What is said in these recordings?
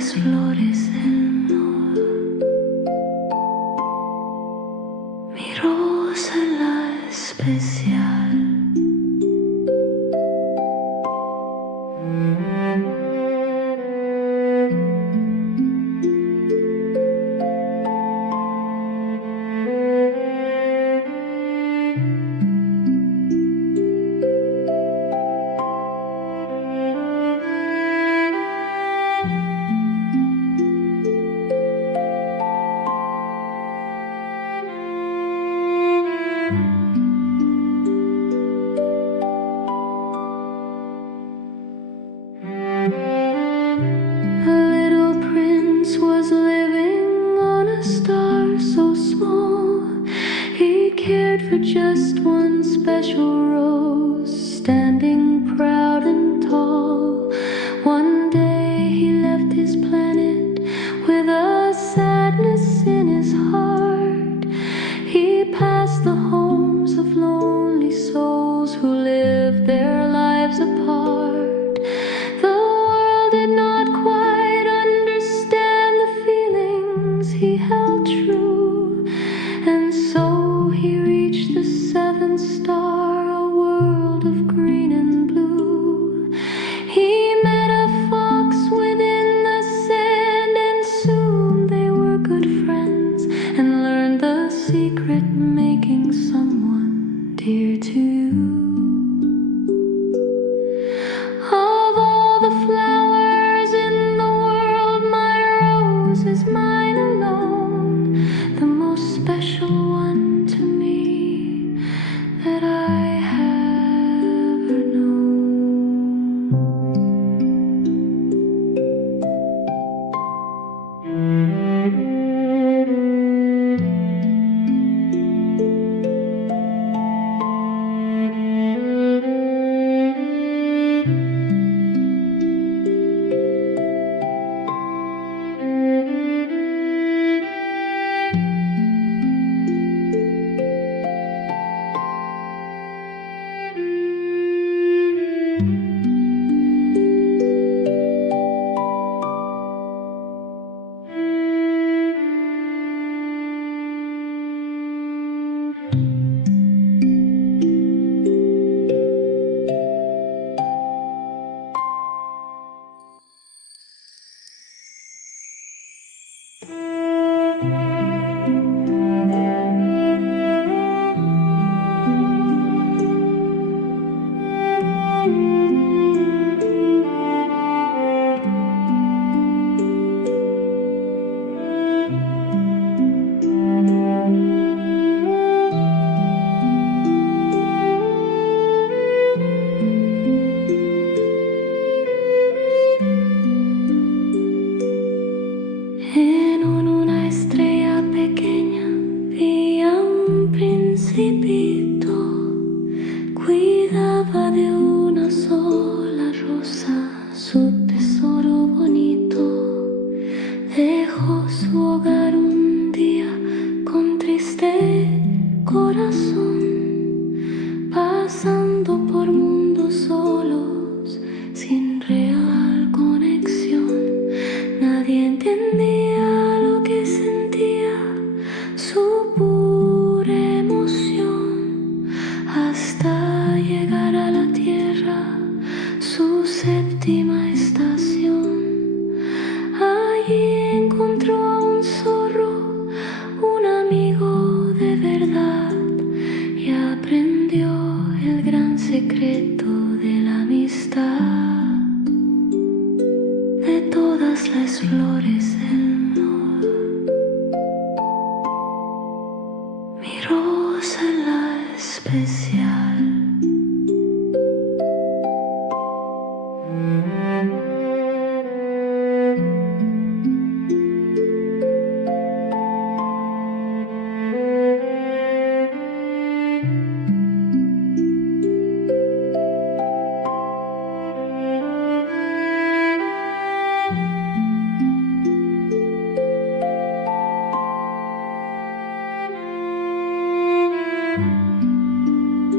las flores del nodo, mi rosa la especial. Principito cuidaba de una sola rosa, su tesoro bonito. Dejó su hogar un día con triste corazón, pasando por mundos solos, sin real conexión. Nadie entendía lo que sentía, su pura emoción, hasta llegar a la tierra, su séptima estación. Allí encontró a un zorro, un amigo de verdad, y aprendió el gran secreto de la amistad. De todas las flores del nodo, mi rosa la especial.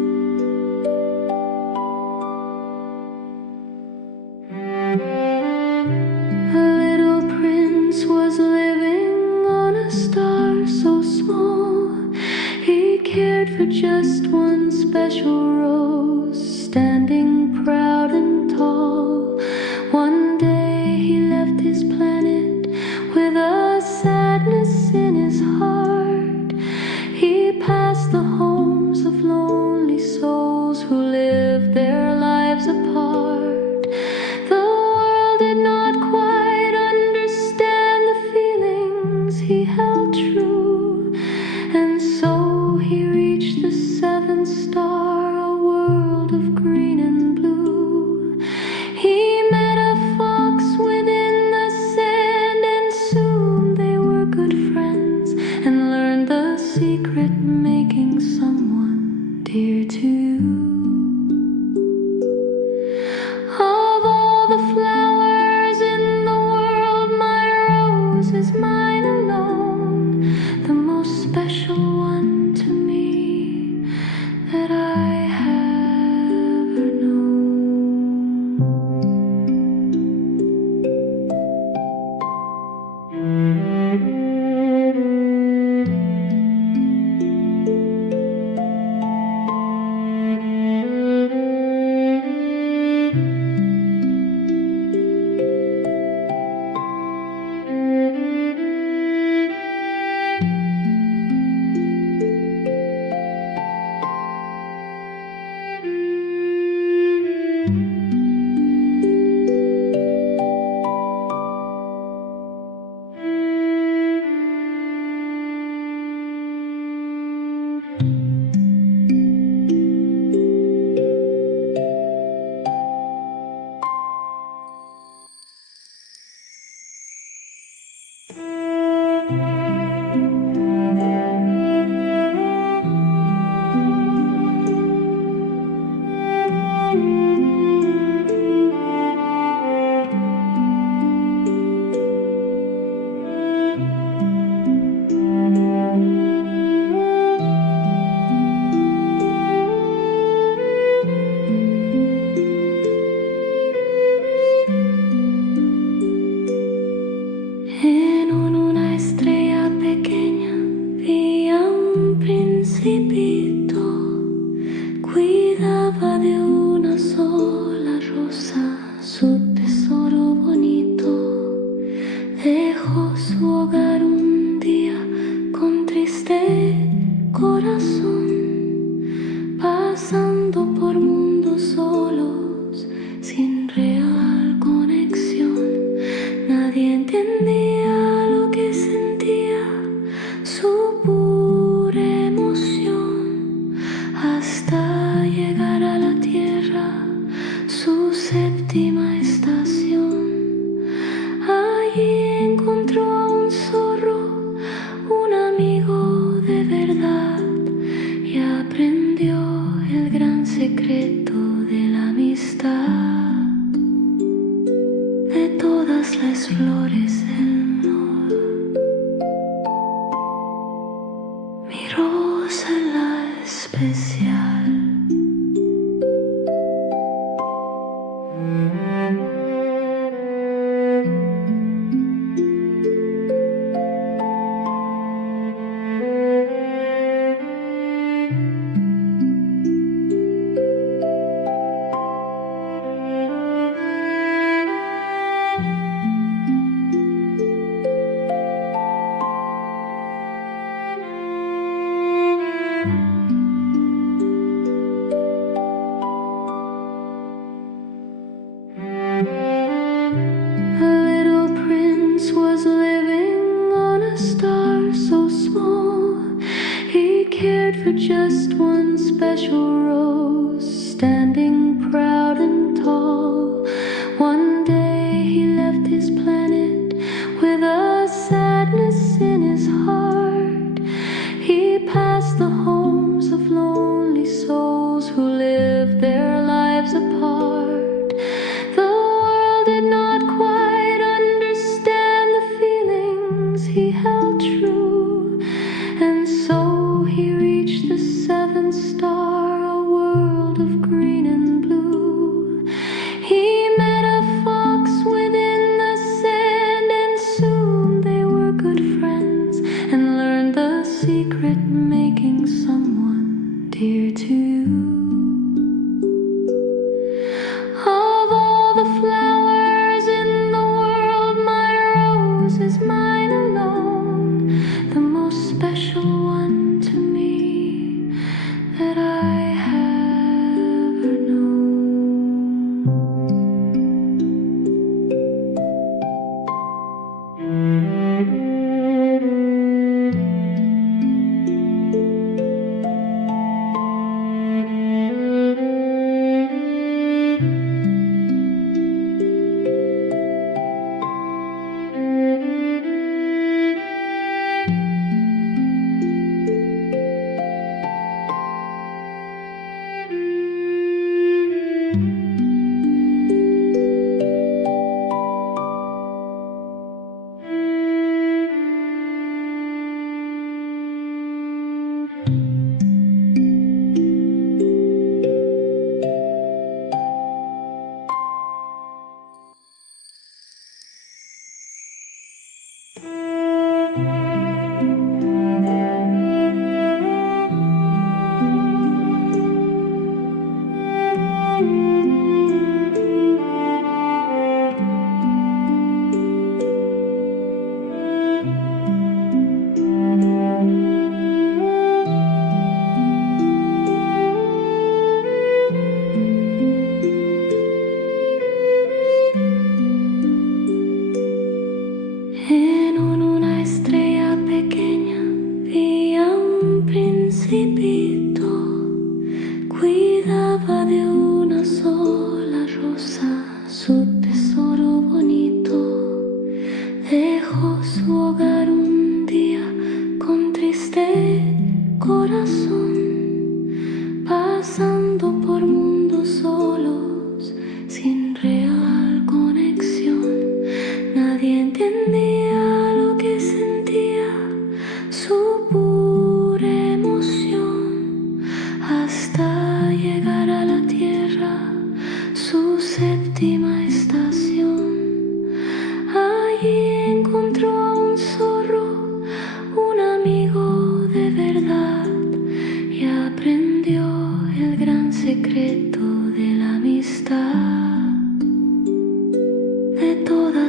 tesoro bonito. Dejó su hogar un día con triste corazón, pasando por mundos solos sin real conexión. Nadie entendía lo que sentía, su pura emoción, hasta llegar a la tierra, su séptima estación. Allí encontró a un zorro, un amigo de verdad, y aprendió el gran secreto de la amistad. De todas las flores del mar, mi rosa la especial. For just one special rose, standing proud and tall. One day he left his planet with a sadness in his heart. He passed the homes of lonely souls who lived their lives apart. The world did not quite understand the feelings he held true, and so he reached the seventh star, a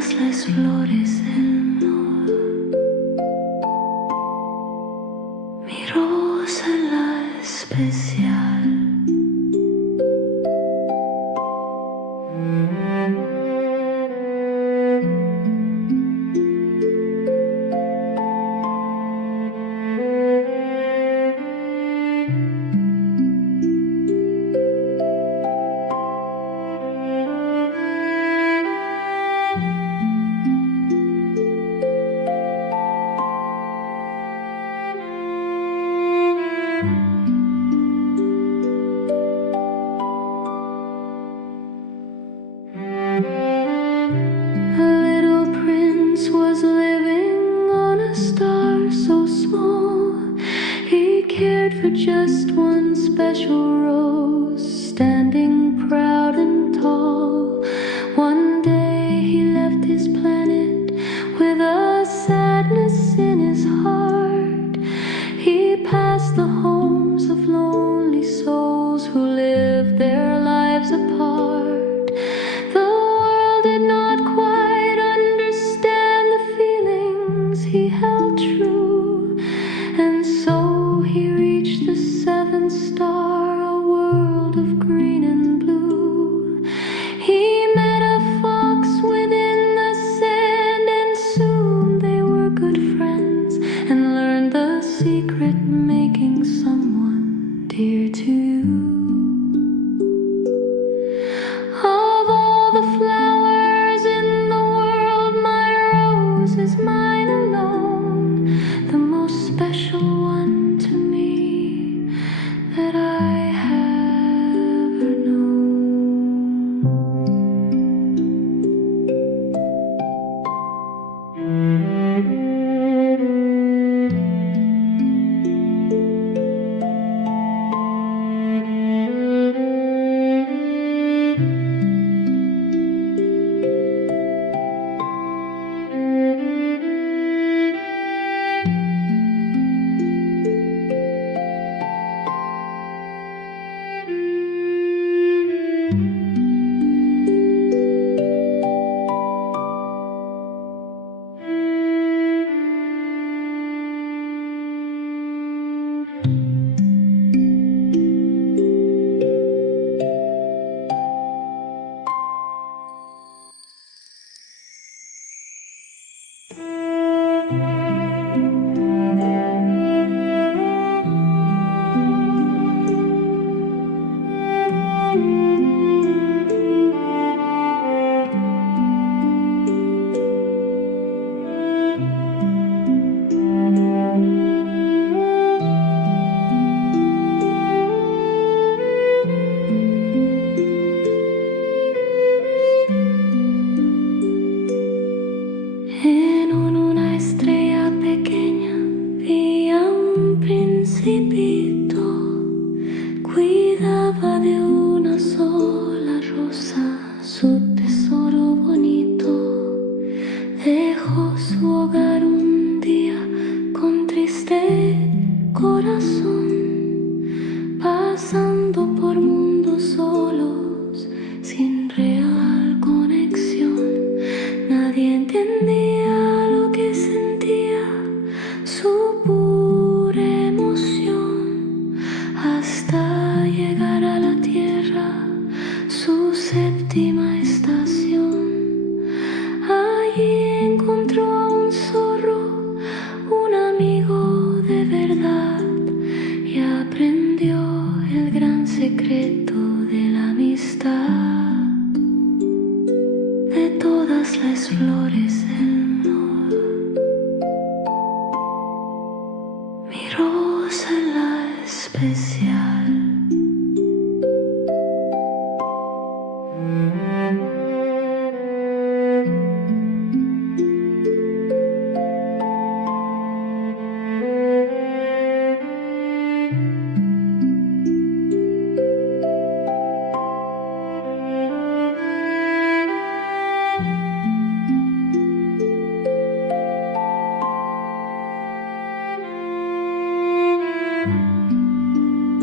todas las flores del mar. Mi rosa la especial. For just one special rose, standing proud and tall. One day he left his planet with a sadness in his heart. He passed the homes of lonely souls who lived their lives apart. The world did not quite understand the feelings he held true, and so he reached the seventh star, a world of green and blue. He met a fox within the sand, and soon they were good friends, and learned the secret making someone dear to you. Of all the flowers in the world, my rose is mine alone, the most special one to me that I have ever known. En una estrella pequeña vi a un principito, cuidaba de una sola rosa, su tesoro bonito. Dejó su hogar un día con triste corazón, pasando por mundos solos, sin real conexión. Nadie entendía lo que sentía, su pura emoción, hasta llegar a la tierra, su séptima estación. Allí encontró a un zorro, un amigo de verdad, y aprendió el gran secreto de la amistad. De todas las flores del mar, mi rosa la especial.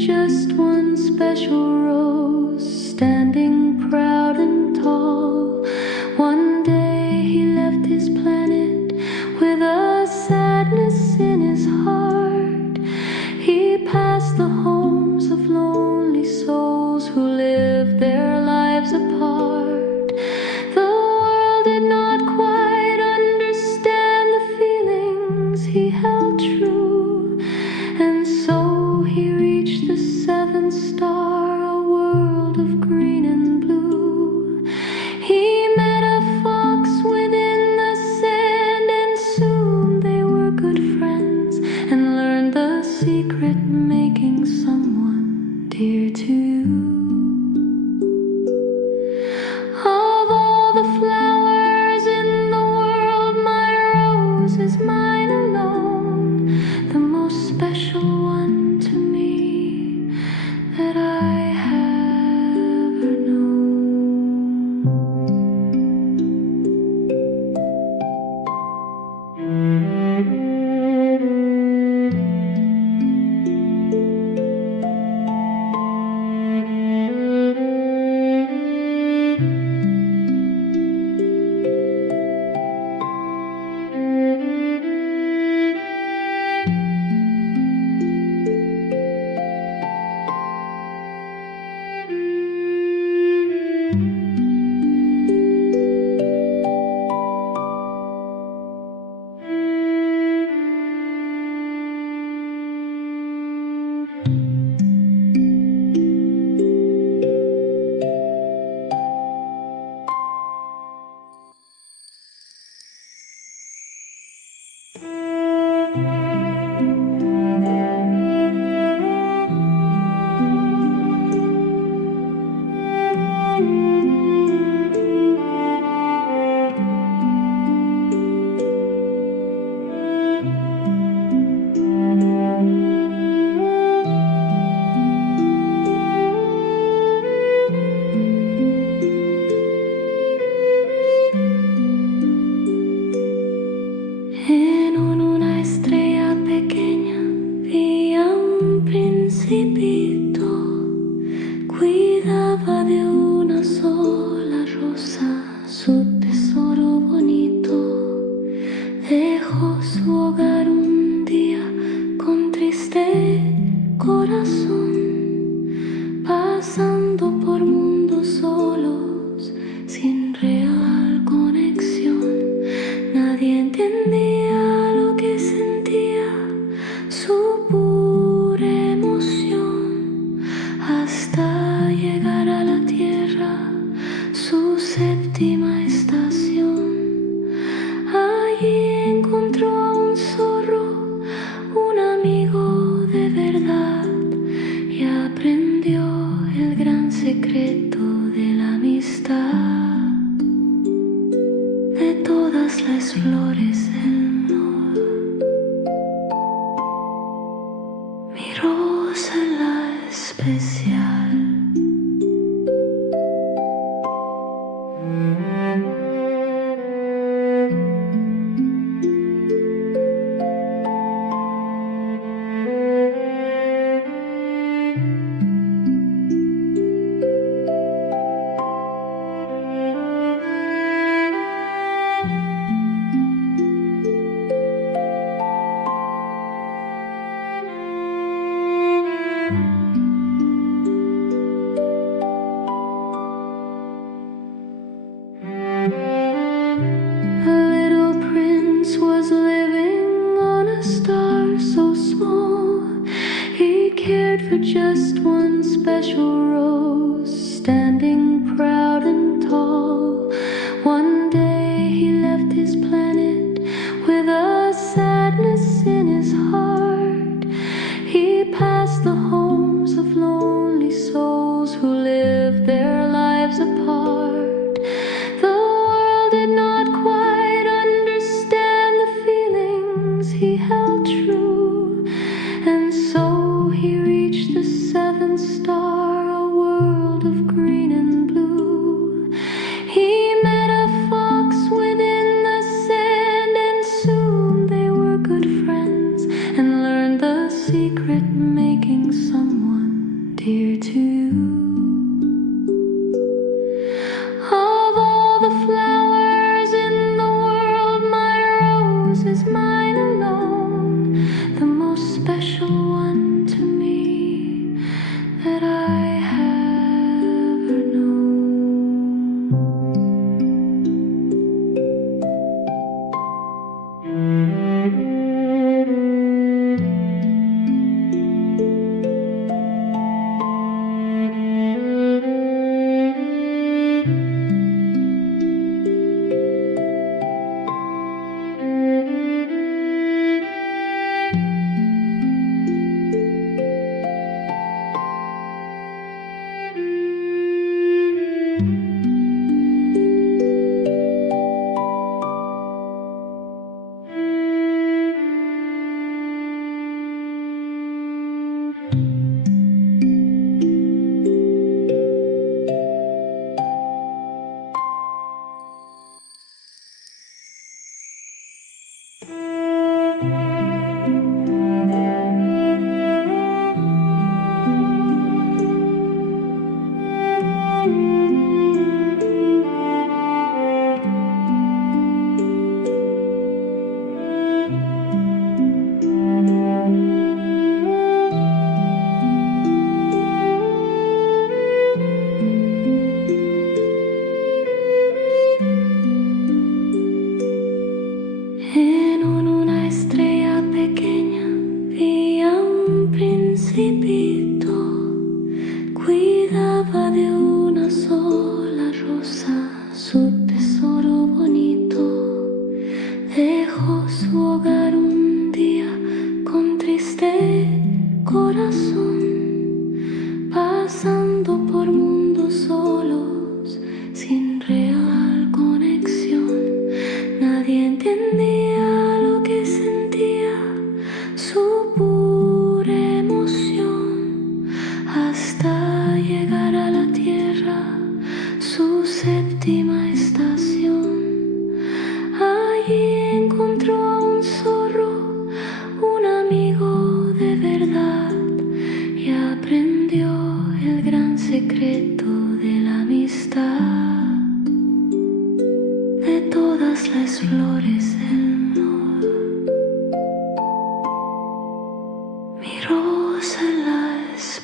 just one special rose, standing proud and tall. One day he left his planet with a sadness in his heart. He passed the homes of lonely souls who lived their lives apart. The world did not quite understand the feelings he held true, and so he reached the seventh star, a world of green and blue. He met a fox within the sand, and soon they were good friends, and learned the secret making someone dear to you. Of all the flowers in the world, my rose is mine alone, the most special one to me that I have ever known. En una estrella pequeña vi a un principito, cuidaba de una sola rosa, su tesoro bonito. Dejó su hogar un día con triste corazón, pasando por mundos solos, sin real conexión. Nadie entendía lo que sentía, su pura emoción, hasta llegar a la tierra, su séptima estación. Allí encontró a un zorro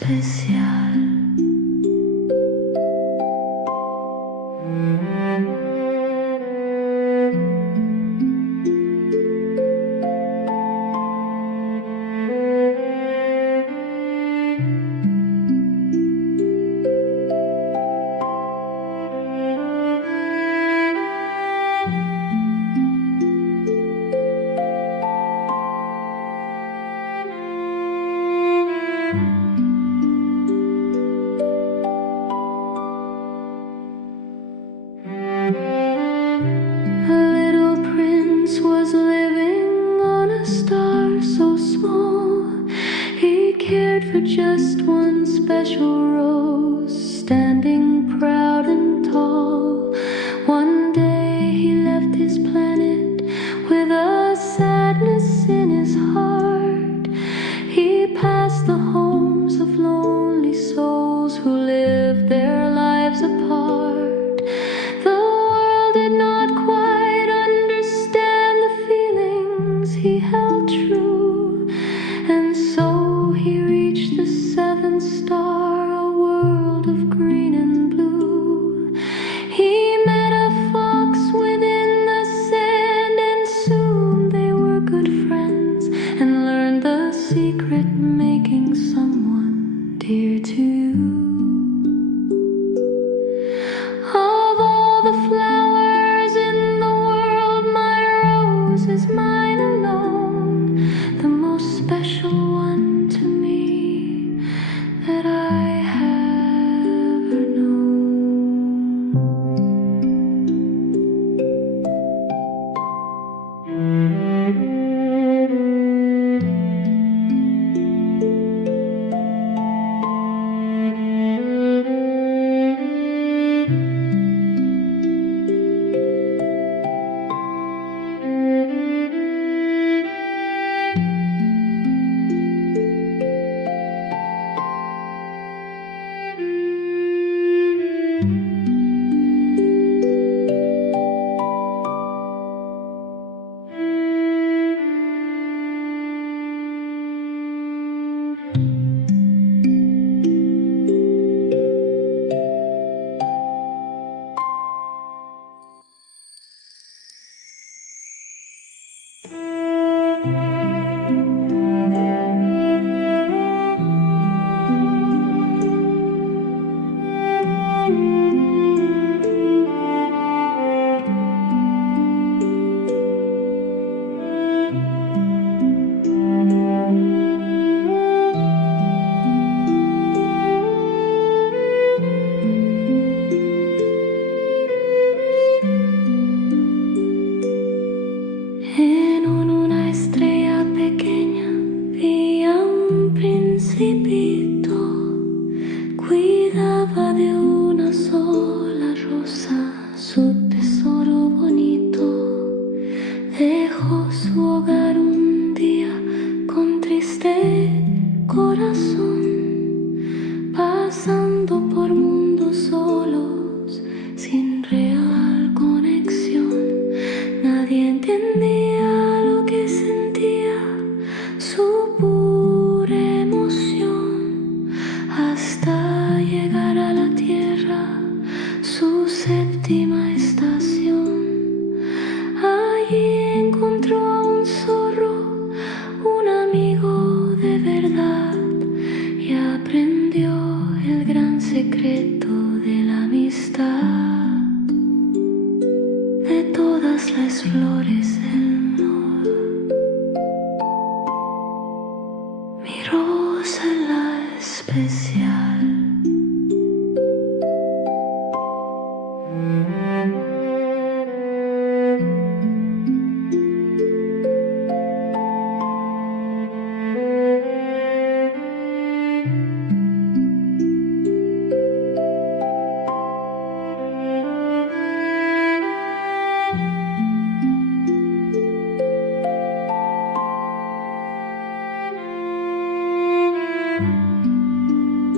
especial. For just one special rose, standing proud and tall. One day he left his planet with a sadness in his heart. He passed the homes of lonely souls who lived their lives apart. The world did not quite understand the feelings he held true, and so he reached the seventh star, a world of green and blue. He met a fox within the sand, and soon they were good friends, and learned the secret making someone dear to you. Of all the flowers in the world, my rose is mine alone, the most special one to me that I have ever known. En una estrella pequeña vivía un principito, cuidaba de una sola rosa, su tesoro bonito. Dejó su hogar un día con triste corazón, pasando por mundos solos, sin real conexión. Nadie entendía lo que sentía, su pura emoción, hasta llegar a la tierra, su séptima estación. Allí encontró a un zorro, un amigo de verdad, y aprendió el gran secreto de la amistad. De todas las flores del amor, mi rosa la especial.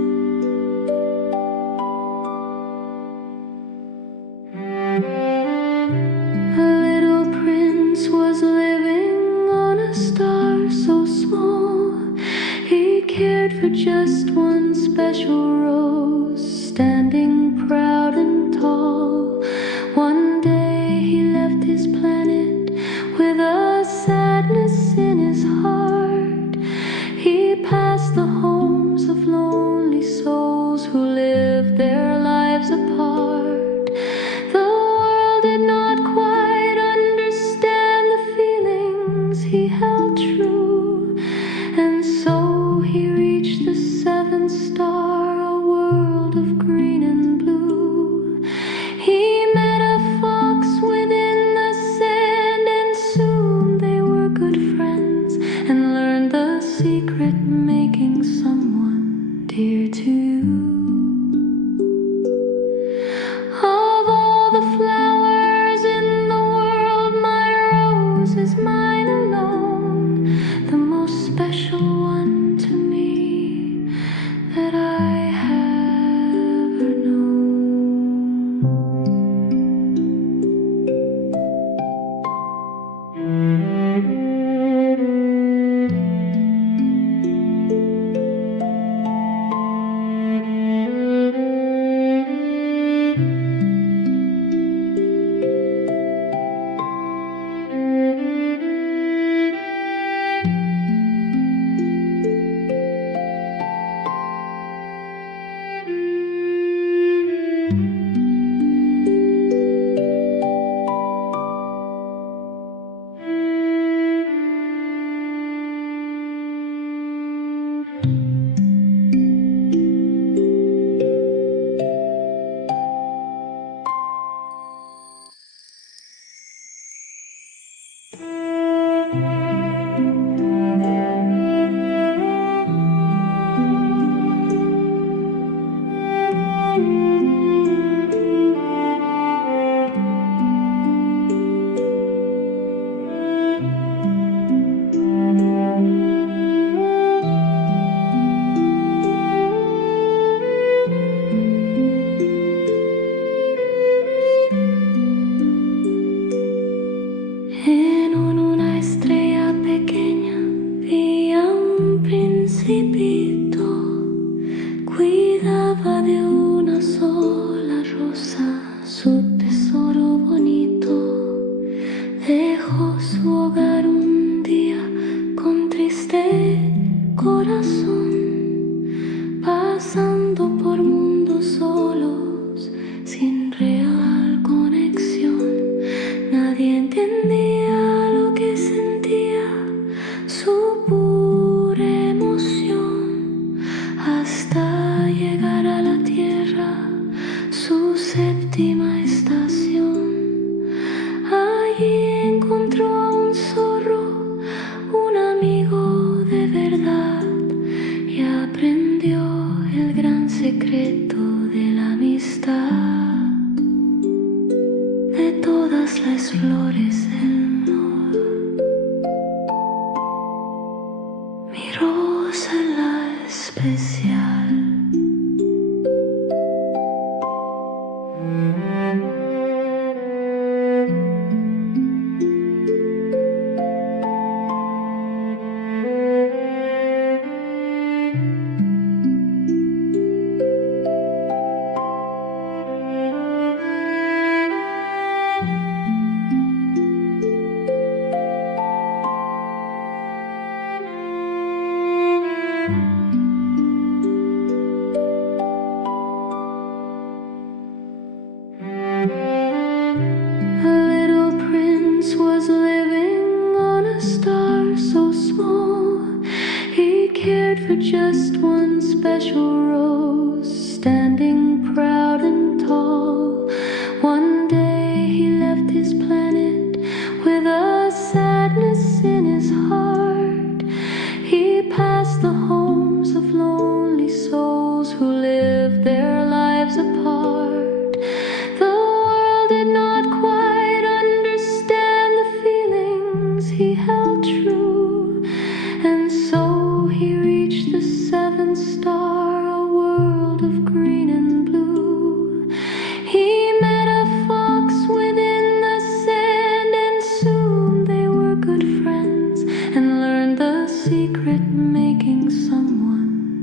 cared for just one special rose, standing proud and tall. One day he left his planet with a sadness in his heart. He passed the homes of lonely souls who lived their lives apart. The world did not quite understand the feelings he held true, and so he reached the seventh star, a world of green and blue. He met a fox within the sand, and soon they were good friends, and learned the secret making someone dear to you. Of all the flowers in the world, my rose is mine alone, the most special one to me that I have ever known. En una estrella pequeña vi a un principito, cuidaba de una sola rosa, su tesoro bonito. Dejó su hogar un día con triste corazón, pasando por mundos solos, sin real conexión. Nadie entendía lo que sentía, su pura emoción, hasta llegar a la tierra, su séptima estación. Allí encontró a un zorro, un amigo de verdad, y aprendió el gran secreto de la amistad. De todas las flores del amor, mi rosa la especial. For just one special rose, standing proud and tall. One day he left his planet with a sadness in his heart. He passed the homes of lonely souls who lived their lives apart. The world did not quite understand the feelings he held true, and so he reached the seventh star, a world of green and blue. He met a fox within the sand, and soon they were good friends, and learned the secret making someone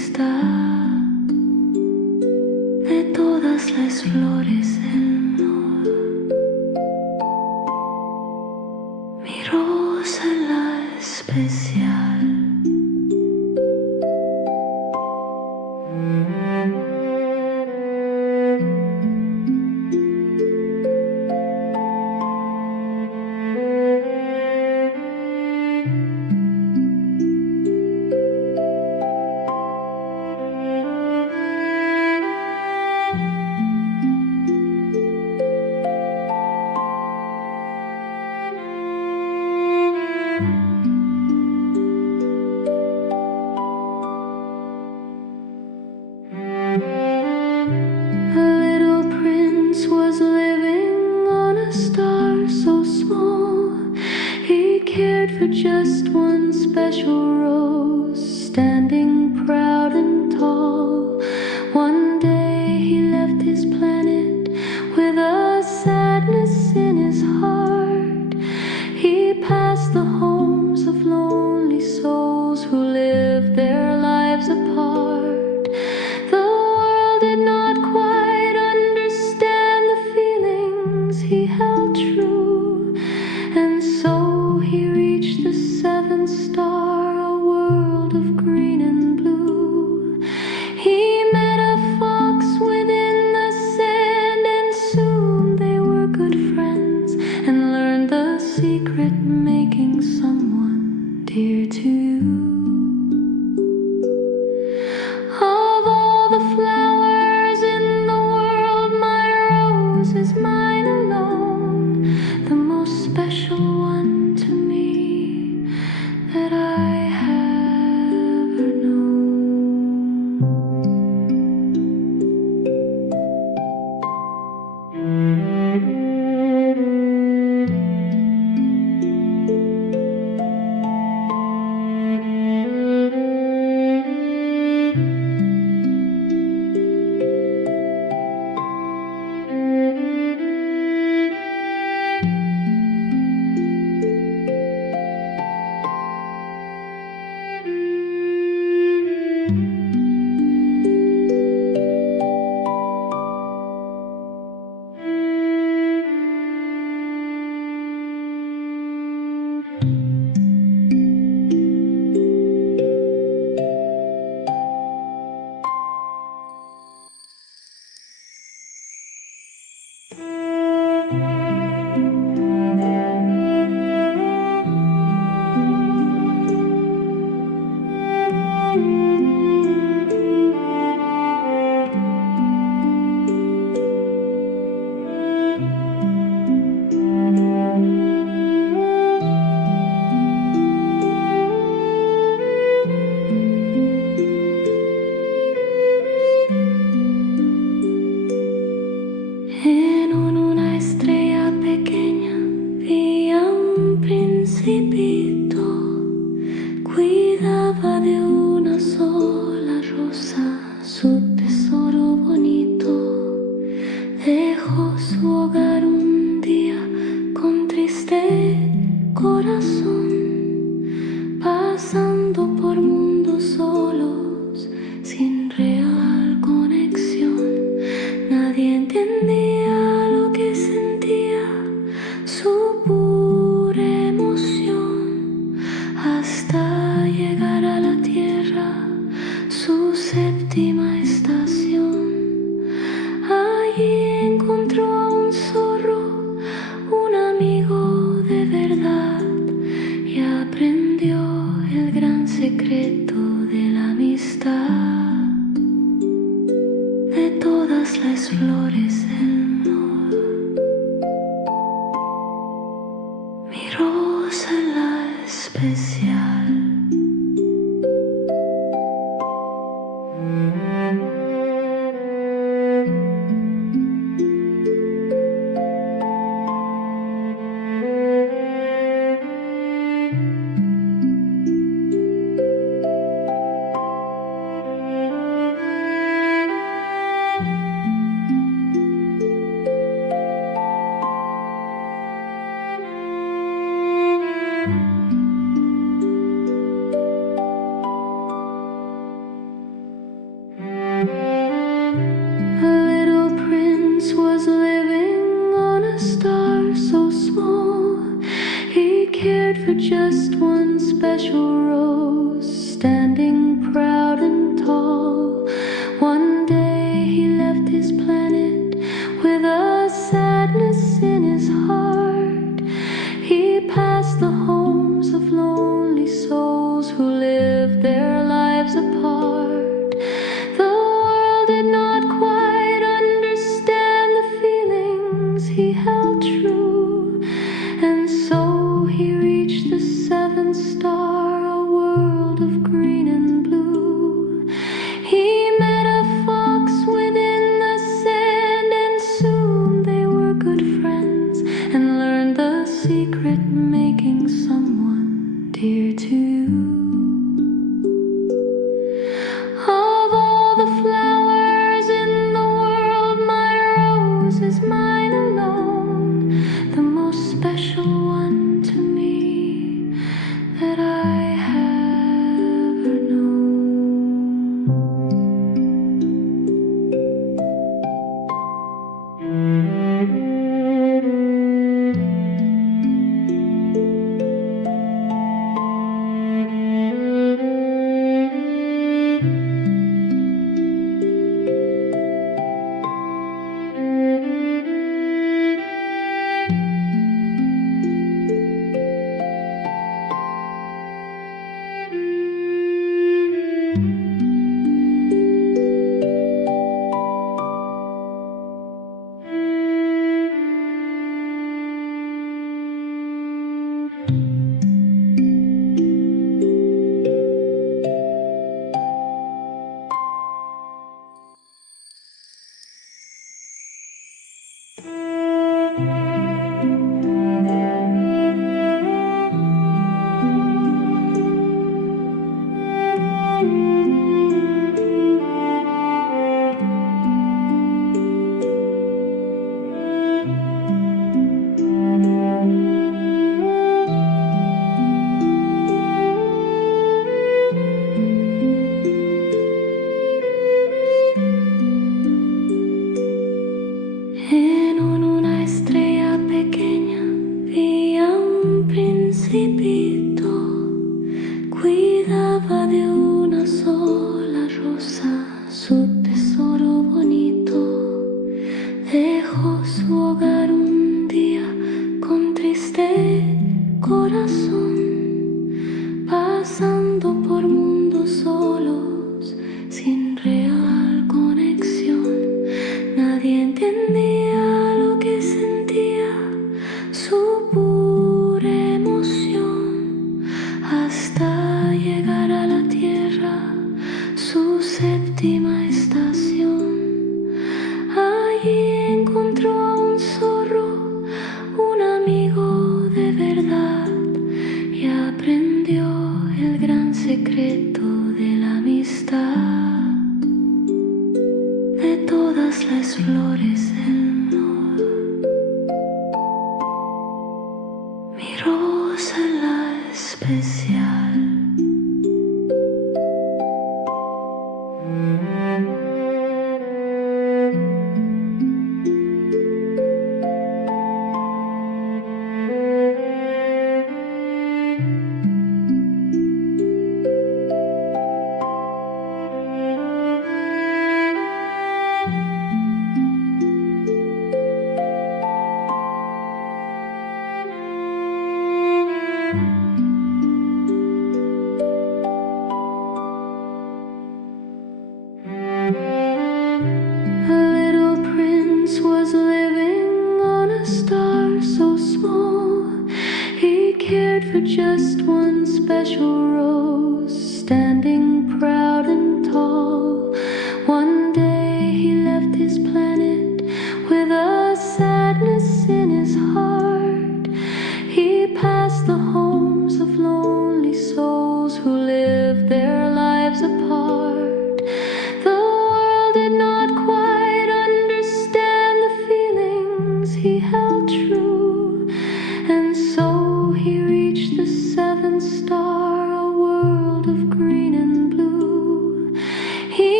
especial. For just one special rose, standing proud and tall. One day he left his planet with a sadness in his heart. He passed the homes of lonely souls who lived their lives apart. The world did not quite understand the feelings he held true, and so he reached the seventh star, a world of green and blue. He met a fox within the sand, and soon they were good friends, and learned the secret making someone dear to you. Of all the flowers in the world, my rose is mine alone, the most special one to me that I have ever known. En una estrella pequeña vi a un principito, cuidaba de una sola rosa, su tesoro bonito. Dejó su hogar un día con triste corazón, pasando por mundos solos, sin real conexión. Nadie entendía lo que sentía, su pura emoción, hasta llegar a la tierra, su séptima estación. Allí encontró a un zorro, un amigo de verdad, y aprendió el gran secreto de la amistad. De todas las flores del amor, mi rosa la especial. for just one special rose, standing proud and tall. One day he left his planet with a sadness in his heart. He passed the homes of lonely souls who lived their lives apart. The world did not quite understand the feelings he held true, and so he reached the seventh star, a world of green and blue. He met a fox within the sand, and soon they were good friends, and learned the secret making someone dear to you. Of all the flowers in the world, my rose is mine alone, the most special one to me that I have ever known. En una estrella pequeña vivía un principito, cuidaba de una sola rosa, su tesoro bonito. Dejó su hogar un día con triste corazón, pasando por mundos solos, sin real conexión. Nadie entendía lo que sentía, su pura emoción, hasta llegar a la tierra, su séptima estación. Allí encontró a un zorro, un amigo de verdad, y aprendió el gran secreto de la amistad. De todas las flores del amor, mi rosa la especial. For just one special rose, standing proud and tall. One day he left his planet with a sadness in his heart. He passed the homes of lonely souls who lived their lives apart. The world did not quite understand the feelings he held true, and so he reached the seventh star, a world of green and blue. He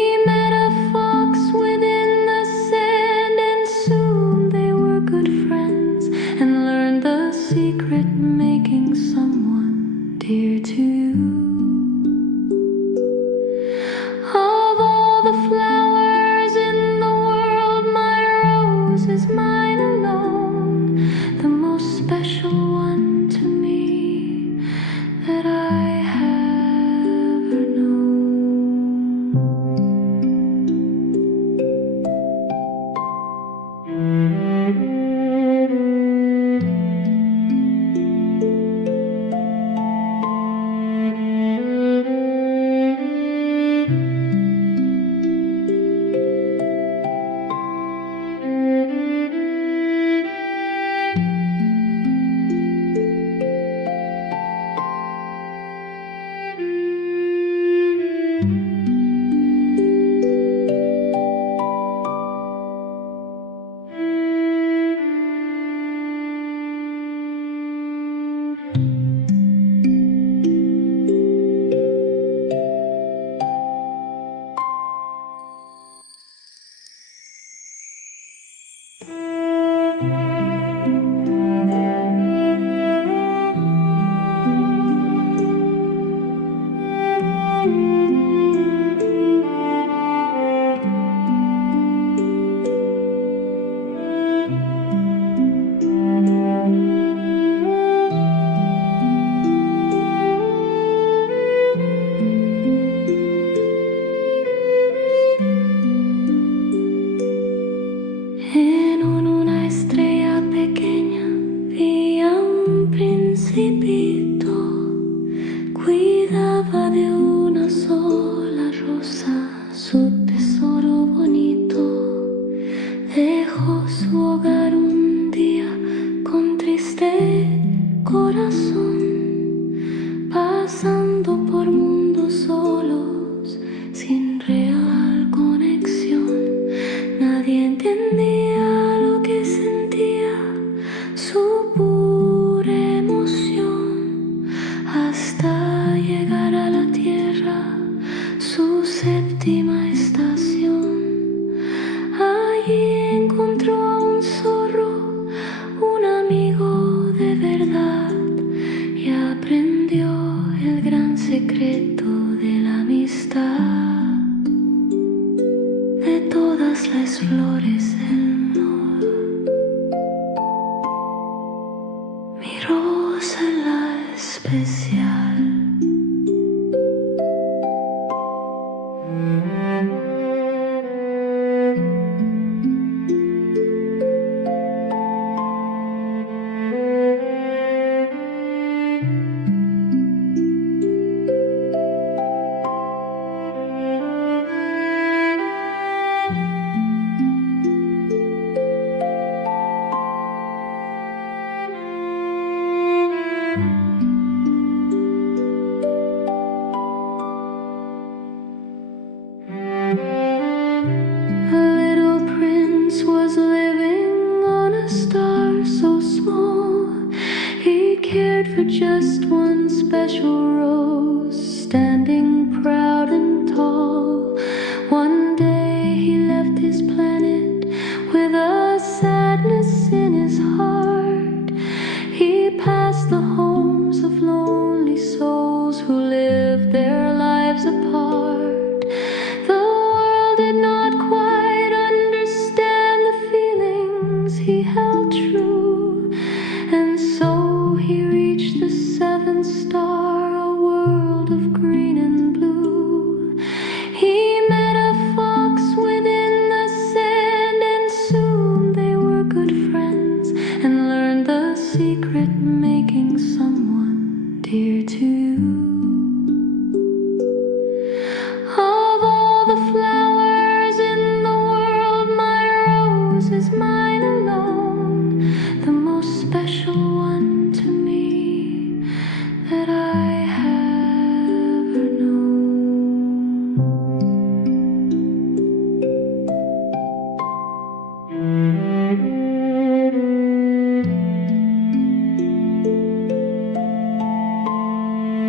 secret making someone dear to you. Of all the flowers in the world, my rose is mine alone, the most special one to me that I have ever known. Principito cuidaba de una sola rosa, su tesoro bonito. Dejó su hogar un día con triste corazón, pasando por mundos solos, sin real conexión. Nadie entendía lo que sentía, su pura emoción, hasta llegar a la tierra, su séptima estación. Allí encontró a un zorro, un amigo de verdad, y aprendió el gran secreto de la amistad. De todas las flores del mar, mi rosa la especial. For just one special rose, standing proud and tall. One day he left his planet with a sadness in his heart. He passed the homes of lonely souls who lived their lives apart. The world did not quite understand the feelings he held true, and so he reached the seventh star, a world of green and blue. He met a fox within the sand, and soon they were good friends, and learned the secret making someone dear to you. Of all the flowers in the world, my rose is mine alone, the most special one to me that I have ever known.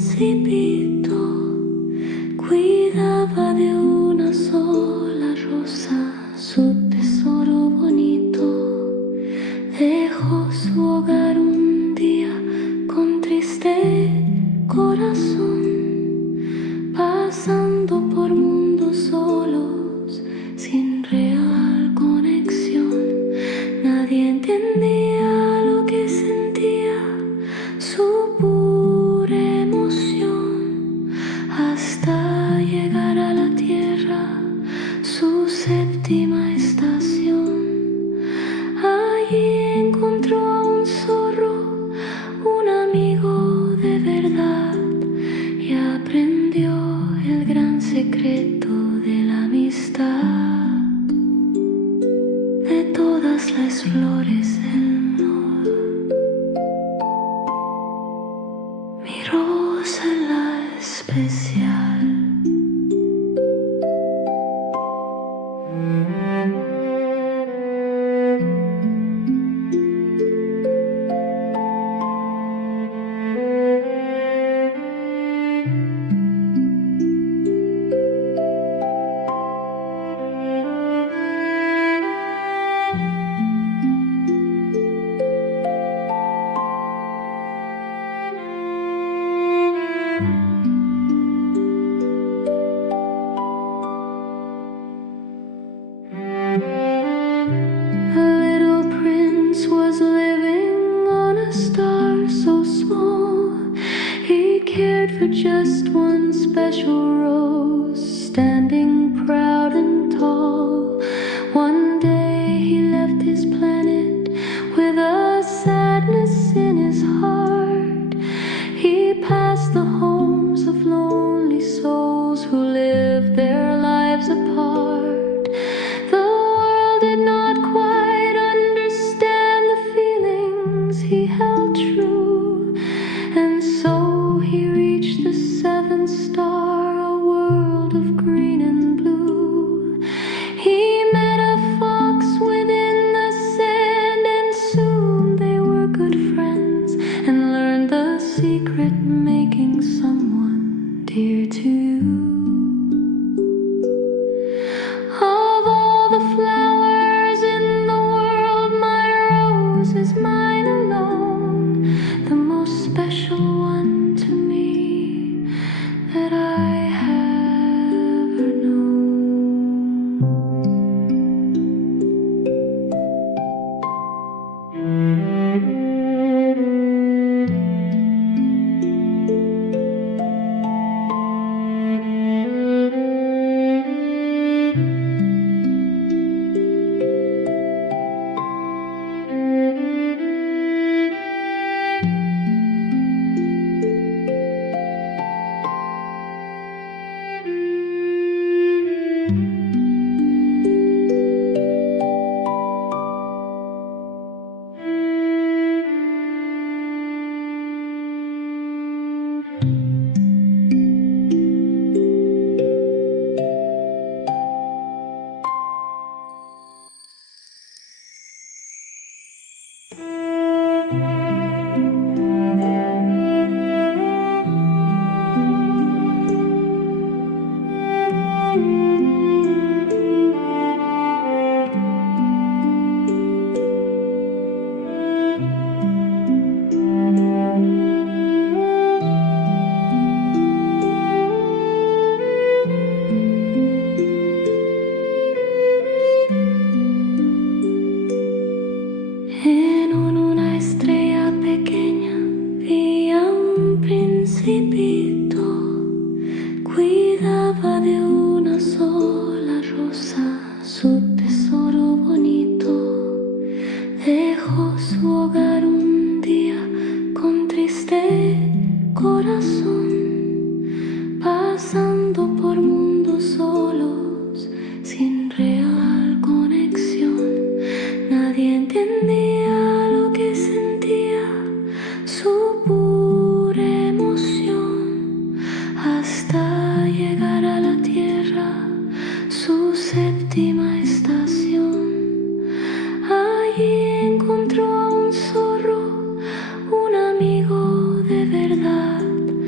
Principito cuidaba de una sola rosa, su tesoro bonito. Dejó su hogar un día con triste corazón, pasando por mundos solos, sin real conexión. Nadie entendía lo que sentía, su pura emoción, hasta llegar a la tierra, su séptima estación. Allí encontró a un zorro, un amigo de verdad, y aprendió el gran secreto de la amistad. De todas las flores del mar, mi rosa es la especial. For just one special rose, standing proud and tall. One day he left his planet with a sadness in his heart. He passed the homes of lonely souls who lived their lives apart. The world did not quite understand the feelings he held true, and so he reached the seventh star, a world of green and blue. He met a fox within the sand, and soon they were good friends, and learned the secret making someone dear to you. Of all the flowers in the world, my rose is mine alone, the most special one to me that I have ever known. En una estrella pequeña vi a un principito, cuidaba de una sola rosa, su tesoro bonito. Dejó su hogar un día con triste corazón, pasando por mundos solos, sin real conexión. Nadie entendía lo que sentía, su pura emoción, hasta llegar a la tierra, su séptima estación. Allí encontró a un zorro, un amigo de verdad,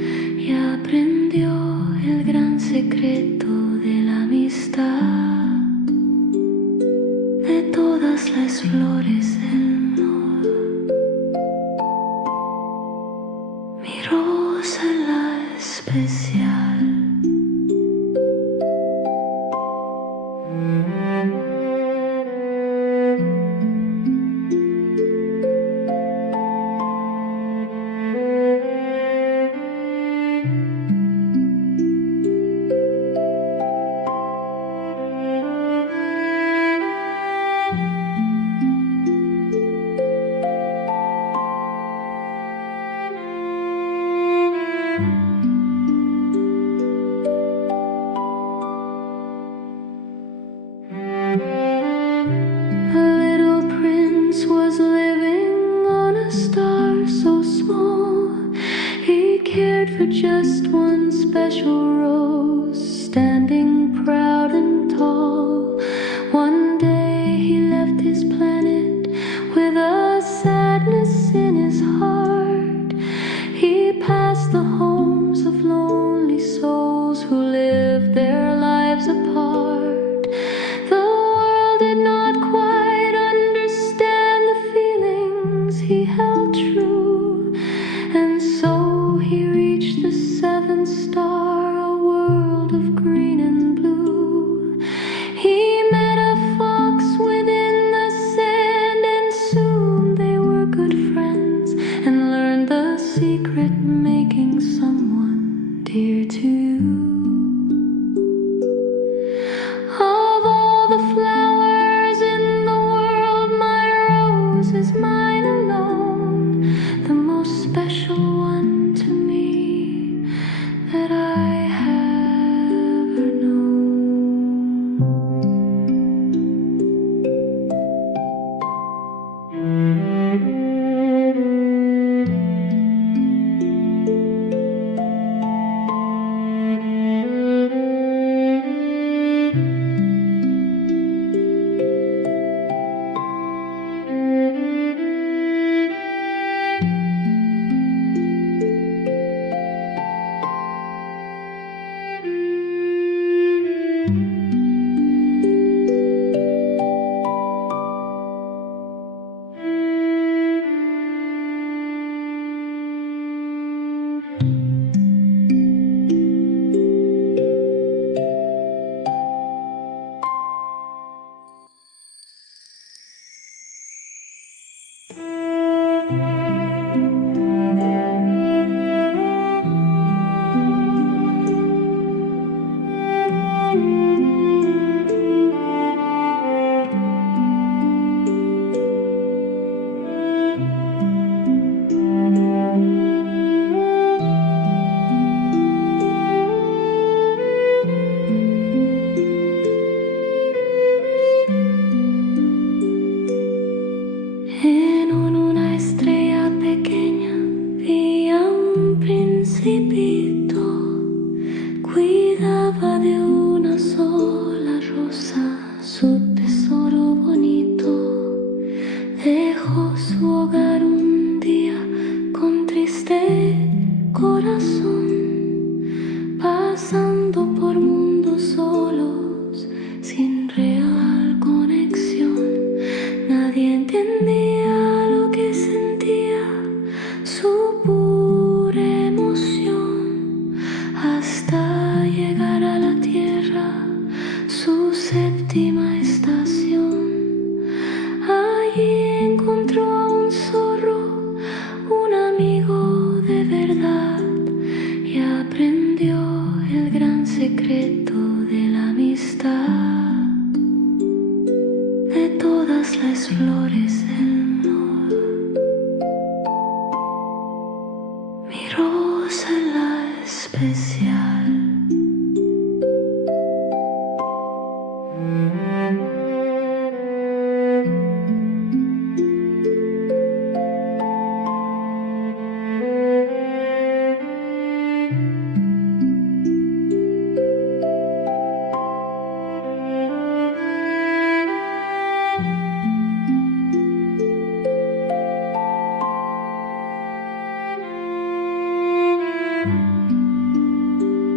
rosa especial. For just one special rose, standing proud and tall. One day he left his planet with a sadness in his heart. He passed the homes of lonely souls who lived their lives apart. The world did not quite understand the feelings he held true, and so he reached the seventh star, a world of green and blue. He met a fox within the sand, and soon they were good friends, and learned the secret making someone dear to you. Of all the flowers in the world, my rose is mine alone, the most special one to me that I have ever known. En una estrella pequeña vivía un principito, cuidaba de una sola rosa, su tesoro bonito. Dejó su hogar un día con triste corazón, pasando por mundos solos, sin real conexión. Nadie entendía lo que sentía, su pura emoción, hasta llegar a la tierra, su séptima estación. Allí encontró a un zorro, un amigo de verdad, y aprendió el gran secreto de la amistad. De todas las flores del amor, mi rosa la especial.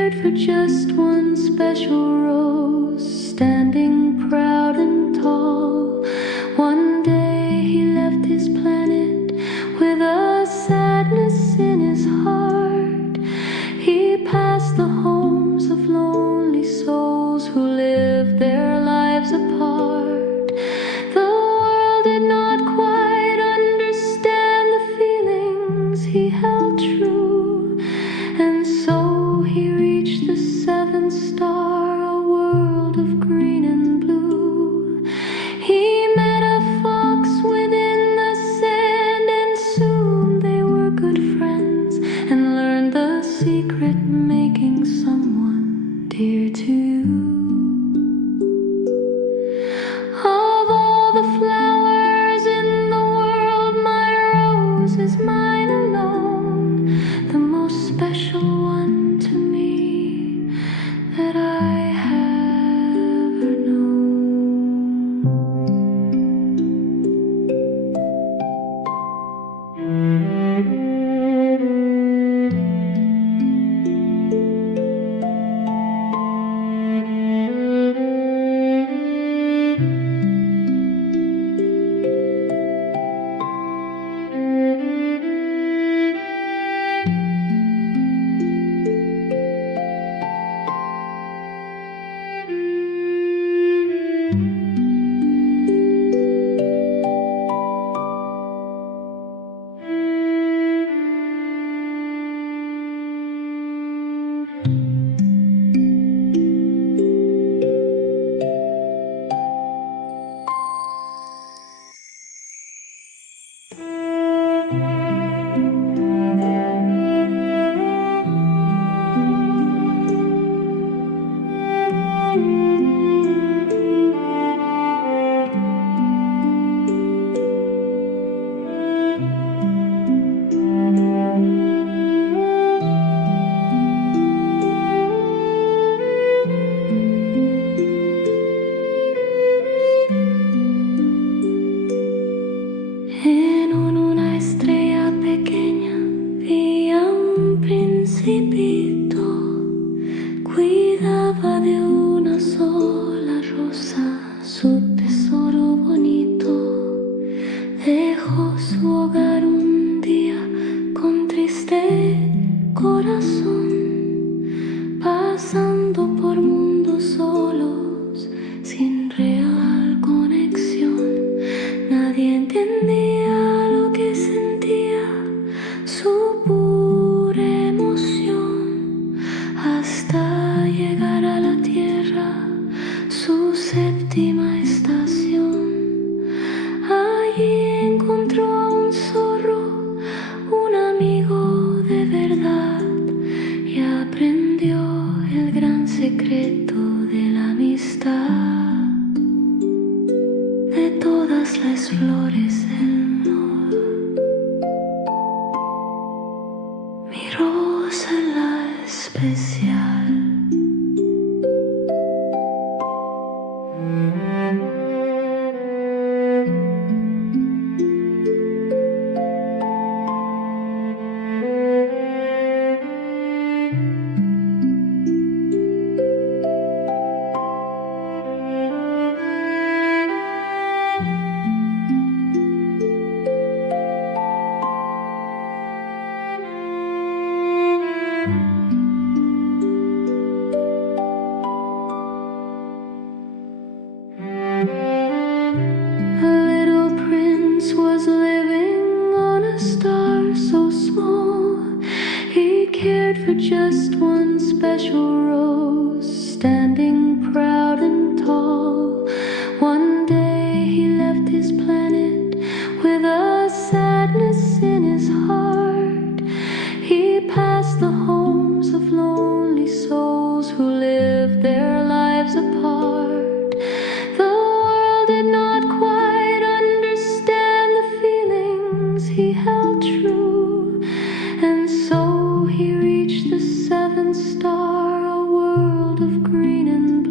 cared for just one special rose, standing proud and tall. One day he left his planet with a sadness in his heart. He passed the homes of lonely souls who lived their lives apart. The world did not quite understand the feelings he held true, and so he reached the seventh star, a world of green and blue. He met a fox within the sand, and soon they were good friends, and learned the secret making someone dear to you. Of all the flowers in the world, my rose is mine alone, the most special one to me that I have ever known. En una estrella pequeña vivía un principito, cuidaba de una sola rosa, su tesoro bonito. Dejó su hogar un día con triste corazón, pasando por mundos solos, sin real conexión. Nadie entendía lo que sentía, su pura emoción, hasta llegar a la tierra, su séptima estación. Allí encontró a un zorro, un amigo de verdad, y aprendió el gran secreto de la amistad. De todas las flores del amor, mi rosa la especial. For just one special rose, standing proud and tall. One day he left his planet with a sadness in his heart. He passed the homes of lonely souls who lived their lives apart. The world did not quite understand the feelings he held true, and so he reached the seventh star, a world of green and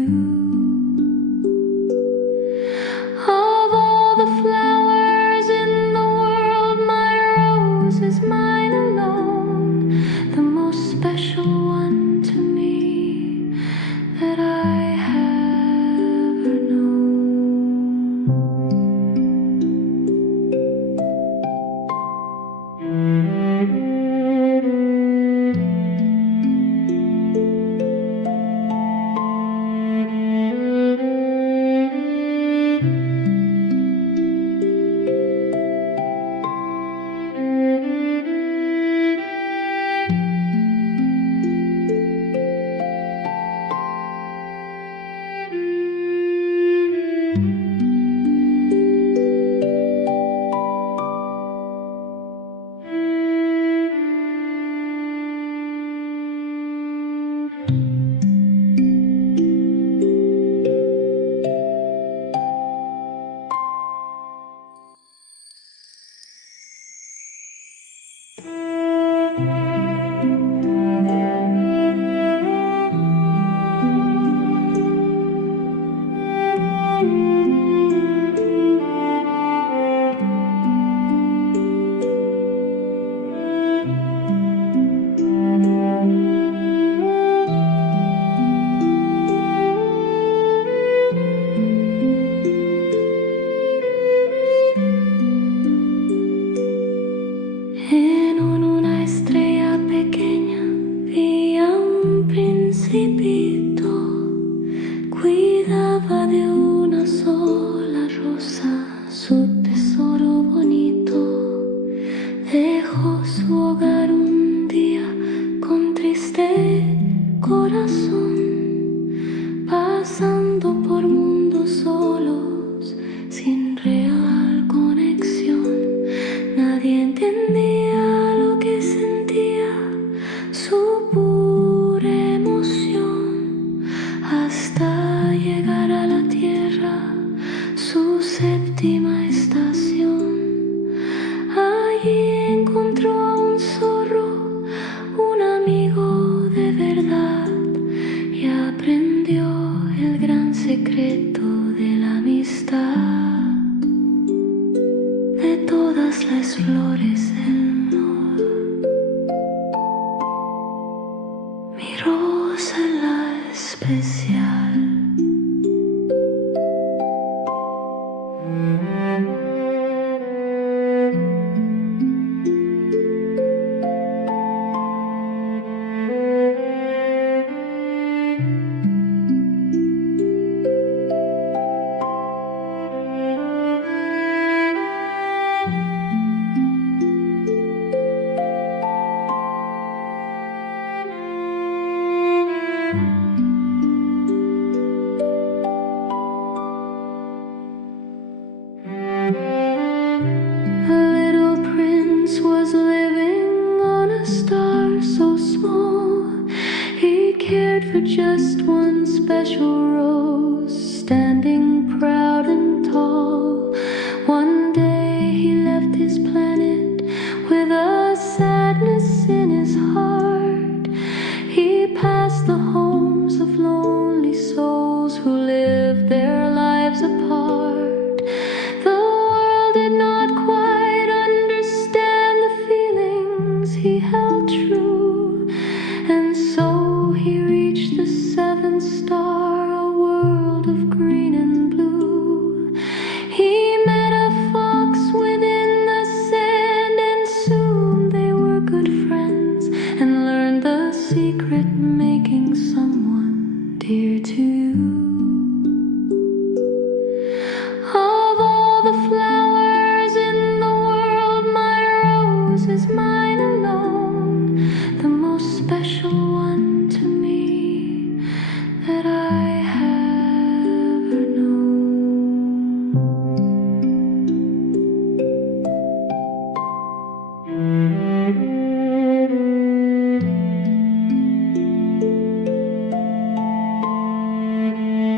Of all the flowers in the world, my rose is mine alone, the most special one to me that I have ever known. En una estrella pequeña vi a un principito, cuidaba de una sola rosa, su tesoro bonito. Dejó su hogar un día con triste corazón, pasando por mundos solos, sin real conexión. Nadie entendía lo que sentía, su pura emoción, hasta llegar a la tierra, su séptima estación. Allí encontró a un zorro, un amigo de verdad, y aprendió el gran secreto de la amistad. De todas las flores del mar, mi rosa la especial. For just one special rose, standing proud and tall. One day he left his planet with a sadness in his heart. He passed the homes of lonely souls who lived their lives apart. The world did not quite understand the feelings he held true, and so he reached the seventh star, a world of green and blue. He met a fox within the sand, and soon they were good friends, and learned the secret making someone dear to you. Of all the flowers in the world, my rose is mine alone, the most special one to me that I have ever known.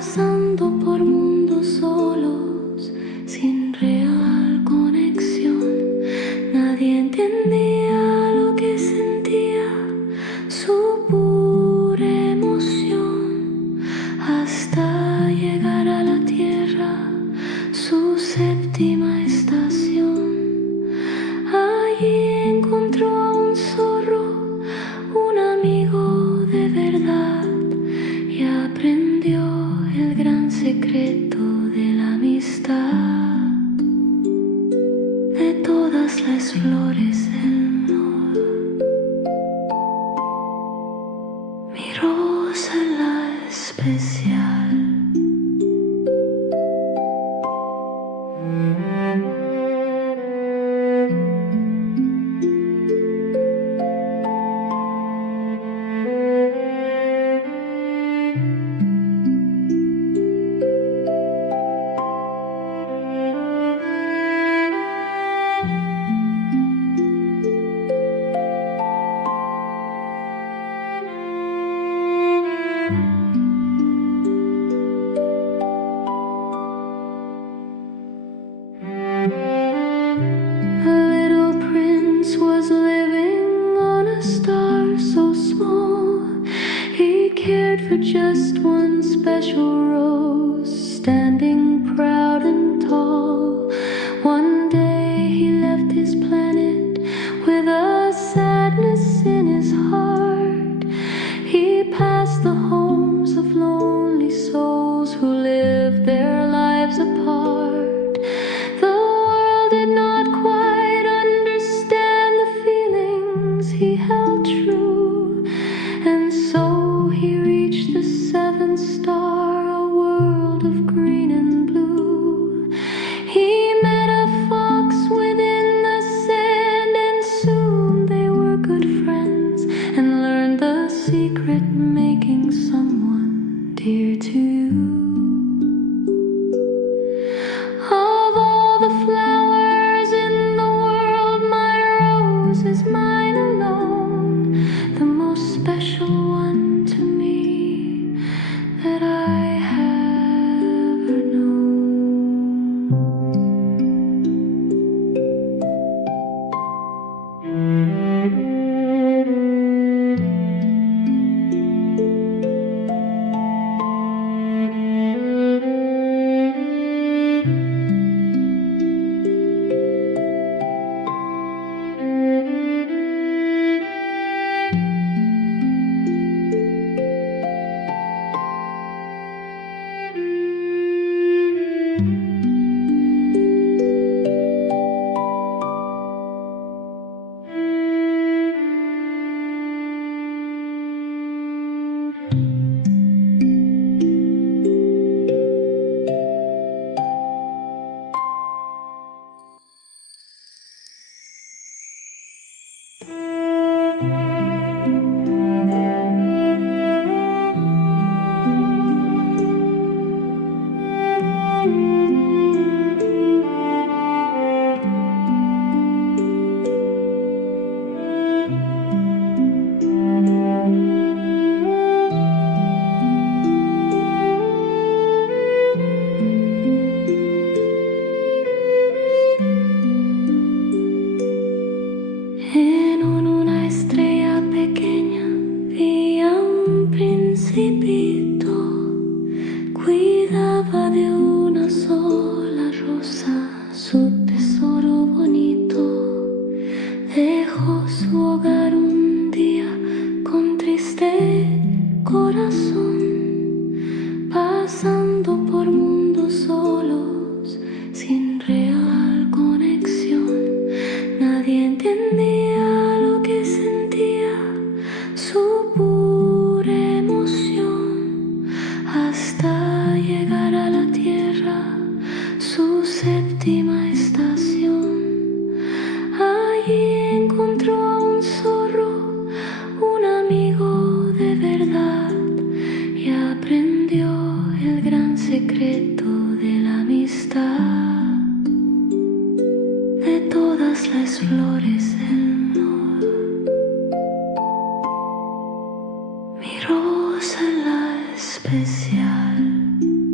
pasando por mundos solos, sin real conexión. Nadie entendía lo que sentía, su pura emoción, hasta llegar a la tierra, su séptima estación. Allí encontró a un zorro, un amigo de verdad, y aprendió el gran secreto de la amistad. De todas las flores del mar, mi rosa la especial. For just one special rose, standing proud and tall. One day he left his planet with a sadness in his heart. He passed the homes of lonely souls who lived their lives apart. The world did not quite understand the feelings he held true, and so he reached the seventh star, a world of green and blue. He met a fox within the sand, and soon they were good friends, and learned the secret making someone dear to you. Of all the flowers in the world, my rose is mine alone, the most special one to me that I have ever known. En una estrella pequeña vi a un principito, cuidaba de una sola rosa, su tesoro bonito. Dejó su hogar un día con triste corazón, pasando por mundos solos, sin real conexión. Nadie entendía lo que sentía, su pura emoción, hasta llegar a la tierra, su séptima estación. Allí encontró a un zorro, un amigo de verdad, y aprendió el gran secreto de la amistad. De todas las flores del mar, mi rosa la especial.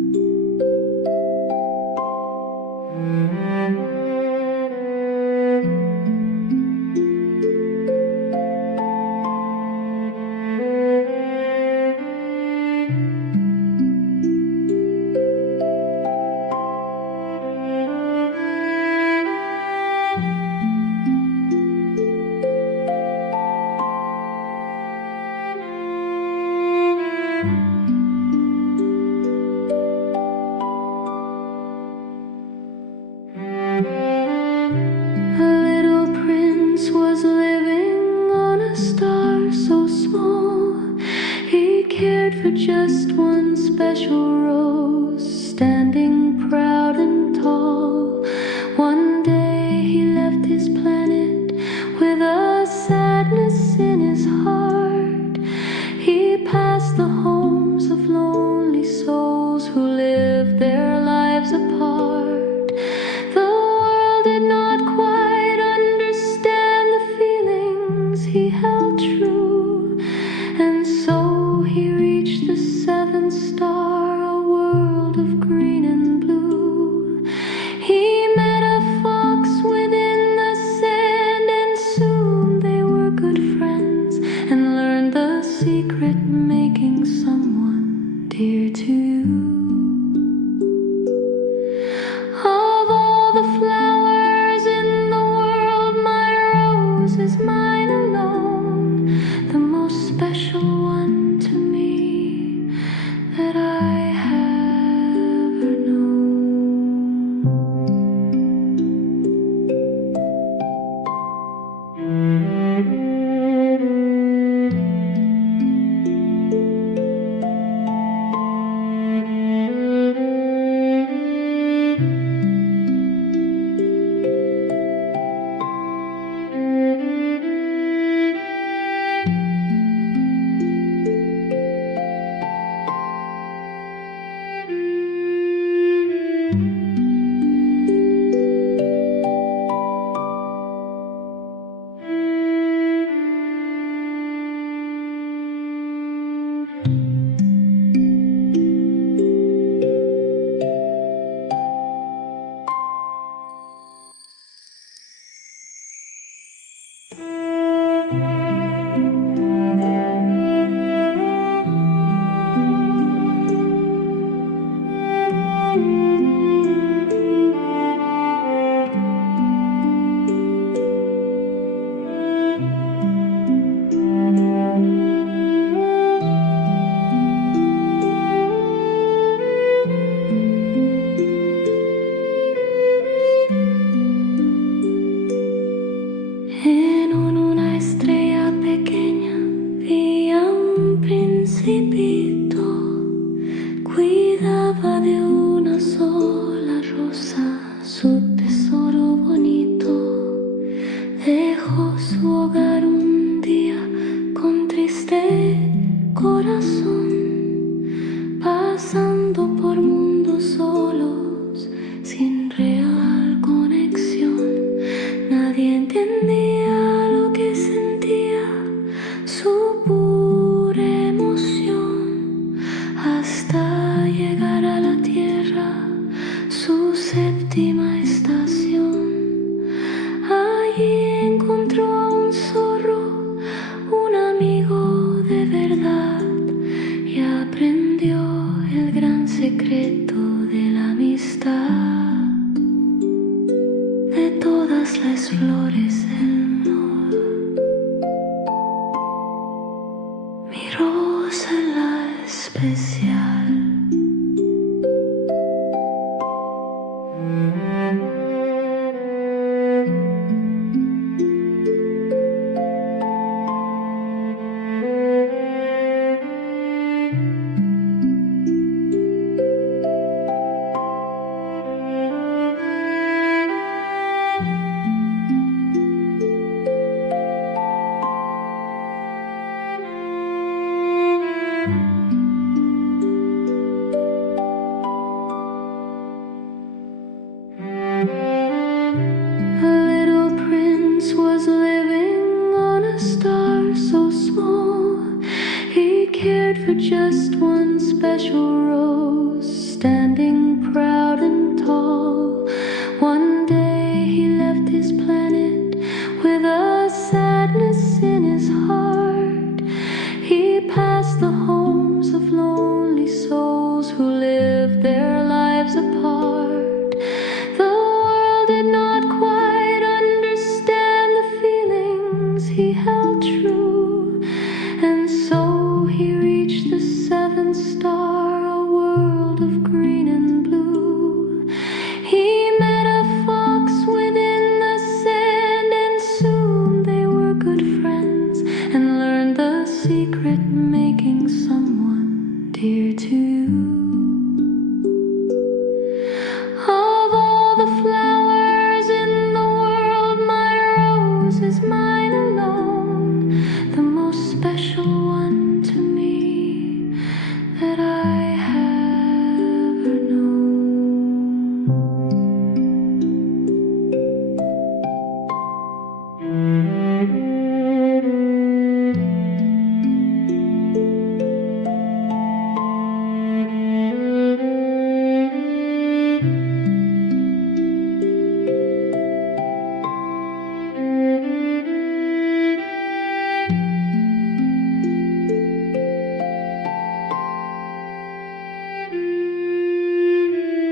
standing proud and tall. One day he left his planet with a sadness in his heart. He passed the homes of lonely souls who lived their lives apart. The world did not quite understand the feelings he held true, and so he reached the seventh star, a world of green and blue. He met a fox within the sand, and soon they were good friends, and learned the secret making someone dear to you. Of all the flowers in the world, my rose is mine alone, the most special one to me that I have ever known. En una estrella pequeña vía un principito, cuidaba de una sola rosa, su tesoro bonito. Dejó su hogar un día con triste corazón, pasando por mundos solos, sin real conexión. Nadie entendía lo que sentía, su pura emoción, hasta llegar a la tierra, su séptima estación. Allí encontró a un zorro, un amigo de verdad, y aprendió el gran secreto de la amistad. De todas las flores del amor, mi rosa la especial.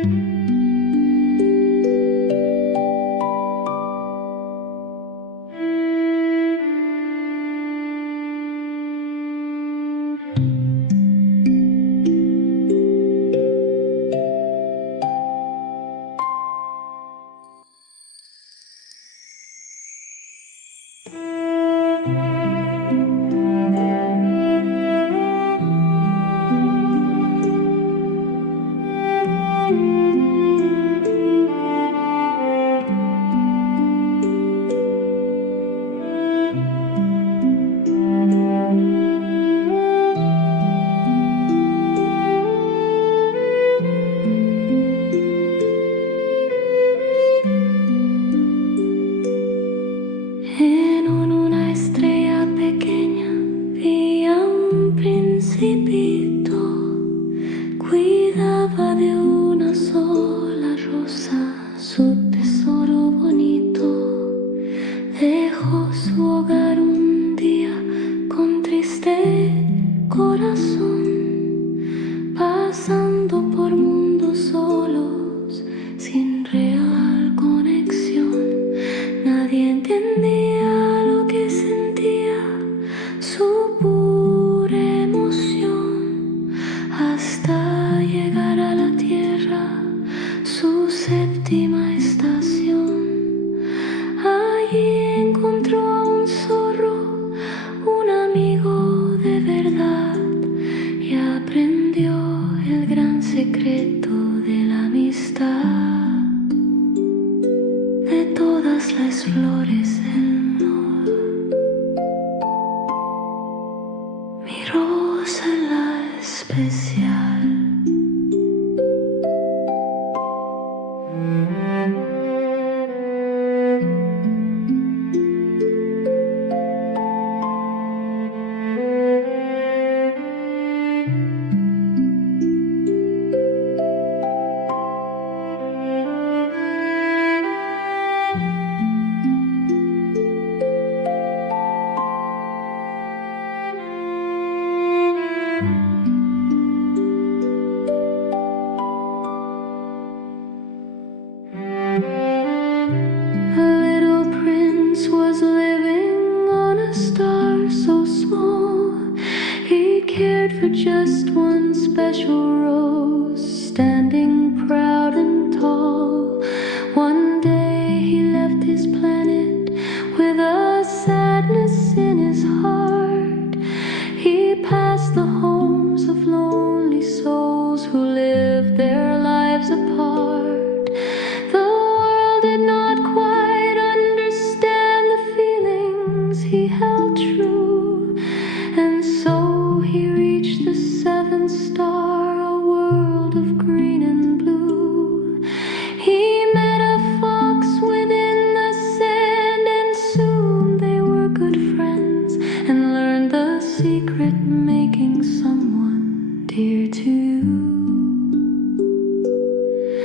Principito cuidaba de una sola rosa, su tesoro bonito. Dejó su hogar un día con triste corazón, pasando por mundos solos, sin real conexión. Nadie entendía lo que sentía, su pura emoción, hasta llegar a la tierra, su séptima estación. Allí encontró a un zorro, un amigo de verdad, y aprendió el gran secreto de la amistad. De todas las flores del amor, mi rosa es la especial. For just one special rose, standing proud and tall. One day he left his planet with a sadness in his heart. He passed the homes of lonely souls who lived their lives apart. The world did not quite understand the feelings he held true, and so he reached the seventh star, a world of green and blue. He met a fox within the sand, and soon they were good friends, and learned the secret making someone dear to you.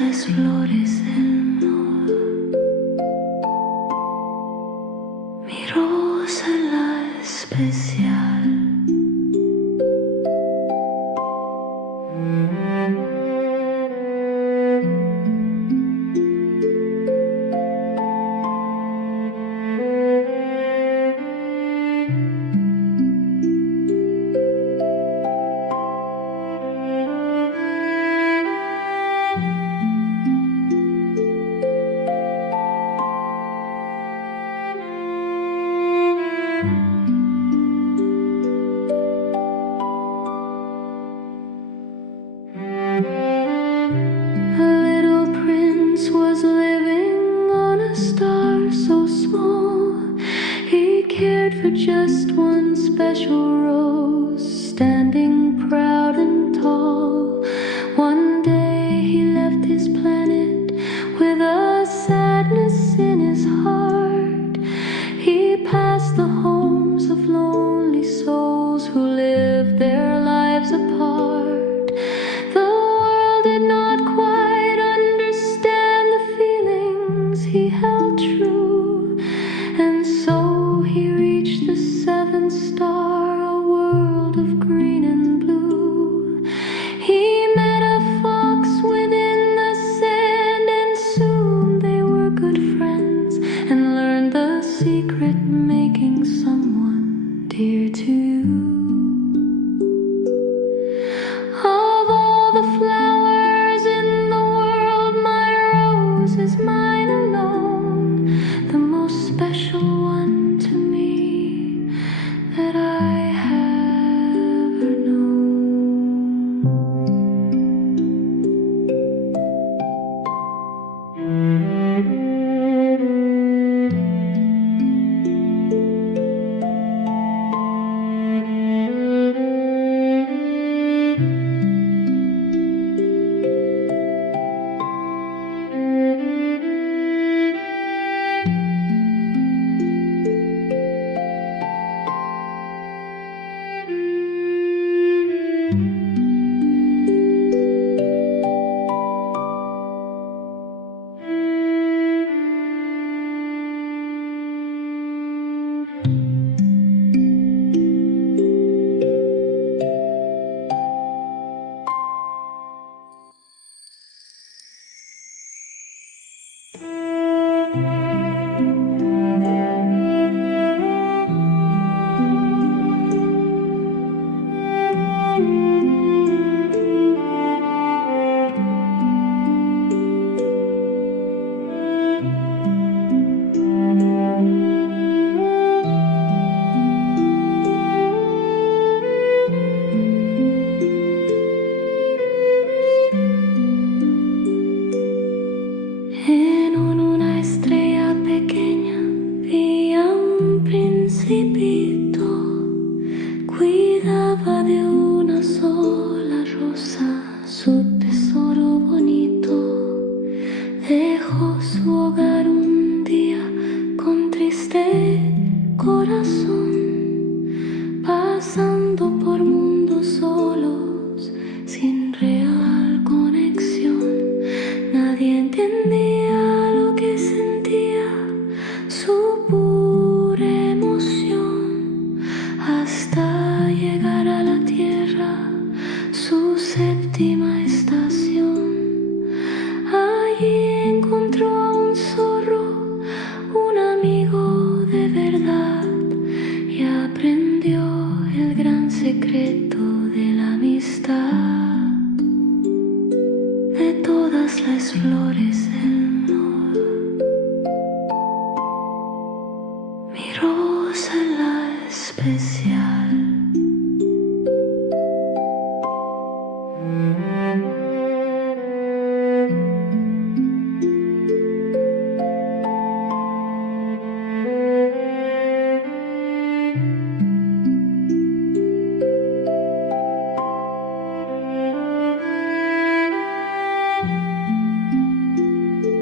las flores del amor. Mi rosa la especial. Just one special rose, standing proud and tall. One day he left his planet with a sadness in his heart. He passed the homes of lonely souls who lived their lives apart. The world did not quite understand the feelings he held true, and so he reached the seventh star, a world of green and blue. He met a fox within the sand, and soon they were good friends, and learned the secret making someone dear to you. Of all the flowers in the world, my rose is mine alone, the most special one to me that I have ever known. En una estrella pequeña vivía un principito, cuidaba de una sola rosa, su tesoro bonito. Dejó su hogar un día con triste corazón, pasando por mundos solos, sin real conexión. Nadie entendía lo que sentía, su pura emoción, hasta llegar a la tierra, su séptima estación. Allí encontró a un zorro, un amigo de verdad, y aprendió el gran secreto de la amistad. De todas las flores del amor, mi rosa la especial.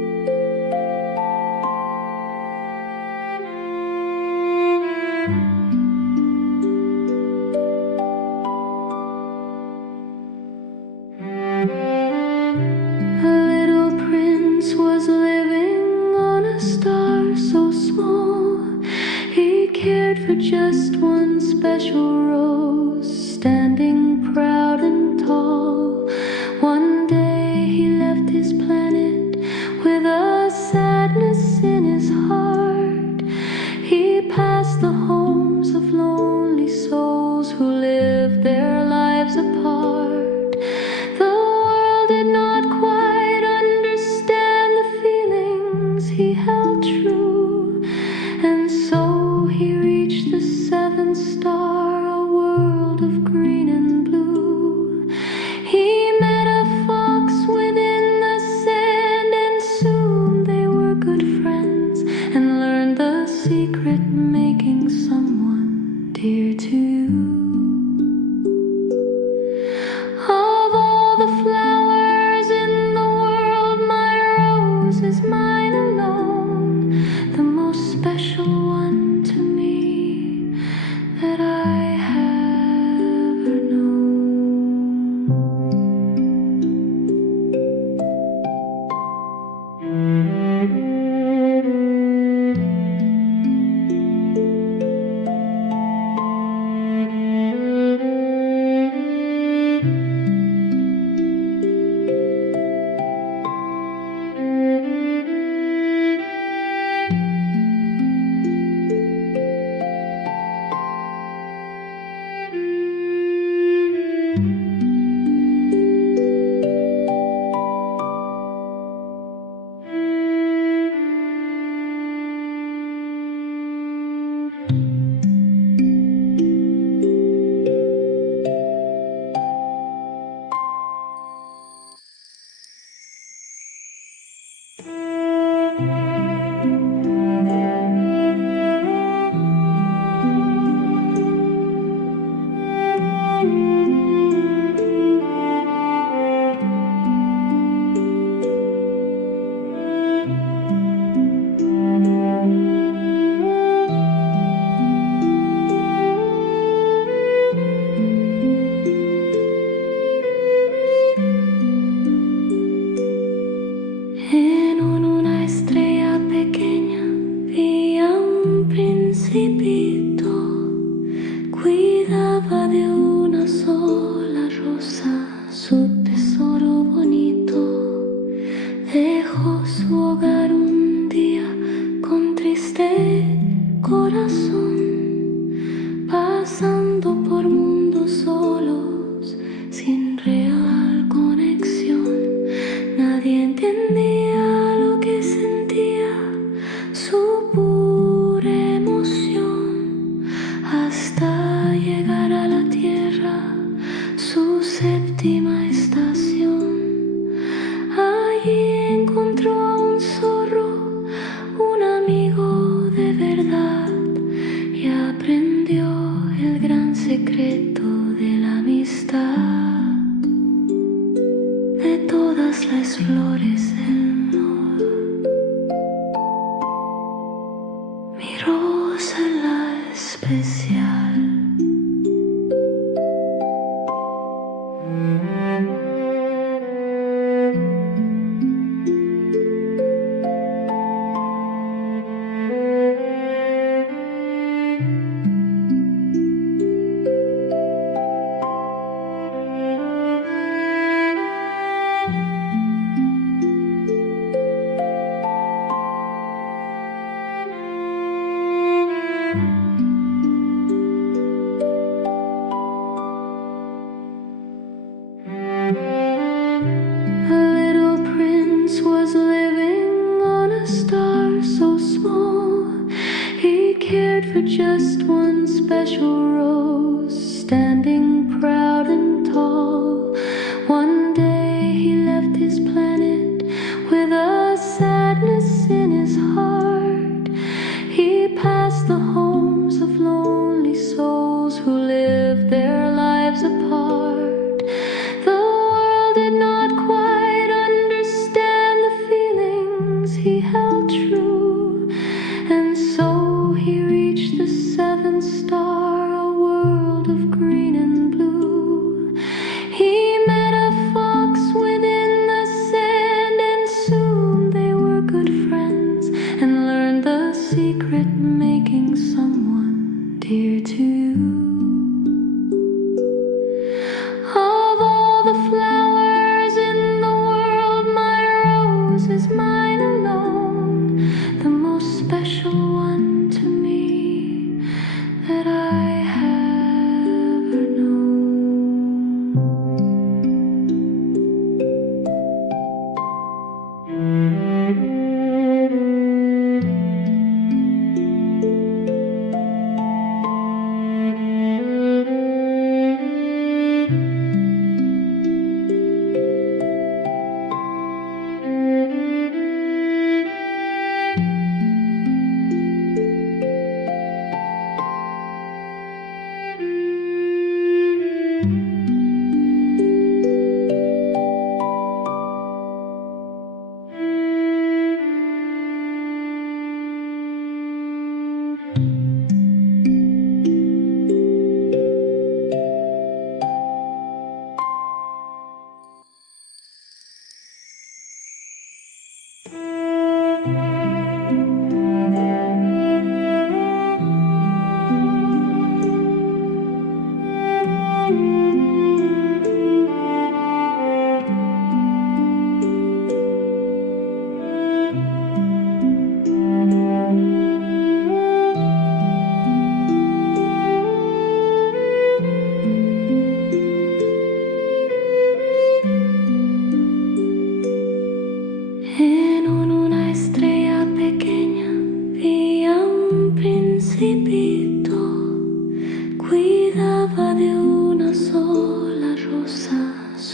just one special rose, standing proud and tall. One day he left his planet with a sadness in his heart. He passed the homes of lonely souls who lived their lives apart. The world did not quite understand the feelings he held true, and so he reached the seventh star, a world of green and blue. He met a fox within the sand, and soon they were good friends, and learned the secret making someone dear to you. Of all the flowers in the world, my rose is mine alone, the most special one to me that I have ever known. En una estrella pequeña vi a un principito, cuidaba de una sola rosa, su tesoro bonito. Dejó su hogar un día con triste corazón, pasando por mundos solos, sin real conexión. Nadie entendía lo que sentía, su pura emoción, hasta llegar a la tierra, su séptima estación. Allí encontró a un zorro, un amigo de verdad, y aprendió el gran secreto de la amistad. De todas las flores del amor, mi rosa la especial. For just one special rose, standing proud and tall. One day he left his planet with a sadness in his heart. He passed the homes of lonely souls who lived their lives apart. The world did not quite understand the feelings he held true, and so he reached the seventh star, a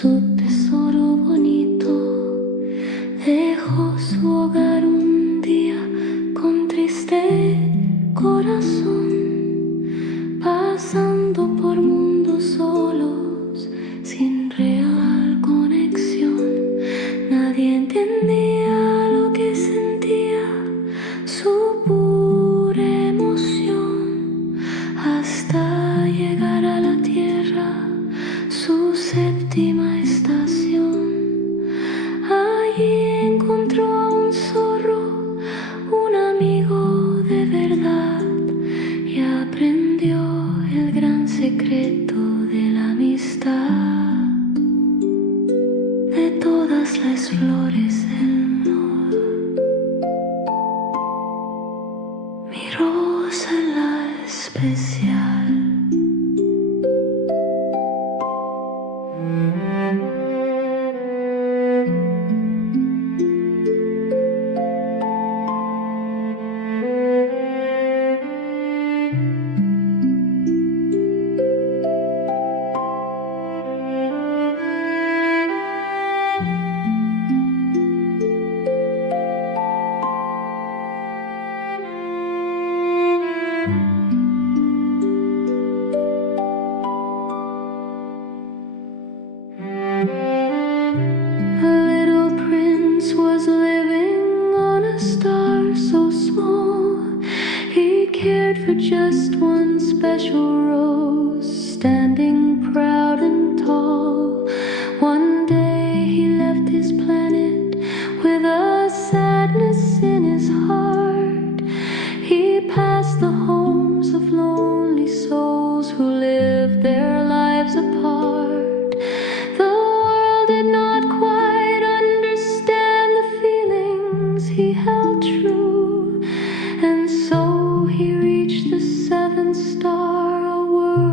su tesoro bonito. Dejó su hogar un día con triste corazón, pasando por mundos solos sin real conexión. Nadie entendía lo que sentía, su pura emoción, hasta llegar a la tierra, su séptima estación. Allí encontró a un zorro, un amigo de verdad, y aprendió el gran secreto de la amistad. De todas las flores del mar, mi rosa la especial. For just one special rose, standing proud and tall. One day he left his planet with a sadness in his heart. He passed the homes of lonely souls who lived their lives apart. The world did not quite understand the feelings he held true, and so he reached the seventh star, a world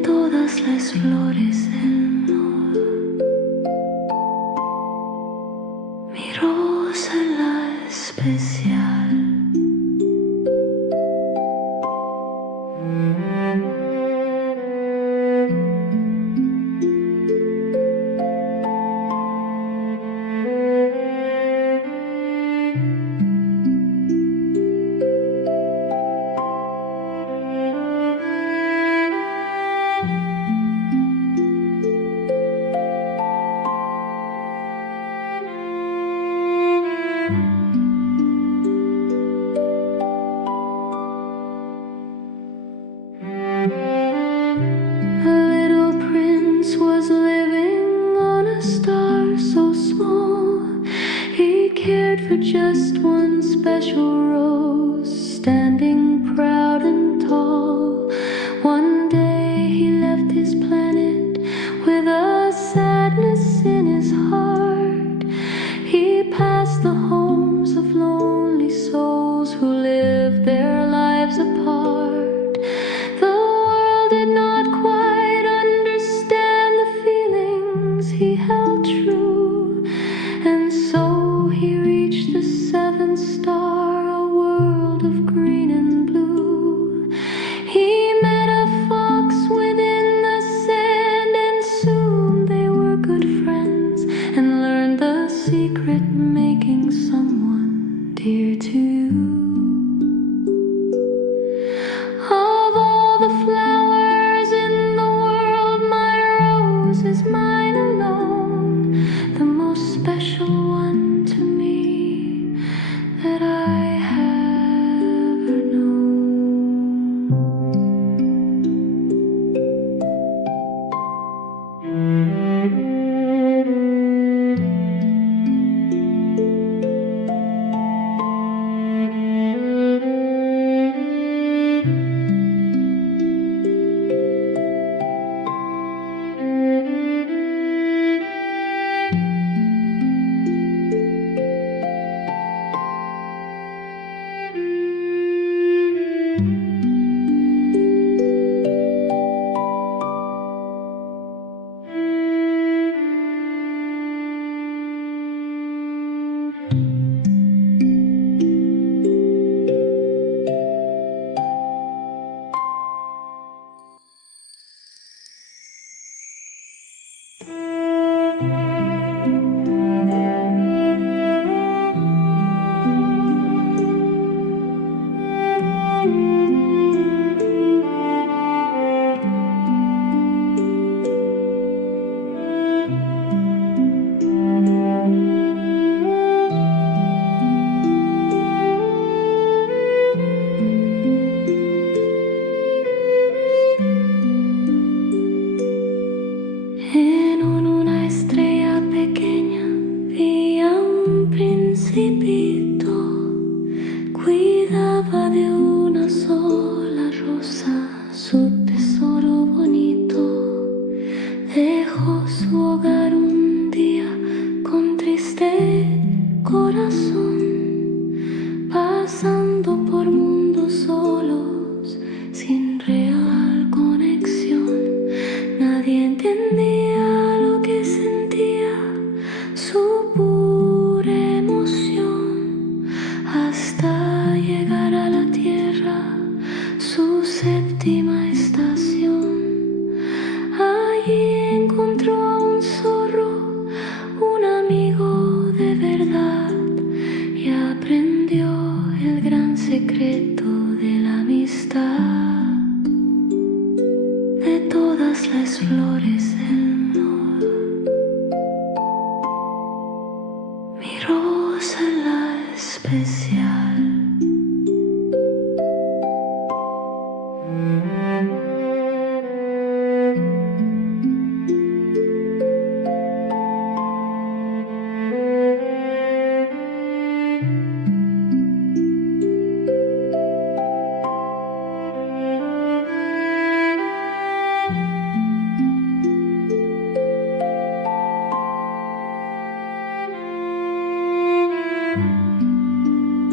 todas las flores del mar. Mi rosa la especial. Just one special rose, standing proud and tall. One day he left his planet with a sadness in his heart. He passed the homes of lonely souls who lived their lives apart. The world did not quite understand the feelings he held true, and so he reached the seventh star, a world of green and blue. He met a fox within the sand, and soon they were good friends, and learned the secret making someone dear to you. Of all the flowers in the world, my rose is mine alone, the most special one to me that I have ever known. En una estrella pequeña vi a un principito, cuidaba de una sola rosa, su tesoro bonito. Dejó su hogar un día con triste corazón, pasando por mundos solos, sin real conexión. Nadie entendía lo que sentía, su pura emoción, hasta llegar a la tierra, su séptima estación. Allí encontró a un zorro, un amigo de verdad, y aprendió el gran secreto de la amistad. De todas las flores del mar, mi rosa la especial.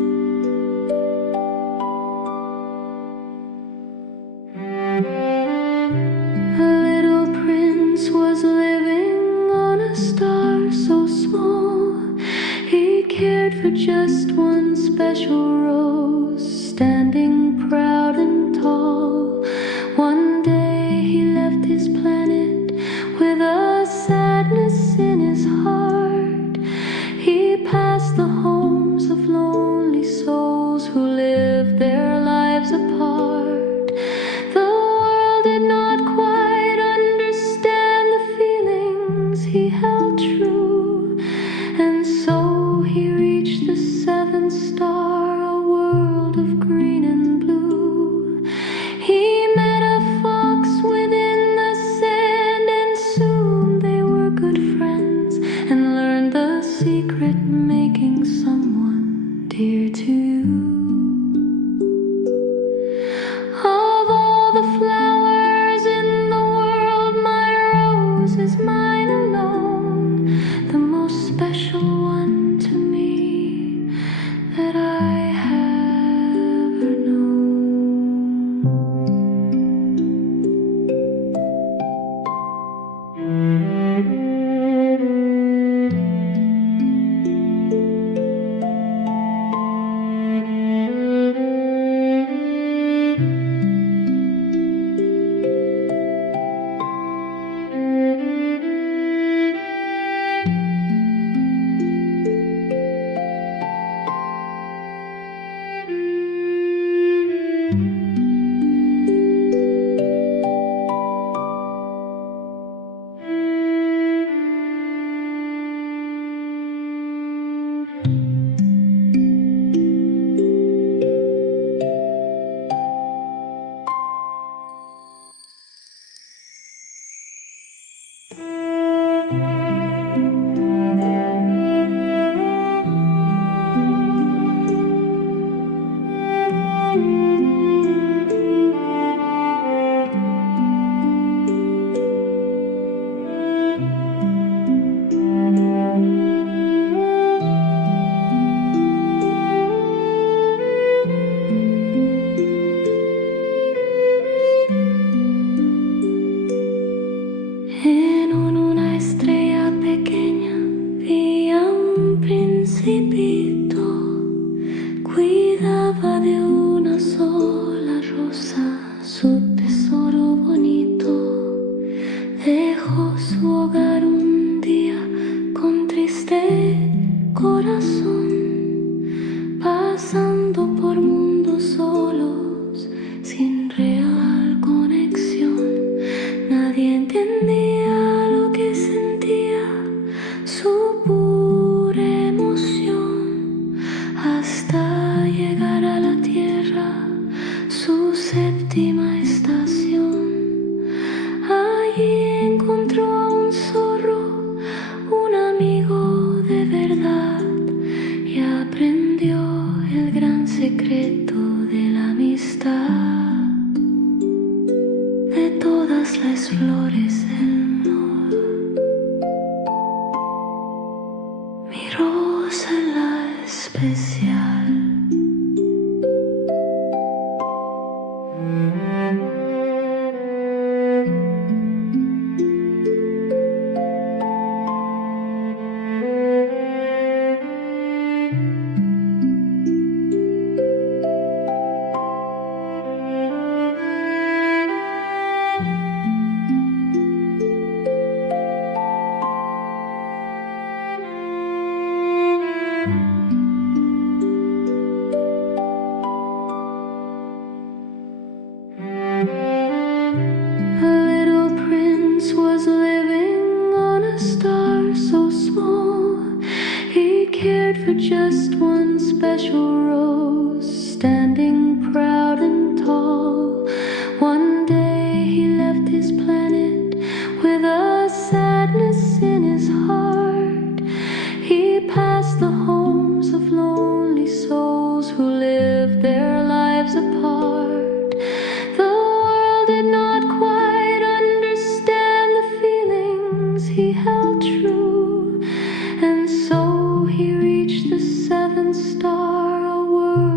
for just one special rose, standing proud and tall. One day he left his planet with a sadness in his heart. He passed the homes of lonely souls who lived their lives apart. The world did not quite understand the feelings he held true, and so he reached the seventh star, a world of green and blue. He met a fox within the sand, and soon they were good friends, and learned the secret making someone dear to you. Of all the flowers in the world, my rose is mine alone, the most special one to me that I have ever known. En una estrella pequeña vi a un principito, cuidaba de una sola rosa, su tesoro bonito. Dejó su hogar un día con triste corazón, pasando por mundos solos, sin real conexión. Nadie entendía lo que sentía, su pura emoción, hasta llegar a la tierra, su séptima estación. Allí encontró a un zorro, un amigo de verdad, y aprendió el gran secreto de la amistad. De todas las flores del amor, mi rosa la especial. For just one special rose, standing proud and tall. One day he left his planet with a sadness in his heart. He passed the homes of lonely souls who lived their lives apart. The world did not quite understand the feelings he held true, and so he reached the seventh star, a world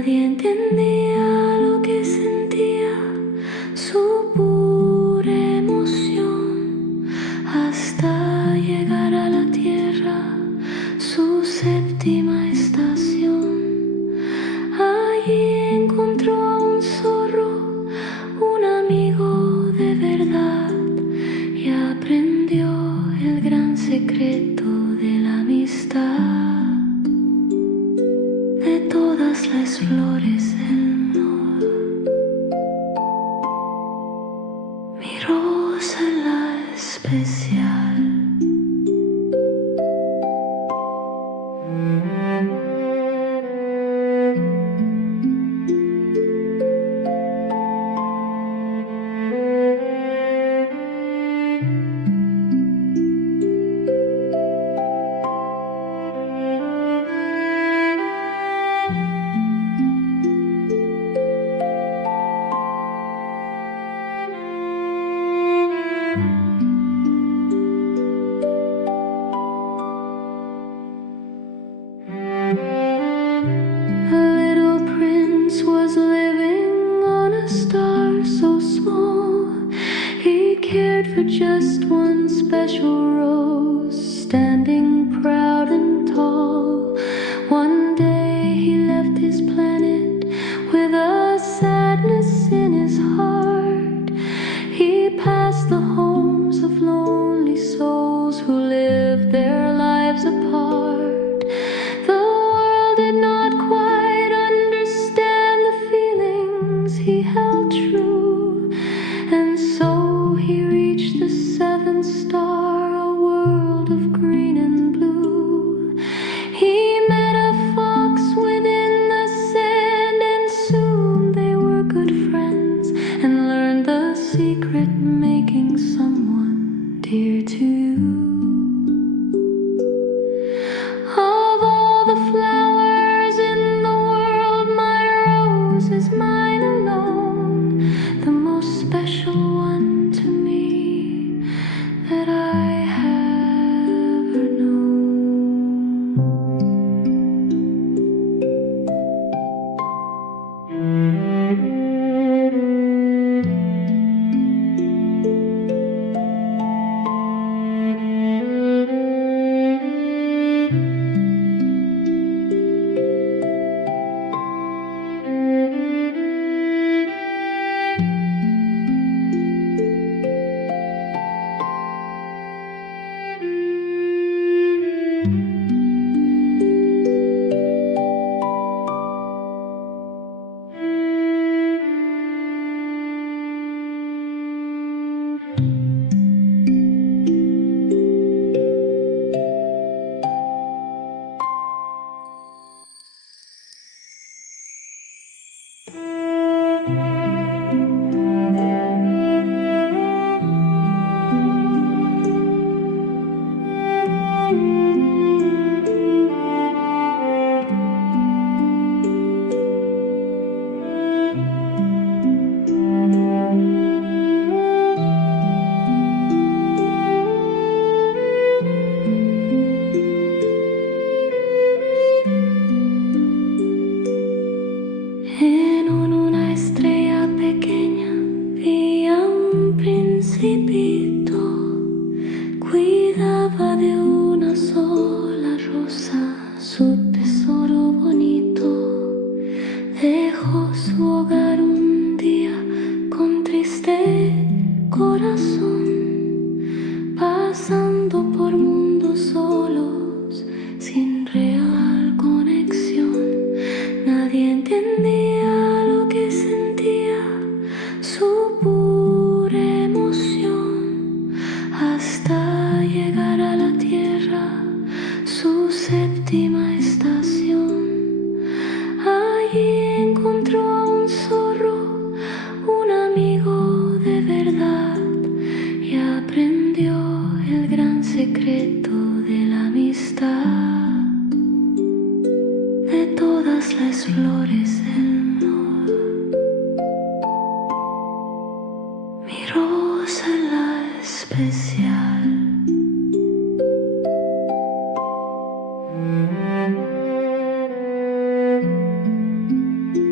Nadie entendía lo que sentía, su pura emoción, hasta llegar a la tierra, su séptima estación. Allí encontró a un zorro, un amigo de verdad, y aprendió el gran secreto de la amistad. De todas las flores del amor, mi rosa la especial. For just one special rose, standing proud and tall. One day he left his planet with a sadness in his heart. He passed the homes of lonely souls who lived their lives apart. The world did not quite understand the feelings he held true, and so he reached the seventh star, a world of green and blue. He met a fox within the sand, and soon they were good friends, and learned the secret making someone dear to you. Of all the flowers in the world, my rose is mine alone, the most special one to me that I have ever known. En una estrella pequeña vi a un principito, cuidaba de una sola rosa, su tesoro bonito. Dejó su hogar un día con triste corazón, pasando por mundos solos, sin real conexión. Nadie entendía lo que sentía, su pura emoción, hasta llegar a la tierra, su séptima estación. Allí encontró a un zorro, un amigo de verdad, y aprendió el gran secreto de la amistad. De todas las flores del amor, mi rosa la especial.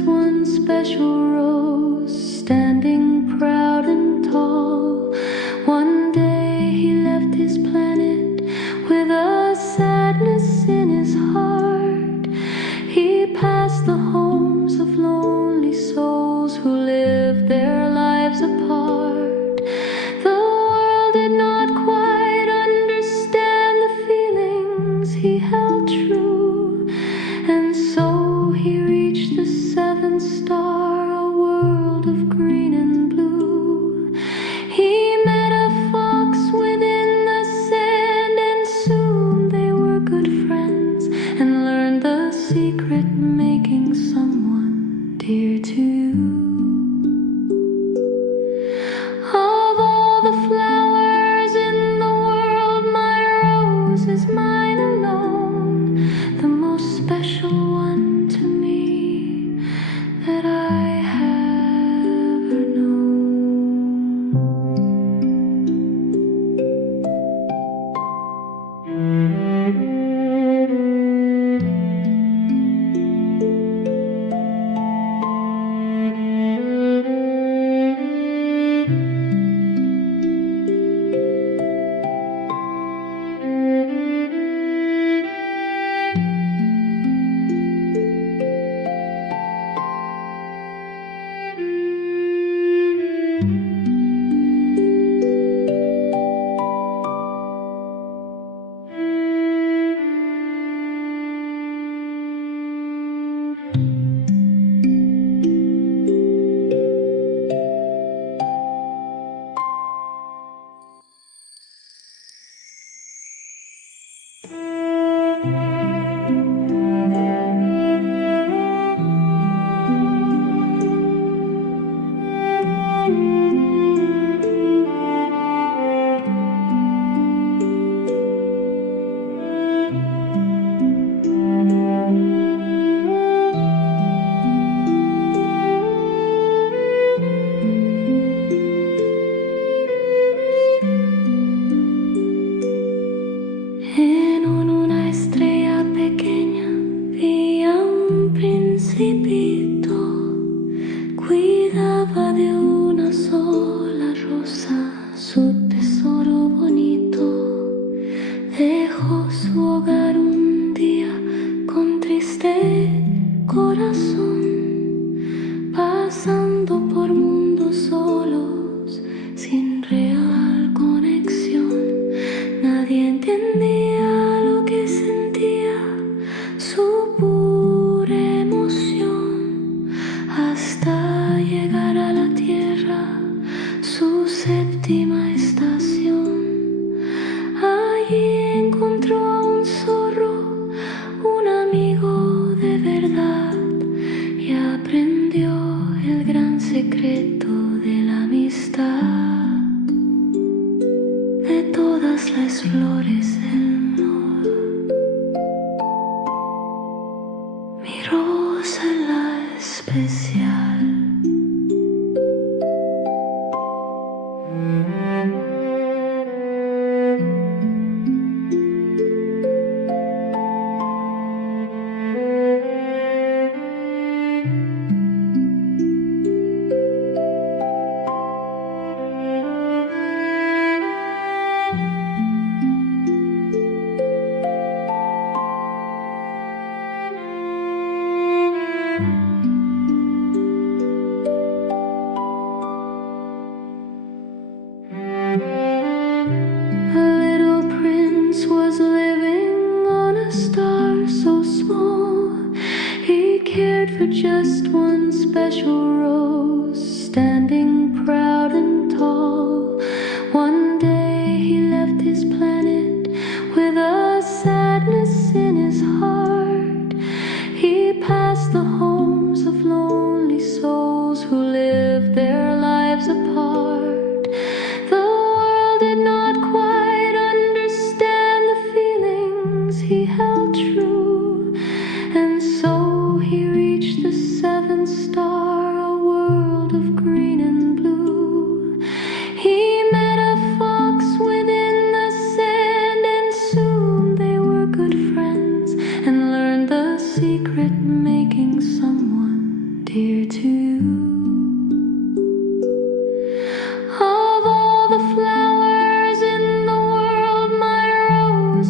just one special rose, standing proud and tall. One day he left his planet with a sadness in his heart. He passed the homes of lonely souls who lived their lives apart. The world did not quite understand the feelings he held true, and so he reached the seventh star, a world of green and blue. He met a fox within the sand, and soon they were good friends, and learned the secret making someone dear to you. Of all the flowers in the world, my rose is mine alone, the most special one to me that I have ever known. En una estrella pequeña vivía un principito, cuidaba de una sola rosa, su tesoro bonito. Dejó su hogar un día con triste corazón, pasando por mundos solos, sin real conexión. Nadie entendía lo que sentía, su pura emoción, hasta llegar a la tierra, su séptima estación. Allí encontró a un zorro, un amigo de verdad, y aprendió el gran secreto de la amistad. De todas las flores del amor, mi rosa la especial. For just one special rose, standing proud and tall. One day he left his planet with a sadness in his heart. He passed the homes of lonely souls who lived their lives apart. The world did not quite understand the feelings he held true, and so he reached the seventh star, a world of green and blue. He met a fox within the sand, and soon they were good friends, and learned the secret making some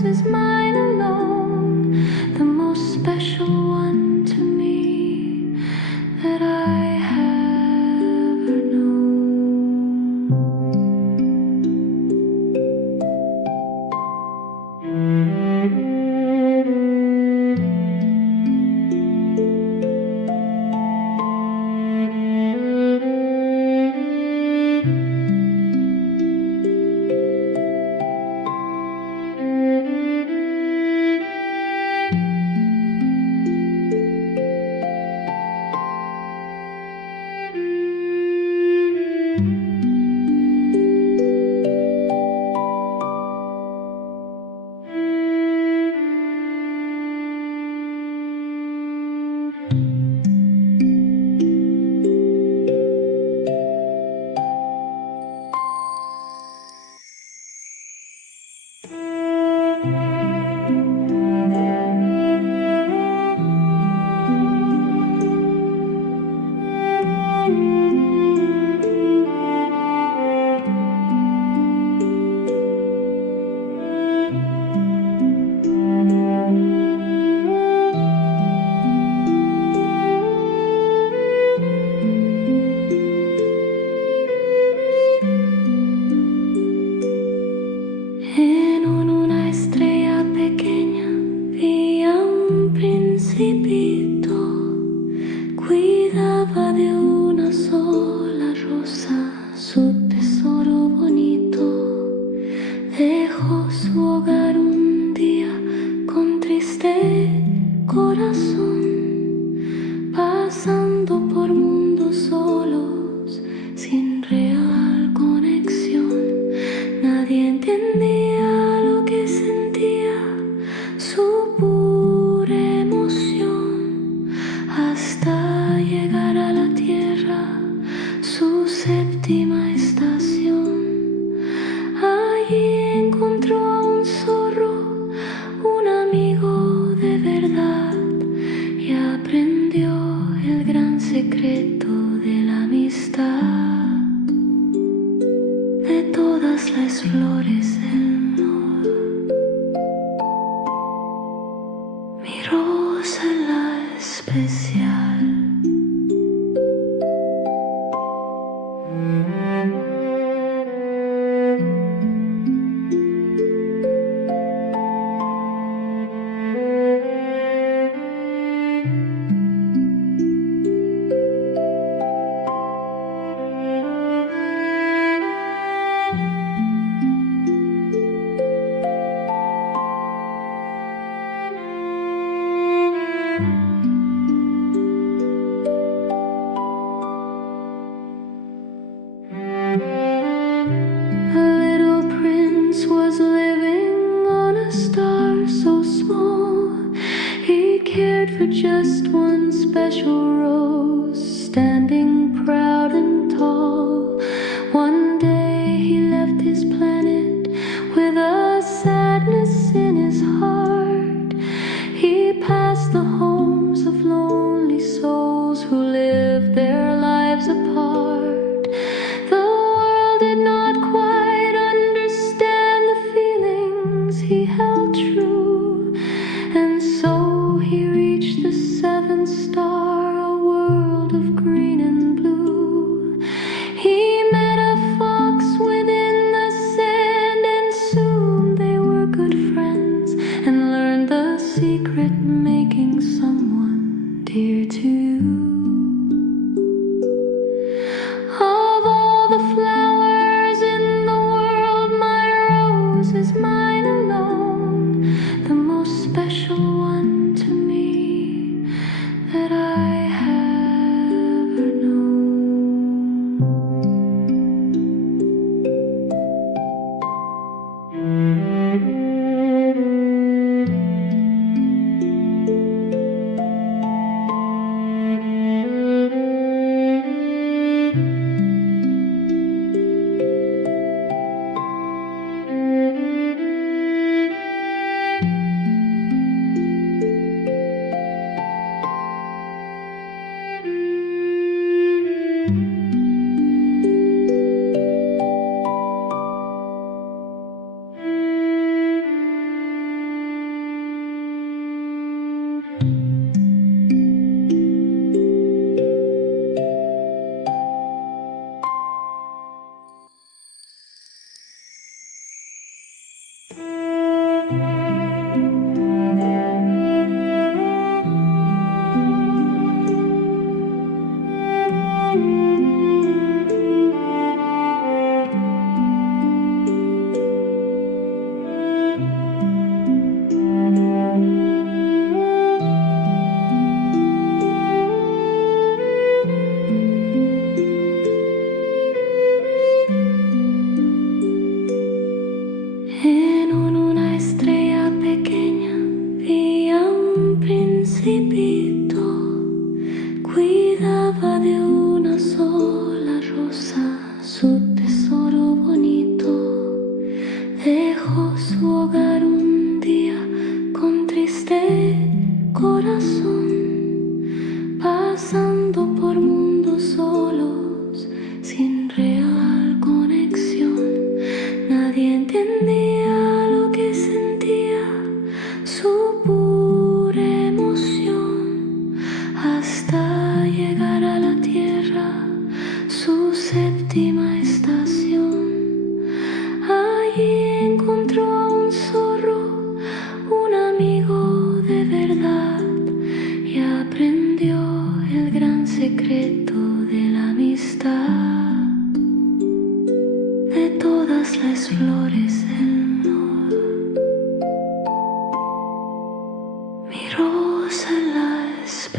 rose is mine alone, the most special one to me that I have ever known. En una estrella pequeña vi a un principito, cuidaba de una sola rosa, su tesoro bonito. Dejó su hogar un día con triste corazón, pasando por mundos solos, sin real conexión. Nadie entendía lo que sentía, su pura emoción, hasta llegar a la tierra, su séptima estación. Allí encontró a un zorro, un amigo de verdad, y aprendió el gran secreto de la amistad. De todas las flores del amor, mi rosa la especial. For just one special rose, standing proud and tall. One day he left his planet with a sadness in his heart. He passed the homes of lonely souls who lived their lives apart. The world did not quite understand the feelings he held true, and so he reached the seventh star, a world of green and blue. He met a fox within the sand, and soon they were good friends, and learned the secret making someone dear to you. Of all the flowers in the world, my rose is mine alone, the most special one to me that I have ever known.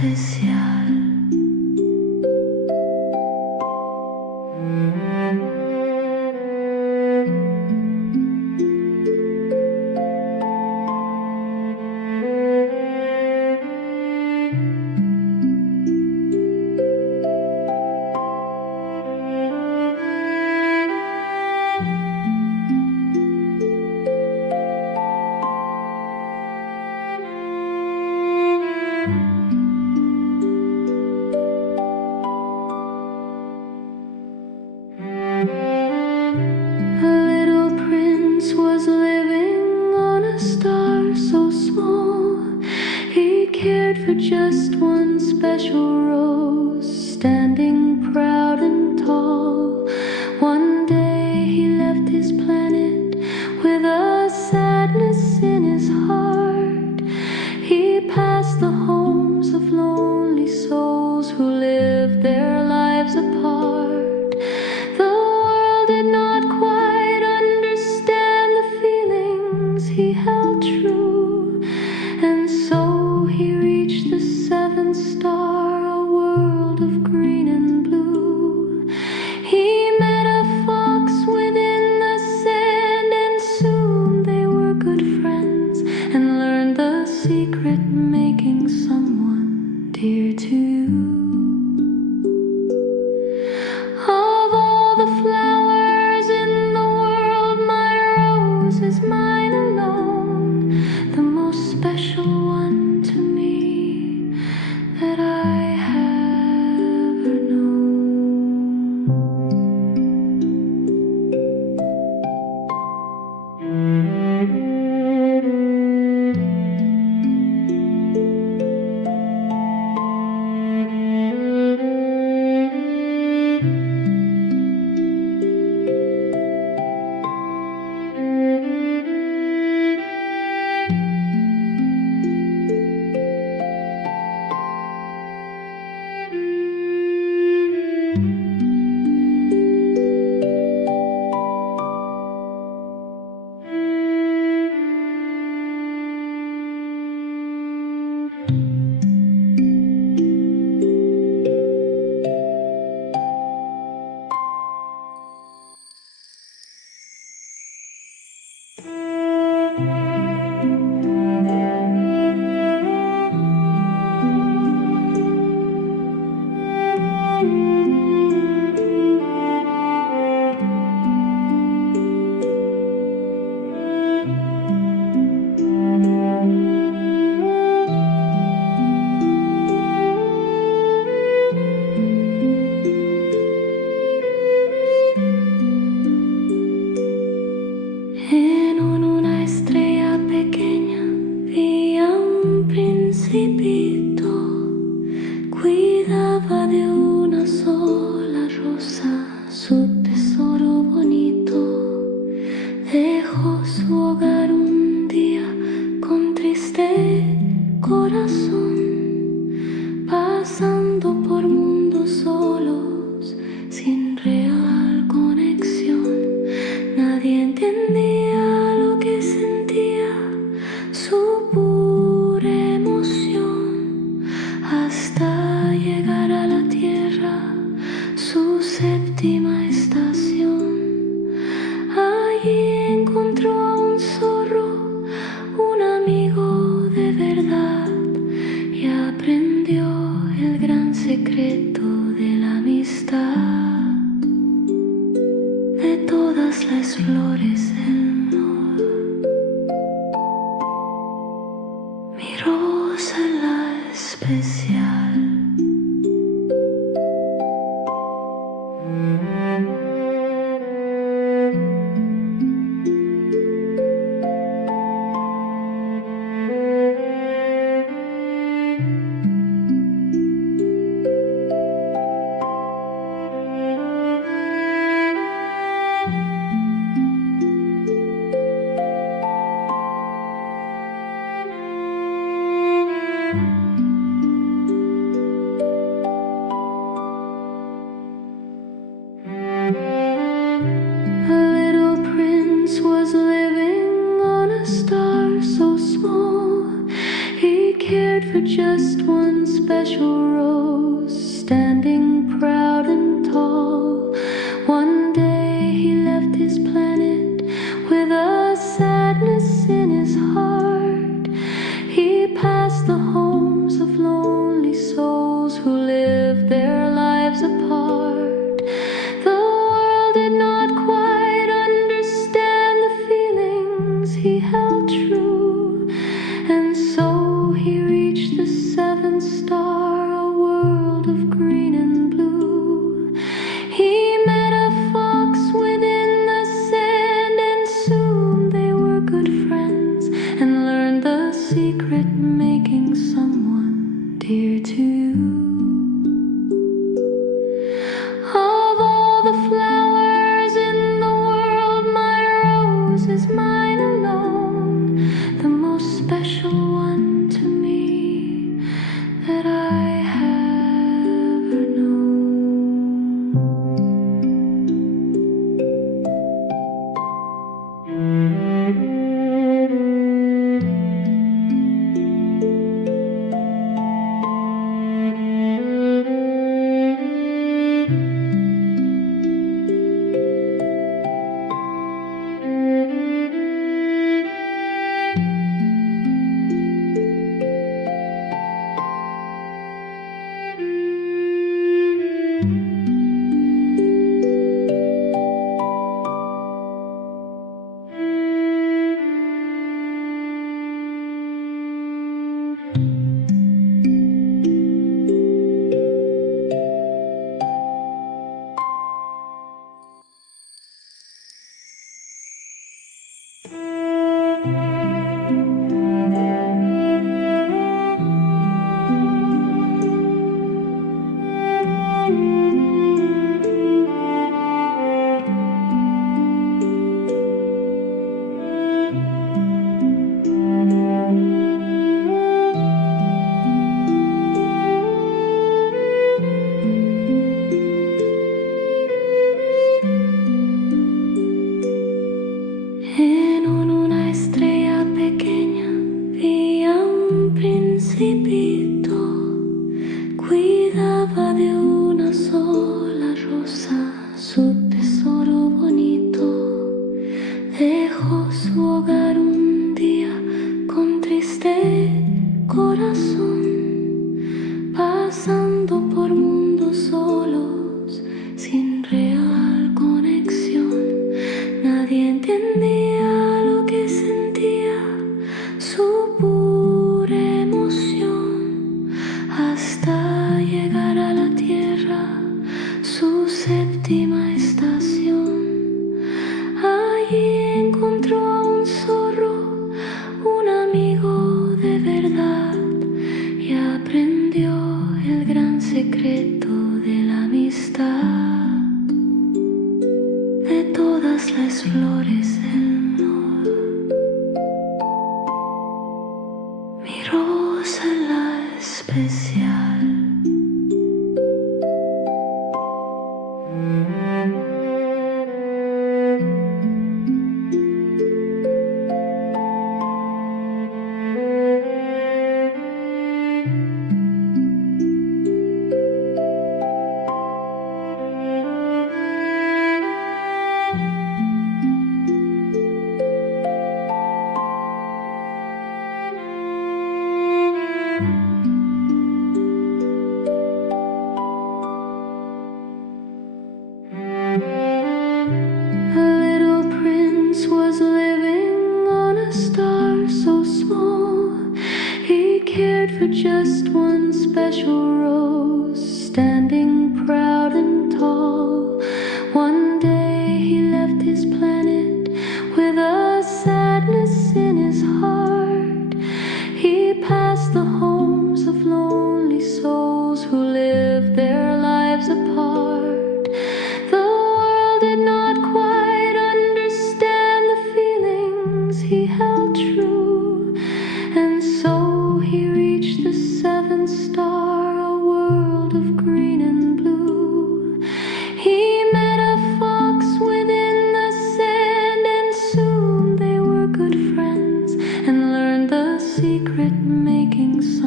especial. For just one special rose, standing proud and tall. One day he left his planet with a sadness in his heart. He passed the homes of lonely souls who lived their lives apart. The world did not quite understand the feelings he held true, and so he reached the seventh star, a world of green and blue. He met a fox within the sand, and soon they were good friends, and learned the secret making someone dear to you. Of all the flowers in the world, my rose is mine alone, the most special one to me that I have ever known. En una estrella pequeña vi a un principito, cuidaba de una sola rosa, su tesoro bonito. Dejó su hogar un día con triste corazón, pasando por mundos solos, sin real conexión. Nadie entendía lo que sentía, su pura emoción, hasta llegar a la tierra, su séptima estación. Allí encontró a un zorro, un amigo de verdad, y aprendió el gran secreto de la amistad. De todas las flores del amor, mi rosa la especial. cared for just one special rose, standing proud and tall. One day he left his planet with a sadness in his heart. He passed the homes of lonely souls who lived their lives apart. The world did not quite understand the feelings he held true, and so he reached the seventh star, a world of green and blue. He met a fox within the sand, and soon they were good friends, and learned the secret making someone dear to you. Of all the flowers in the world, my rose is mine alone, the most special one to me that I have ever known. En una estrella pequeña vivía un principito, cuidaba de una sola rosa, su tesoro bonito. Dejó su hogar un día con triste corazón, pasando por mundos solos, sin real conexión. Nadie entendía lo que sentía, su pura emoción, hasta llegar a la tierra, su séptima estación. Allí encontró a un zorro, un amigo de verdad, y aprendió el gran secreto de la amistad. De todas las flores del amor, mi rosa la especial. For just one special rose, standing proud and tall. One day he left his planet with a sadness in his heart. He passed the homes of lonely souls who lived their lives apart. The world did not quite understand the feelings he held true, and so he reached the seventh star, a world of green and blue. He met a fox within the sand, and soon they were good friends, and learned the secret making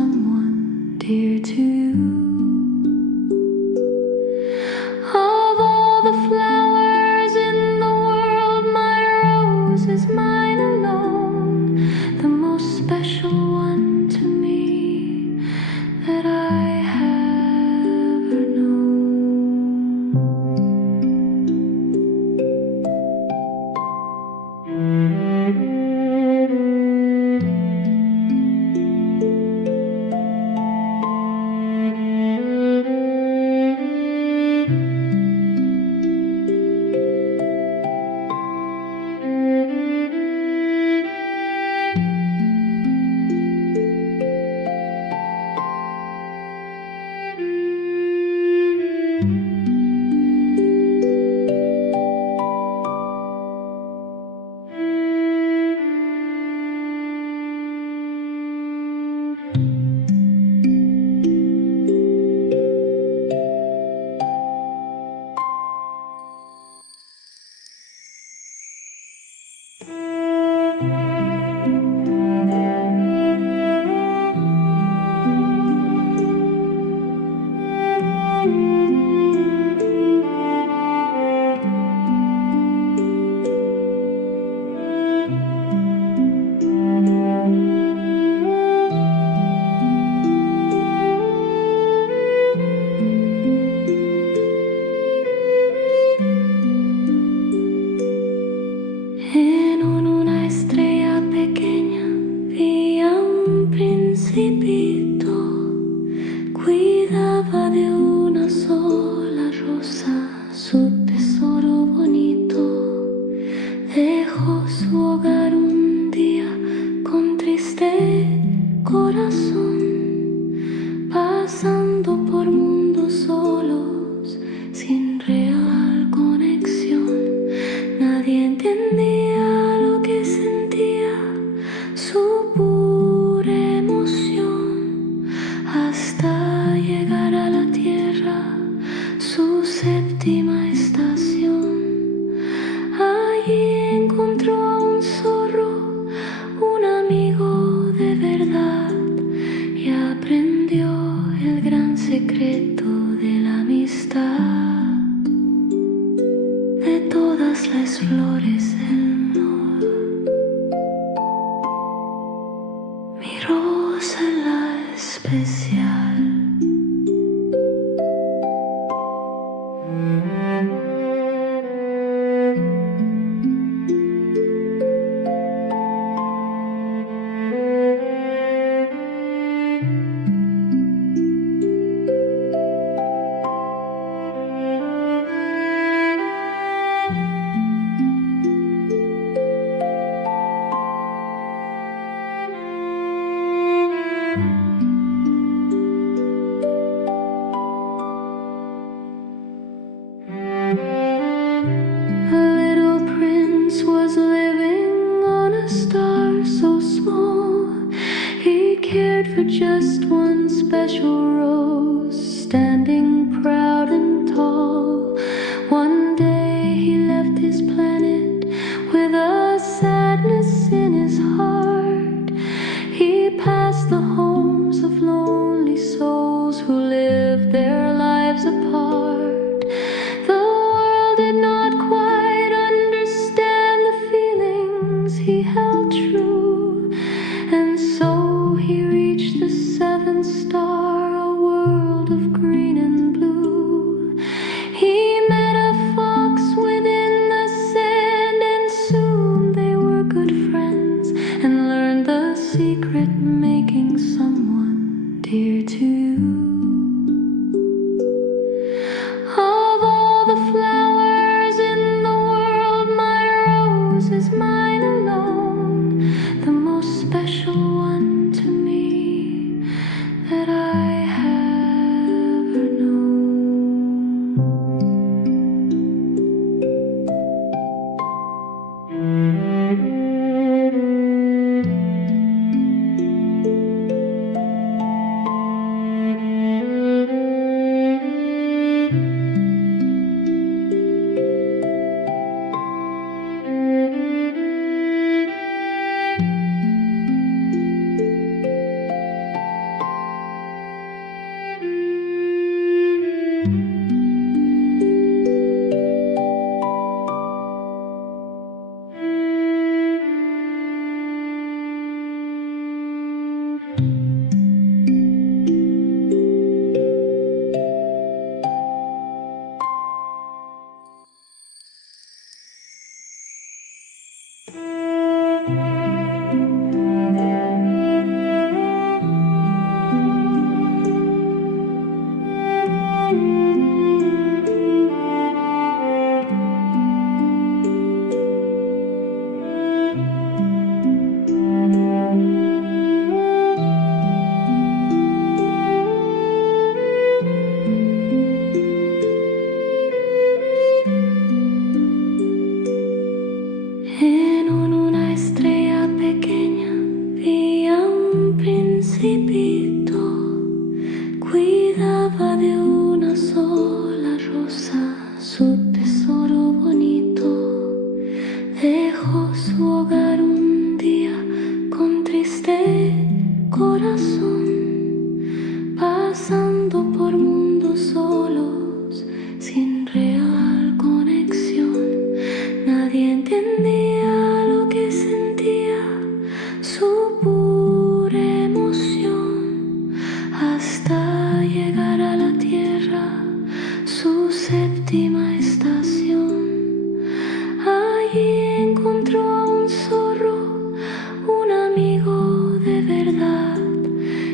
Principito cuidaba de una sola rosa, su tesoro bonito. Dejó su hogar un día con triste corazón, pasando por mundos solos, sin real conexión. Nadie entendía lo que sentía, su pura emoción, hasta llegar a la tierra, su séptima estación. Allí encontró a un zorro, un amigo de verdad, y aprendió el gran secreto de la amistad. De todas las flores del mar, mi rosa es la especial. For just one special rose, standing proud and tall. One day he left his planet with a sadness in his heart. He passed the homes of lonely souls who lived their lives apart. The world did not quite understand the feelings he held true, and so he reached the seventh star, a world of green and blue. He met a fox within the sand, and soon they were good friends, and learned the secret making someone dear to you. Of all the flowers in the world, my rose is mine alone, the most special one to me that I have ever known. En una estrella pequeña vi a un principito, cuidaba de una sola rosa, su tesoro bonito. Dejó su hogar un día con triste corazón, pasando por mundos solos, sin real conexión. Nadie entendía lo que sentía, su pura emoción, hasta llegar a la tierra, su séptima estación. Allí encontró a un zorro, un amigo de verdad,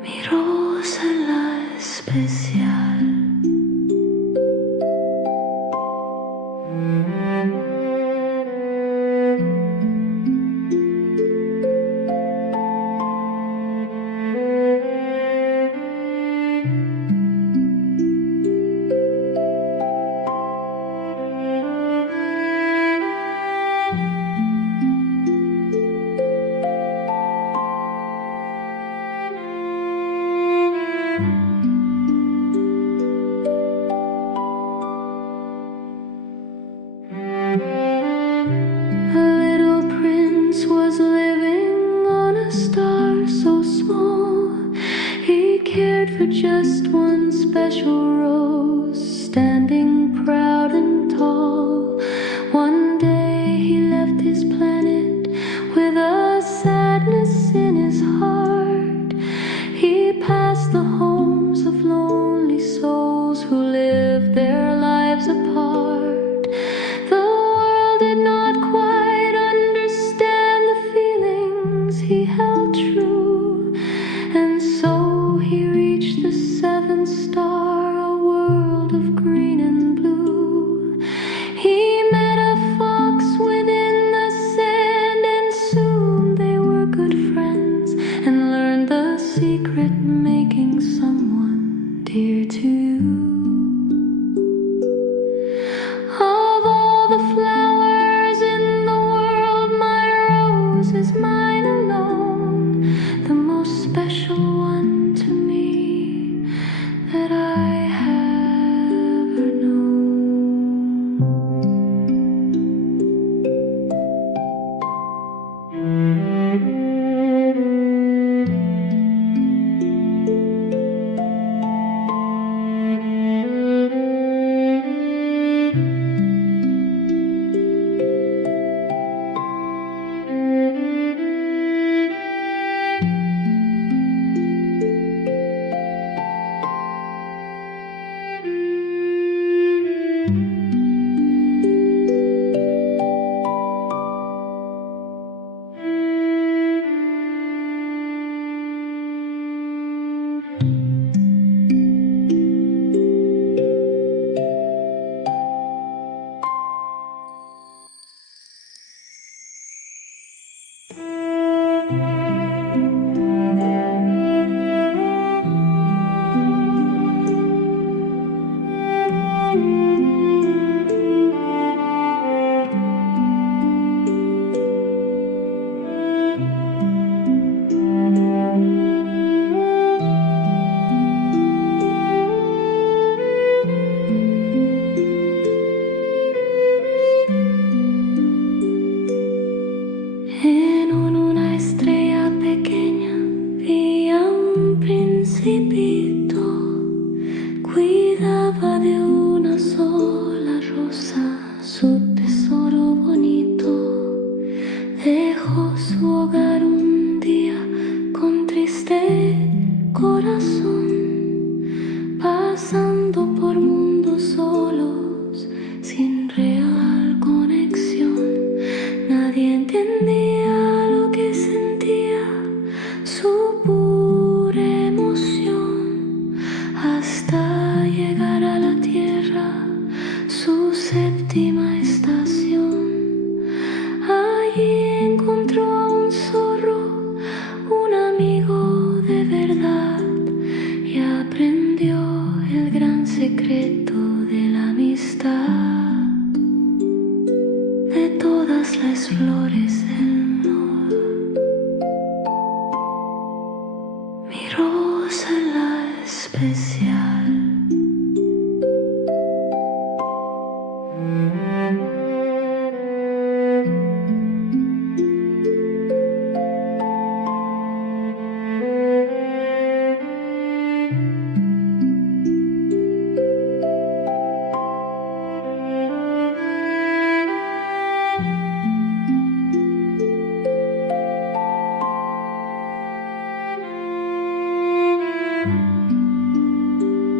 mi rosa la especial. Just one special rose, standing proud and tall. One day he left his planet with a sadness in his heart. He passed the homes of lonely souls who lived their lives apart. The world did not quite understand the feelings he held true, and so he reached the seventh star, a world of green and blue. He met a fox within the sand, and soon they were good friends, and learned the secret making someone dear to you. Of all the flowers in the world, my rose is mine alone, the most special one to me that I have ever known. En una estrella pequeña vi a un principito, cuidaba de una sola rosa, su tesoro bonito. Dejó su hogar un día con triste corazón, pasando por mundos solos, sin real conexión. Nadie entendía lo que sentía, su pura emoción, hasta llegar a la tierra, su séptima estación. Allí encontró a un zorro, un amigo de verdad, y aprendió el gran secreto de la amistad. De todas las flores del amor, mi rosa la especial.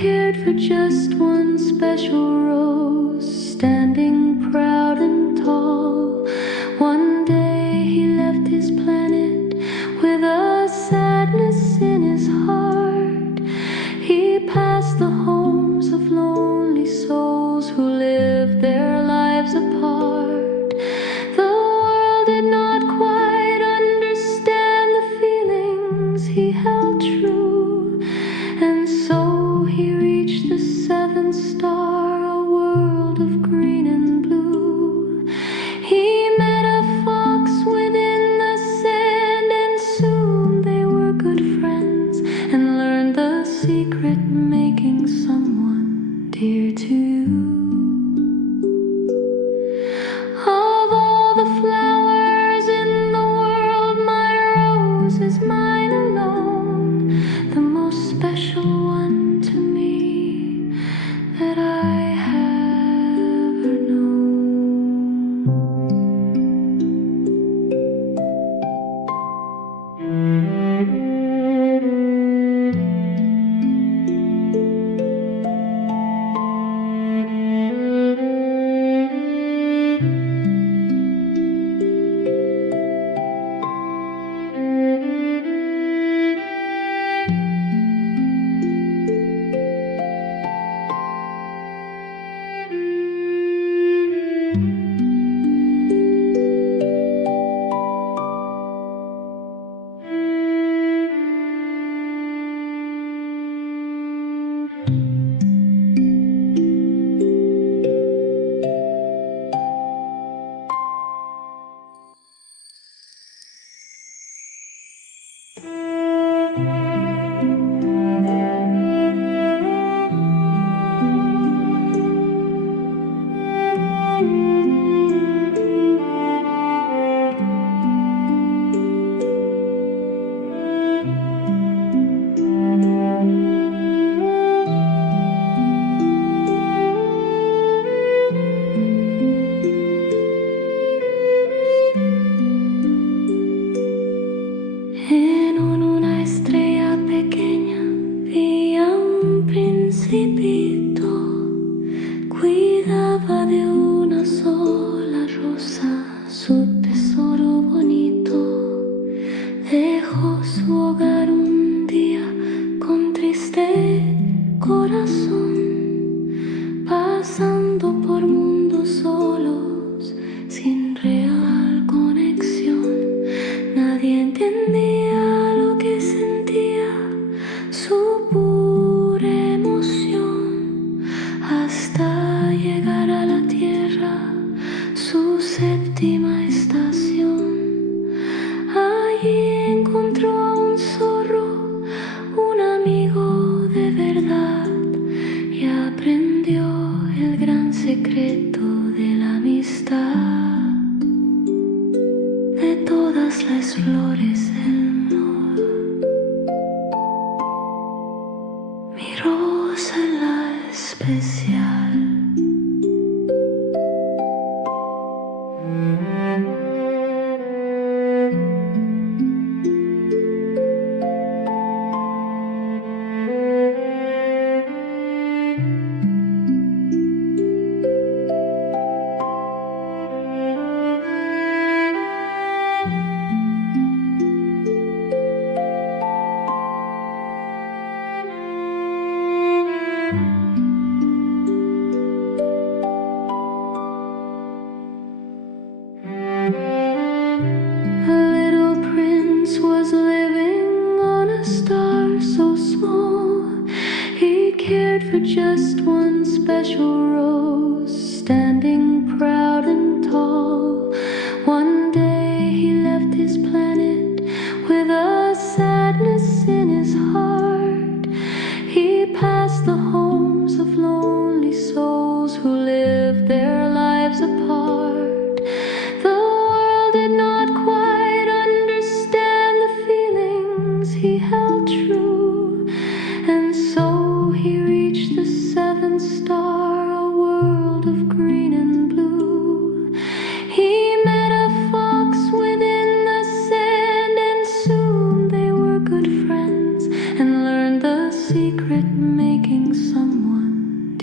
cared for just one special rose, standing proud and tall. One day he left his planet with a sadness in his heart. He passed the homes of lonely souls who lived their lives apart. The world did not quite understand the feelings he held true, and so he reached the seventh star, a world of green and blue. He met a fox within the sand, and soon they were good friends, and learned the secret making someone dear to you. Of all the flowers in the world, my rose is mine alone, the most special one to me that I have ever known. En una estrella pequeña vivía un principito, cuidaba de una sola rosa, su tesoro bonito. Dejó su hogar un día con triste corazón, pasando por mundos solos, sin real conexión. Nadie entendía lo que sentía, su pura emoción, hasta llegar a la tierra, su séptima estación. Allí encontró a un zorro, un amigo de verdad, y aprendió el gran secreto de la amistad. De todas las flores del amor, mi rosa es la especial. For just one special rose, standing proud and tall. One day he left his planet with a sadness in his heart. He passed the homes of lonely souls who lived their lives apart. The world did not quite understand the feelings he held true, and so he reached the seventh star, a world of green and blue.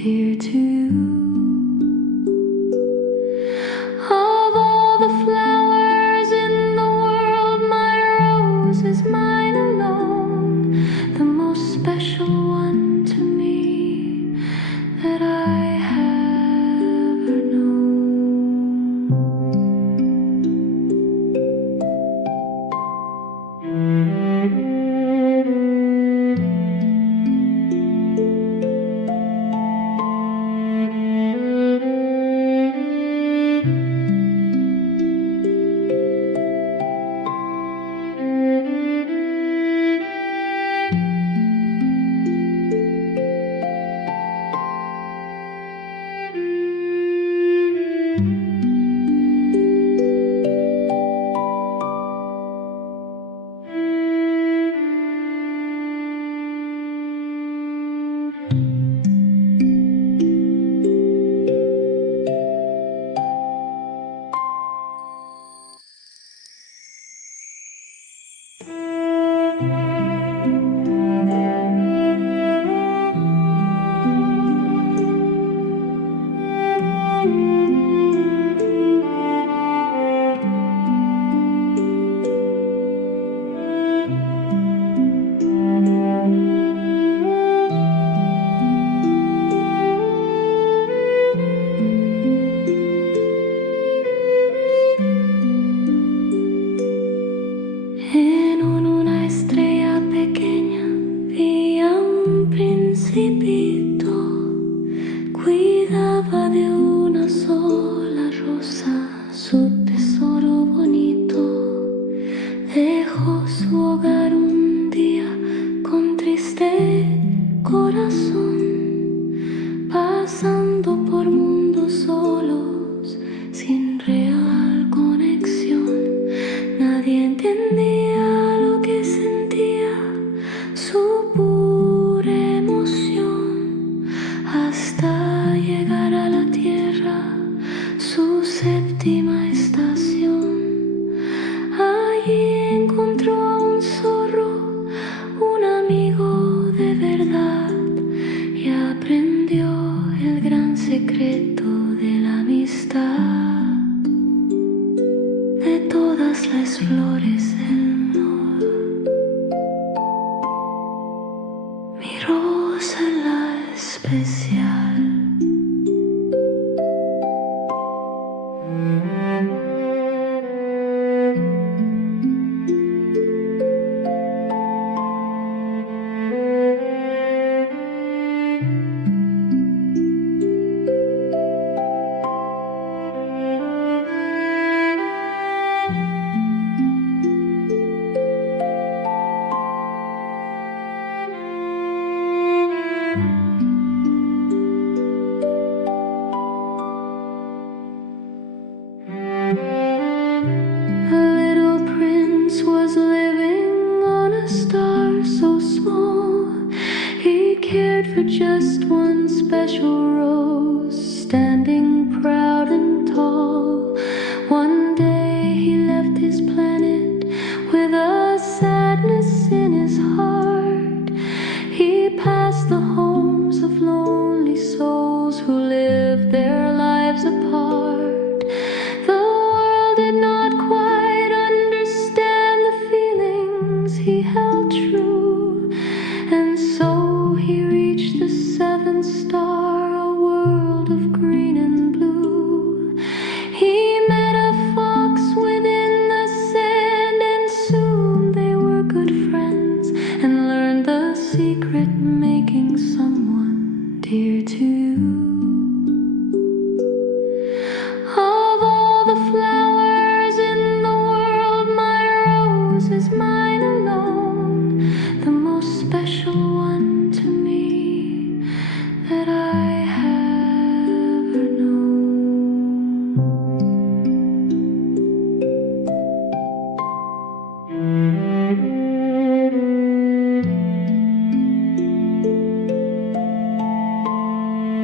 dear to you. Of all the flowers in the world, my rose is mine alone, the most special one to me that I have ever known. En una estrella pequeña vía un principito, cuidaba de una sola rosa, su tesoro bonito. Dejó su hogar un día con triste corazón, pasando por mundos solos, sin real conexión. Nadie entendía lo que sentía, su pura emoción, hasta llegar a la tierra, su séptima estación. Allí encontró a un zorro, un amigo de verdad, y aprendió el gran secreto de la amistad. De todas las flores del amor, mi rosa la especial. For just one special rose, standing proud and tall. One day he left his planet with a sadness in his heart. He passed the homes of lonely souls who lived their lives apart. The world did not quite understand the feelings he held true, and so he reached the seventh star, a world of green and blue. He met a fox within the sand, and soon they were good friends, and learned the secret making someone dear to you. Of all the flowers in the world, my rose is mine alone, the most special one to me that I have ever known.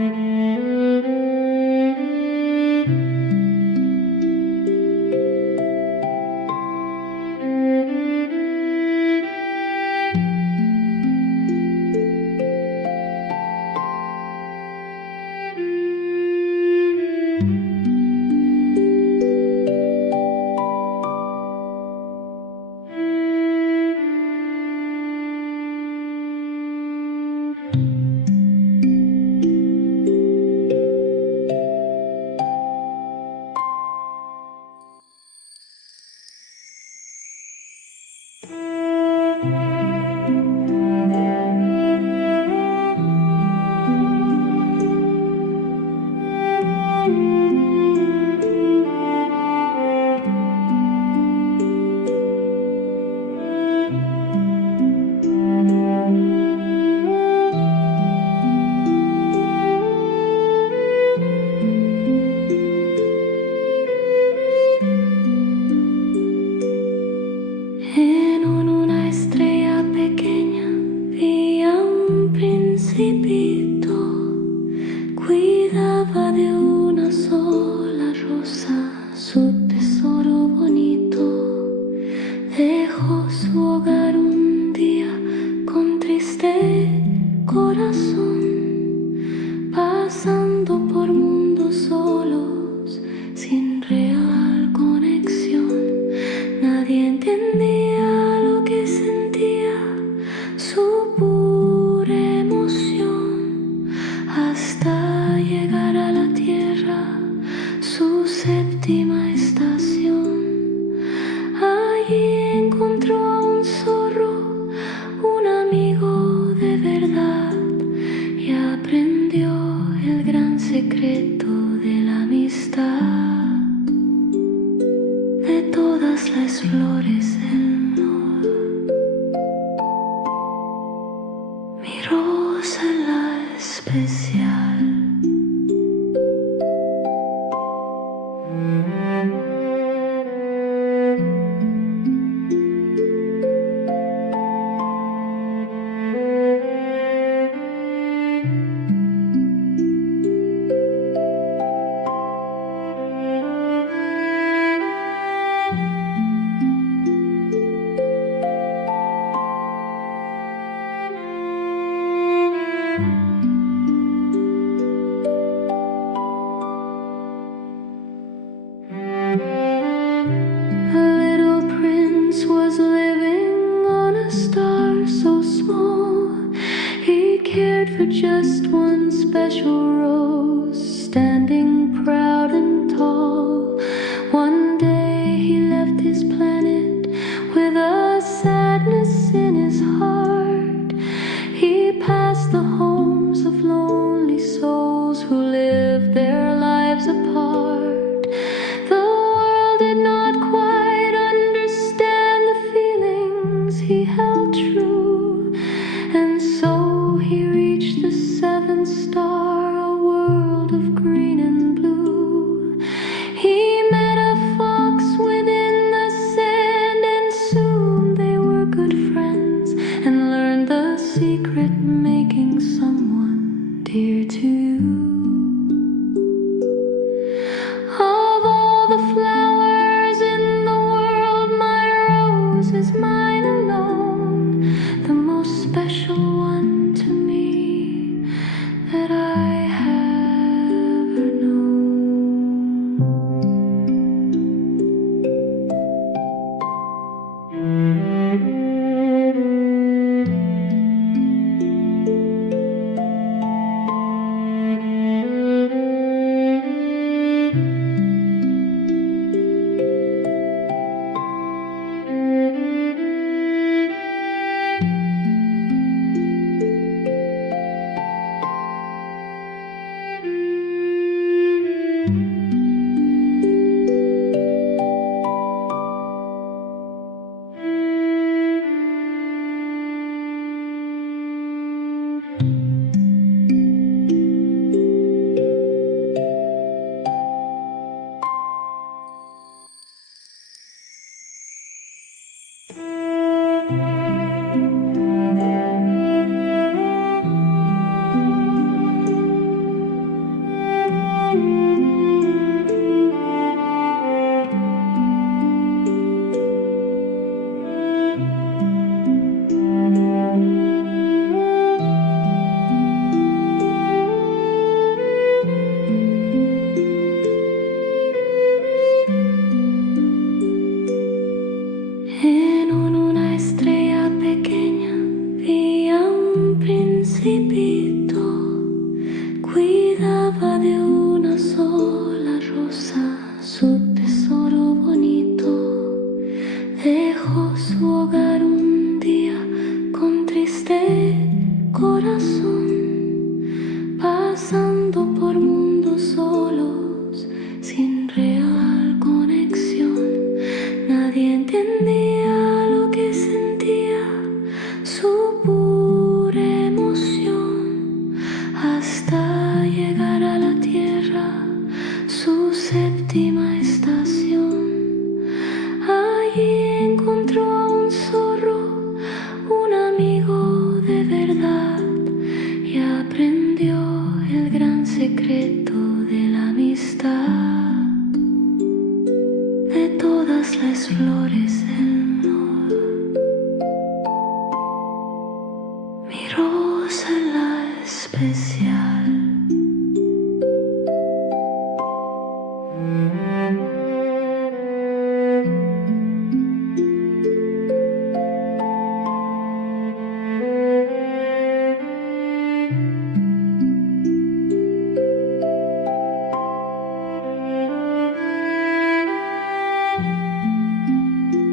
especial. For just one special rose, standing proud and tall. One day he left his planet with a sadness in his heart. He passed the homes of lonely souls who lived their lives apart. The world did not quite understand the feelings he held true, and so he reached the seventh star, a world of green and blue. He met a fox within the sand, and soon they were good friends, and learned the secret making someone dear to you. Of all the flowers in the world, my rose is mine alone, the most special one to me that I have ever known. En una estrella pequeña vi a un principito, cuidaba de una sola rosa, su tesoro bonito. Dejó su hogar un día con triste corazón, pasando por mundos solos, sin real conexión. Nadie entendía lo que sentía, su pura emoción, hasta llegar a la tierra, su séptima estación. Allí encontró a un zorro, un amigo de verdad, y aprendió el gran secreto de la amistad. De todas las flores del amor, mi rosa la especial.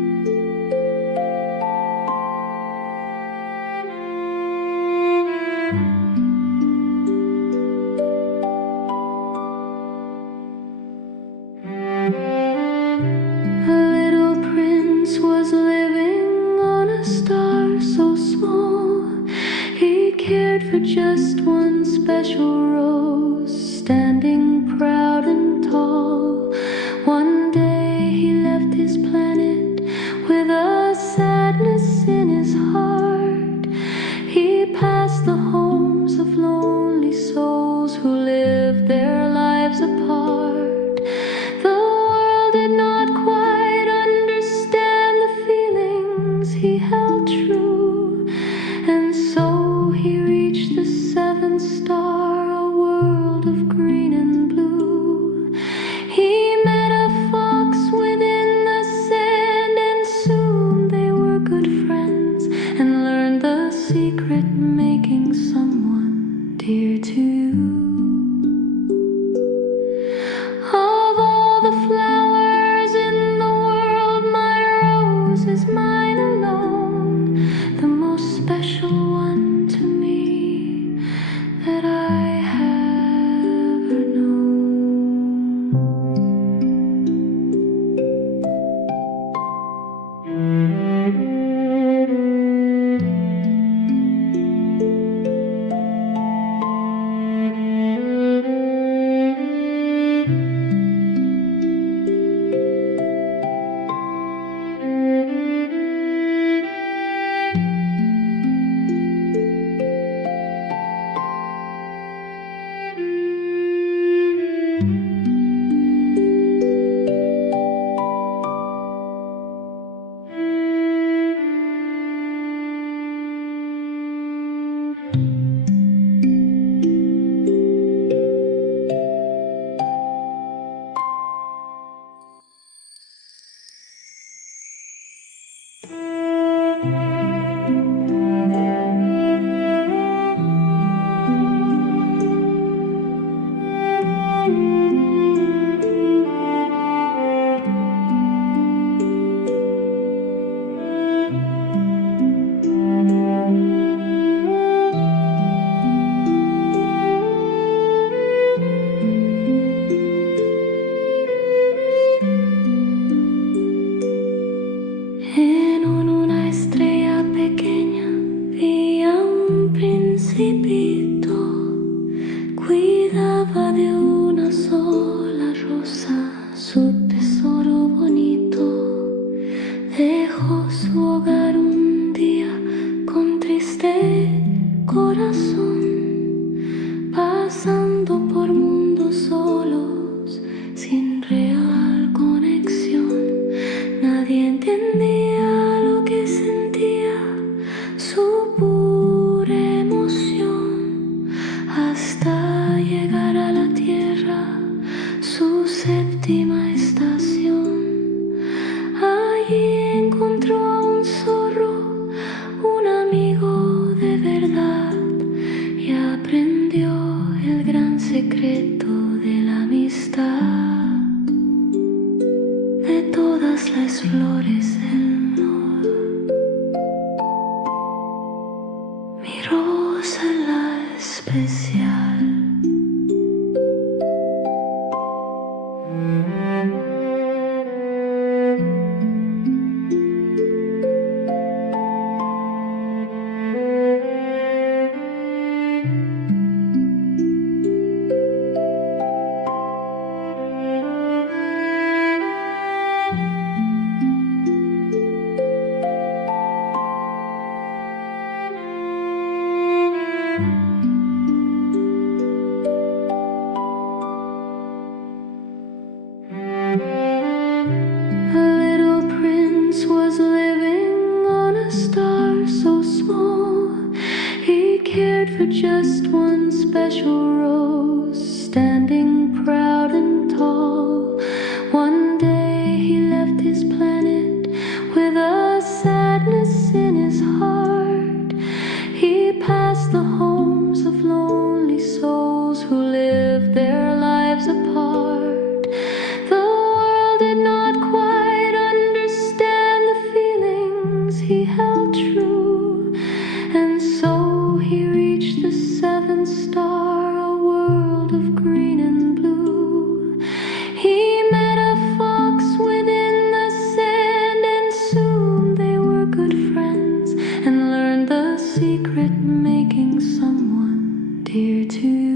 special rose, standing proud and tall. One day he left his planet with a sadness in his heart. He passed the homes of lonely souls who lived their lives apart. The world did not quite understand the feelings he held true, and so he reached the seventh star, a world of green and blue. He met a fox within the sand, and soon they were good friends, and learned the secret making someone dear to you. Of all the flowers in the world, my rose is mine alone, the most special one to me that I have ever known. En una estrella pequeña vivía un principito, cuidaba de una sola rosa, su tesoro bonito. Dejó su hogar un día con triste corazón, pasando por mundos solos, sin real conexión. Nadie entendía lo que sentía, su pura emoción, hasta llegar a la tierra, su séptima estación. Allí encontró a un zorro, un amigo de verdad, y aprendió el gran secreto de la amistad. De todas las flores del amor, mi rosa la especial. For just one special rose, standing proud and tall. One day he left his planet with a sadness in his heart. He passed the homes of lonely souls who lived their lives apart. The world did not quite understand the feelings he held true, and so he reached the seventh star, a world of green and blue. He met a fox within the sand, and soon they were good friends, and learned the secret making someone dear to you.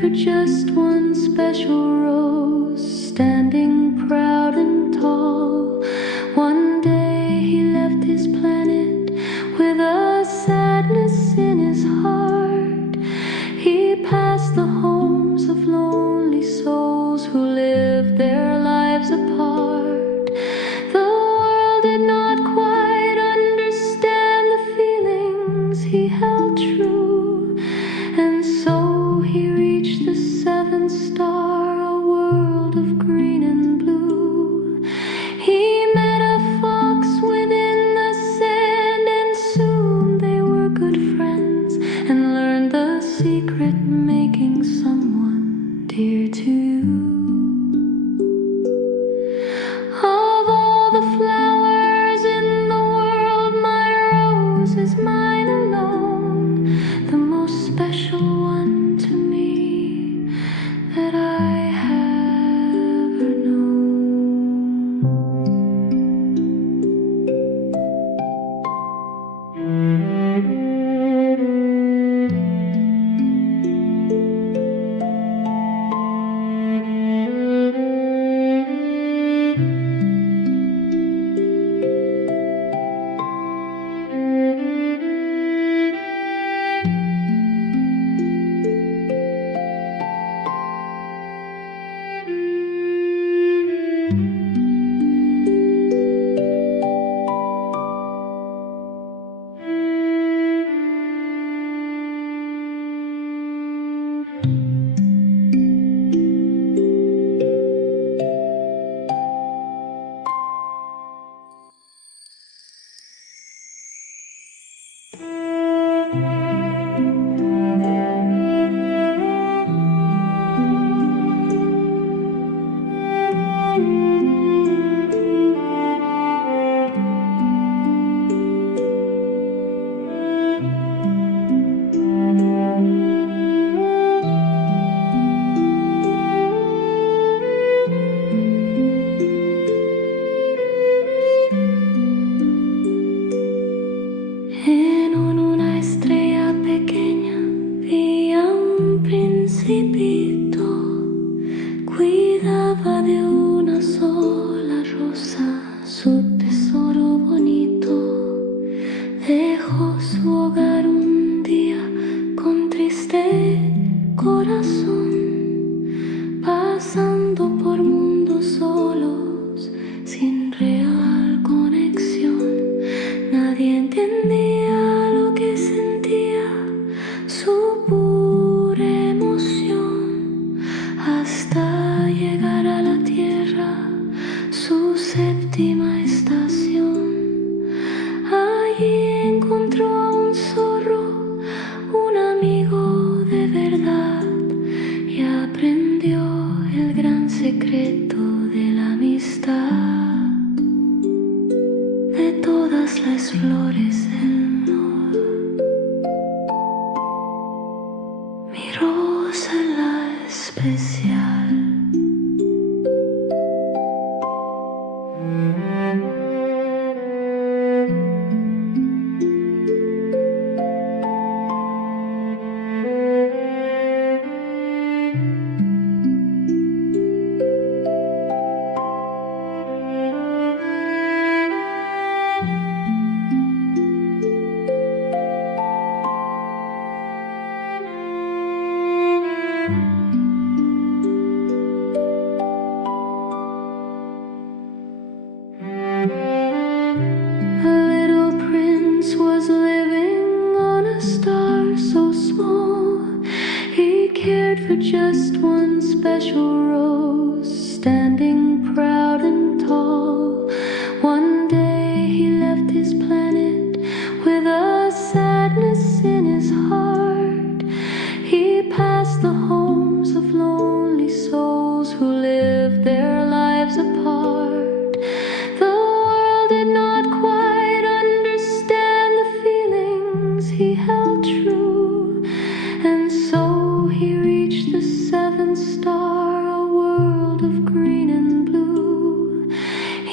for just one special rose, standing proud and tall. One day he left his planet with a sadness in his heart. He passed the homes of lonely souls who lived their lives apart. The world did not quite understand the feelings he held true, and so he reached the seventh star, a world of green and blue. He met a fox within the sand, and soon they were good friends, and learned the secret making someone dear to you. Of all the flowers in the world, my rose is mine alone, the most special one to me that I have ever known. En una estrella pequeña vivía un principito, cuidaba de una sola rosa, su tesoro bonito. Dejó su hogar un día con triste corazón, pasando por mundos solos, sin real conexión. Nadie entendía lo que sentía, su pura emoción, hasta llegar a la tierra, su séptima estación. Allí encontró a un zorro, un amigo de verdad, y aprendió el gran secreto de la amistad. De todas las flores del mar, mi rosa la especial. For just one special rose, standing proud and tall. One day he left his planet with a sadness in his heart. He passed the homes of lonely souls who lived their lives apart. The world did not quite understand the feelings he held true, and so he reached the seventh star, a world of green and blue.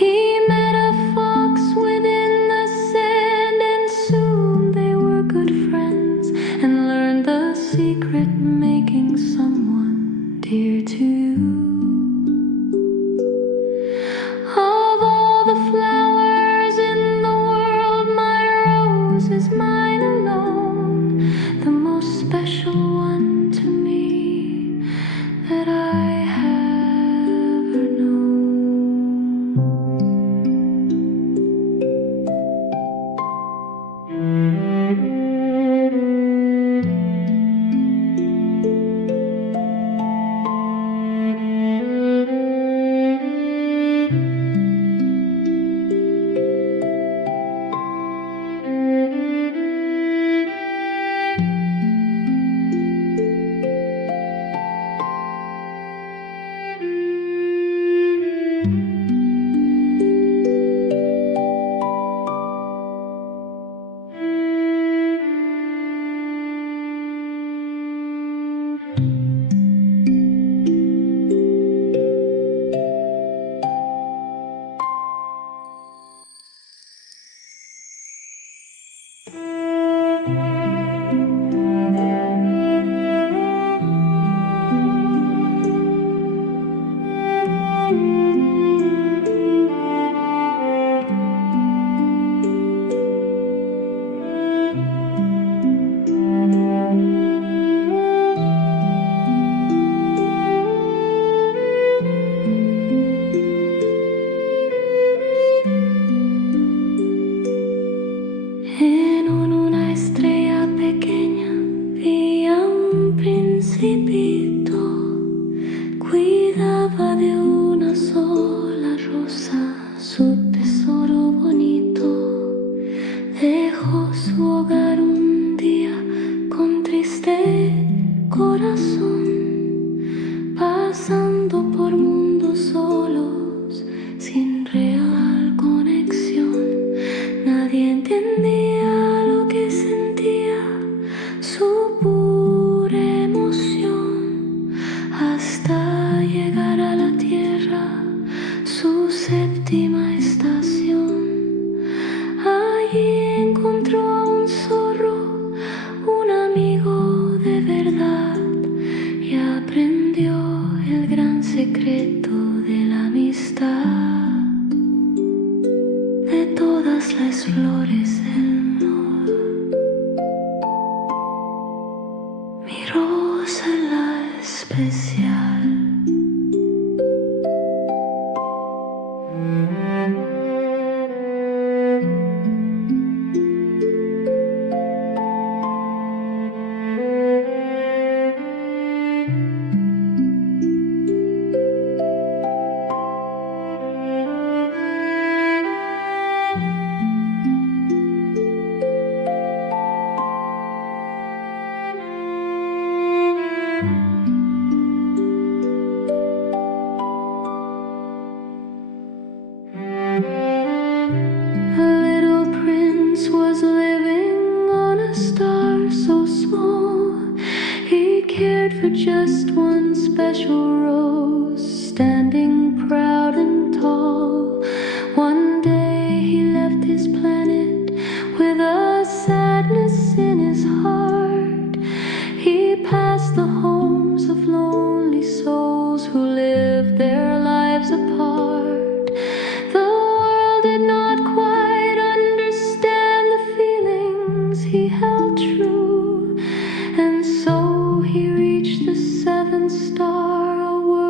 Principito cuidaba de una sola rosa, su tesoro bonito. Dejó su hogar un día con triste corazón, pasando por mundos solos, sin real conexión. Nadie entendía lo que sentía, su pura emoción, hasta llegar a la tierra, su séptima estación. Allí encontró a un zorro, un amigo de verdad, y aprendió el gran secreto de la amistad. De todas las flores del amor, mi rosa es la especial. For just one special rose, standing proud and tall. One day he left his planet with a sadness in his heart. He passed the homes of lonely souls who lived their lives apart. The world did not quite understand the feelings he held true, and so he reached the seventh star, a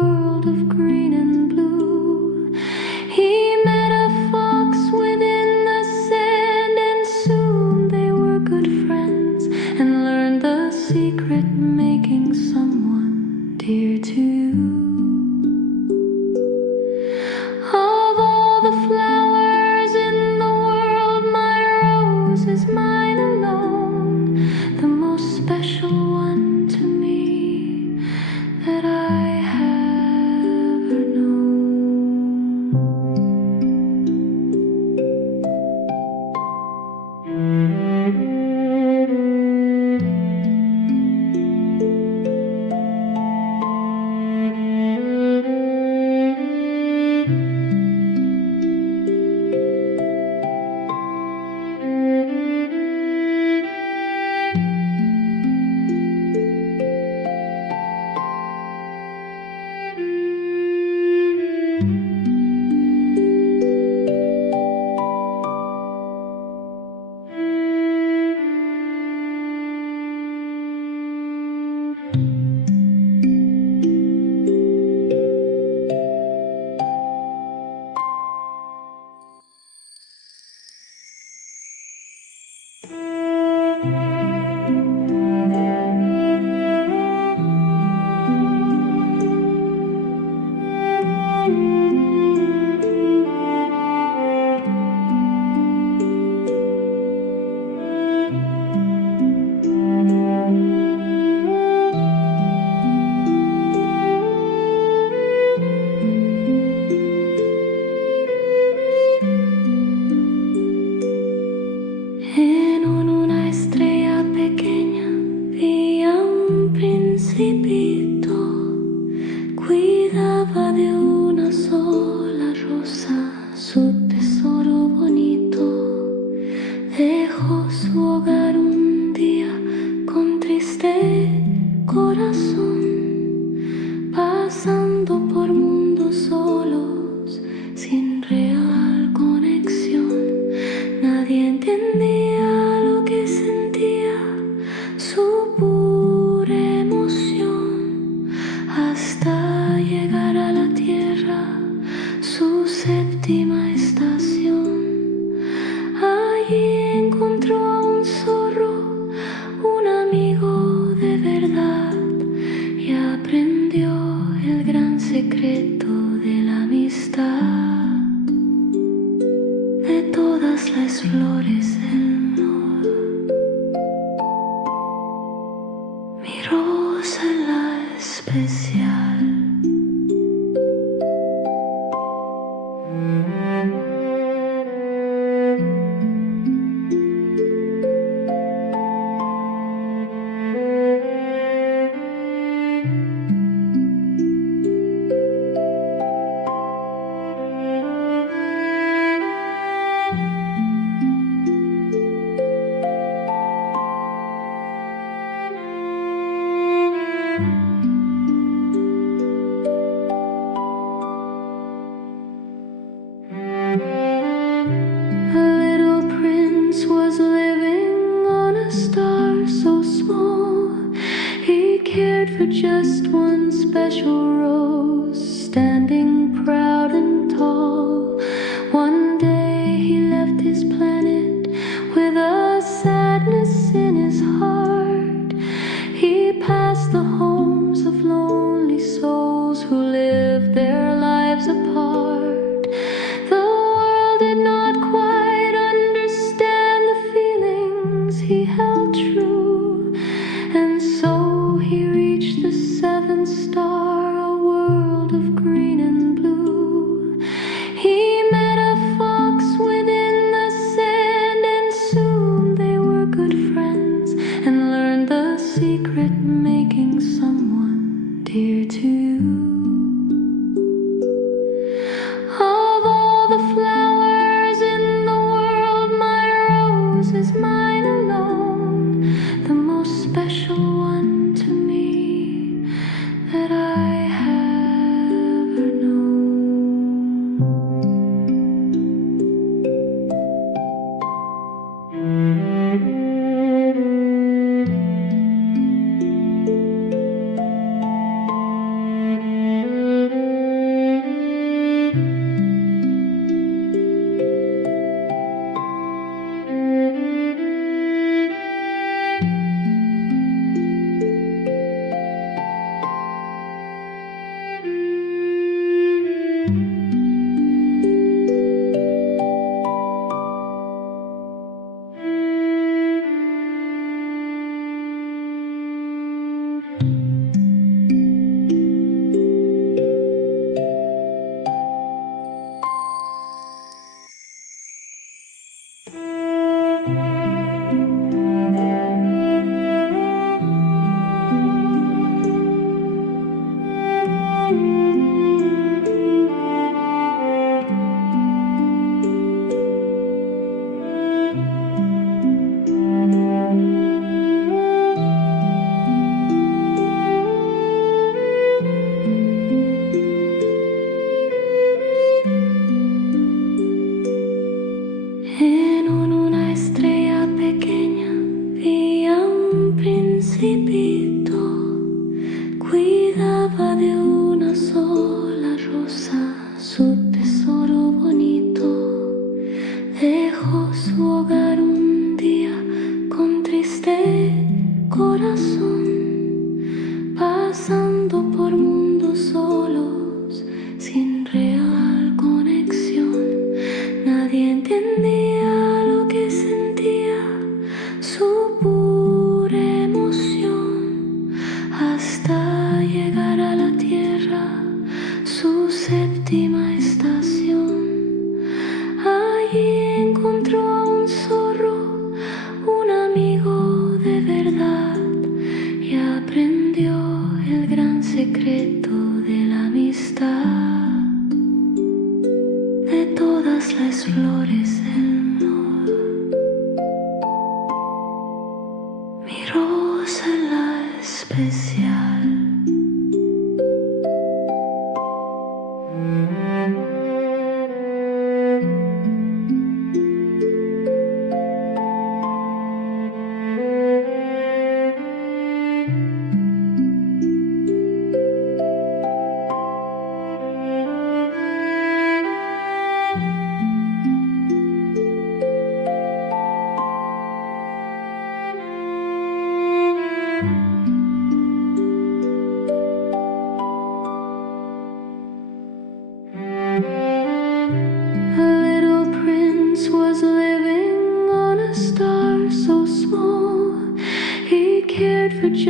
amistad, de todas las flores del amor. Mi rosa la especial. For just one special rose, standing proud and tall. One day he left his planet with a sadness in his heart. He passed the homes of lonely souls who lived their lives apart. The world did not quite understand the feelings he held true, and so he reached the seventh star, a world of green and blue. He met a fox within the sand, and soon they were good friends, and learned the secret making someone dear to you. Of all the flowers in the world, my rose is mine alone, the most special one to me that I have ever known. En una estrella pequeña vi a un principito, cuidaba de una sola rosa, su tesoro bonito. Dejó su hogar un día con triste corazón, pasando por mundos solos, sin real conexión. Nadie entendía lo que sentía, su pura emoción, hasta llegar a la tierra, su séptima estación. Allí encontró a un zorro, un amigo de verdad, y aprendió el gran secreto de la amistad, de todas las flores del amor. Mi rosa la especial.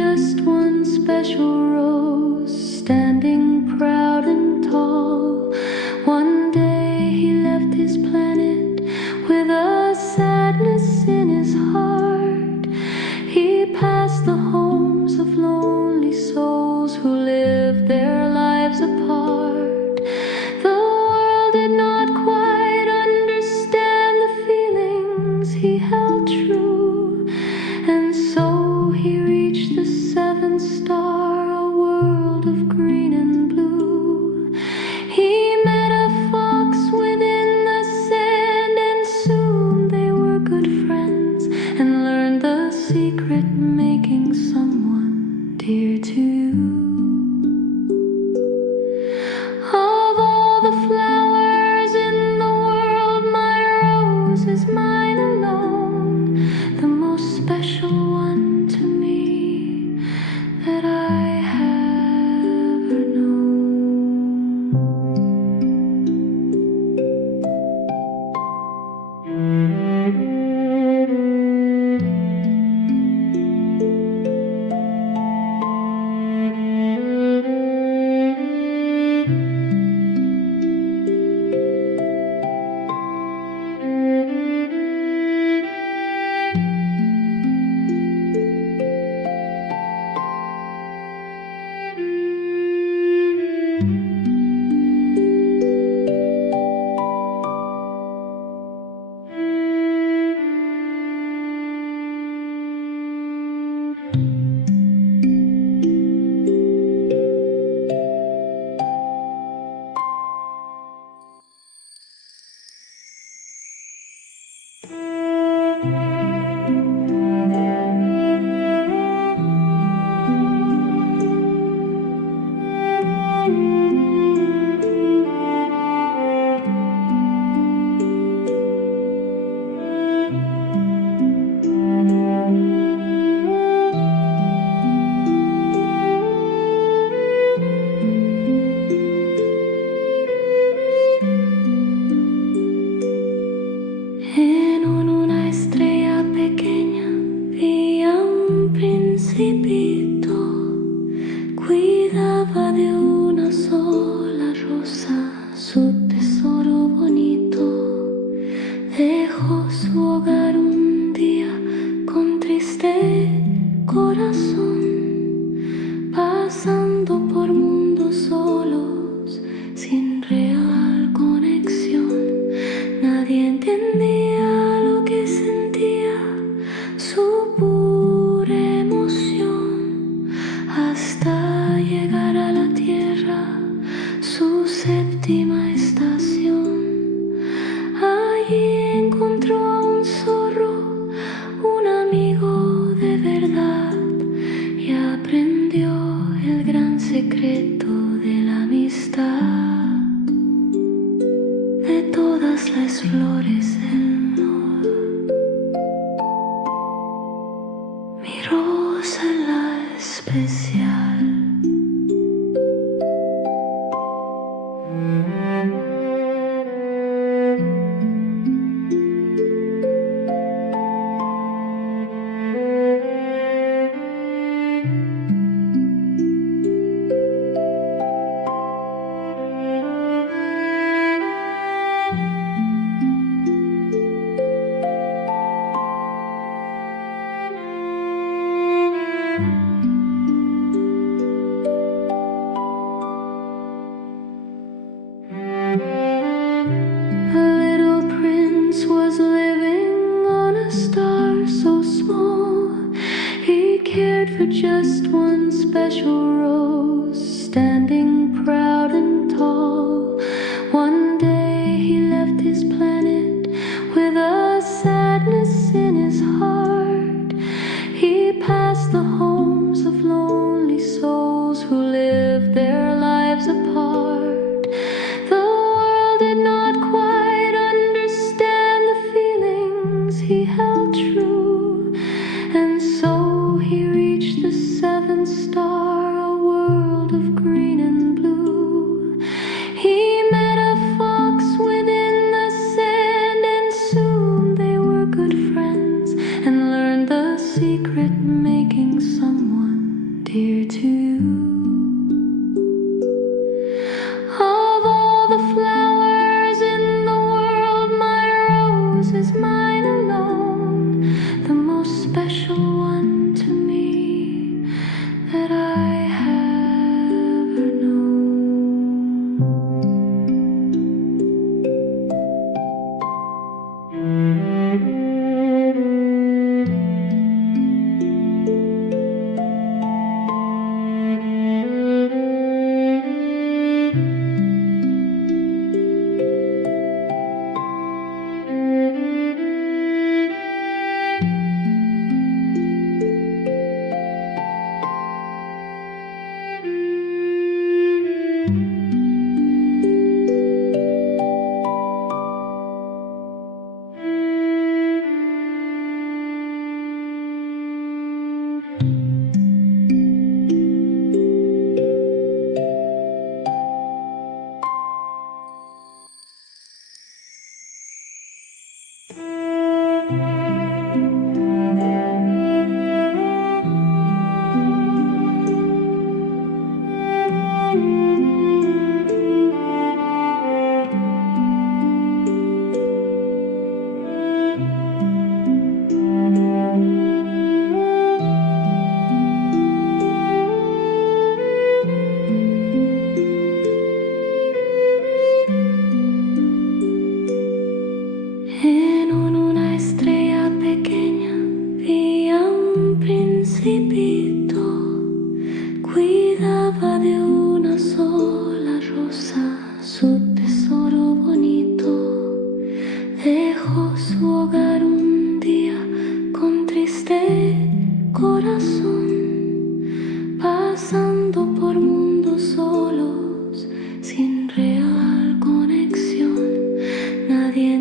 just one special rose, standing proud and tall. One day he left his planet with a sadness in his heart. He passed the homes of lonely souls who lived their lives apart. The world did not quite understand the feelings he held true, and so he reached the seventh star, a world of green and blue. He met a fox within the sand, and soon they were good friends, and learned the secret making someone dear to you. Of all the flowers in the world, my rose is mine alone, the most special one to me that I have ever known. En una estrella pequeña vivía un principito, cuidaba de una sola rosa, su tesoro bonito. Dejó su hogar un día con triste corazón, pasando por mundos solos, sin real conexión. Nadie entendía lo que sentía, su pura emoción, hasta llegar a la tierra, su séptima estación. Allí encontró a un zorro, un amigo de verdad, y aprendió el gran secreto de la amistad. De todas las flores del amor, mi rosa la especial. For just one special rose, standing proud and tall. One day he left his planet with a sadness in his heart. He passed the homes of lonely souls who lived their lives apart. The world did not quite understand the feelings he held true, and so he reached the seventh star, a world of green and blue. He met a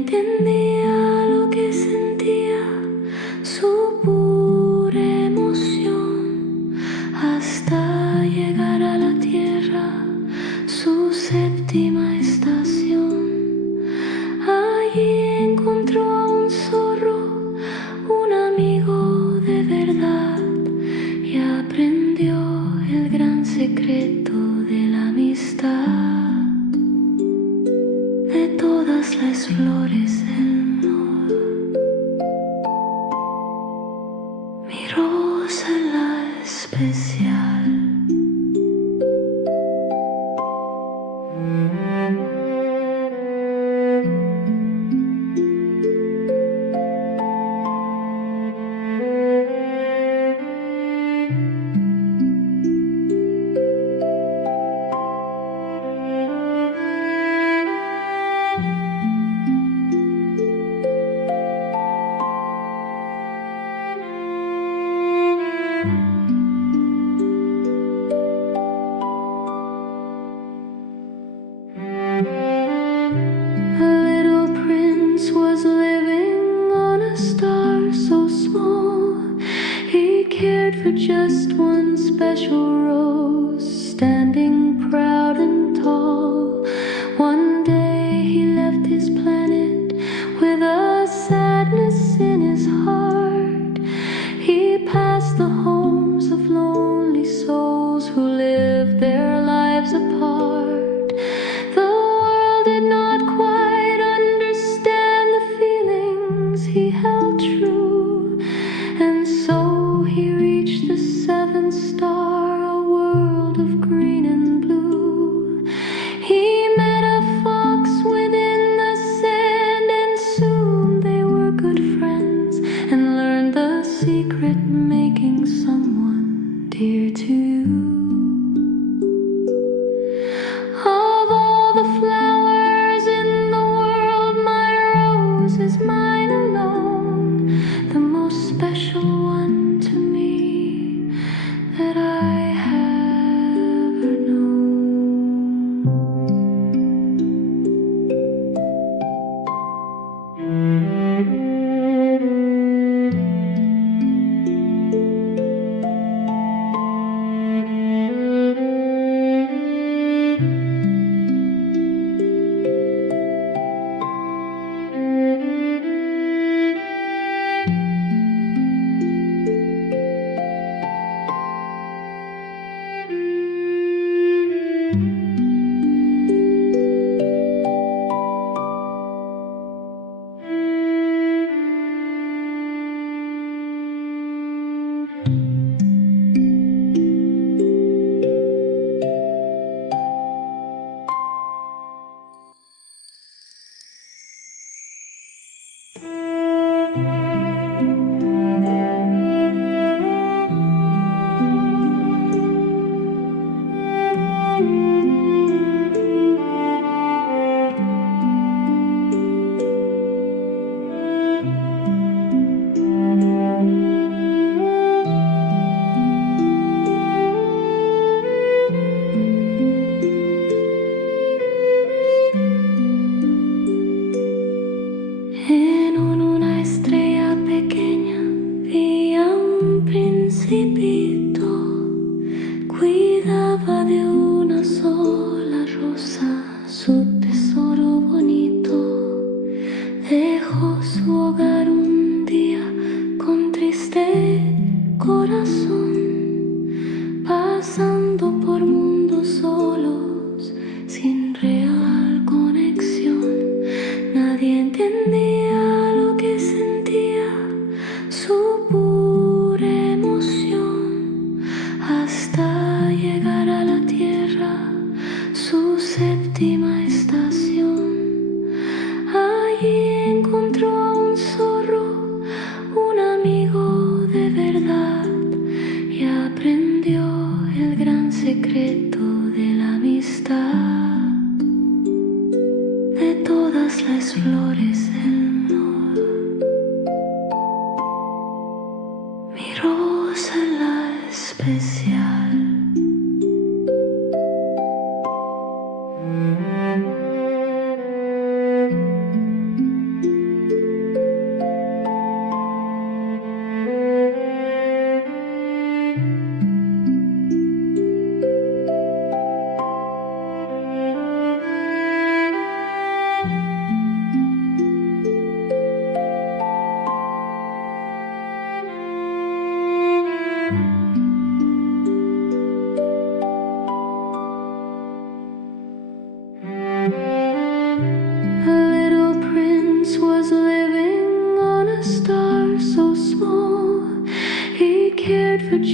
entendía lo que sentía, su pura emoción, hasta llegar a la tierra, su séptima estación. Allí encontró a un zorro, un amigo de verdad, y aprendió el gran secreto de la amistad. De todas las flores del amor, mi rosa la especial. For just one special rose, standing proud and tall. One day he left his planet with a sadness in his heart. He passed the homes of lonely souls who lived their lives apart. The world did not quite understand the feelings he held true, and so he reached the seventh star, a world of green and blue. He met a fox within the sand, and soon they were good friends, and learned the secret making someone dear to you. Of all the flowers in the world, my rose is mine alone, the most special one to me that I have ever known. En una estrella pequeña vi a un principito, cuidaba de una sola rosa, su tesoro bonito. Dejó su hogar un día con triste corazón, pasando por mundos solos, sin real conexión. Nadie entendía lo que sentía, su pura emoción, hasta llegar a la tierra, su séptima estación. Allí encontró a un zorro, un amigo de verdad, y aprendió el gran secreto de la amistad. De todas las flores del amor, mi rosa la especial.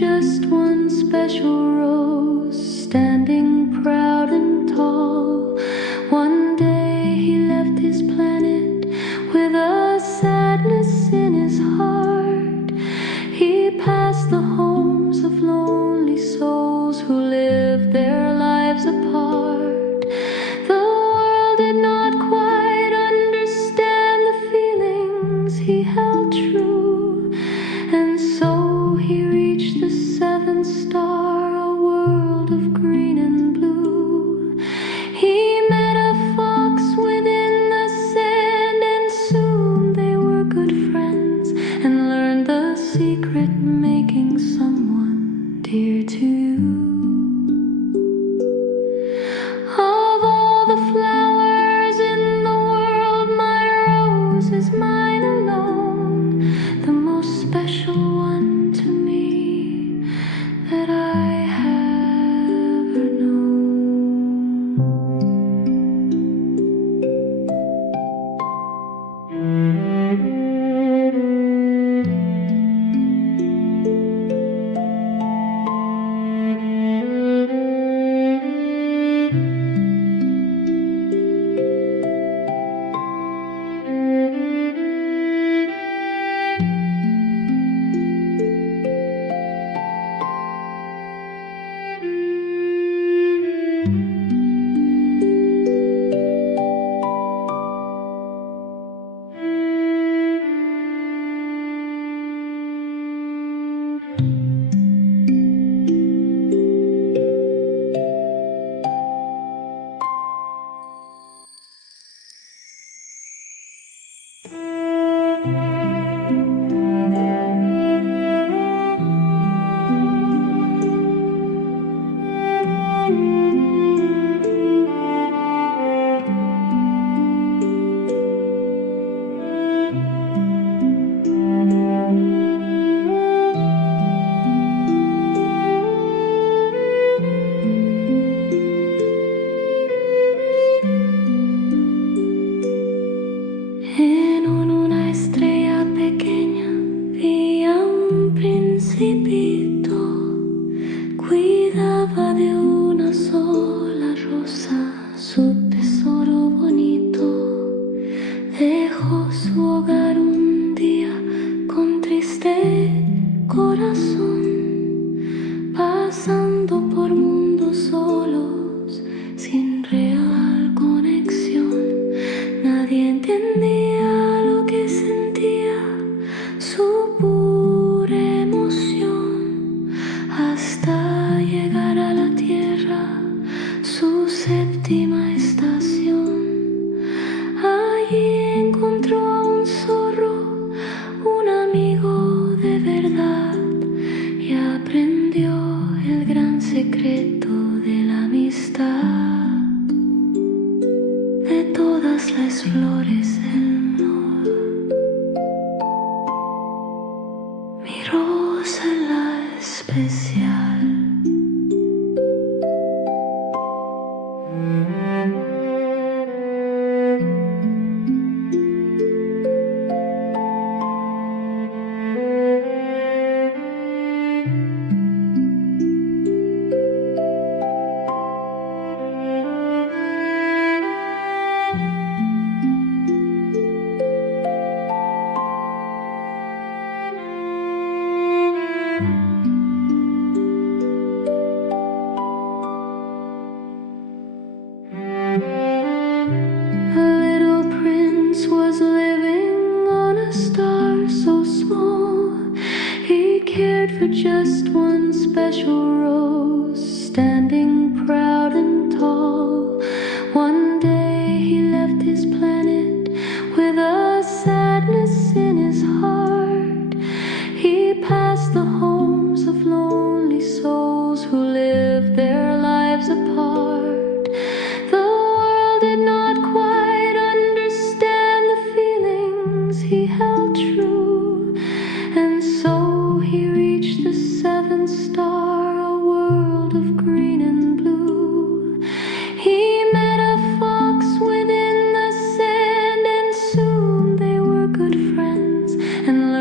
just one special rose, standing proud and tall. One day he left his planet with a sadness in his heart. He passed the homes of lonely souls who lived their lives apart. The world did not quite understand the feelings he held true, and so he reached the seventh star, a world of green and blue. He met a fox within the sand, and soon they were good friends, and learned the secret making someone dear to you. Of all the flowers in the world, my rose is mine alone, the most special one to me that I have ever known. En una estrella pequeña vivía un principito, cuidaba de una sola rosa, su tesoro bonito. Dejó su hogar un día con triste corazón, pasando por mundos solos, sin real conexión. Nadie entendía lo que sentía, su pura emoción, hasta llegar a la tierra, su séptima estación. Allí encontró a un zorro, un amigo de verdad, y aprendió el gran secreto de la amistad. De todas las flores del amor, mi rosa la especial. For just one special rose, standing proud and tall. One day he left his planet with a sadness in his heart. He passed the homes of lonely souls who lived their lives apart. The world did not quite understand the feelings he held true, and so he reached the seventh star, a world of green and blue. He met a fox within the sand, and soon they were good friends, and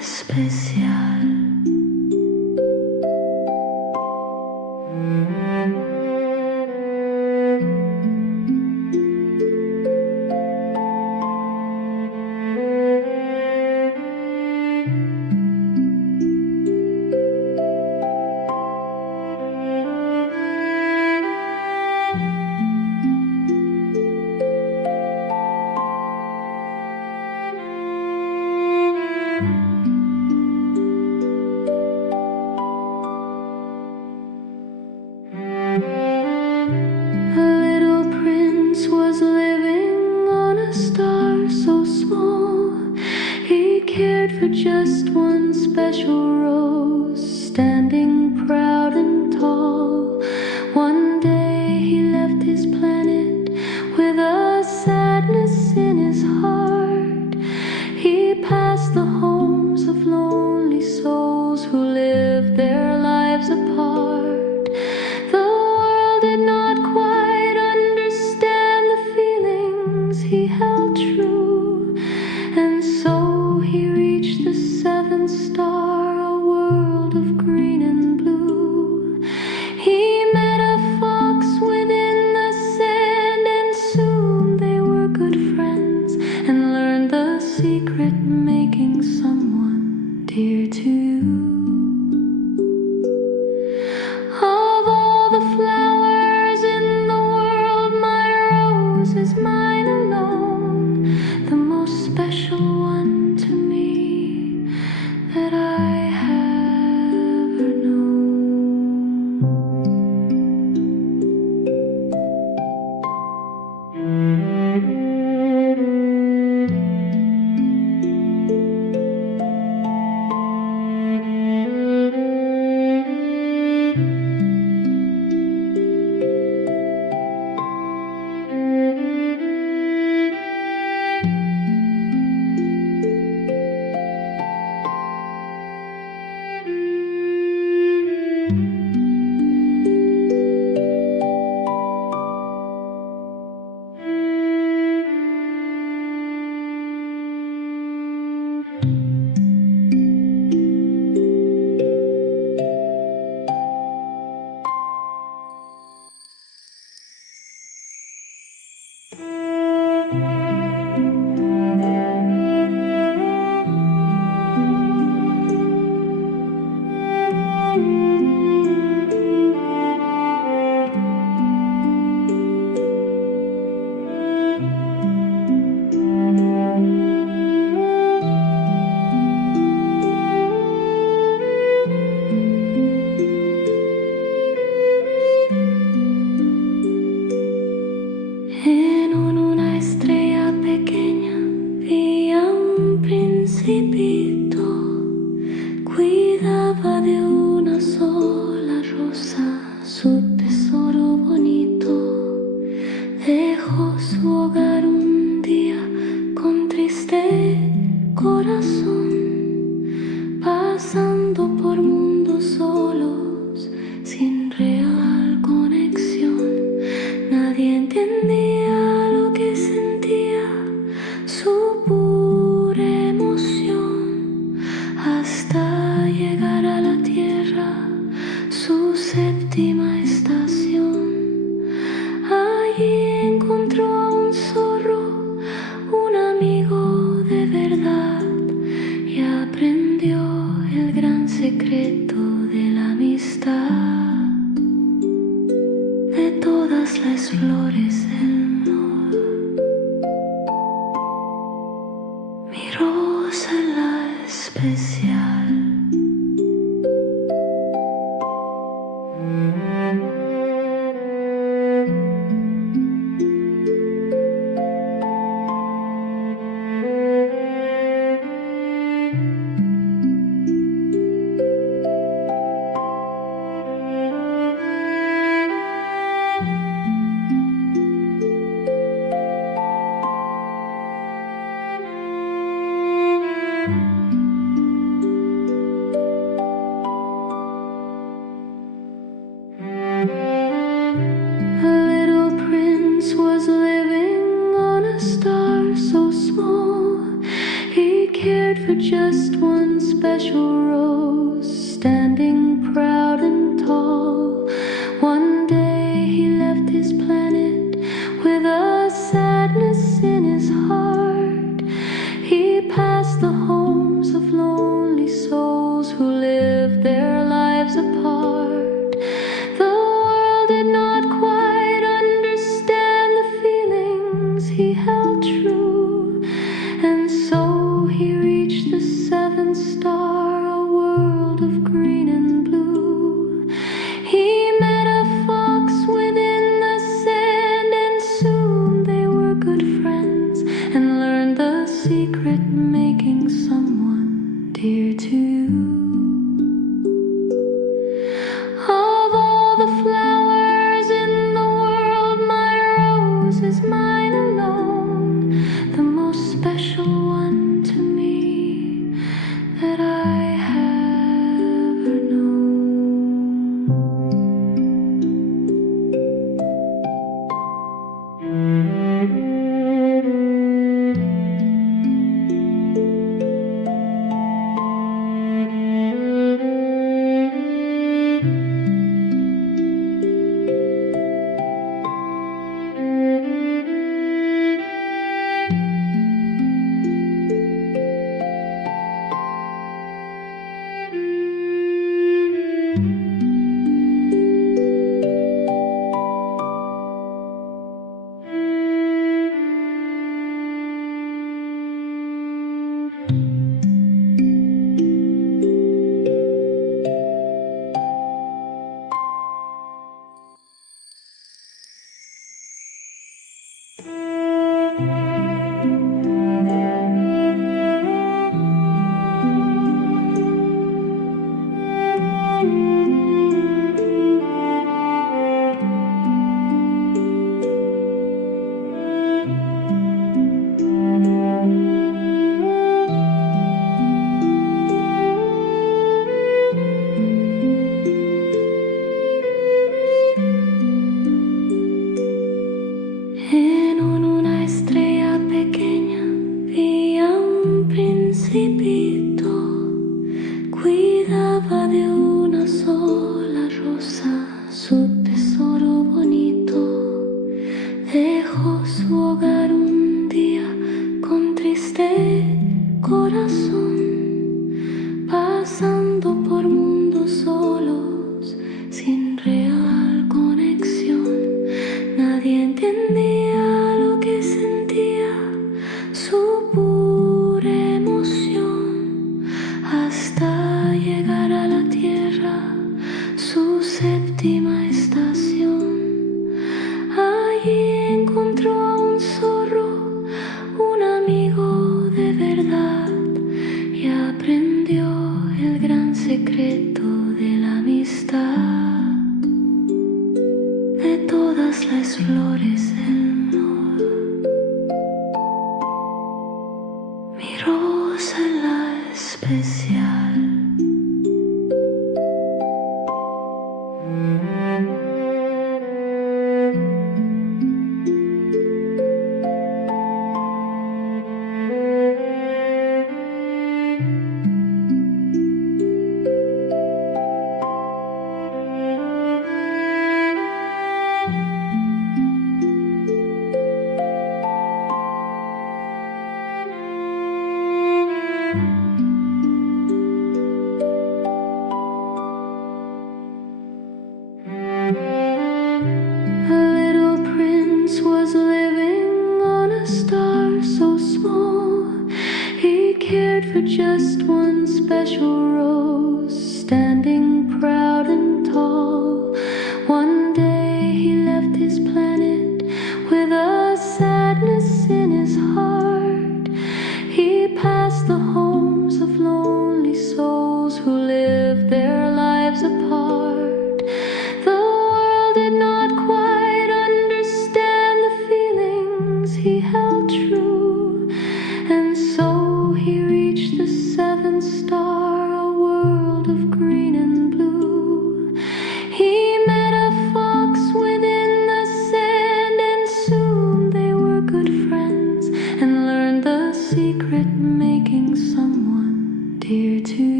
especial. For just one special rose, standing proud and tall. One day he left his planet with a sadness in his heart. He passed the homes of lonely souls who lived their lives apart. The world did not quite understand the feelings he held true, and so he reached the seventh star, a world of green and blue. He met a fox within the sand, and soon they were good friends, and learned the secret making someone dear to you. Of all the flowers in the world, my rose is mine alone, the most special one to me that I have ever known. En una estrella pequeña vi a un principito, cuidaba de una sola rosa, su tesoro bonito. Dejó su hogar un día con triste corazón, pasando por mundos solos, sin real conexión. Nadie entendía lo que sentía, su pura emoción, hasta llegar a la tierra, su séptima estación. Allí encontró a un zorro, un amigo de verdad, y aprendió el gran secreto de la amistad. De todas las flores del amor, mi rosa la especial. For just one special rose, standing proud and tall. One day he left his planet with a sadness in his heart. He passed the homes of lonely souls who lived their lives apart. The world did not quite understand the feelings he held true, and so he reached the seventh star, a world of green and blue. He met a fox within the sand, and soon they were good friends, and learned the secret making someone dear to you. Of all the flowers in the world, my rose is mine alone, the most special one to me that I have ever known. En una estrella pequeña vivía un principito, cuidaba de una sola rosa, su tesoro bonito. Dejó su hogar un día con triste corazón, pasando por mundos solos, sin real conexión. Nadie entendía lo que sentía, su pura emoción, hasta llegar a la tierra, su séptima estación. Allí encontró a un zorro, un amigo de verdad, y aprendió el gran secreto de la amistad. De todas las flores del amor, mi rosa es la especial. For just one special rose, standing proud and tall. One day he left his planet with a sadness in his heart. He passed the homes of lonely souls who lived their lives apart. The world did not quite understand the feelings he held true, and so he reached the seventh star, a world of green and blue. He met a fox within the sand, and soon they were good friends, and learned the secret making someone dear to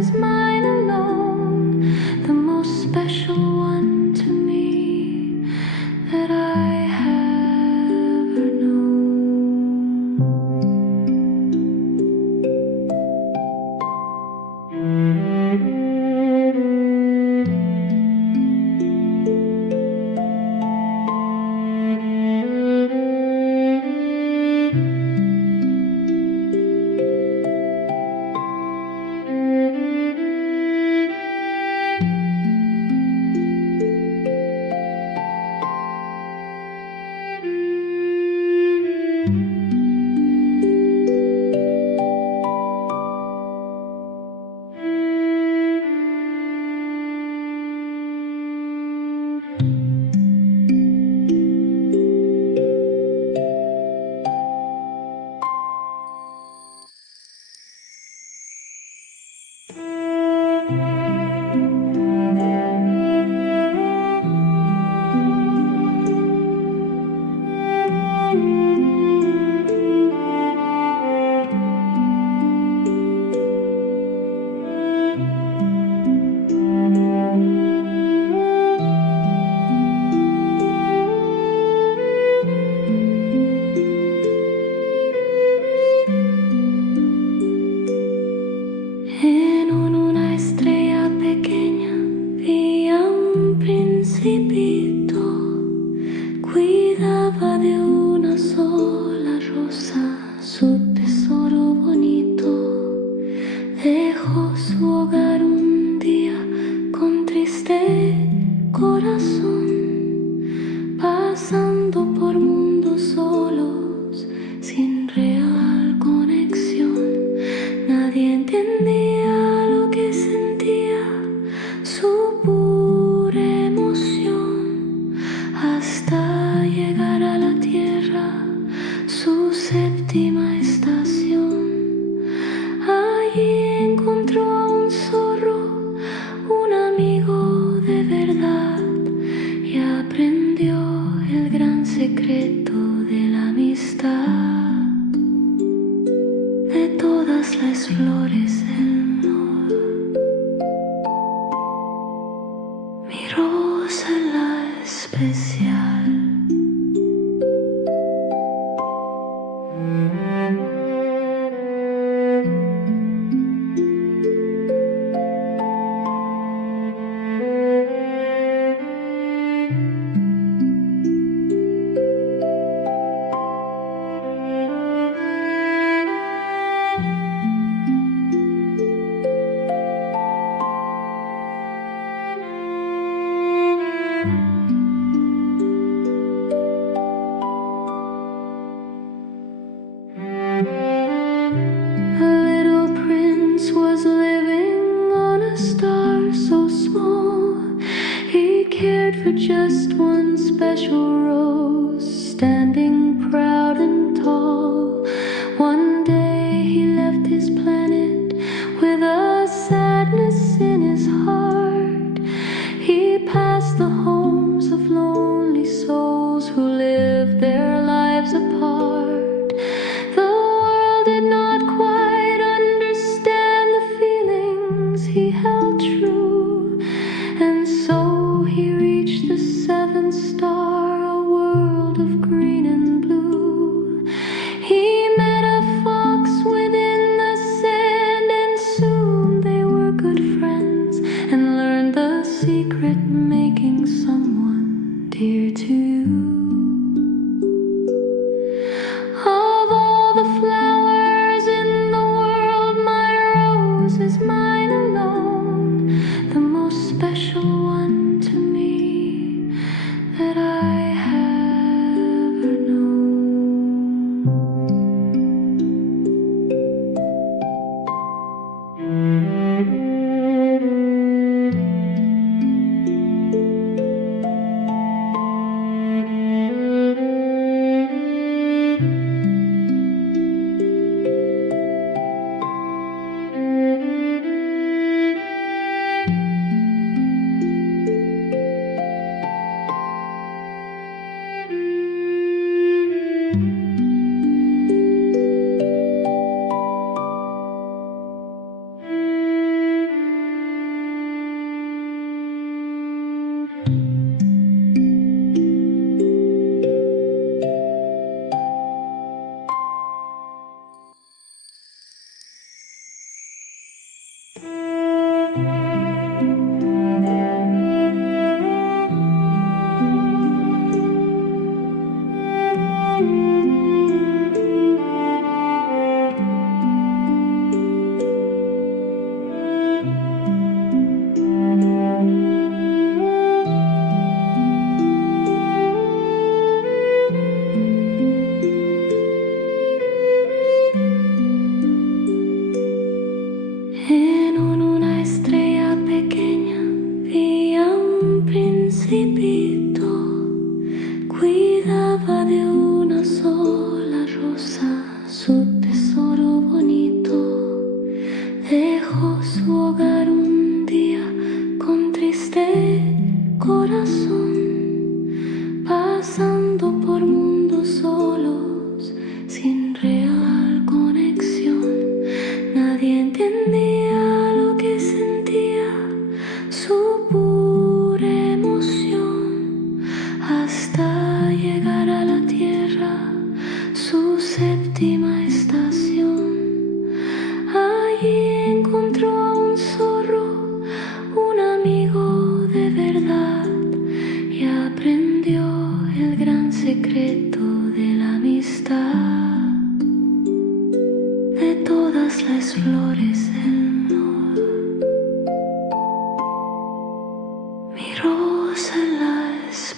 is mine alone, the most special one to me that I have ever known. En una estrella pequeña vi a un principito, cuidaba de una sola rosa, su tesoro bonito. Dejó su hogar un día con triste corazón, pasando por mundos solos, sin real conexión. Nadie entendía lo que sentía, su pura emoción, hasta llegar a la tierra, su séptima estación. Allí encontró a un zorro, un amigo de verdad, y aprendió el gran secreto de la amistad. De todas las flores del amor, mi rosa la especial. For just one special rose, standing proud and tall. One day he left his planet with a sadness in his heart. He passed the homes of lonely souls who lived their lives apart. The world did not quite understand the feelings he held true, and so he reached the seventh star, a world of green and blue. He met a fox within the sand, and soon they were good friends, and learned the secret making someone dear to you. Of all the flowers in the world, my rose is mine alone,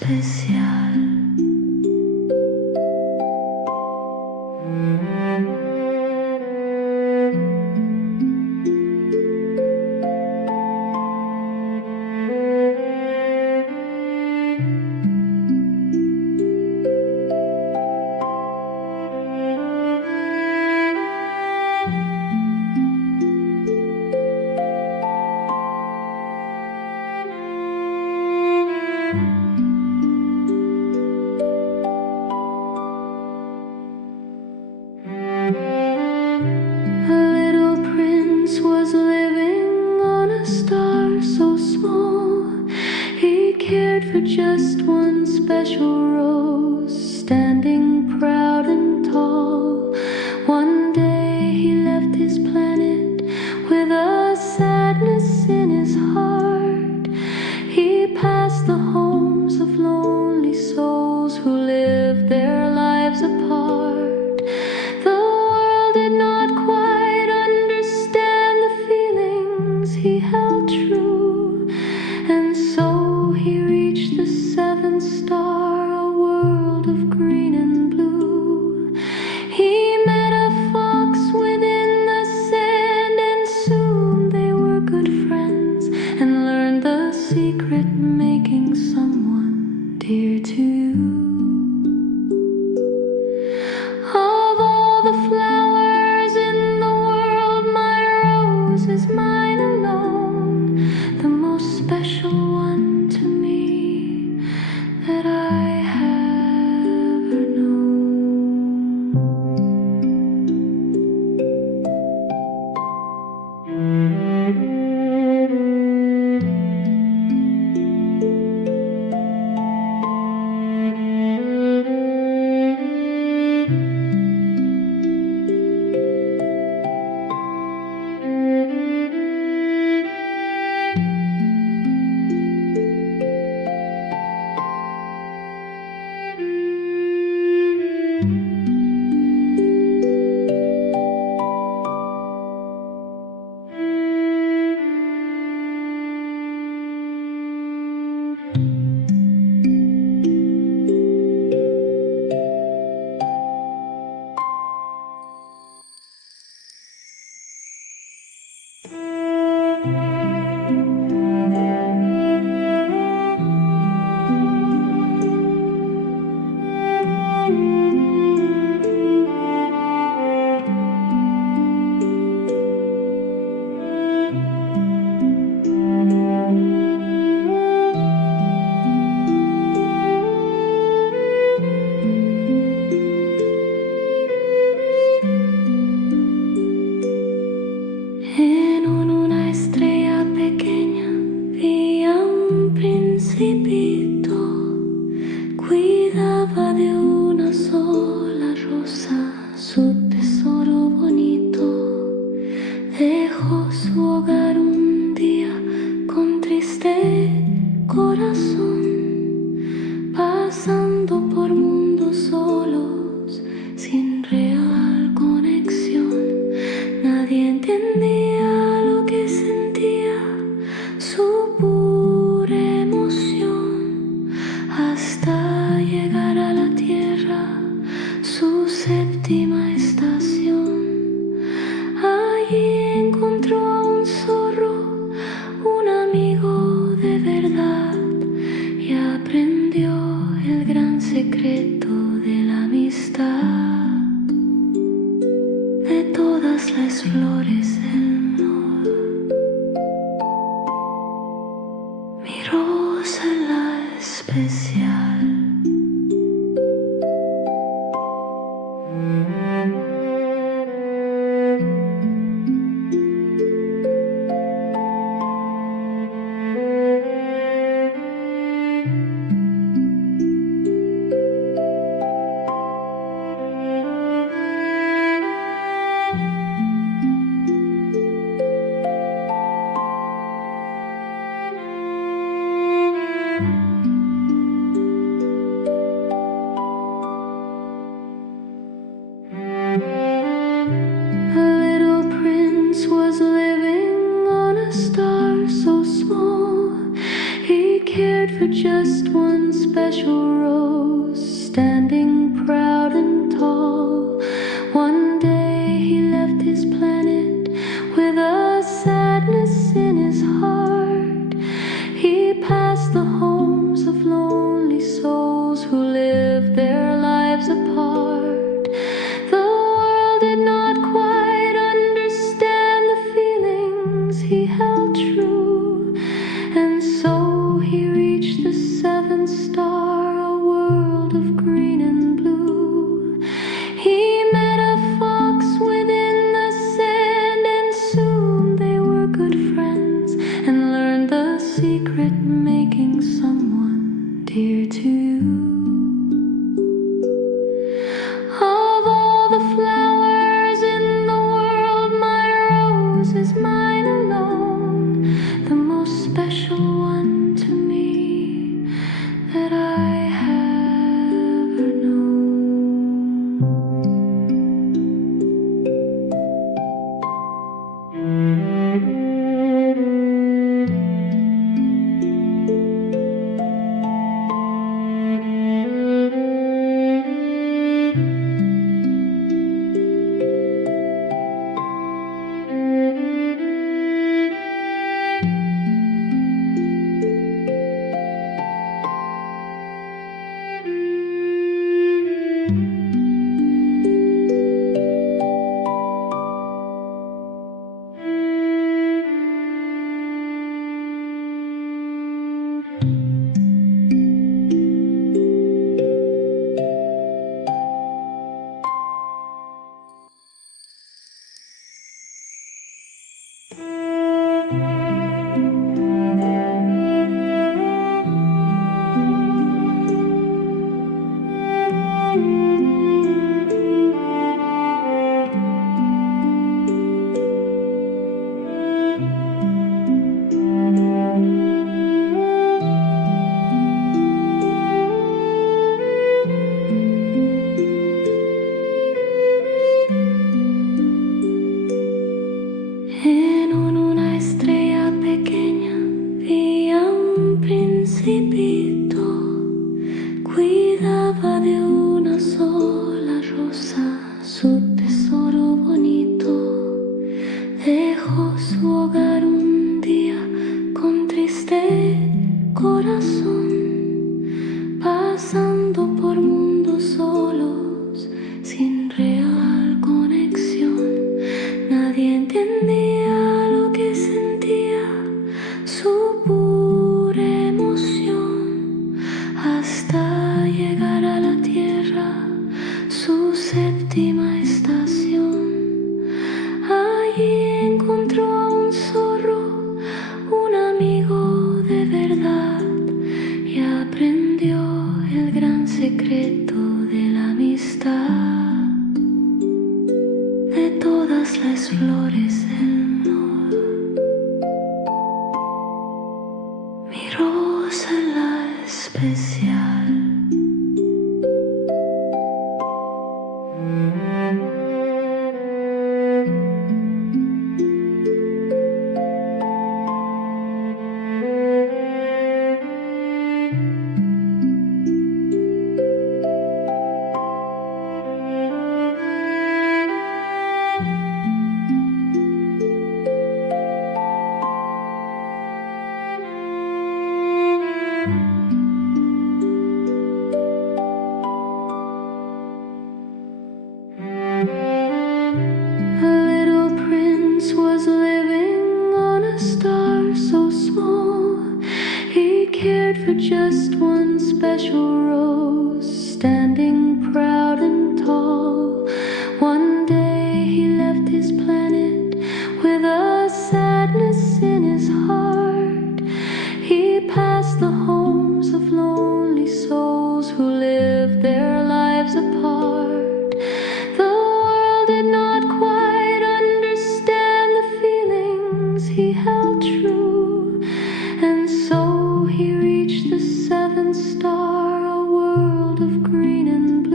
especial. For just one special rose, standing proud and tall. One day he left his planet with a sadness in his heart. He passed the homes of lonely souls who lived their lives apart. The world did not quite understand the feelings he held true, and so he reached the seventh star, a world of green and blue. He met a fox within the sand, and soon they were good friends, and learned the secret making someone dear to you. Of all the flowers in the world, my rose is mine alone, the most special one to me that I have ever known. En una estrella pequeña vi a un principito, cuidaba de una sola rosa, su tesoro bonito. Dejó su hogar un día con triste corazón, pasando por mundos solos, sin real conexión. Nadie entendía lo que sentía, su pura emoción, hasta llegar a la tierra, su séptima estación. Allí encontró a un zorro, un amigo de verdad, y aprendió el gran secreto de la amistad. De todas las flores del amor, mi rosa la especial. for just one special rose, standing proud and tall. One day he left his planet with a sadness in his heart. He passed the homes of lonely souls who lived their lives apart. The world did not quite understand the feelings he held true, and so he reached the seventh star, a world of green and blue. He met a fox within the sand, and soon they were good friends, and learned the secret making someone dear to you. Of all the flowers in the world, my rose is mine alone, the most special one to me that I have ever known. En una estrella pequeña vi a un principito, cuidaba de una sola rosa, su tesoro bonito. Dejó su hogar un día con triste corazón, pasando por mundos solos, sin real conexión. Nadie entendía lo que sentía, su pura emoción, hasta llegar a la tierra, su séptima estación. Allí encontró a un zorro, un amigo de verdad, y aprendió el gran secreto de la amistad. De todas las flores del amor, mi rosa la especial. For just one special rose, standing proud and tall. One day he left his planet with a sadness in his heart. He passed the homes of lonely souls who lived their lives apart. The world did not quite understand the feelings he held true, and so he reached the seventh star, a world of green and blue.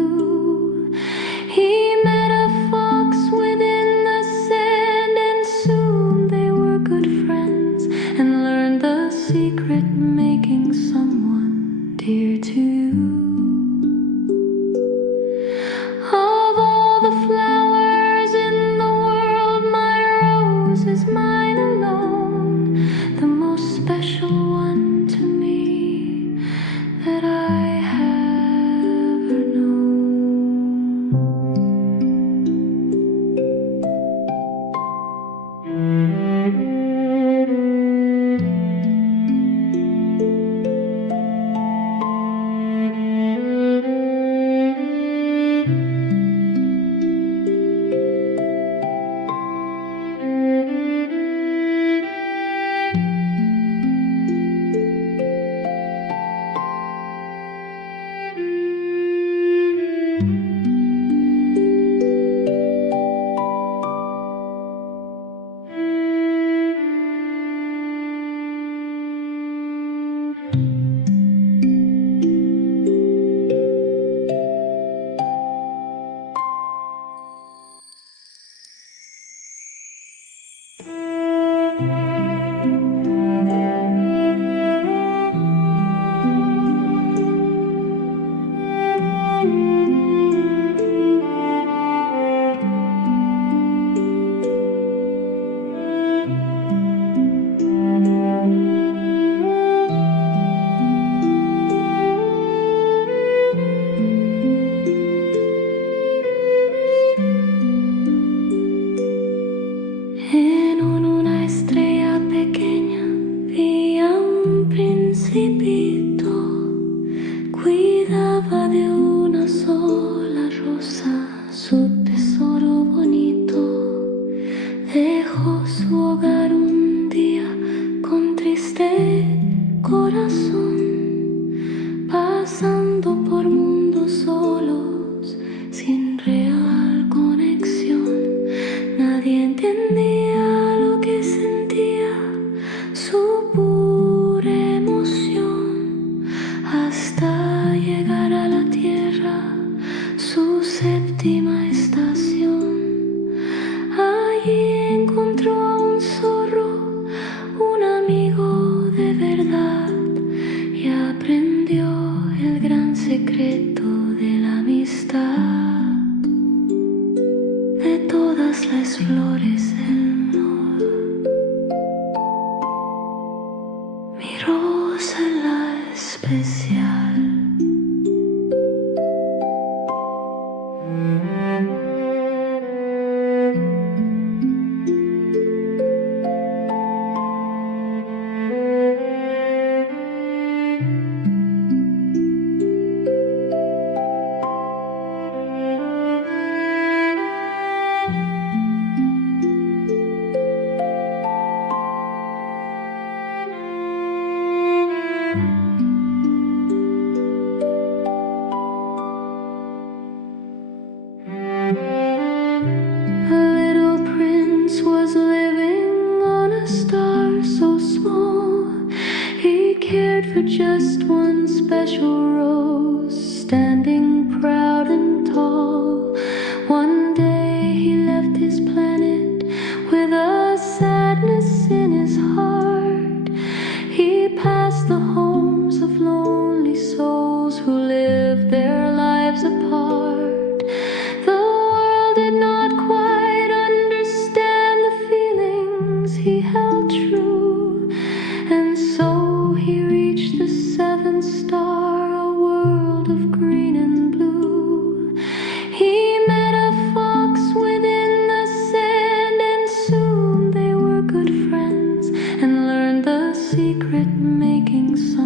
secret making someone dear to you. Of all the flowers in the world, my rose is mine alone, the most special one to me that I have ever known. En una estrella pequeña vi a un principito, cuidaba de una sola rosa, su tesoro bonito. Dejó su hogar un día con triste corazón, pasando por mundos solos, sin real conexión. Nadie entendía lo que sentía, su pura emoción, hasta llegar a la tierra, su séptima estación. Allí encontró a un zorro, un amigo de verdad, y aprendió el gran secreto de la amistad. De todas las flores del mar, mi rosa la especial. For just one special rose, standing proud and tall. One day he left his planet with a sadness in his heart. He passed the homes of lonely souls who lived their lives apart. The world did not quite understand the feelings he held true, and so he reached the seventh star, a world of green and blue. He met a fox within the sand, and soon they were good friends and learned the secret making songs.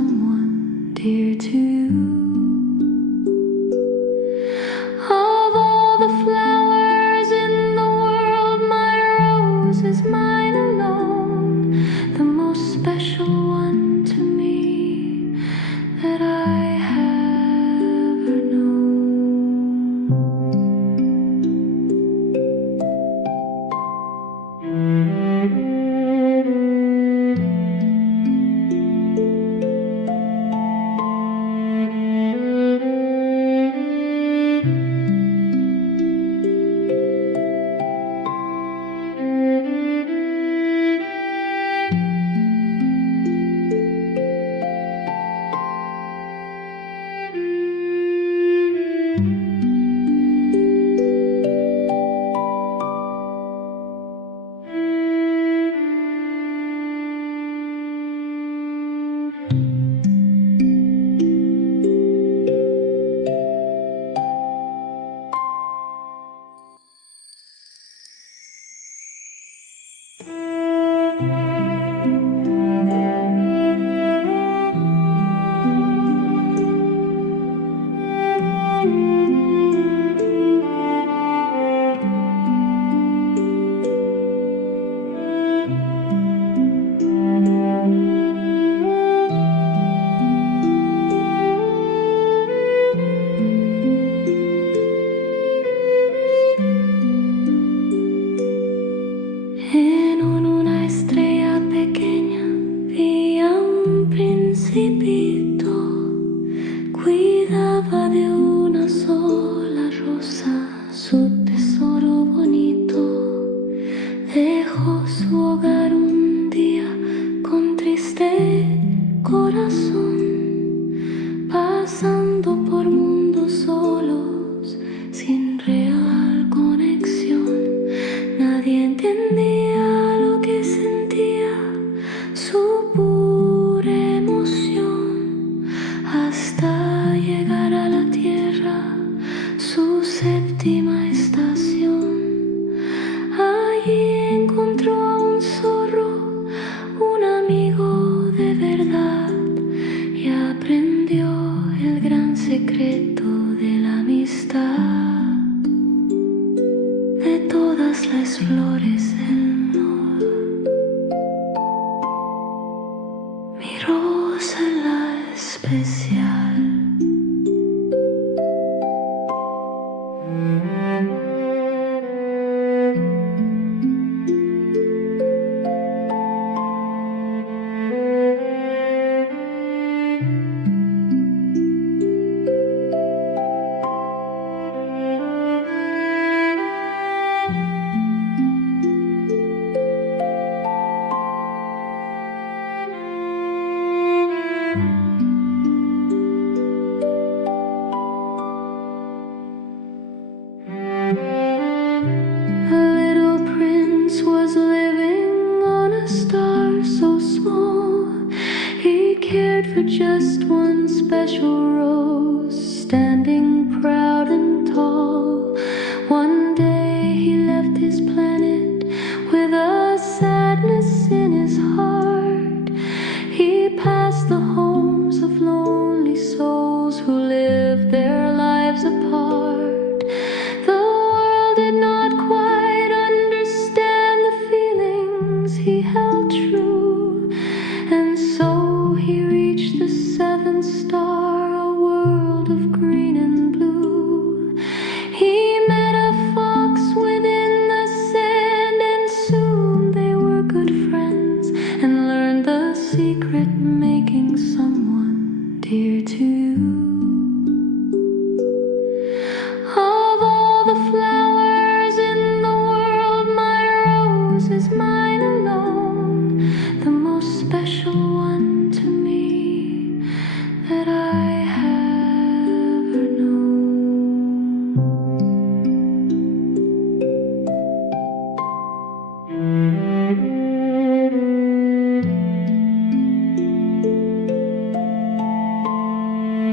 este corazón, pasando por mundos solos, sin real conexión. Nadie entendía lo que sentía, su pura emoción, hasta llegar a la tierra, su séptima estación. Allí encontró a un zorro, un amigo de verdad, y aprendió el gran secreto de la amistad. De todas las flores del mar, mi rosa la especial. For just one special rose, standing proud and tall. One day he left his planet with a sadness in his heart. He passed the homes of lonely souls who lived their lives apart. The world did not quite understand the feelings he held true, and so he reached the seventh star, a world of green and blue. He met a fox within the sand, and soon they were good friends, and learned the secret making someone dear to you. Of all the flowers in the world, my rose is mine alone, the most special one to me that I have ever known.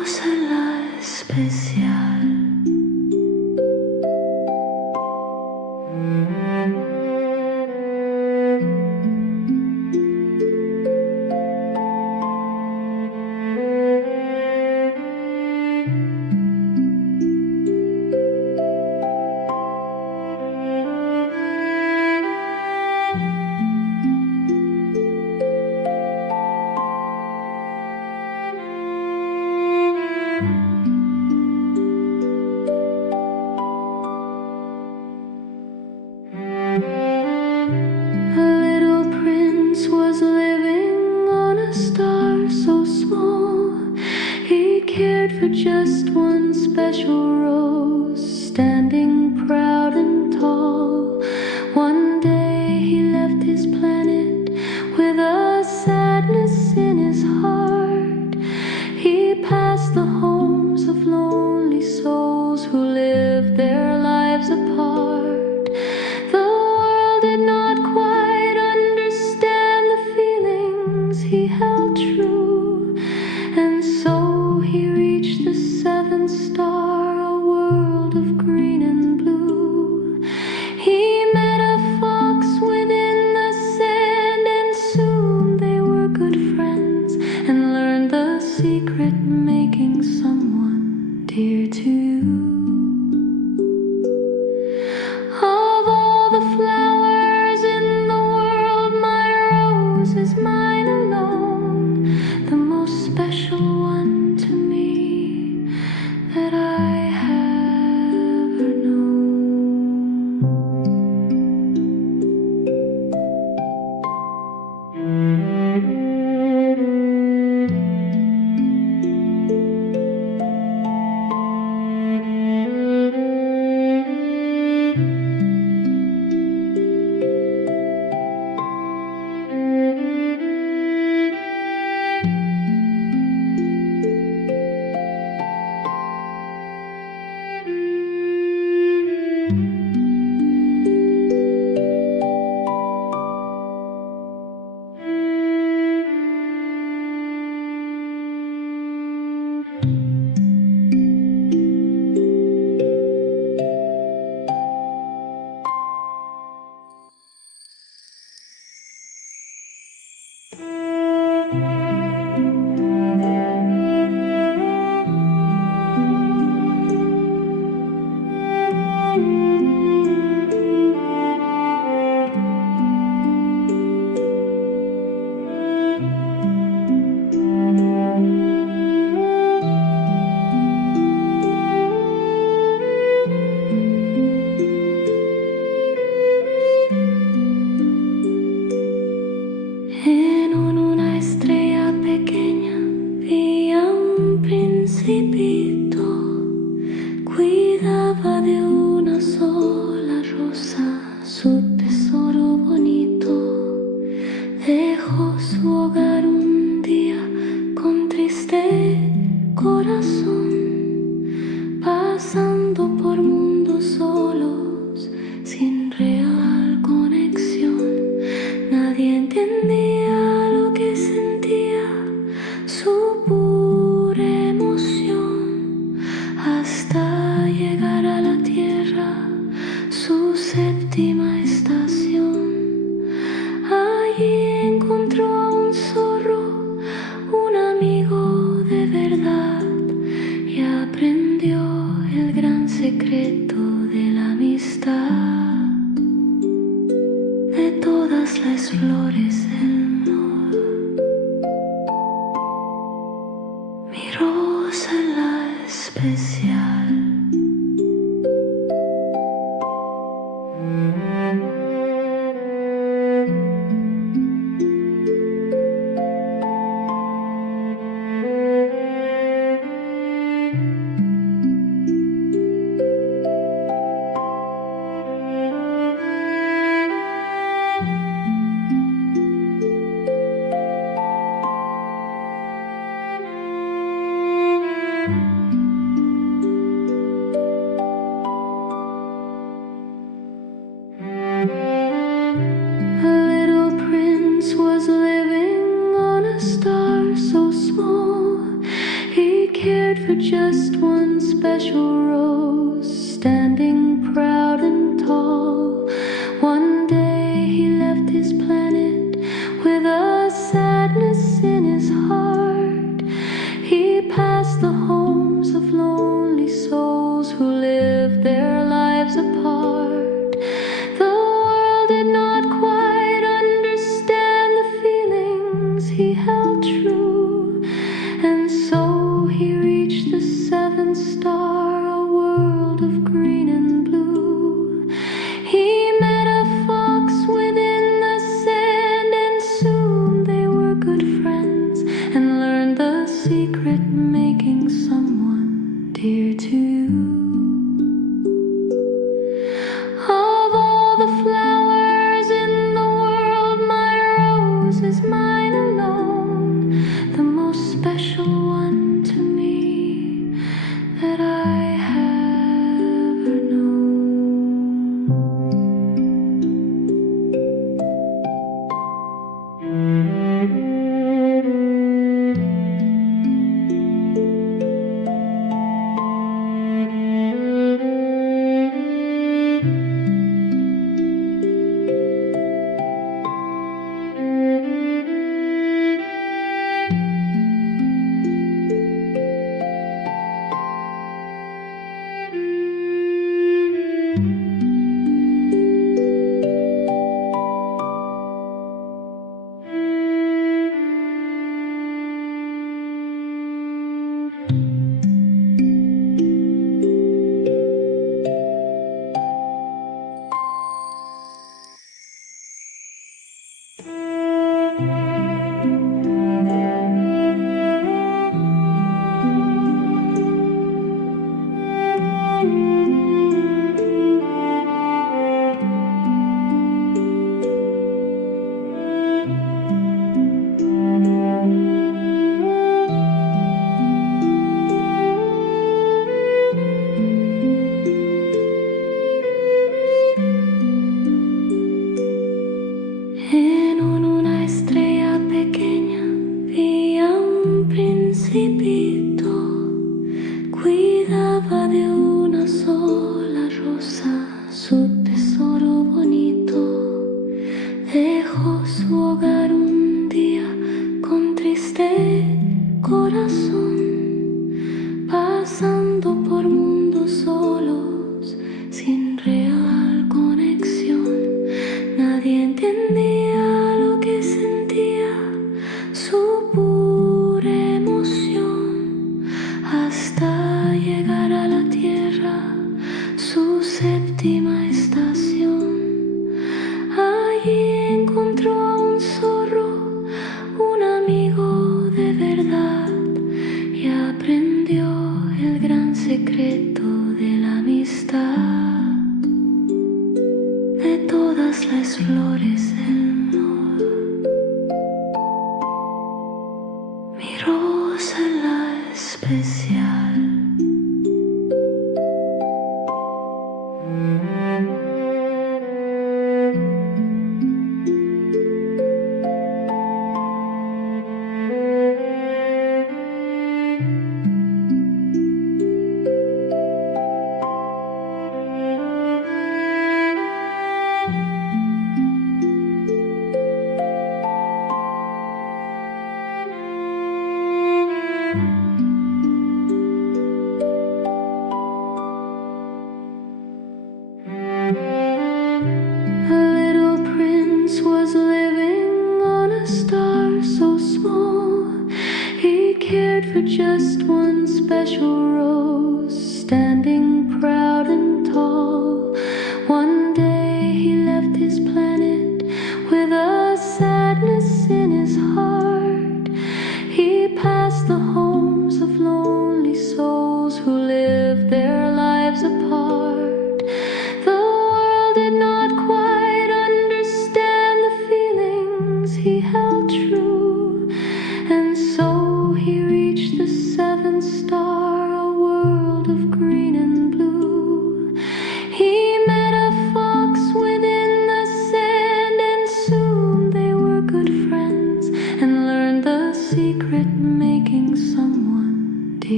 rosa la especial. For just one special rose, standing proud and tall. One day he left his planet with a sadness in his heart. He passed the homes of lonely souls who lived their lives apart. The world did not quite understand the feelings he held true, and so he reached the seventh star, a world of green and blue. He met a fox within the sand, and soon they were good friends, and learned the secret making someone dear to you. Of all the flowers in the world, my rose is mine alone, the most special one to me that I have ever known. En una estrella pequeña vi a un principito, cuidaba de una sola rosa, su tesoro bonito. Dejó su hogar un día con triste corazón, pasando por mundos solos, sin real conexión. Nadie entendía lo que sentía, su pura emoción, hasta llegar a la tierra, su séptima estación. Allí encontró a un zorro, un amigo de verdad, y aprendió el gran secreto de la amistad. De todas las flores del mar, mi rosa la especial. cared for just one special rose, standing proud and tall. One day he left his planet with a sadness in his heart. He passed the homes of lonely souls who lived their lives apart. The world did not quite understand the feelings he held true, and so he reached the seventh star, a world of green and blue. He met a fox within the sand, and soon they were good friends, and learned the secret making someone dear to you. Of all the flowers in the world, my rose is mine alone, the most special one to me that I have ever known. En una estrella pequeña vi a un principito, cuidaba de una sola rosa, su tesoro bonito. Dejó su hogar un día con triste corazón, pasando por mundos solos, sin real conexión. Nadie entendía lo que sentía, su pura emoción, hasta llegar a la tierra, su séptima estación. Allí encontró a un zorro, un amigo de verdad, y aprendió el gran secreto de la amistad. De todas las flores del amor, mi rosa la especial. For just one special rose, standing proud and tall. One day he left his planet with a sadness in his heart. He passed the homes of lonely souls who lived their lives apart. The world did not quite understand the feelings he held true, and so he reached the seventh star, a world of green and blue. He met a fox within the sand, and soon they were good friends, and learned the secret making someone dear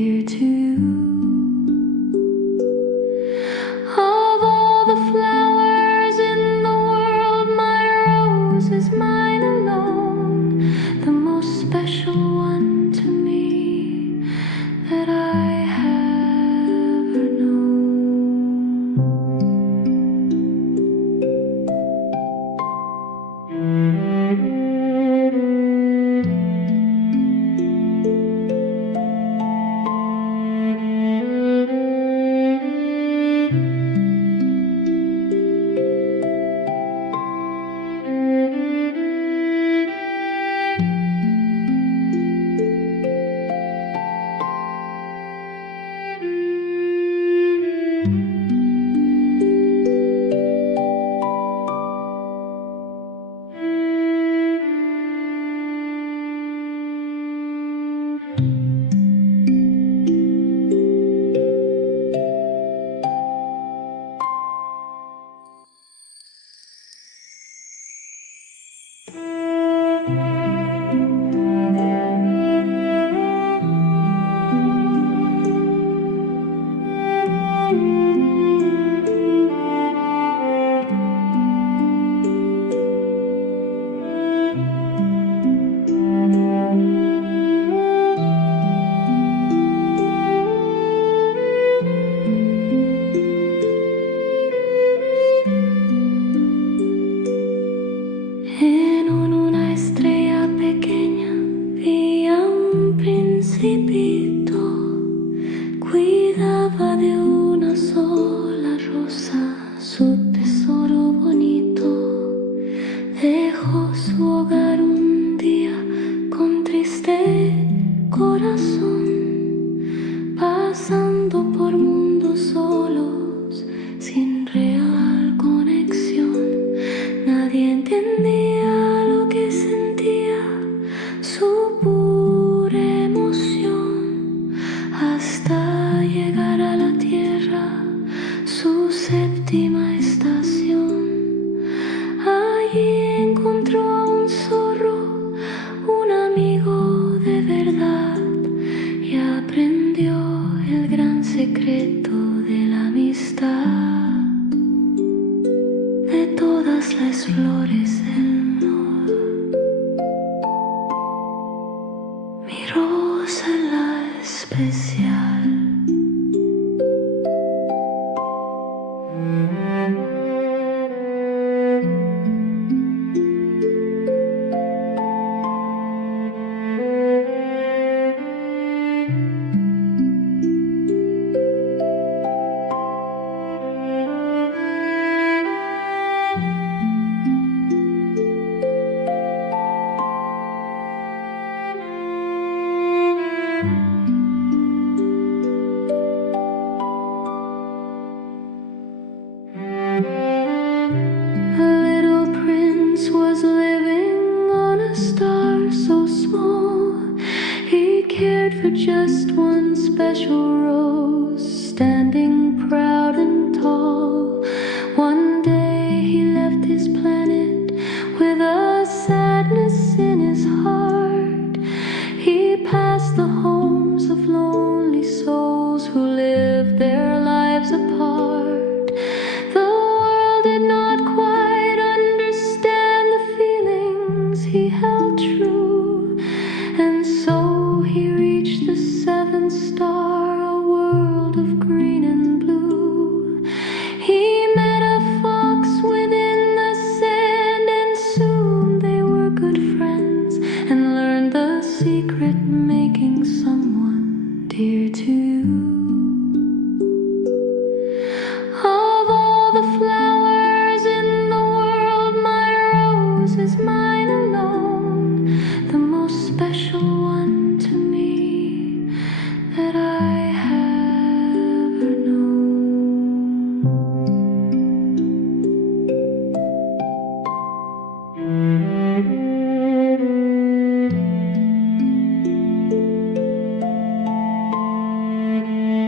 dear to you. Of all the flowers in the world, my rose is mine alone, the most special one to me that I have ever known. En una estrella pequeña vi a un principito, cuidaba de una sola rosa, su tesoro bonito. Dejó su hogar un día con triste corazón, pasando por mundos solos, sin real conexión. Nadie entendía lo que sentía, su pura emoción, hasta llegar a la tierra, su séptima estación. Allí encontró a un zorro, un amigo de verdad, y aprendió el gran secreto de la amistad. De todas las flores del mar, mi rosa la especial. For just one special rose, standing proud and tall. One day he left his planet with a sadness in his heart. He passed the homes of lonely souls who lived their lives apart. The world did not quite understand the feelings he held true, and so he reached the seventh star, a world of green and blue. He met a fox within the sand, and soon they were good friends, and learned the secret making someone dear to you. Of all the flowers in the world, my rose is mine alone, the most special one to me that I have ever known.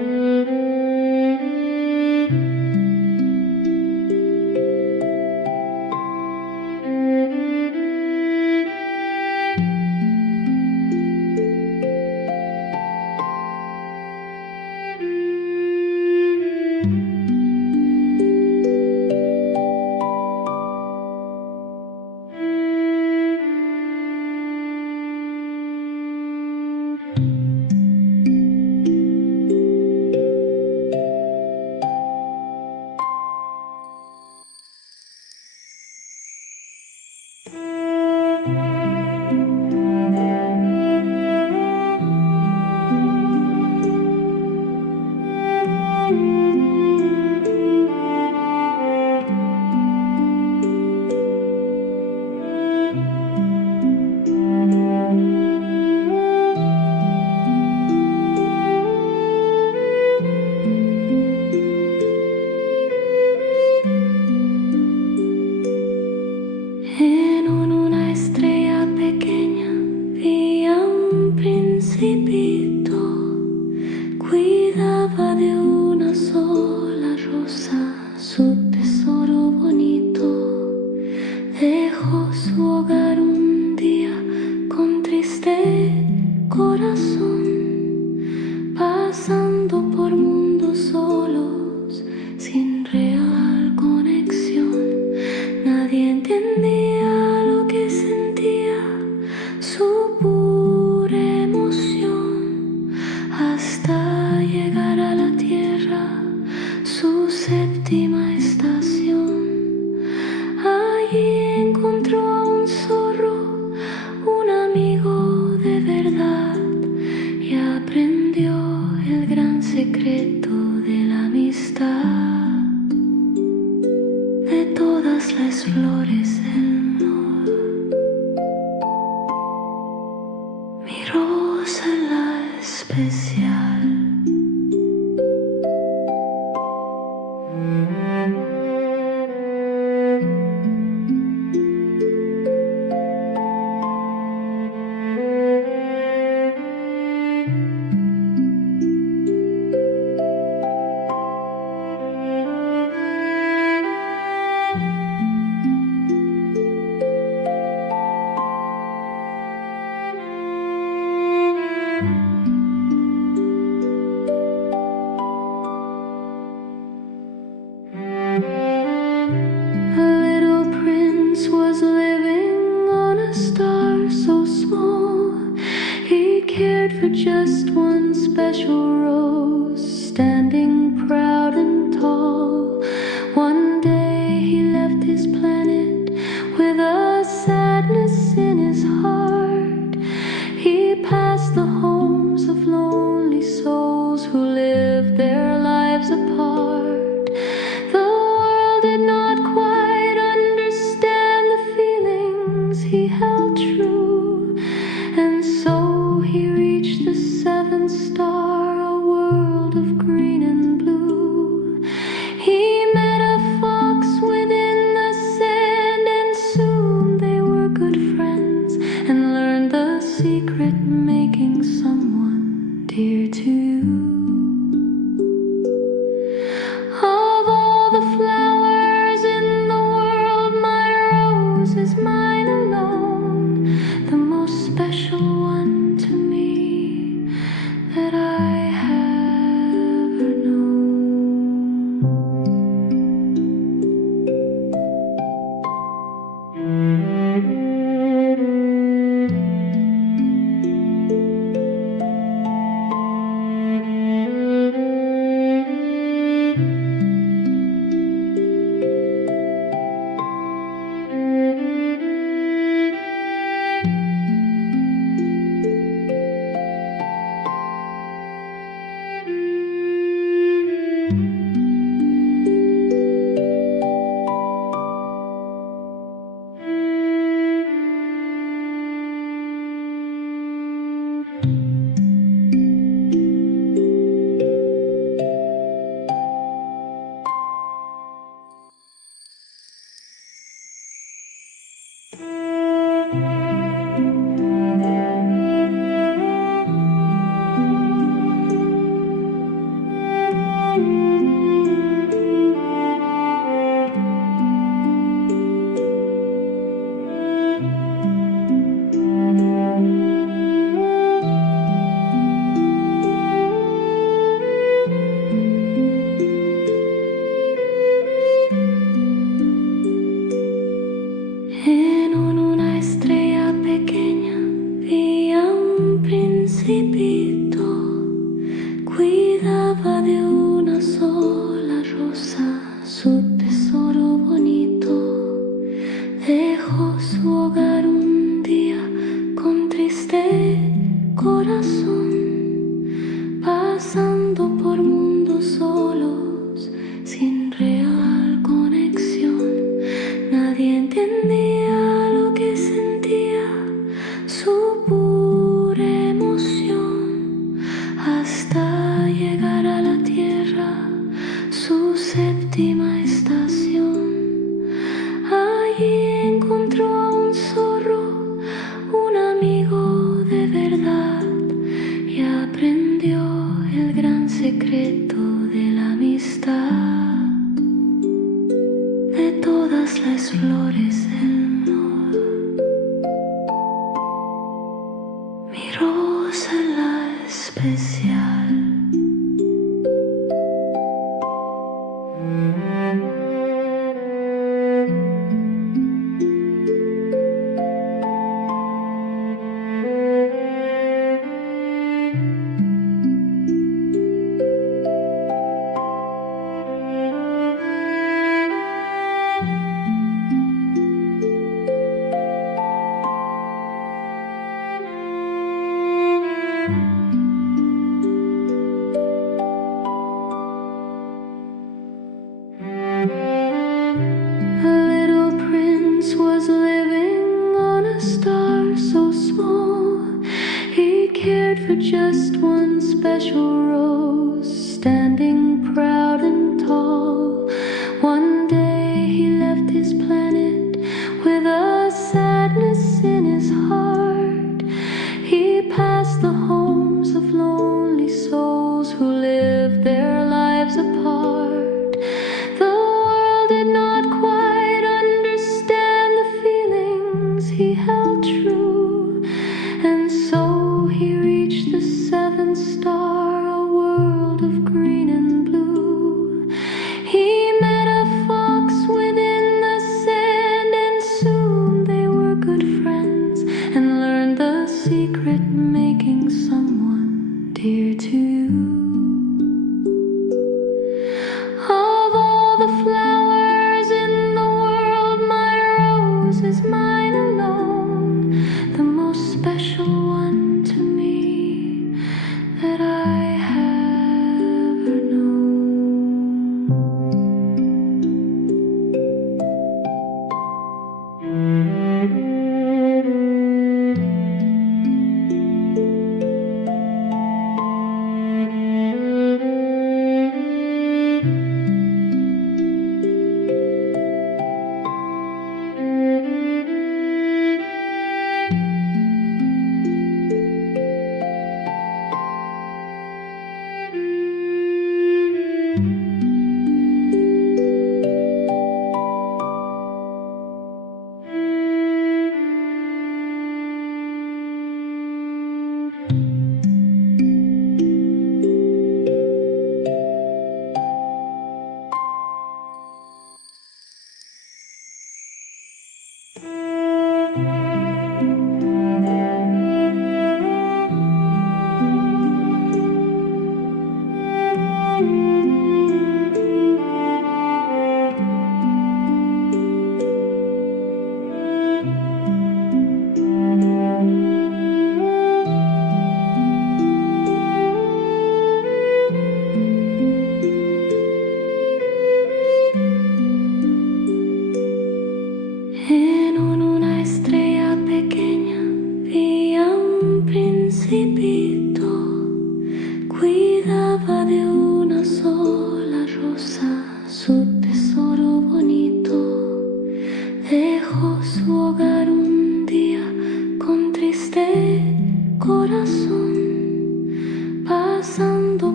rose, standing proud and tall. One day he left his planet with a sadness in his heart. He passed the homes of lonely souls who lived their lives apart. The world did not quite understand the feelings he held true, and so he reached the seventh star, a world of green and blue. He met a fox within the sand, and soon they were good friends, and learned the secret making someone dear to you. Of all the flowers in the world, my rose is mine alone, the most special one to me that I have ever known. En una estrella pequeña vi a un principito, cuidaba de una sola rosa, su tesoro bonito. Dejó su hogar un día con triste corazón, pasando por mundos solos, sin real conexión. Nadie entendía lo que sentía, su pura emoción, hasta llegar a la tierra, su séptima estación. Allí encontró a un zorro, un amigo de verdad, y aprendió el gran secreto de la amistad. De todas las flores del amor, mi rosa la especial. For just one special rose, standing proud and tall. One day he left his planet with a sadness in his heart. He passed the homes of lonely souls who lived their lives apart. The world did not quite understand the feelings he held true, and so he reached the seventh star, a world of green and blue. He met a fox within the sand, and soon they were good friends, and learned the secret making someone dear to you.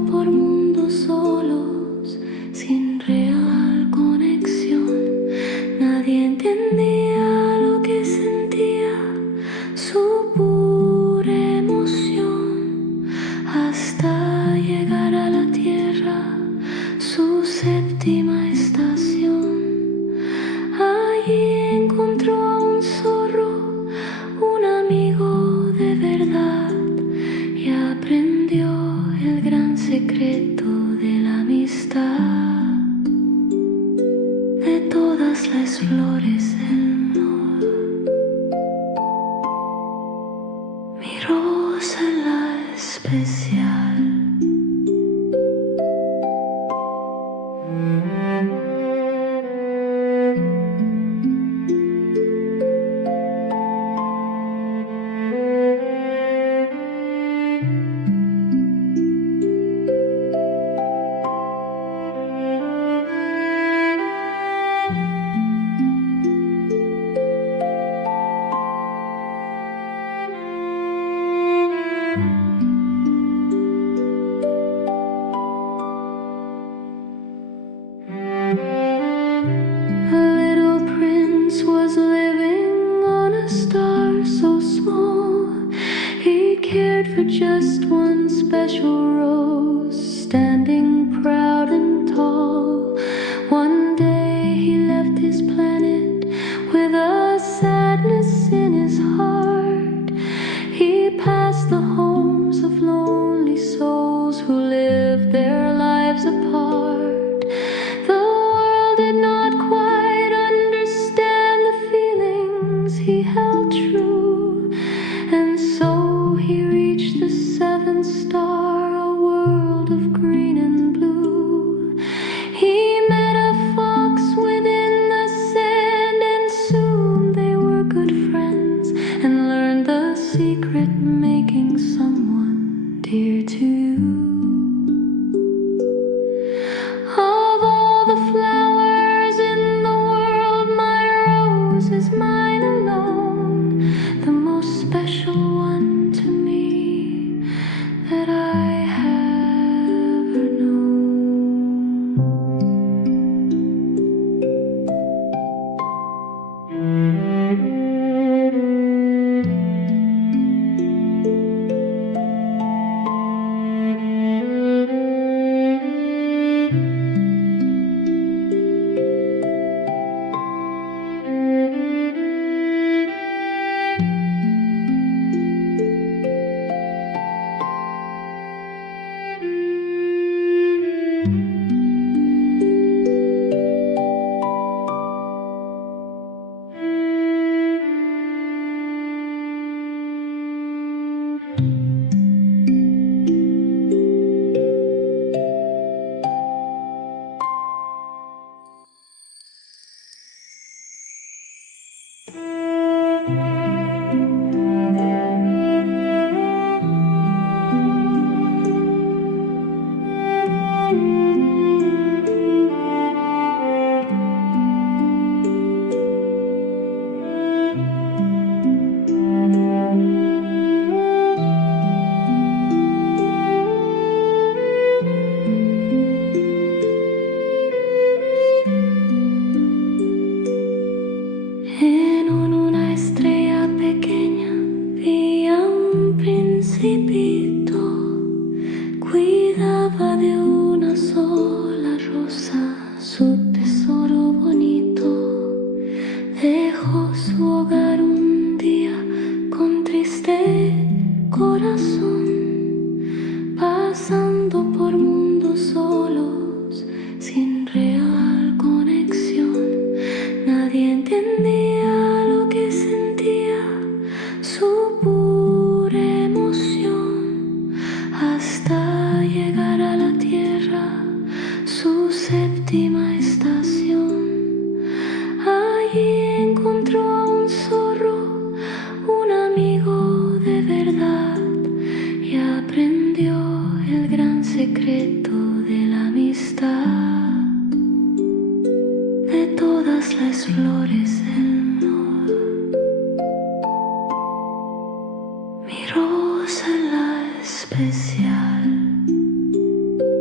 por mundos solos, sin real conexión. Nadie entendía lo que sentía, su pura emoción, hasta llegar a la tierra, su séptima estación. Allí encontró a un zorro, un amigo de verdad, y aprendió el gran secreto de la amistad. De todas las flores del amor, mi rosa la especial. For just one special rose, standing proud and tall. One day he left his planet with a sadness in his heart. He passed the homes of lonely souls who lived their lives apart. The world did not quite understand the feelings he held true, and so he reached the seventh star, a world of green and blue. He met a fox within the sand, and soon they were good friends, and learned the secret making someone dear to you. Of all the flowers in the world, my rose is mine alone, the most special one to me that I have ever known. En una estrella pequeña vi a un principito, cuidaba de una sola rosa, su tesoro bonito. Dejó su hogar un día con triste corazón, pasando por mundos solos, sin real conexión. Nadie entendía lo que sentía, su pura emoción, hasta llegar a la tierra, su séptima estación. Allí encontró a un zorro, un amigo de verdad, y aprendió el gran secreto de la amistad. De todas las flores del amor, mi rosa la especial.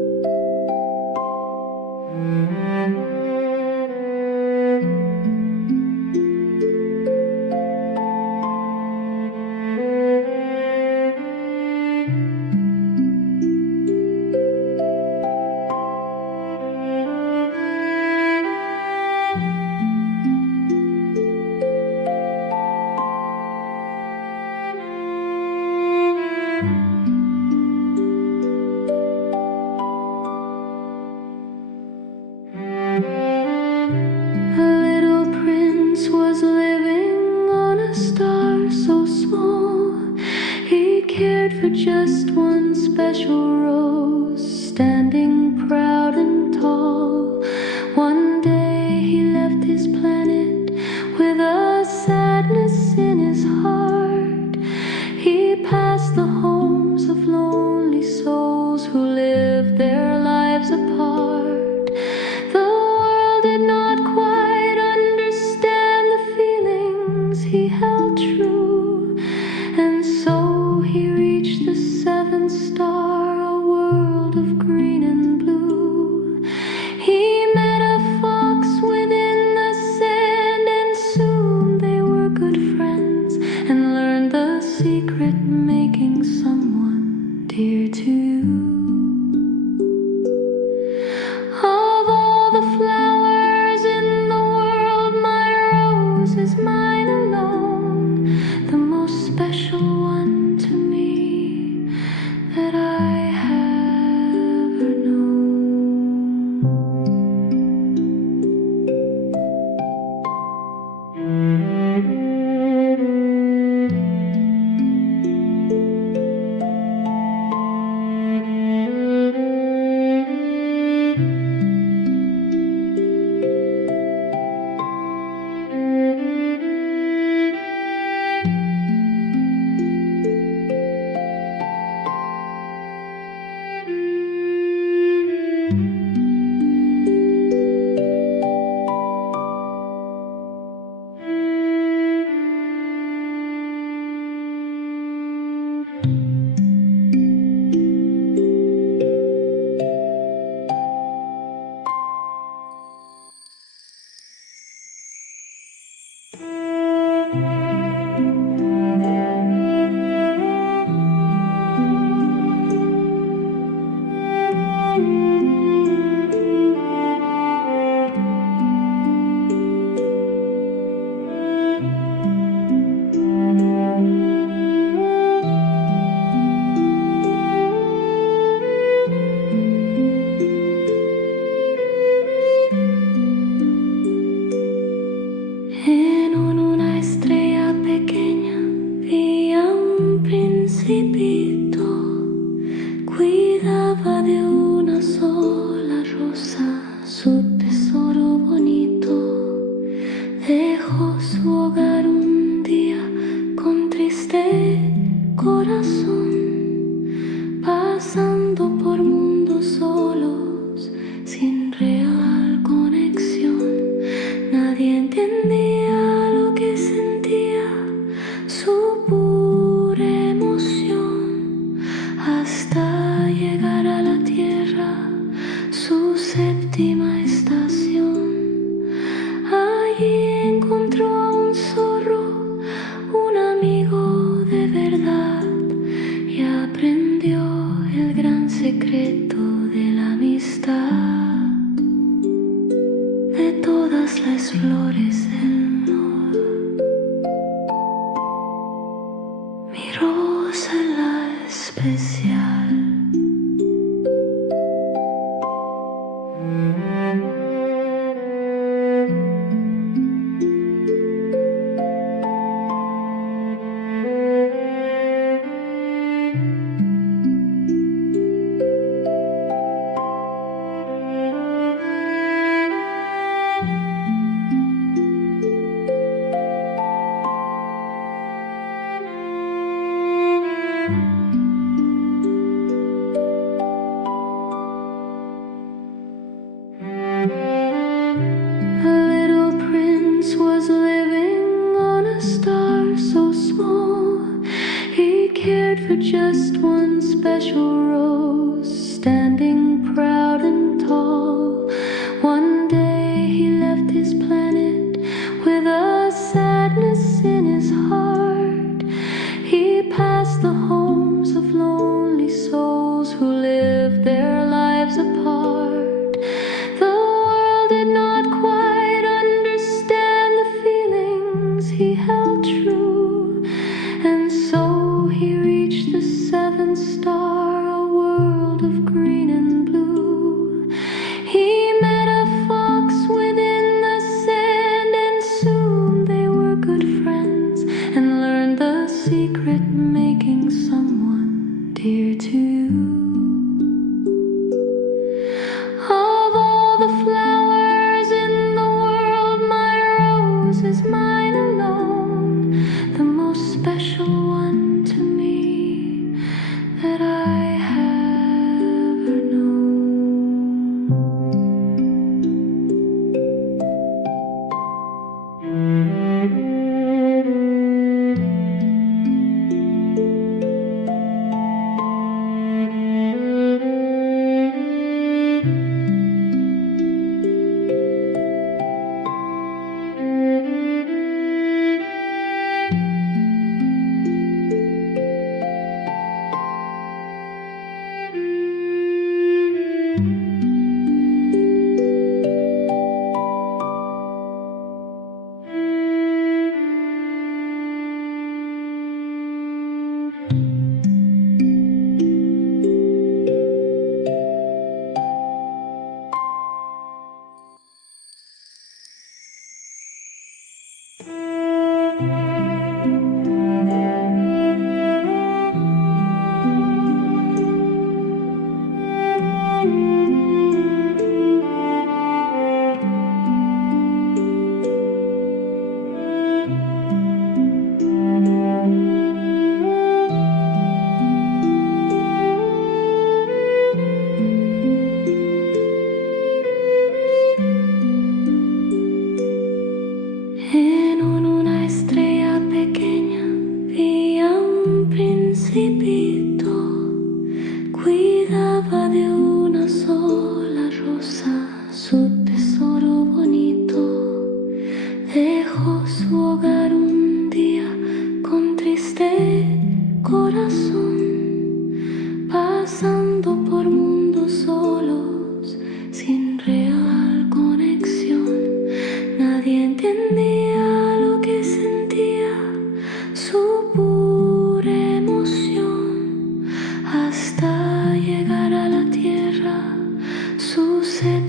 just one special rose, standing proud and tall. One day he left his planet with a sadness in his heart. He passed the homes of lonely souls who lived their lives apart. The world did not quite understand the feelings he held true, and so he reached the seventh star, a world of green and blue. He met a fox within the sand, and soon they were good friends, and learned the secret making someone dear to you. Of all the flowers in the world, my rose is mine alone, the most special one to me that I have ever known. En una estrella pequeña vivía un principito, cuidaba de una sola rosa, su tesoro bonito. Dejó su hogar un día con triste corazón, pasando por mundos solos, sin real conexión. Nadie entendía lo que sentía, su pura emoción, hasta llegar a la tierra, su séptima estación. Allí encontró a un zorro, un amigo de verdad, y aprendió el gran secreto de la amistad. De todas las flores del amor, mi rosa la especial. For just one special rose, standing proud and tall. One day he left his planet with a sadness in his heart. He passed the homes of lonely souls who lived their lives apart. The world did not quite understand the feelings he held true, and so he reached the seventh star, a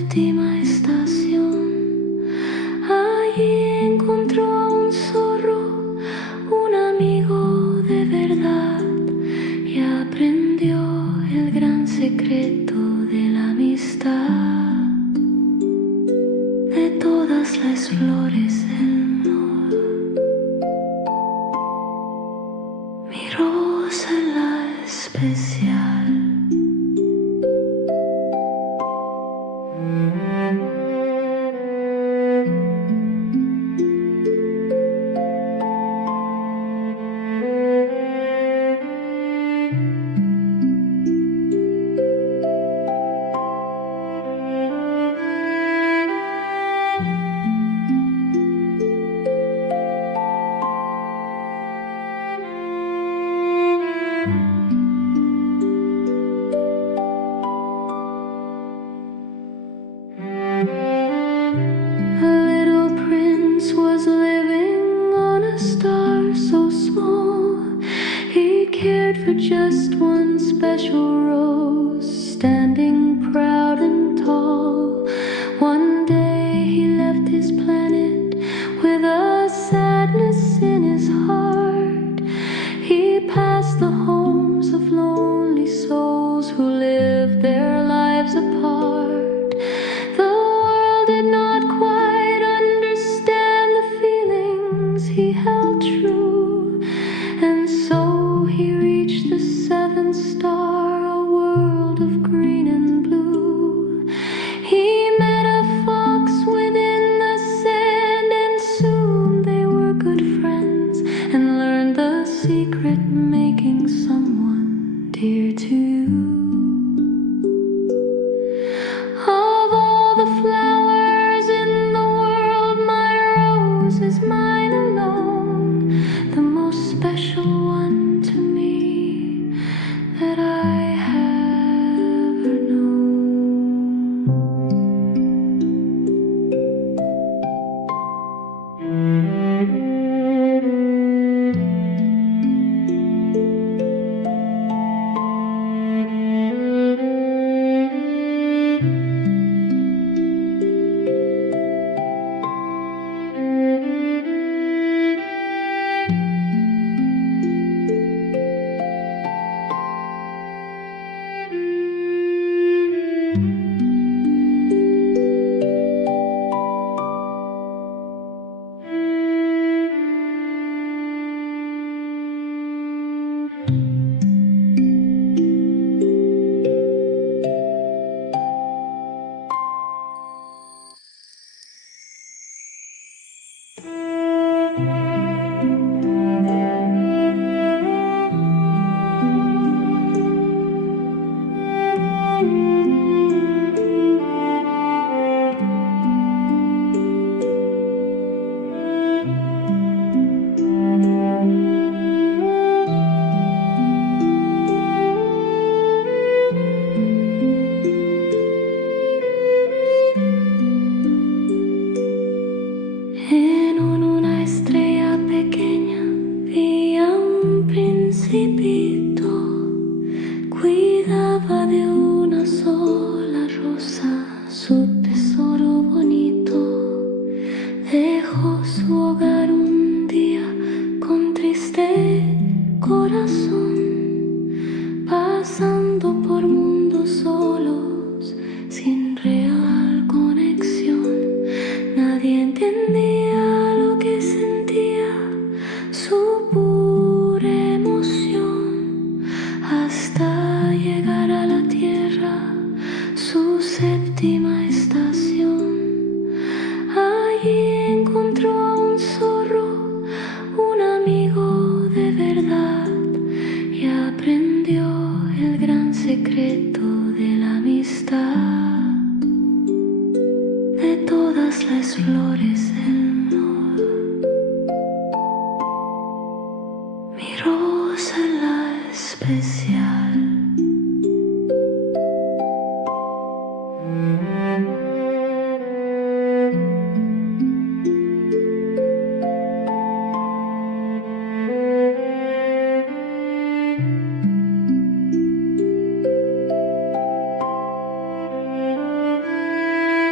séptima estación. Allí encontró a un zorro, un amigo de verdad, y aprendió el gran secreto de la amistad. De todas las flores del amor, mi rosa la especial. For just one special rose, standing proud and tall. One day he left his planet with a sadness in his heart. He passed the homes of lonely souls who lived their lives apart. The world did not quite understand the feelings he held true, and so he reached the seventh star, a world of green and blue. He met a fox within the sand, and soon they were good friends, and learned the secret making someone dear to you. Of all the flowers in the world, my rose is mine alone, the most special one to me that I have ever known. En una estrella pequeña vi a un principito, cuidaba de una sola rosa, su tesoro bonito. Dejó su hogar un día con triste corazón, pasando por mundos solos, sin real conexión. Nadie entendía lo que sentía, su pura emoción, hasta llegar a la tierra, su séptima estación. Allí encontró a un zorro, un amigo de verdad, y aprendió el gran secreto de la amistad. De todas las flores del amor, mi rosa la especial.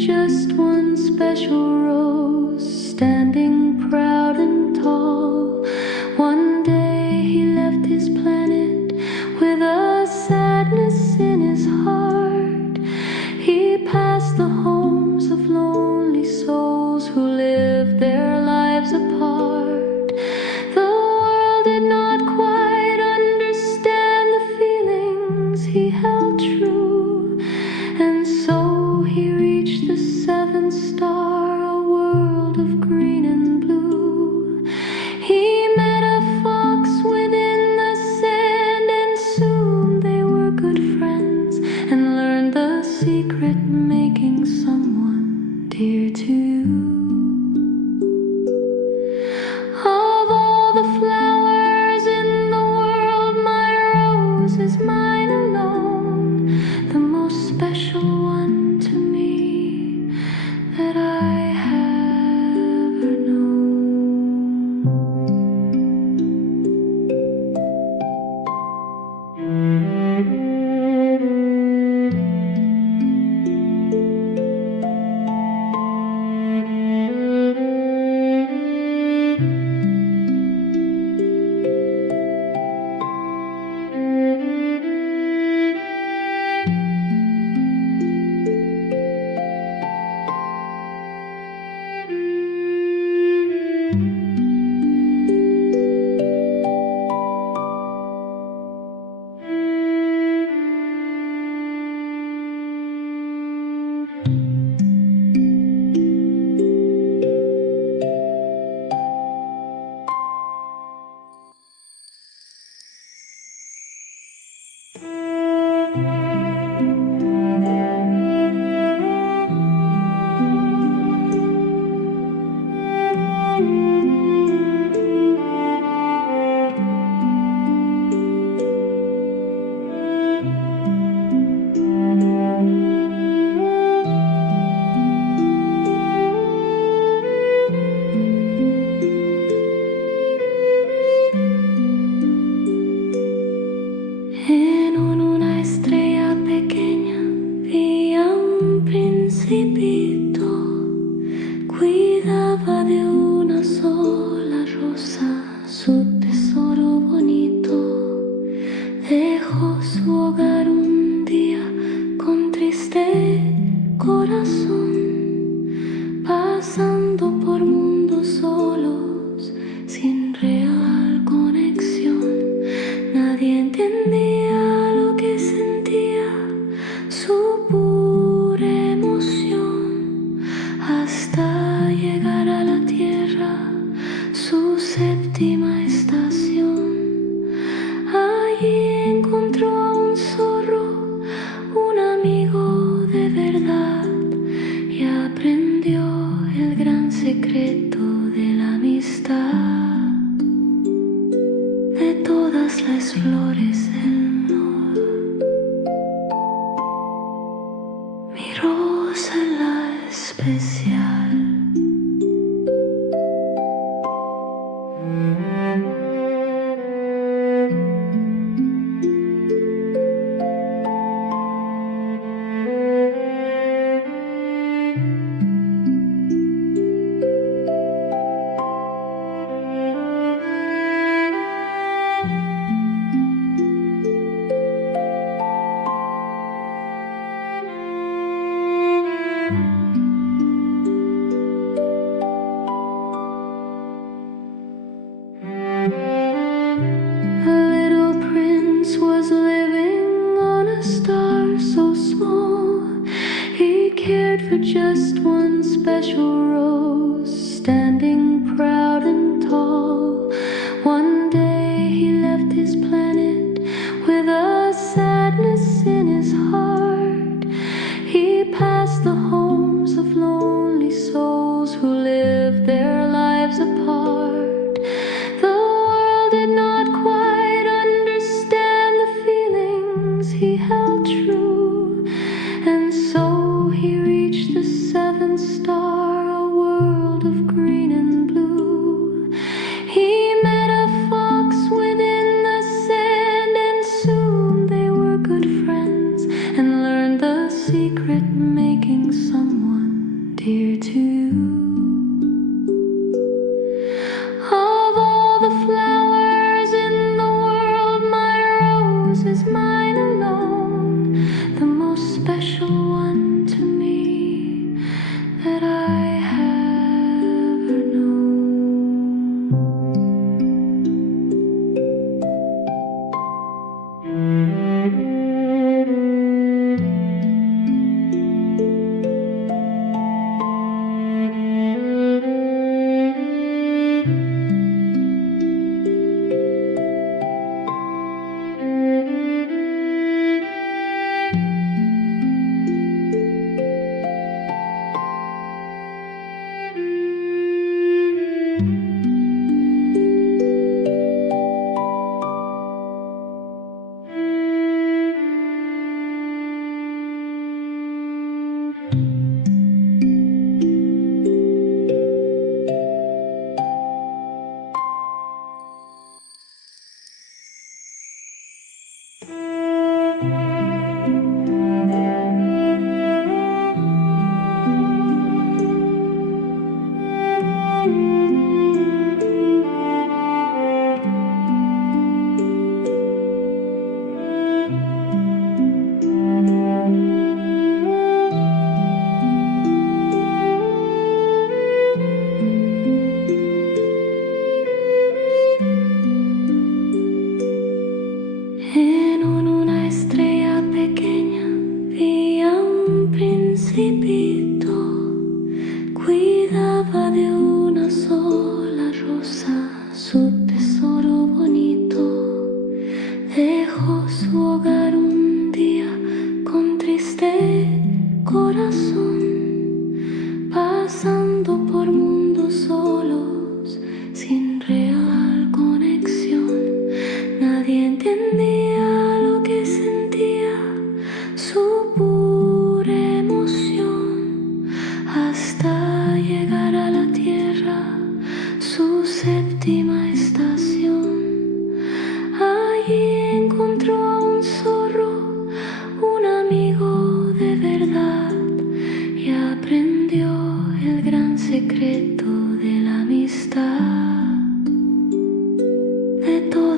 just one special rose, standing proud and tall. One day he left his planet with a sadness in his heart. He passed the homes of lonely souls who lived their lives apart. The world did not quite understand the feelings he held true, and so he reached the seventh star, a world of green and blue. He met a fox within the sand, and soon they were good friends, and learned the secret making someone dear to you. Of all the flowers in the world, my rose is mine alone, the most special one to me that I have ever known. En una estrella pequeña vivía un principito, cuidaba de una sola rosa, su tesoro bonito. Dejó su hogar un día con triste corazón, pasando por mundos solos, sin real conexión. Nadie entendía lo que sentía, su pura emoción, hasta llegar a la tierra, su séptima estación. Allí encontró a un zorro, un amigo de verdad, y aprendió el gran secreto de la amistad. De todas las flores del amor, mi rosa la especial. For just one special rose, standing proud and tall. One day he left his planet with a sadness in his heart. He passed the homes of lonely souls who lived their lives apart. The world did not quite understand the feelings he held true, and so he reached the seventh star, a world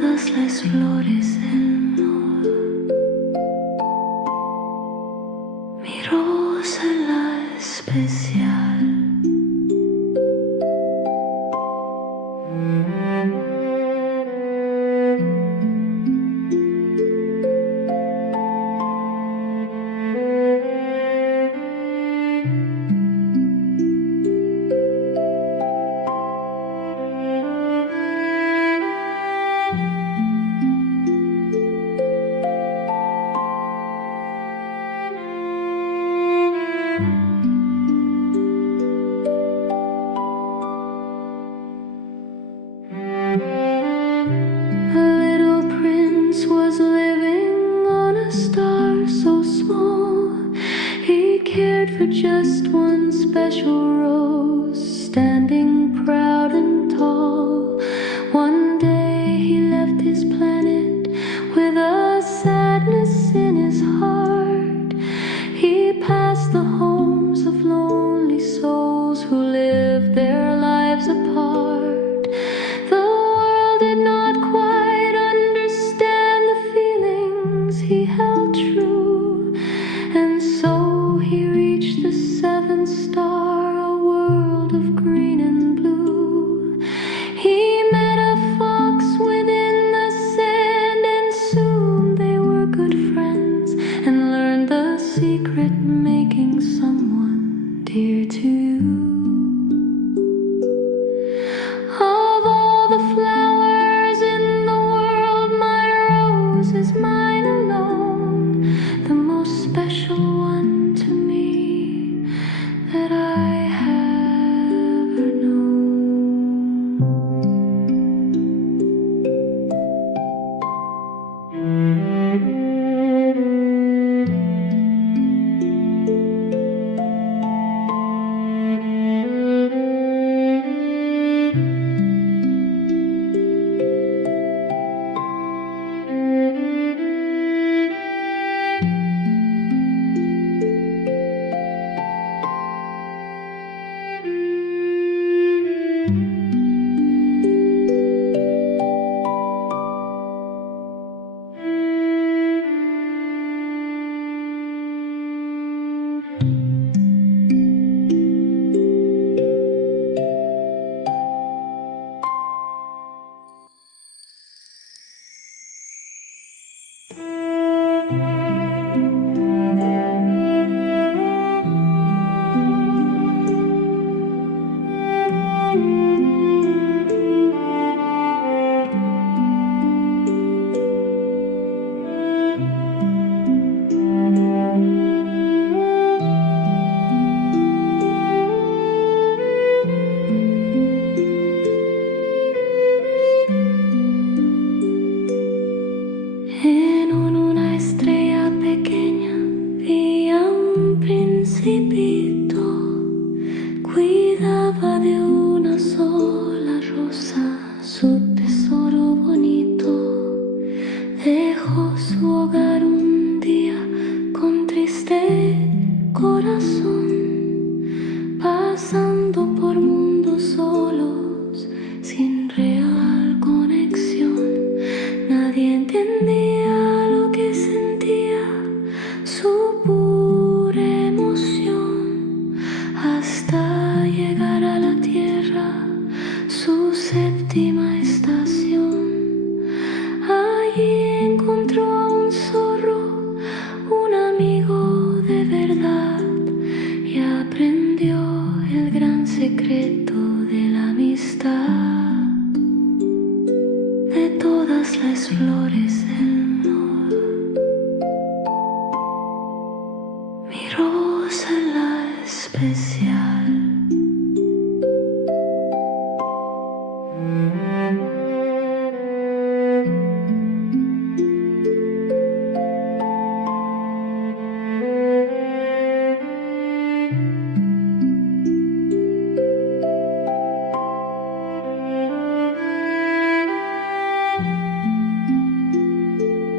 todas las flores del mar. Mi rosa la especial. For just one special rose, standing proud and tall. One day he left his planet with a sadness in his heart. He passed the homes of lonely souls who lived their lives apart. The world did not quite understand the feelings he held true, and so he reached the seventh star, a world of green and blue. He met a fox within the sand, and soon they were good friends, and learned the secret making someone dear to you. Of all the flowers in the world, my rose is mine alone, the most special one to me that I have ever known. En una estrella pequeña vi a un principito, cuidaba de una sola rosa, su tesoro bonito. Dejó su hogar un día con triste corazón, pasando por mundos solos, sin real conexión. Nadie entendía lo que sentía, su pura emoción, hasta llegar a la tierra, su séptima estación. Allí encontró a un zorro, un amigo de verdad, y aprendió el gran secreto de la amistad. De todas las flores del mar, mi rosa la especial.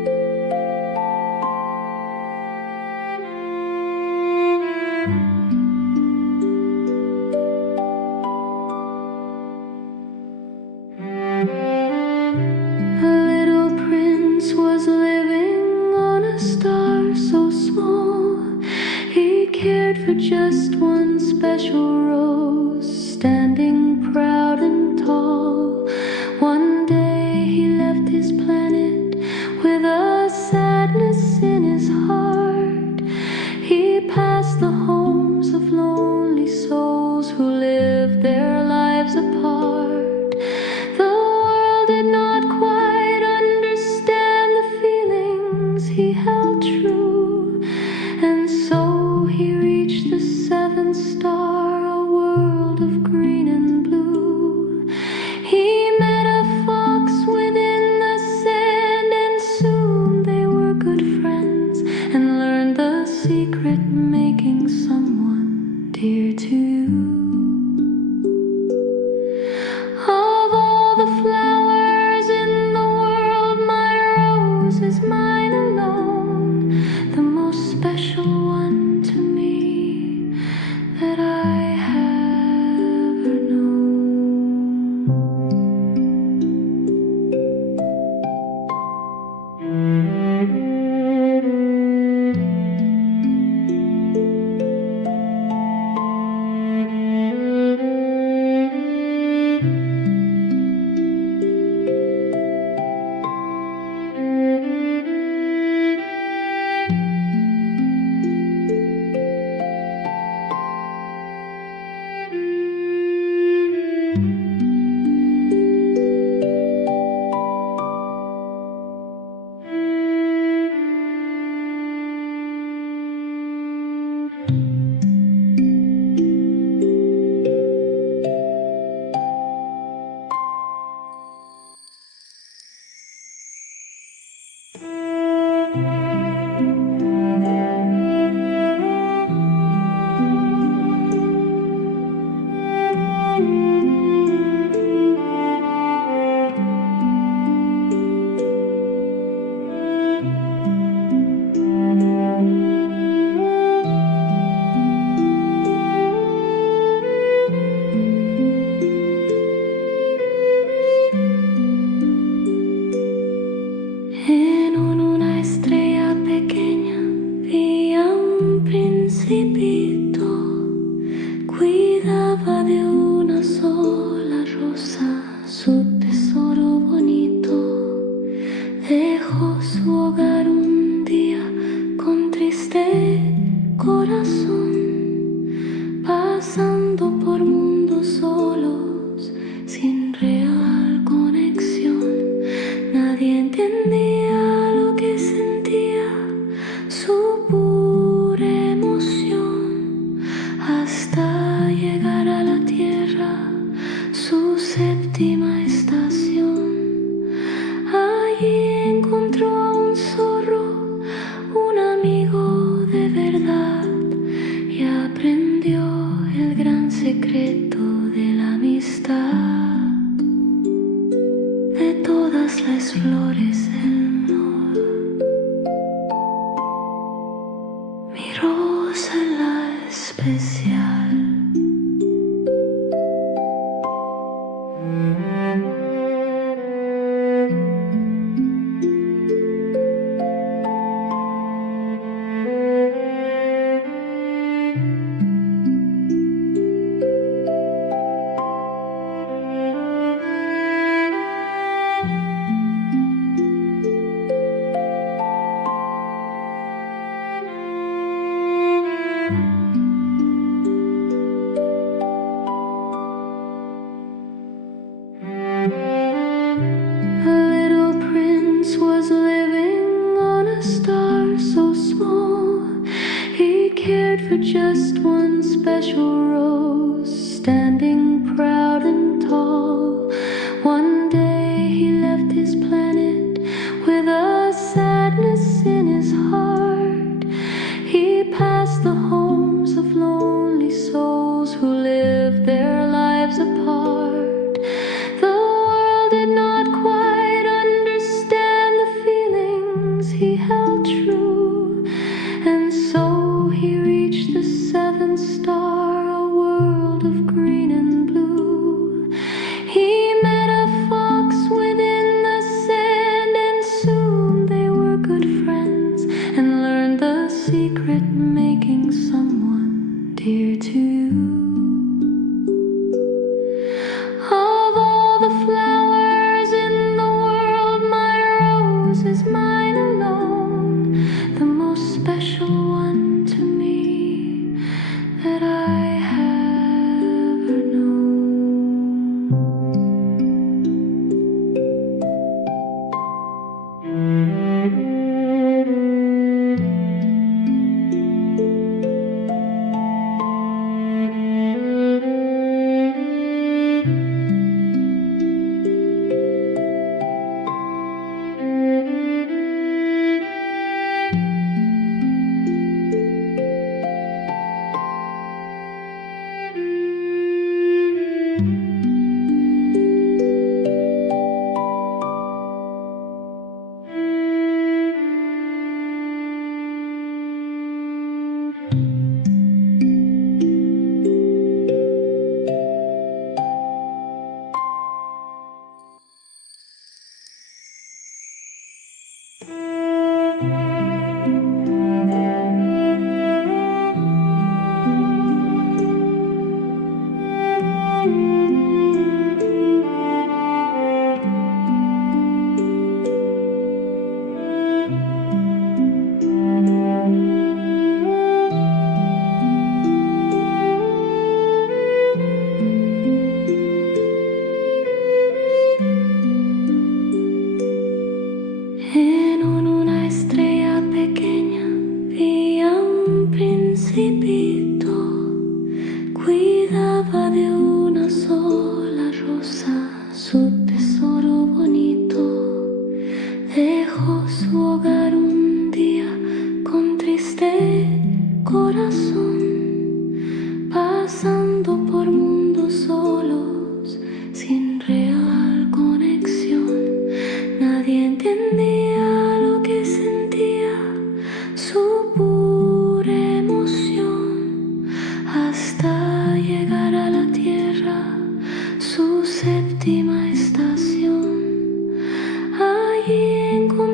just one special rose, standing proud and tall. One day he left his planet with a sadness in his heart. He passed the homes of lonely souls who lived their lives apart. The world did not quite understand the feelings he held true, and so he reached the seventh star, a world of green and blue. He met a fox within the sand, and soon they were good friends, and learned the secret making someone dear to you. Of all the flowers in the world, my rose is mine alone, the most special one to me that I have ever known. En una estrella pequeña vi a un principito, cuidaba de una sola rosa, su tesoro bonito. Dejó su hogar un día con triste corazón, pasando por mundos solos, sin real conexión. Nadie entendía lo que sentía, su pura emoción, hasta llegar a la tierra, su séptima estación. Allí encontró a un zorro, un amigo de verdad, y aprendió el gran secreto de la amistad. De todas las flores del amor, mi rosa la especial. For just one special rose, standing proud and tall. One day he left his planet with a sadness in his heart. He passed the homes of lonely souls who lived their lives apart. The world did not quite understand the feelings he held true, and so he reached the seventh star, a world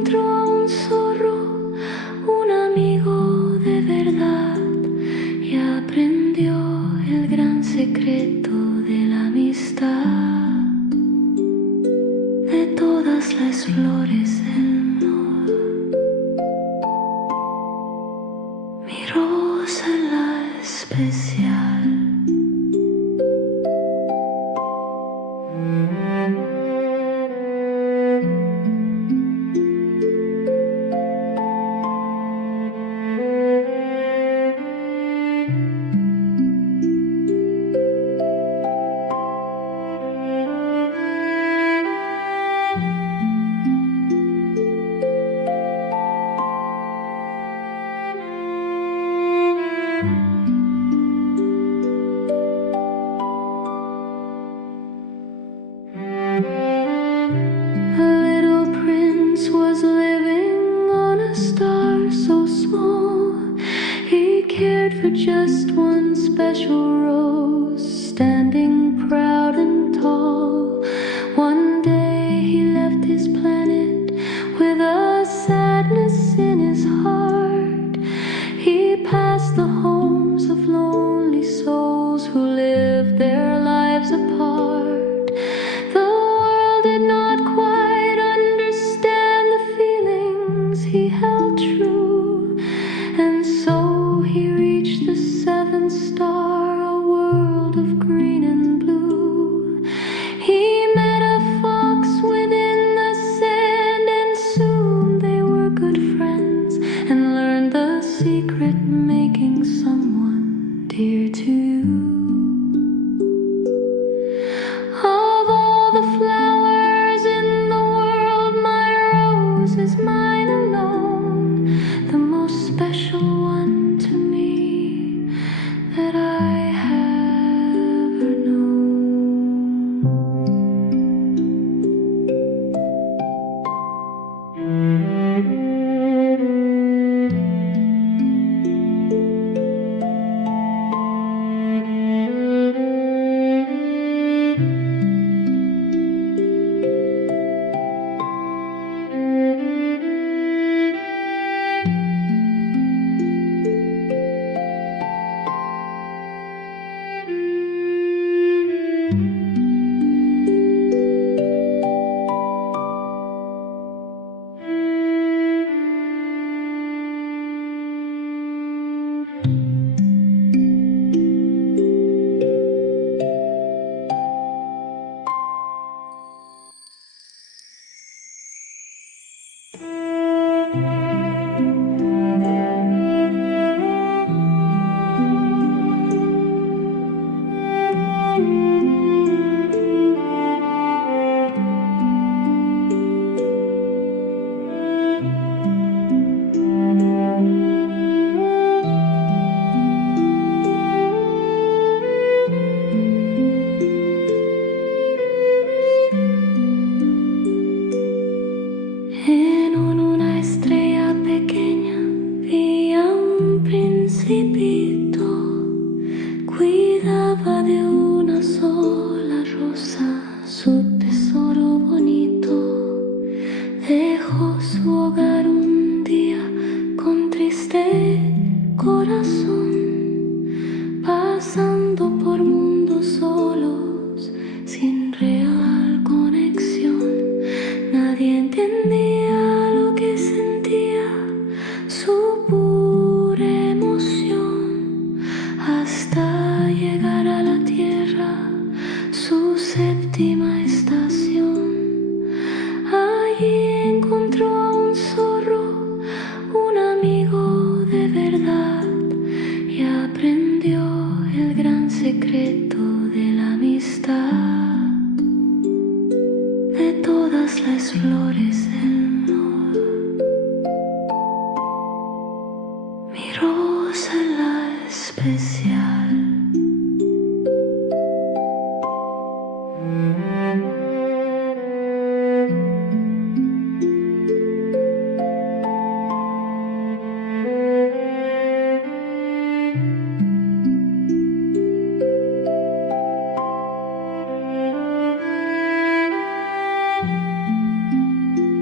encontró a un zorro, un amigo de verdad, y aprendió el gran secreto de la amistad. De todas las flores del amor, mi rosa la especial. Just one special rose, standing proud and tall. One day he left his planet with a sadness in his heart. He passed the homes of lonely souls who lived their lives apart. The world did not quite understand the feelings he held true, and so he reached the seventh star, a world of green and blue. He met a fox within the sand, and soon they were good friends, and learned the secret making someone dear to you. Of all the flowers in the world, my rose is mine alone, the most special one to me that I have ever known. En una estrella pequeña vi a un principito, cuidaba de una sola rosa, su tesoro bonito. Dejó su hogar un día con triste corazón, pasando por mundos solos, sin real conexión. Nadie entendía lo que sentía, su pura emoción, hasta llegar a la tierra, su séptima estación. Allí encontró a un zorro, un amigo de verdad, y aprendió el gran secreto de la amistad. De todas las flores del amor, mi rosa la especial.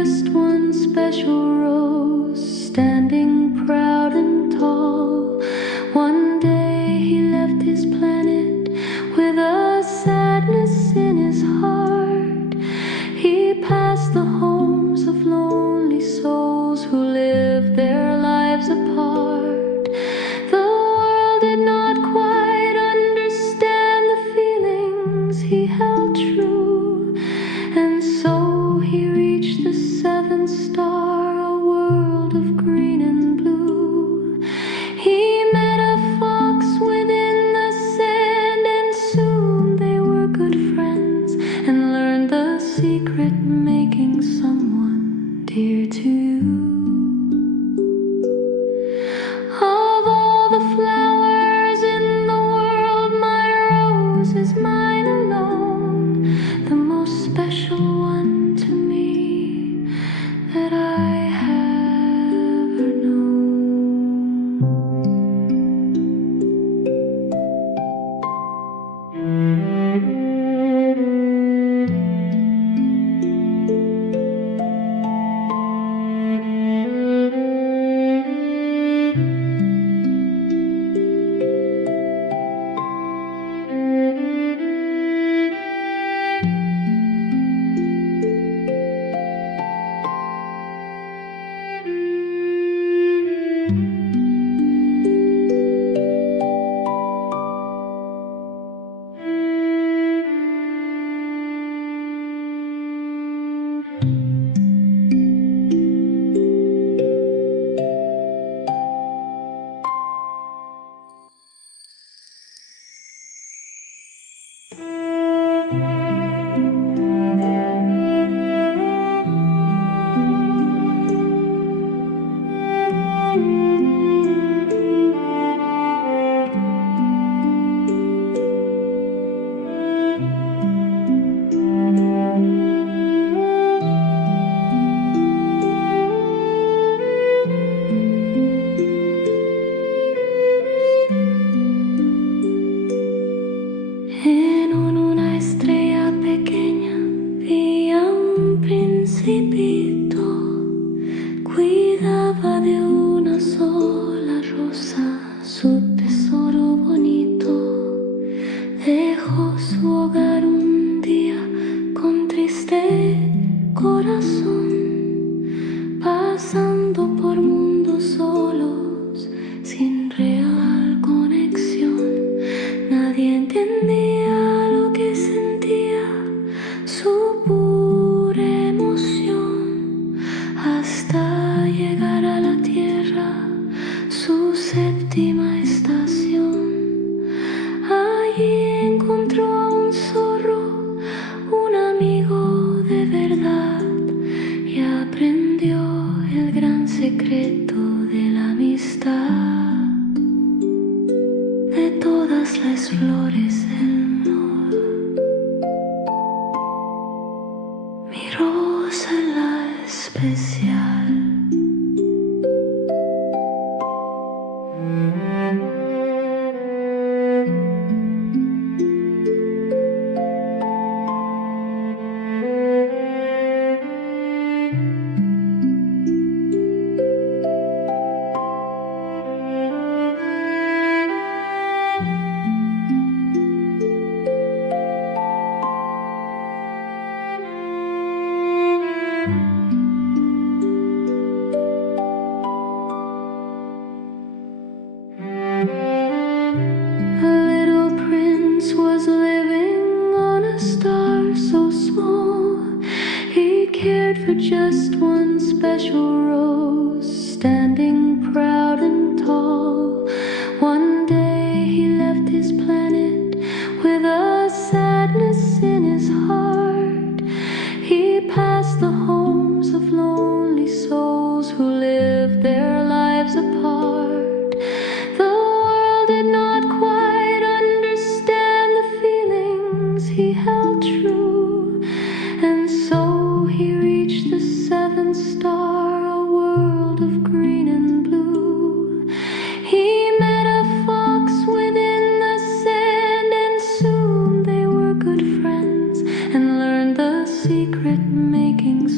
just one special rose, standing proud and tall. One day he left his planet with a sadness in his heart. He passed the homes of lonely souls who lived their lives apart. The world did not quite understand the feelings he held true, and so he reached the seventh star, a world of green and blue. He met a fox within the sand, and soon they were good friends, and learned the secret making someone dear to you. Of all the flowers in the world, my rose is mine alone, the most special one to me that I have ever known. En una estrella pequeña vi a un principito, cuidaba de una sola rosa, su tesoro bonito. Dejó su hogar un día con triste corazón, pasando por mundos solos, sin real conexión. Nadie entendía lo que sentía, su pura emoción, hasta llegar a la tierra, su séptima estación. Allí encontró a un zorro, un amigo de verdad, y aprendió el gran secreto de la amistad. De todas las flores del amor, mi rosa la especial. For just one special rose, standing proud and tall. One day he left his planet with a sadness in his heart. He passed the homes of lonely souls who lived their lives apart. The world did not quite understand the feelings he held true, and so he reached the seventh star, a world of green and blue. He met a fox within the sand, and soon they were good friends, and learned the secret making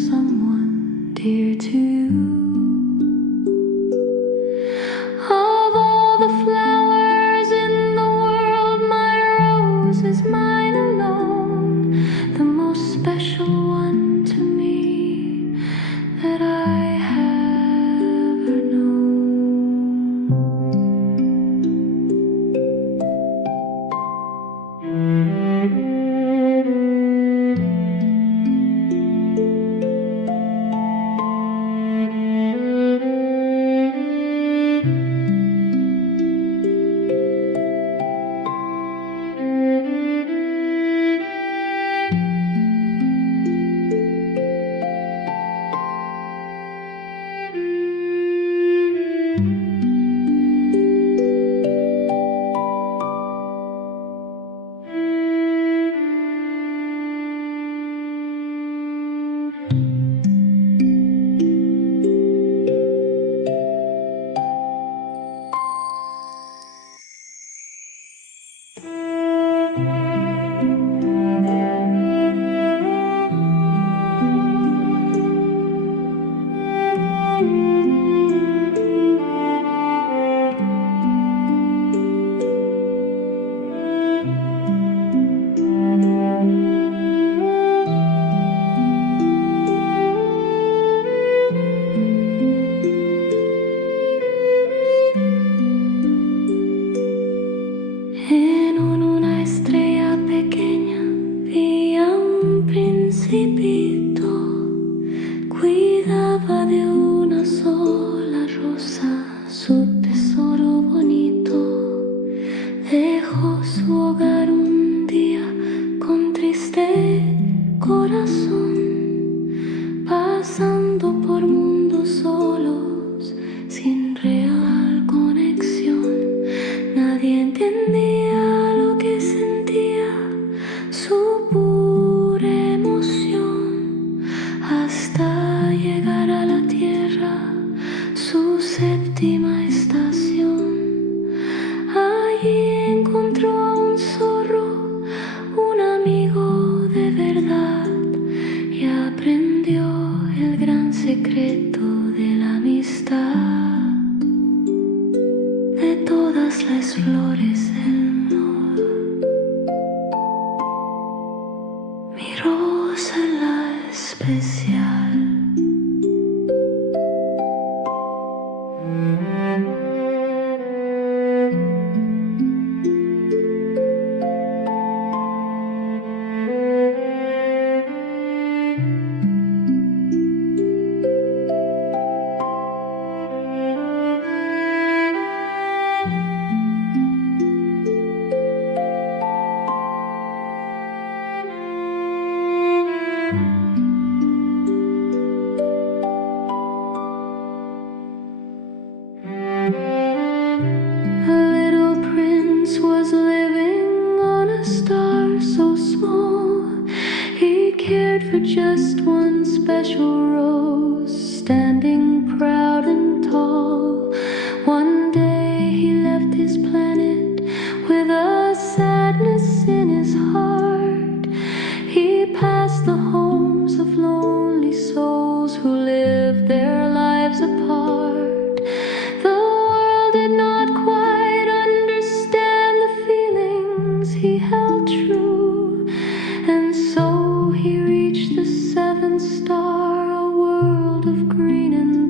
Principito cuidaba de una sola rosa, su tesoro bonito. Dejó su hogar un día con triste corazón, pasando por mundos solos, sin real conexión. Nadie entendía lo que sentía, su pura emoción, hasta llegar a la tierra, su séptima estación. Allí encontró a un zorro, un amigo de verdad, y aprendió el gran secreto de la amistad. De todas las flores del amor, mi rosa es la especial. For just one special rose, standing proud and tall. One day he left his planet with a sadness in his heart. He passed the homes of lonely souls who lived their lives apart. The world did not quite understand the feelings he held true, and so he reached the seventh star, a world of green and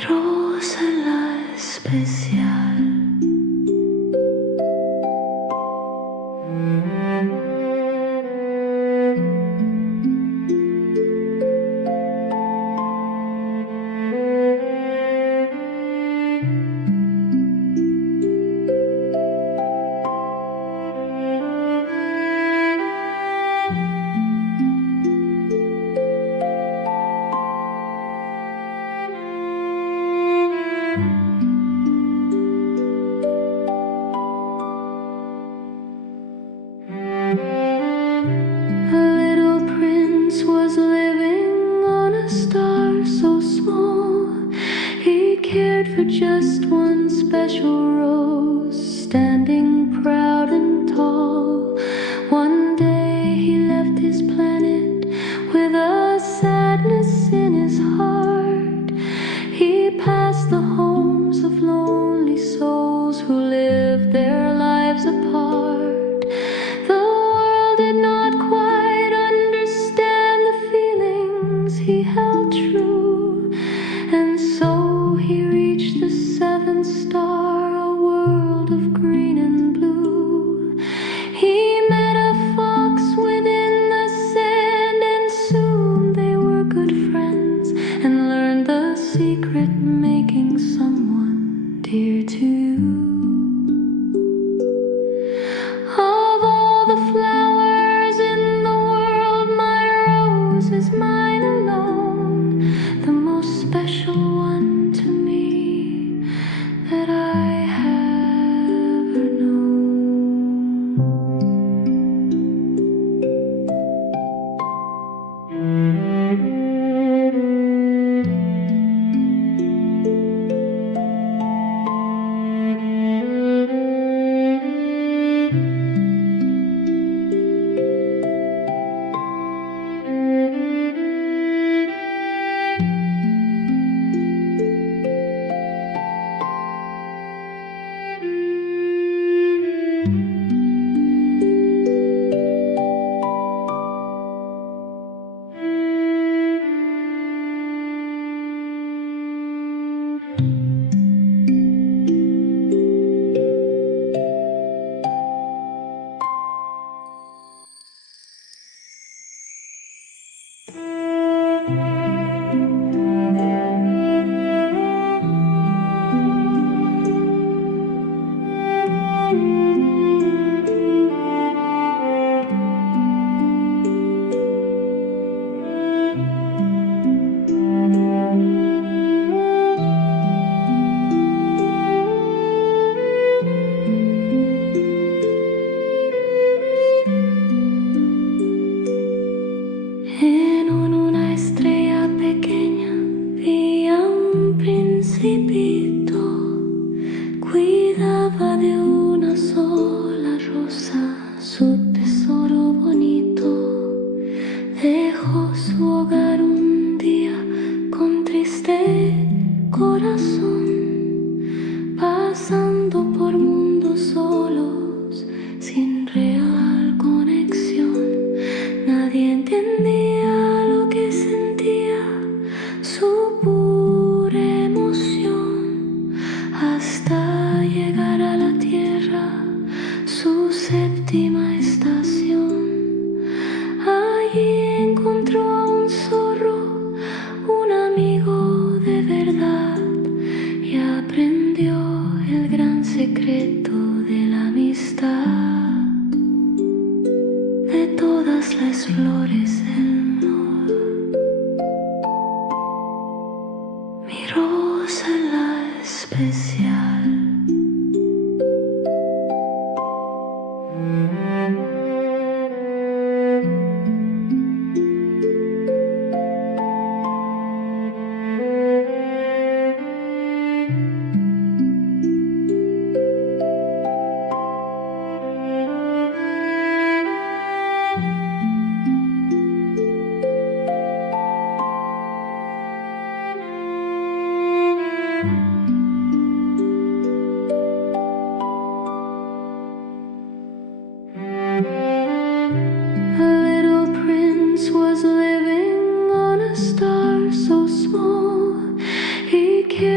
rosa la especial. For just one special rose, standing proud and tall. One day he left his planet with a sadness in his heart. He passed the homes of lonely souls who lived their lives apart. The world did not quite understand the feelings he held true, and so he reached the seventh star, a world of green and blue. He met a fox within the sand, and soon they were good friends, and learned the secret making someone dear to you. Of all the flowers in the world, my rose is mine alone, the most special one to me that I have ever known. En una estrella pequeña vi a un principito, cuidaba de una sola rosa, su tesoro bonito. Dejó su hogar un día con triste corazón, pasando por mundos solos, sin real conexión. Nadie entendía lo que sentía, su pura emoción, hasta llegar a la tierra, su séptima estación. Allí encontró a un zorro, un amigo de verdad, y aprendió el gran secreto de la amistad. De todas las flores del amor, mi rosa la especial. Was living on a star so small, he cared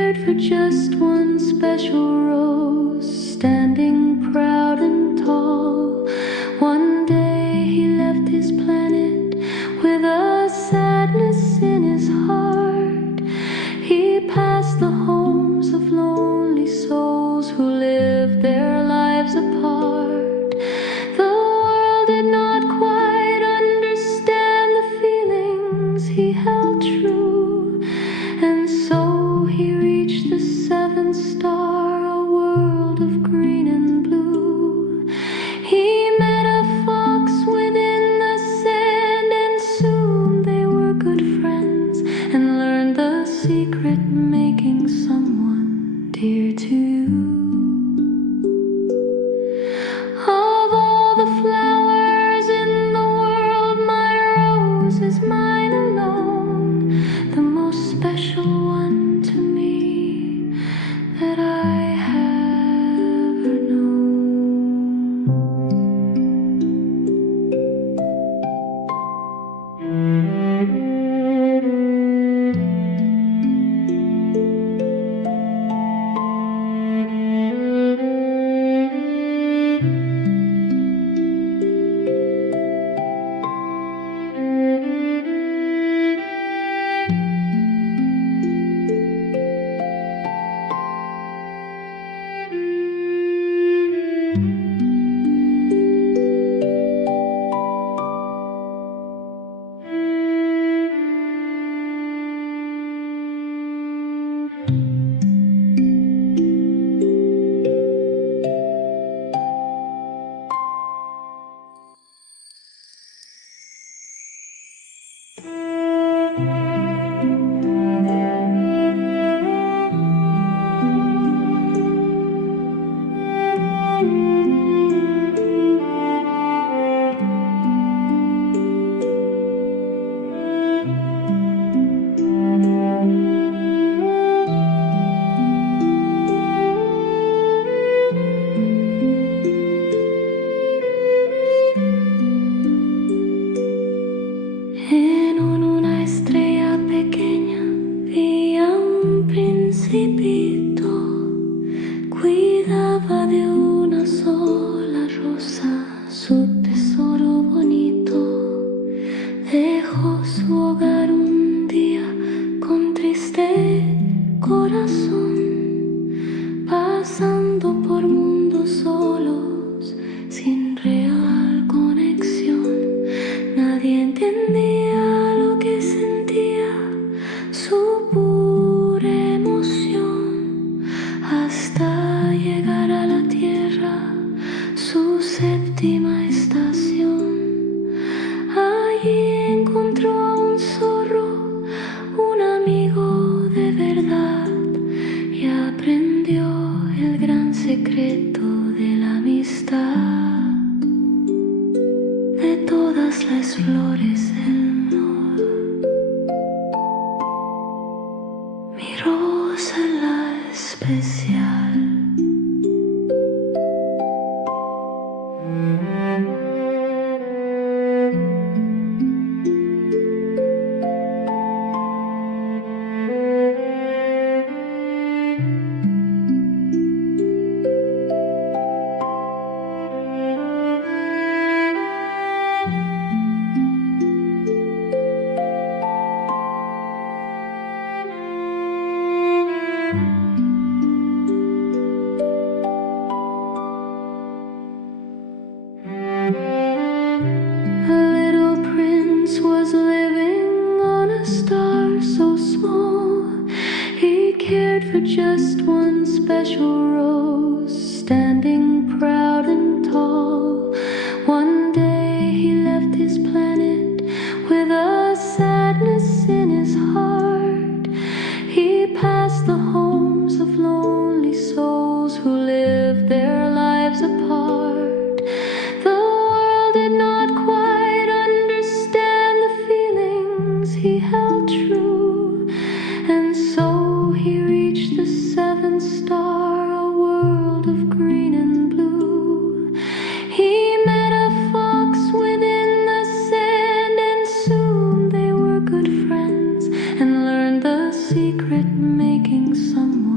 cared for just one special rose, standing proud and tall. One day he left his planet with a sadness in his heart. He passed the homes of lonely souls who lived their lives apart. The world did not quite understand the feelings he held true, and so he reached the seventh star, a world of green and blue. He met a fox within the sand, and soon they were good friends, and learned the secret making someone dear to you. Of all the flowers in the world, my rose is mine alone, the most special one to me that I have ever known. En una estrella pequeña vivía un principito, cuidaba de una sola rosa, su tesoro bonito. Dejó su hogar un día con triste corazón, pasando por mundos solos, sin real conexión. Nadie entendía lo que sentía, su pura emoción, hasta llegar a la tierra, su séptima estación. Allí encontró a un zorro, un amigo de verdad, y aprendió el gran secreto de la amistad. De todas las flores del amor, mi rosa la especial. For just one special rose, standing proud and tall. One day he left his planet with a sadness in his heart. He passed the homes of lonely souls who lived their lives apart. The world did not quite understand the feelings he held true, and so he reached the seventh star, a world of green and blue. He met a fox within the sand, and soon they were good friends, and learned the secret making someone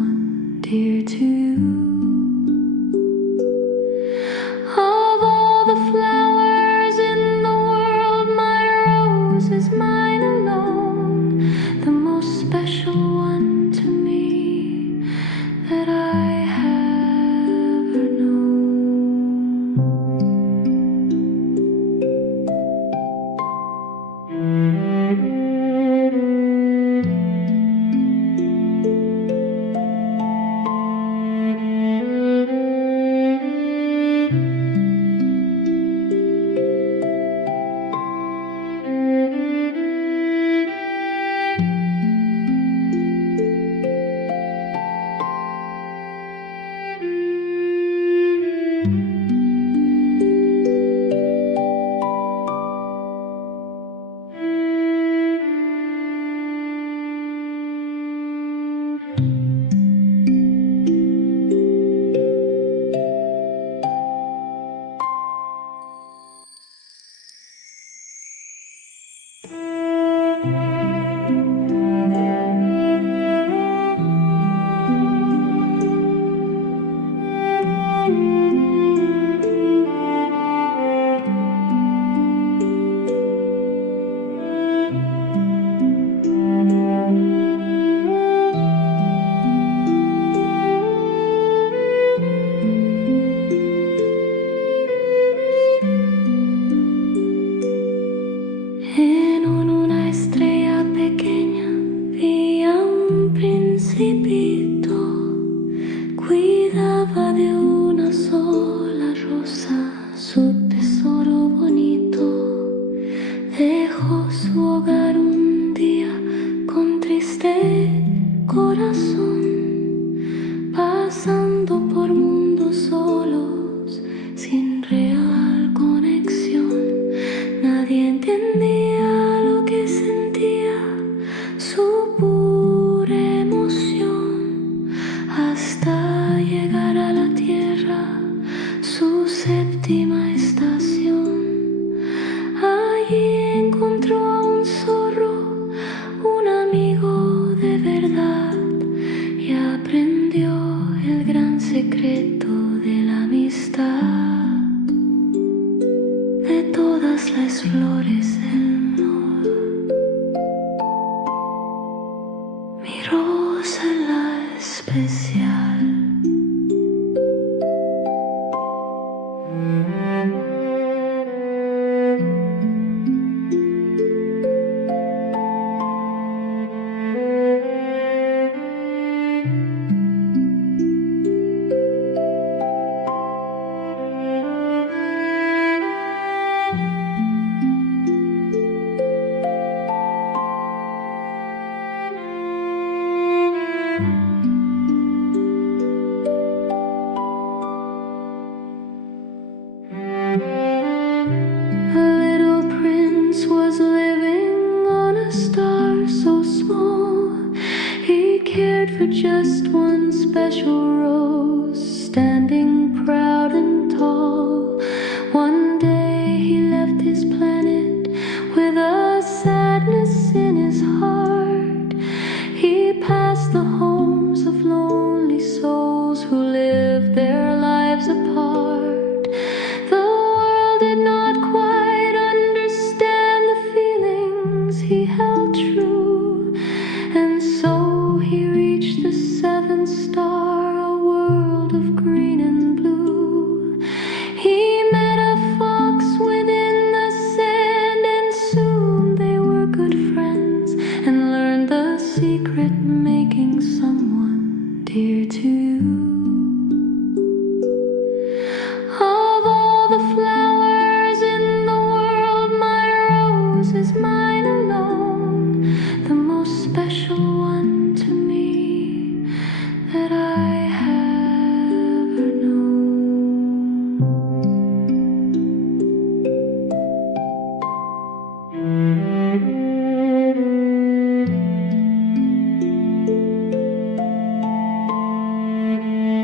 dear to you. Of all the flowers in the world, my rose is mine alone, the most special one to me that I have ever known. En una estrella pequeña vi a un principito, cuidaba de una sola rosa, su tesoro bonito. Dejó su hogar un día con triste corazón, pasando por mundos solos, sin real conexión. Nadie entendía lo que sentía, su pura emoción, hasta llegar a la tierra, su séptima estación. Allí encontró a un zorro, un amigo de verdad, y aprendió el gran secreto de la amistad. De todas las flores del amor, mi rosa la especial. For just one special rose, standing proud and tall. One day he left his planet with a sadness in his heart. He passed the homes of lonely souls who lived their lives apart. The world did not quite understand the feelings he held true, and so he reached the seventh star, a world of green and blue. He met a fox within the sand, and soon they were good friends, and learned the secret making someone dear to you. Of all the flowers in the world, my rose is mine alone, the most special one to me that I have ever known.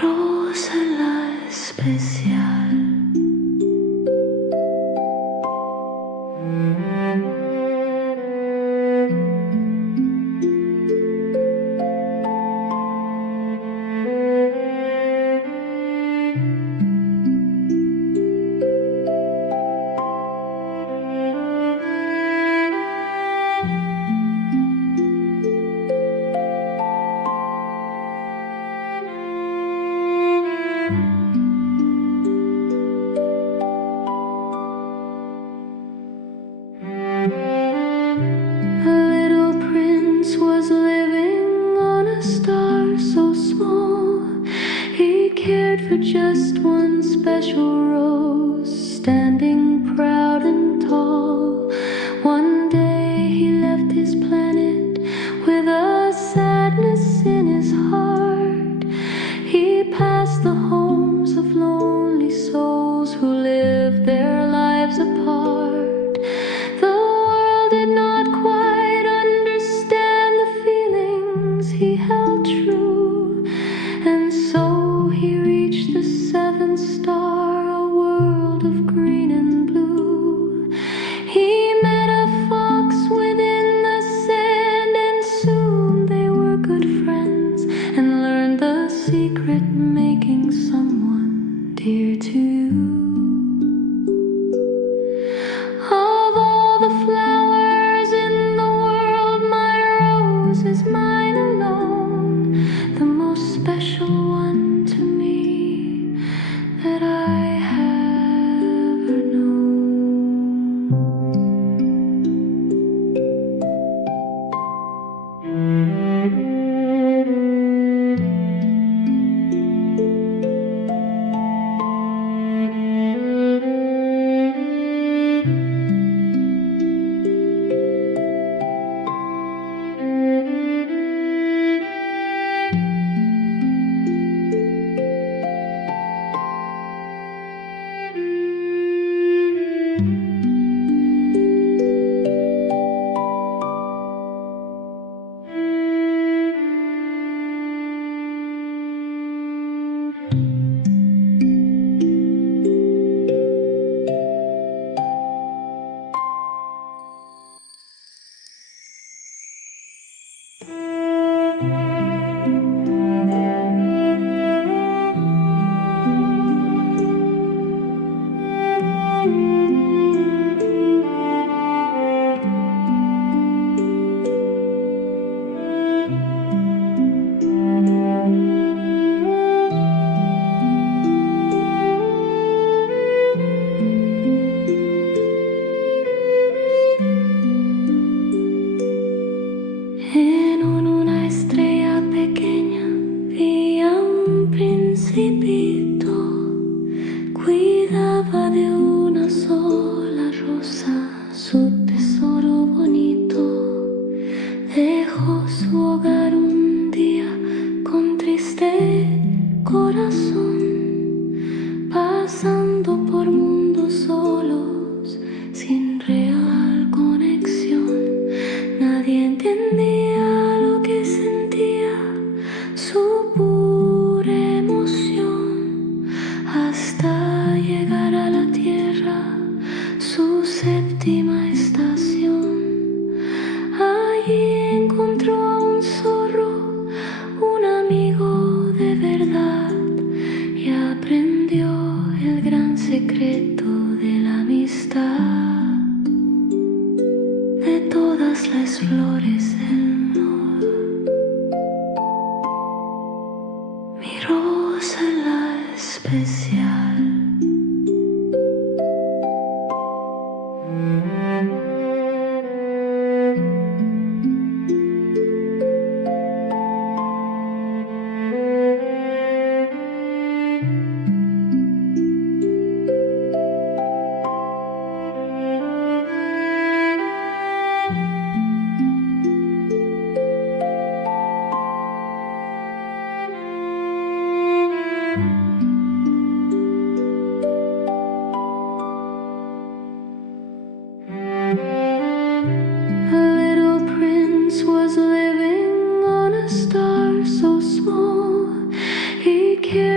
rosa la especial. For just one special rose, standing proud and tall. One day he left his planet with a sadness in his heart. He passed the homes of lonely souls who lived their lives apart. The world did not quite understand the feelings he held true, and so he reached the seventh star, a world of green and blue. He met a fox within the sand, and soon they were good friends, and learned the secret making someone dear to you. Of all the flowers in the world, my rose is mine alone, the most special one to me that I have ever known. En una estrella pequeña vi a un principito, cuidaba de una sola rosa, su tesoro bonito. Dejó su hogar un día con triste corazón, pasando por mundos solos, sin real conexión. Nadie entendía lo que sentía, su pura emoción, hasta llegar a la tierra, su séptima estación. Allí encontró a un zorro, un amigo de verdad, y aprendió el gran secreto de la amistad. De todas las flores del amor, mi rosa la especial.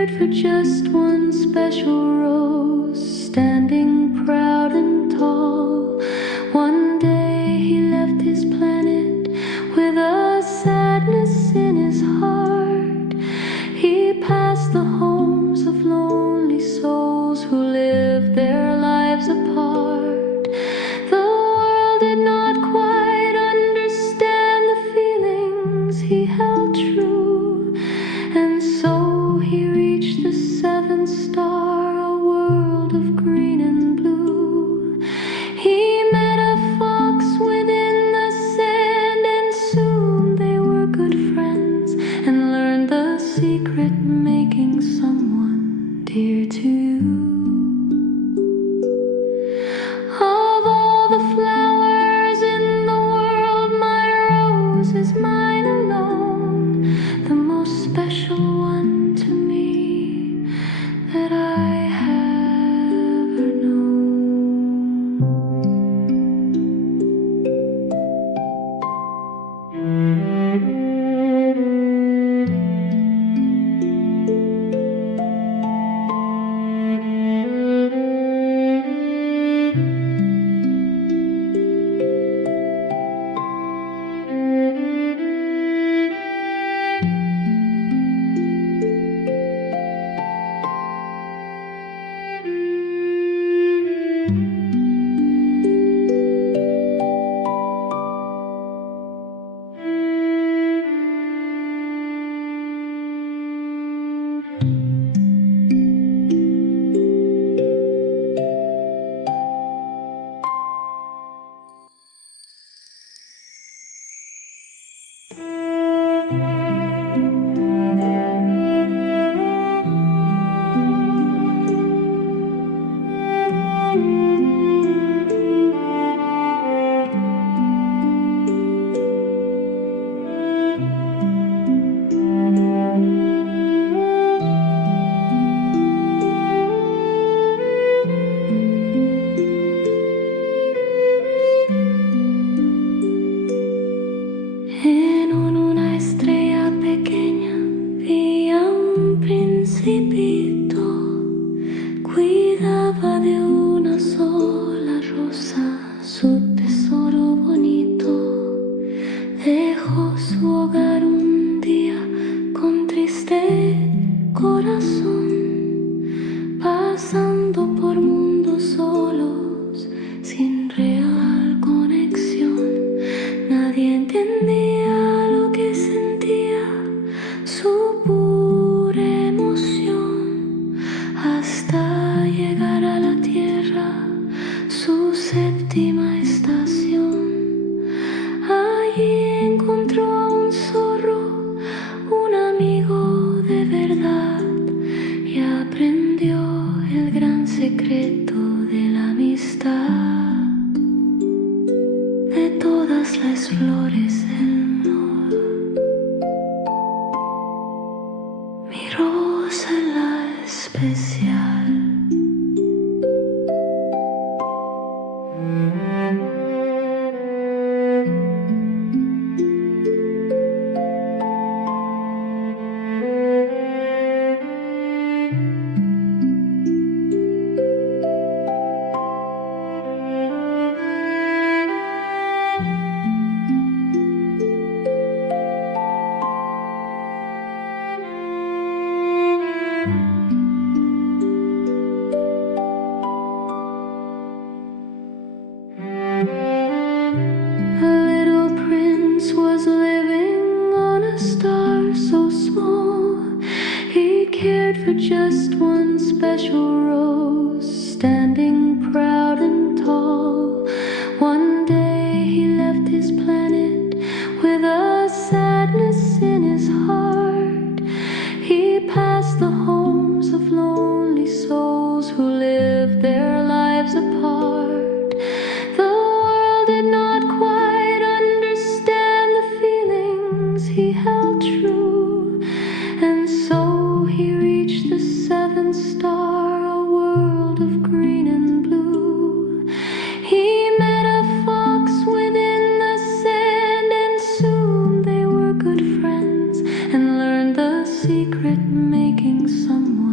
cared for just one special rose, standing proud and tall. One day he left his planet with a sadness in his heart. He passed the homes of lonely souls who lived their lives apart. The world did not quite understand the feelings he held true, and so he reached the seventh star, a world of green and blue. He met a fox within the sand, and soon they were good friends, and learned the secret making someone dear to you. Of all the flowers in the world, my rose is mine alone, the most special one to me that I have ever known. En una estrella pequeña vi a un principito, cuidaba de una sola rosa, su tesoro bonito. Dejó su hogar un día con triste corazón, pasando por mundos solos, sin real conexión. Nadie entendía lo que sentía, su pura emoción, hasta llegar a la tierra, su séptima estación. Allí encontró a un zorro, un amigo de verdad, y aprendió el gran secreto de la amistad. De todas las flores del amor, mi rosa es la especial. For just one special rose, standing proud and tall. One day he left his planet with a sadness in his heart. He passed the homes of lonely souls who lived their lives apart. The world did not quite understand the feelings he held true, and so he reached the seventh star, a world of green and blue. He met a fox within the sand, and soon they were good friends, and learned the secret making someone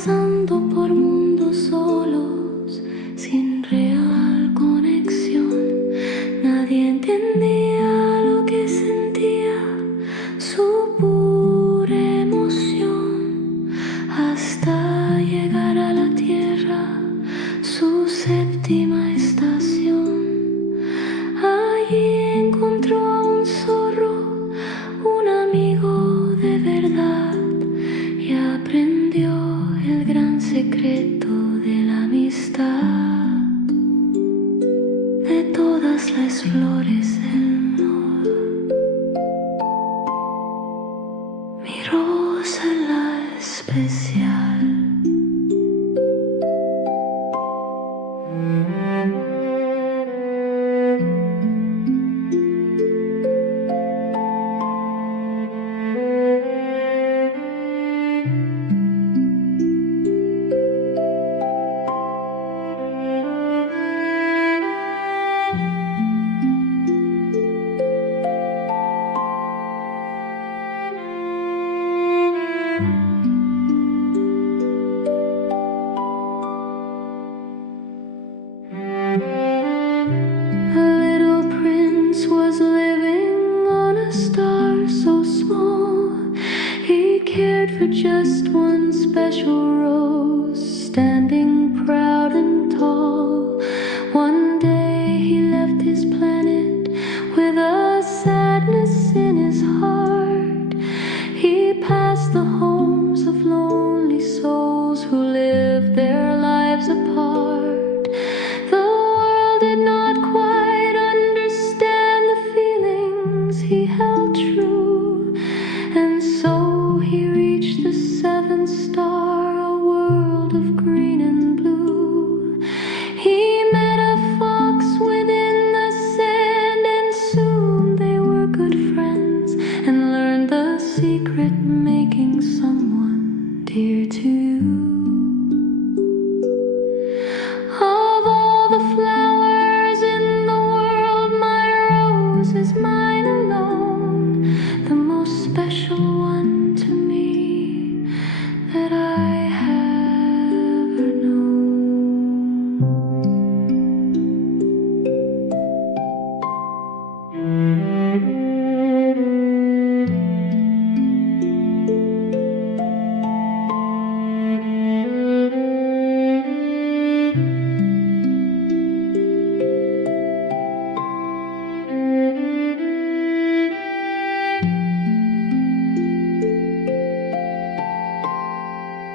pasando por mundos solos, sin real conexión. Nadie entendía lo que sentía, su pura emoción, hasta llegar a la tierra, su séptima estación. Allí encontró a un zorro, un amigo de verdad, y aprendió el gran secreto de la amistad. De todas las flores del amor, mi rosa la especial. For just one special rose, standing proud and tall. One day he left his planet with a sadness in his heart. He passed the homes of lonely souls who lived their lives apart. The world did not quite understand the feelings he held true, and so he reached the seventh star, a world of green and blue. He met a fox within the sand, and soon they were good friends, and learned the secret making someone dear to you. Of all the flowers in the world, my rose is mine alone, the most special one to me that I have ever known.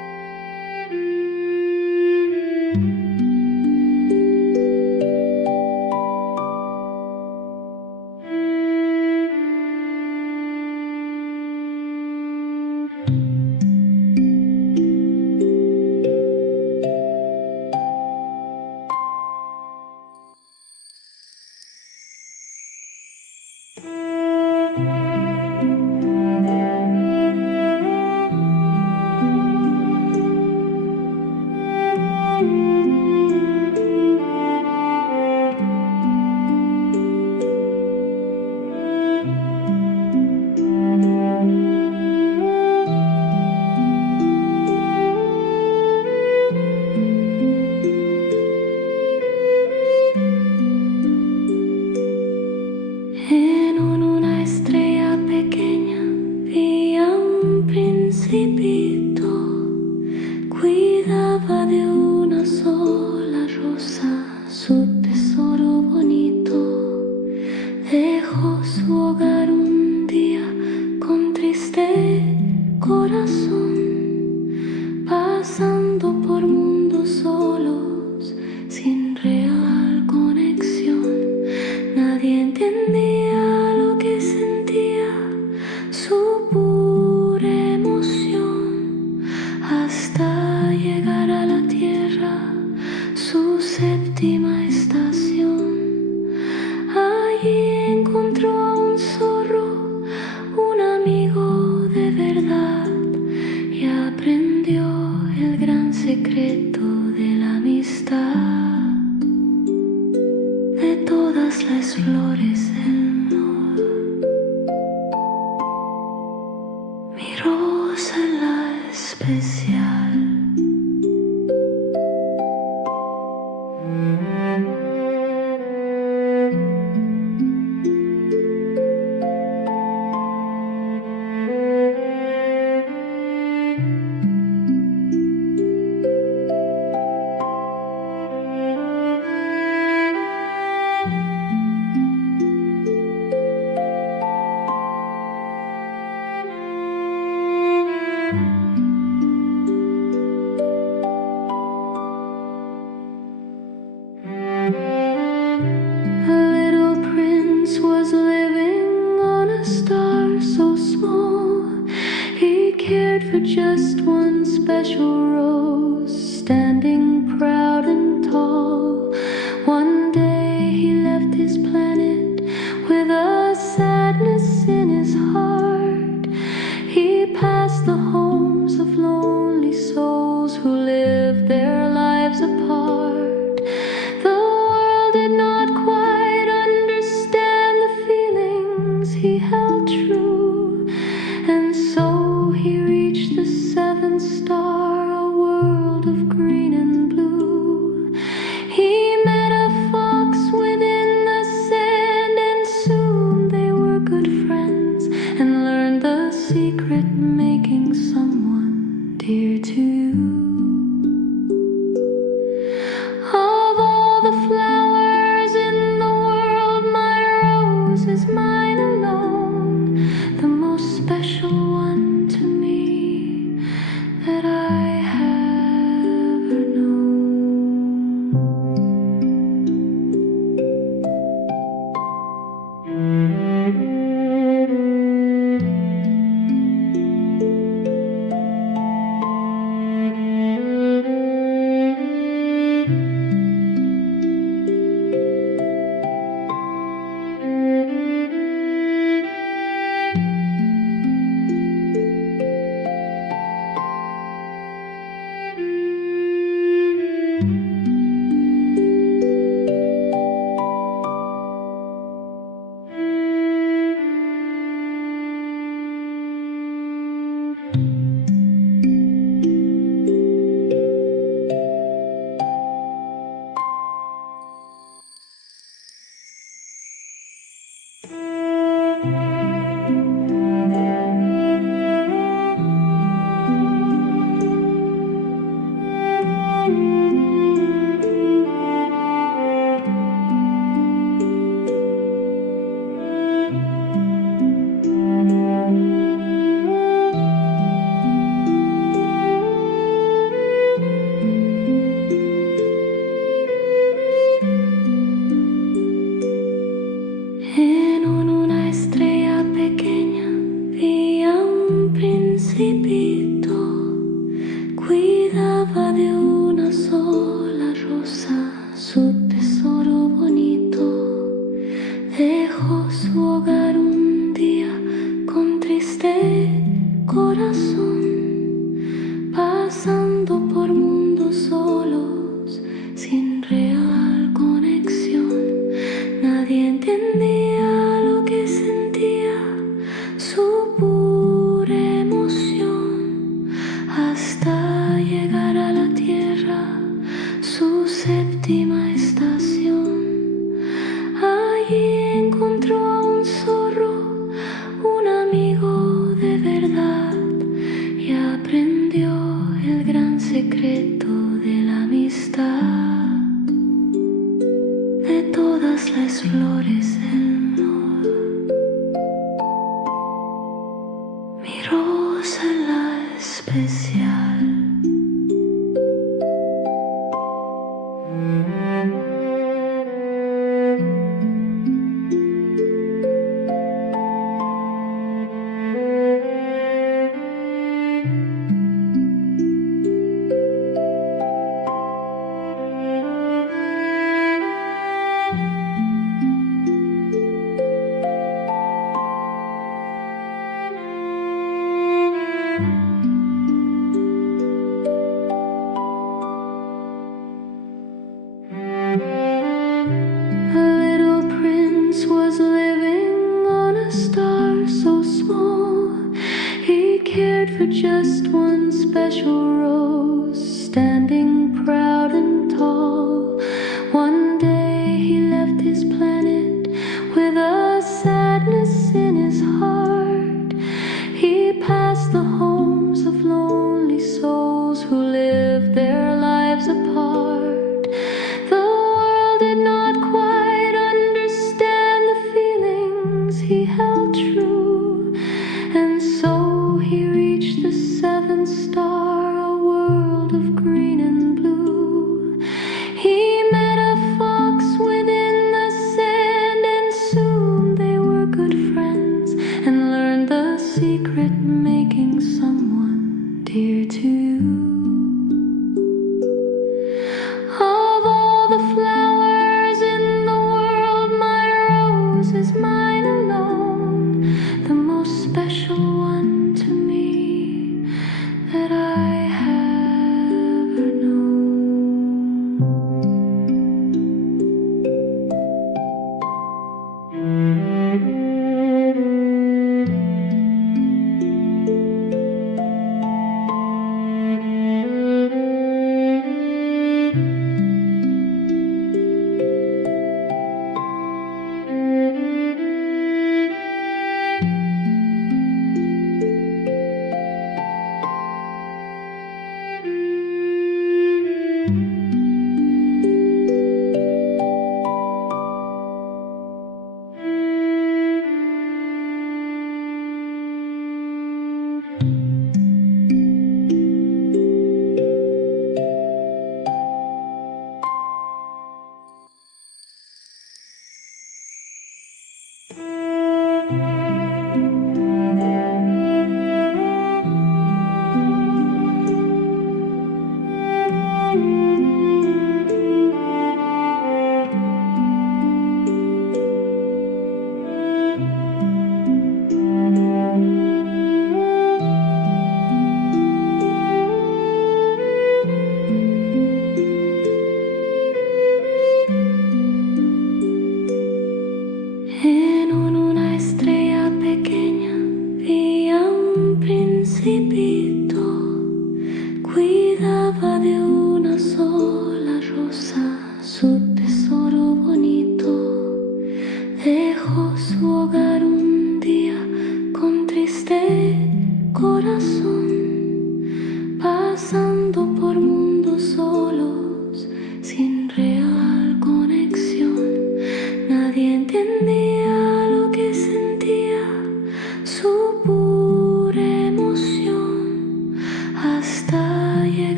just one special rose, standing proud and tall. One day he left his planet with a sadness in his heart. He passed the homes of lonely souls who lived their lives apart. The world did not quite understand the feelings he held true, and so he reached the seventh star, a world of green and blue. He met a fox within the sand, and soon they were good friends, and learned the secret making someone dear to you. Of all the flowers in the world, my rose is mine alone, the most special one to me that I have ever known. En una estrella pequeña vi a un principito, cuidaba de una sola rosa, su tesoro bonito. Dejó su hogar un día con triste corazón, pasando por mundos solos, sin real conexión. Nadie entendía lo que sentía, su pura emoción, hasta llegar a la tierra, su séptima estación. Allí encontró a un zorro, un amigo de verdad, y aprendió el gran secreto de la amistad. De todas las flores del amor, mi rosa la especial.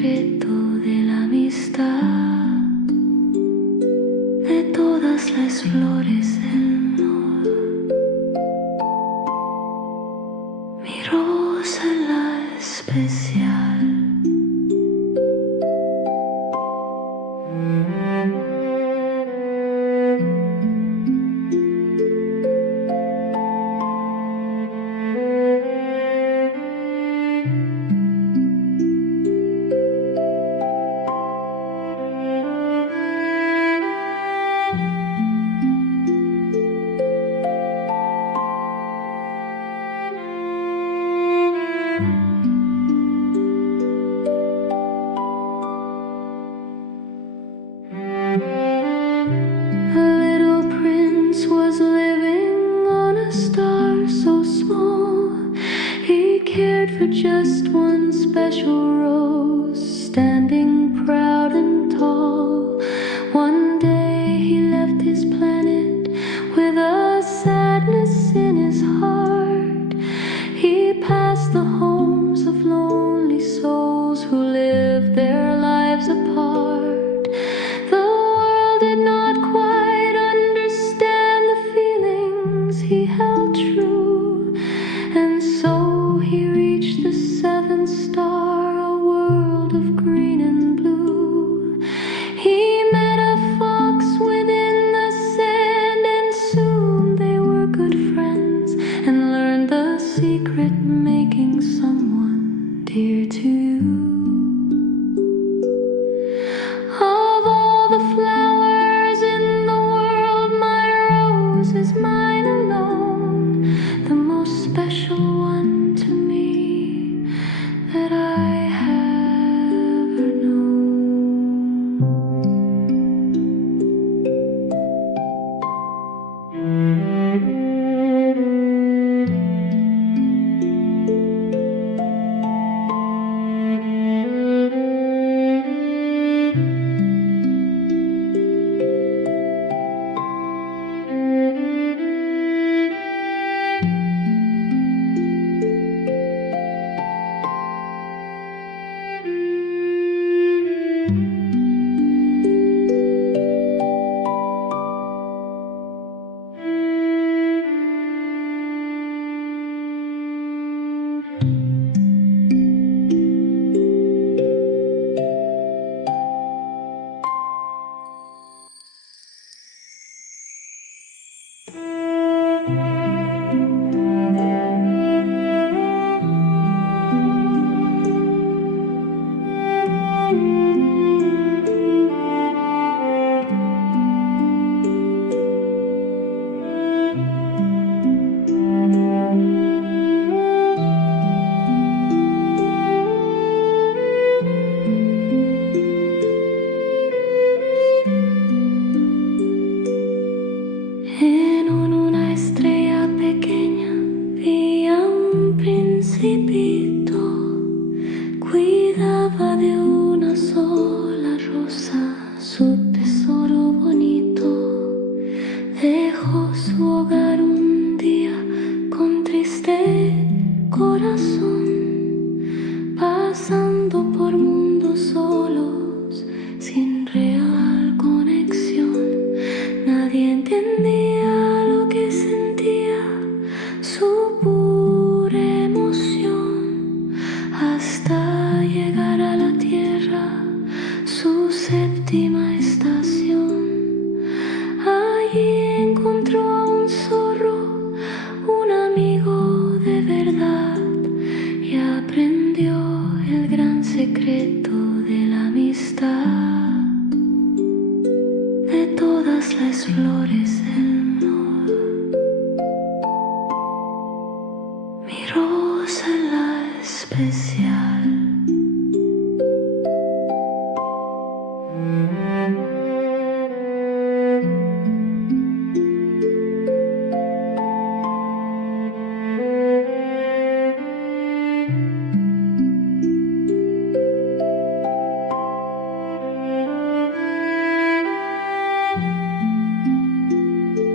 secreto de la amistad, de todas las flores del amor. Mi rosa la especial. Just one special rose, standing proud and tall. One day he left his planet with a sadness in his heart. He passed the homes of lonely souls who lived their lives apart. The world did not quite understand the feelings he held true, and so he reached the seventh star, a world of green and blue. He met a fox within the sand, and soon they were good friends, and learned the secret making someone dear to you. Of all the flowers in the world, my rose is mine alone, the most special one to me that I have ever known. En una estrella pequeña vi a un principito, cuidaba de una sola rosa, su tesoro bonito. Dejó su hogar un día con triste corazón, pasando por mundos solos, sin real conexión. Nadie entendía lo que sentía, su pura emoción, hasta llegar a la tierra, su séptima estación. Allí encontró a un zorro, un amigo de verdad, y aprendió el gran secreto de la amistad, de todas las flores del amor. Mi rosa la especial.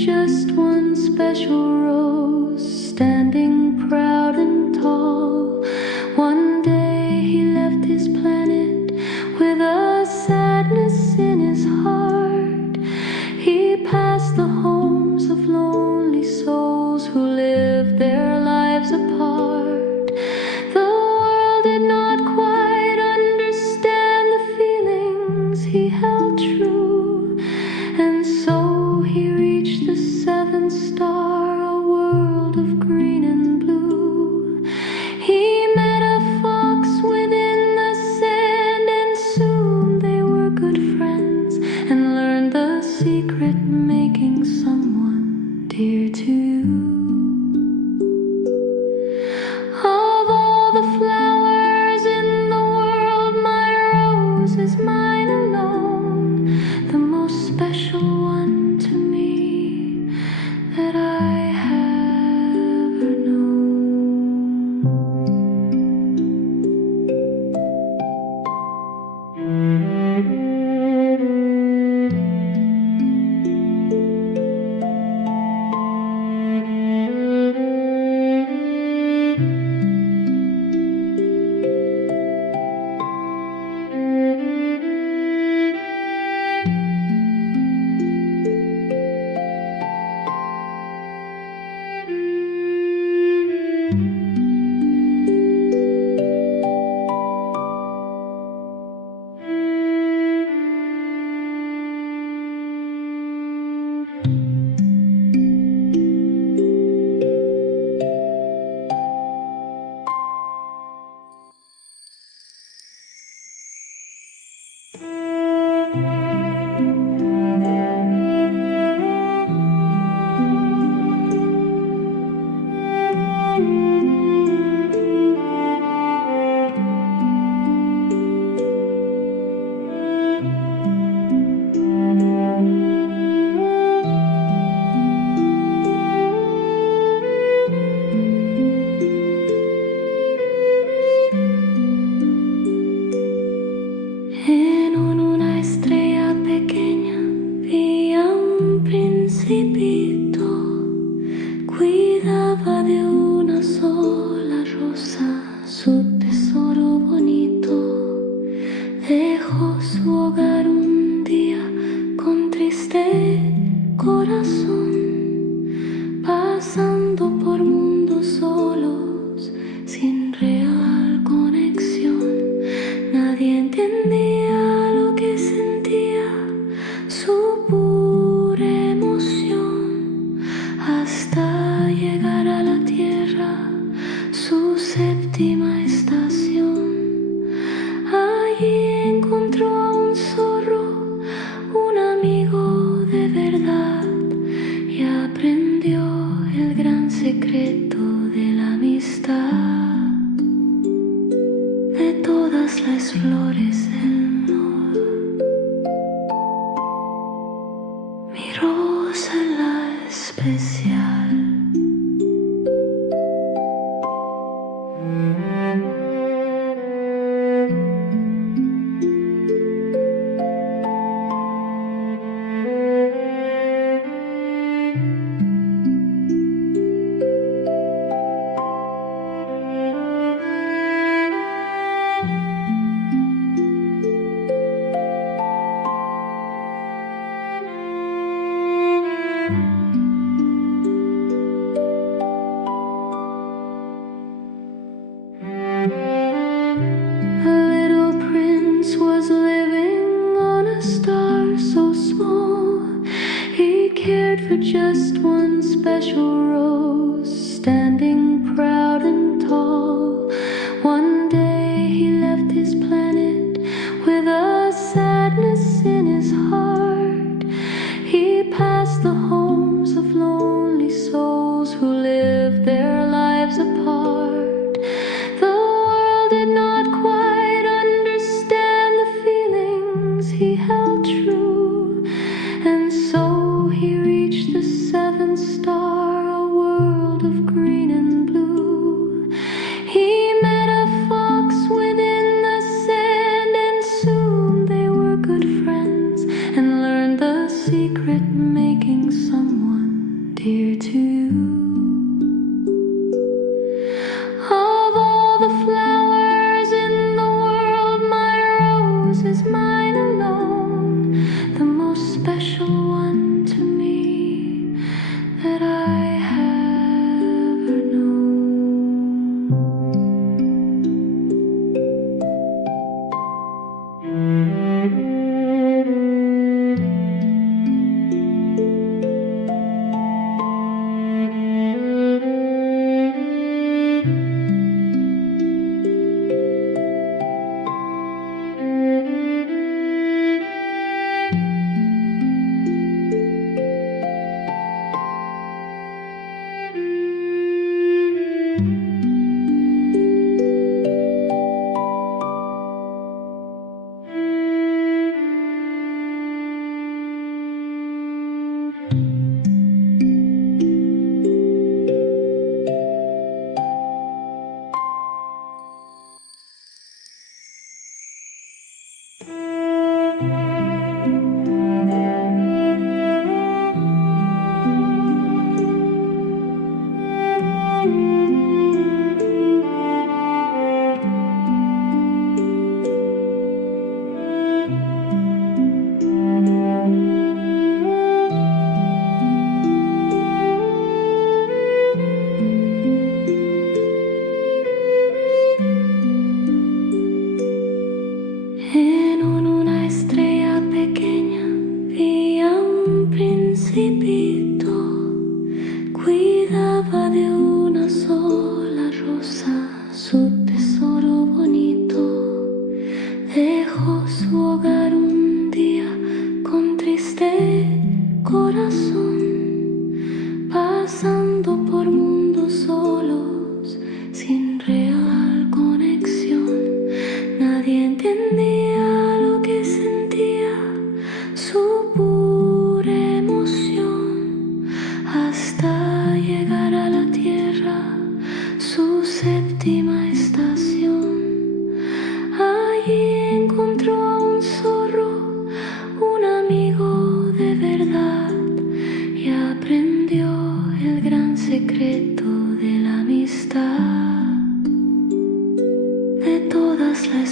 just one special rose, standing proud and tall. One day he left his planet with a sadness in his heart. He passed the homes of lonely souls who lived their lives apart. The world did not quite understand the feelings he held true, and so he reached the seventh star, a world of green and blue. He met a fox within the sand, and soon they were good friends, and learned the secret making someone dear to you.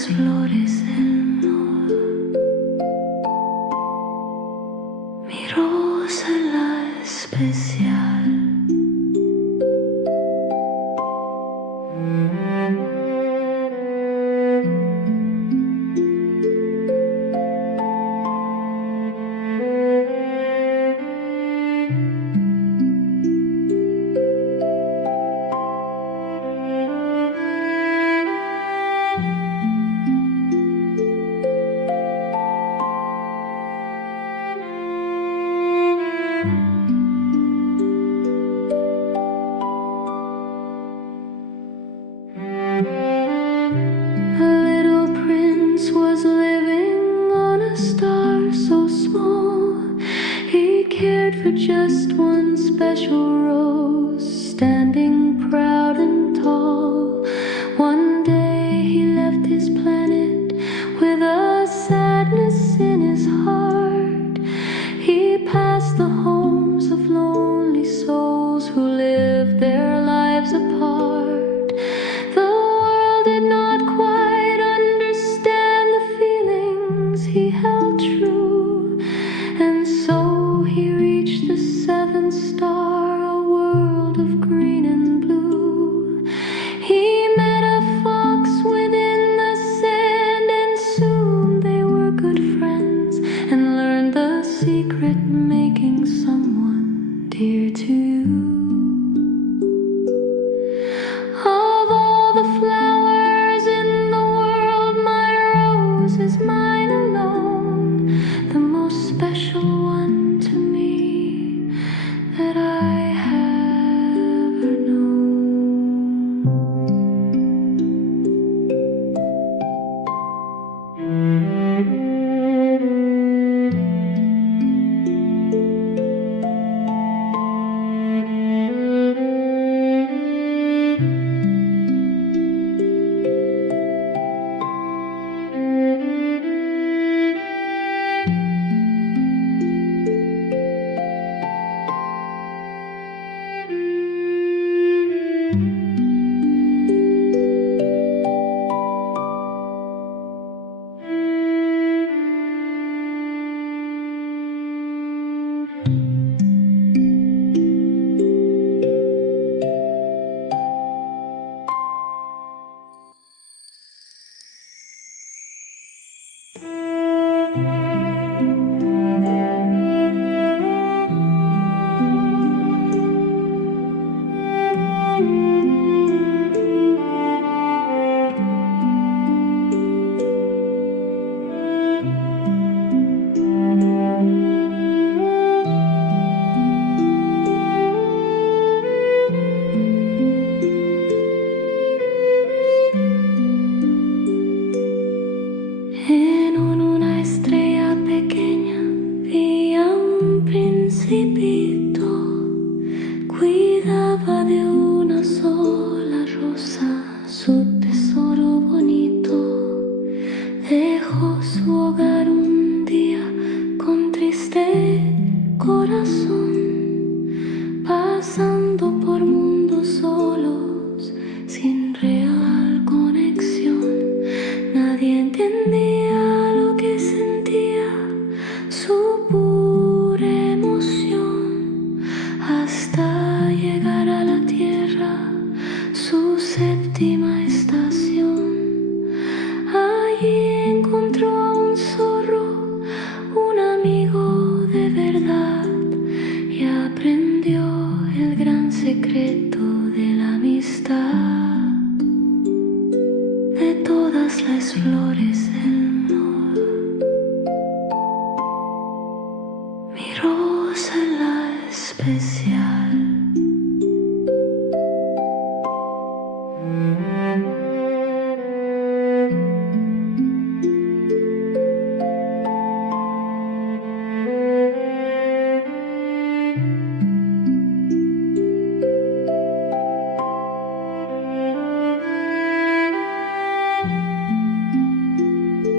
flores del mar. Mi rosa la especial. For just one special rose, standing proud and tall. One day he left his planet with a sadness in his heart. He passed the homes of lonely souls who lived their lives apart. The world did not quite understand the feelings he held true, and so he reached the seventh star, a world of green and blue. He met a fox within the sand, and soon they were good friends, and learned the secret making someone dear to you. Of all the flowers in the world, my rose is mine alone, the most special one to me that I have ever known. En una estrella pequeña vivía un principito, cuidaba de una sola rosa, su tesoro bonito. Dejó su hogar un día con triste corazón, pasando por mundos solos, sin real conexión. Nadie entendía lo que sentía, su pura emoción, hasta llegar a la tierra, su séptima estación. Allí encontró a un zorro, un amigo de verdad, y aprendió el gran secreto de la amistad. De todas las flores del mar, mi rosa la especial.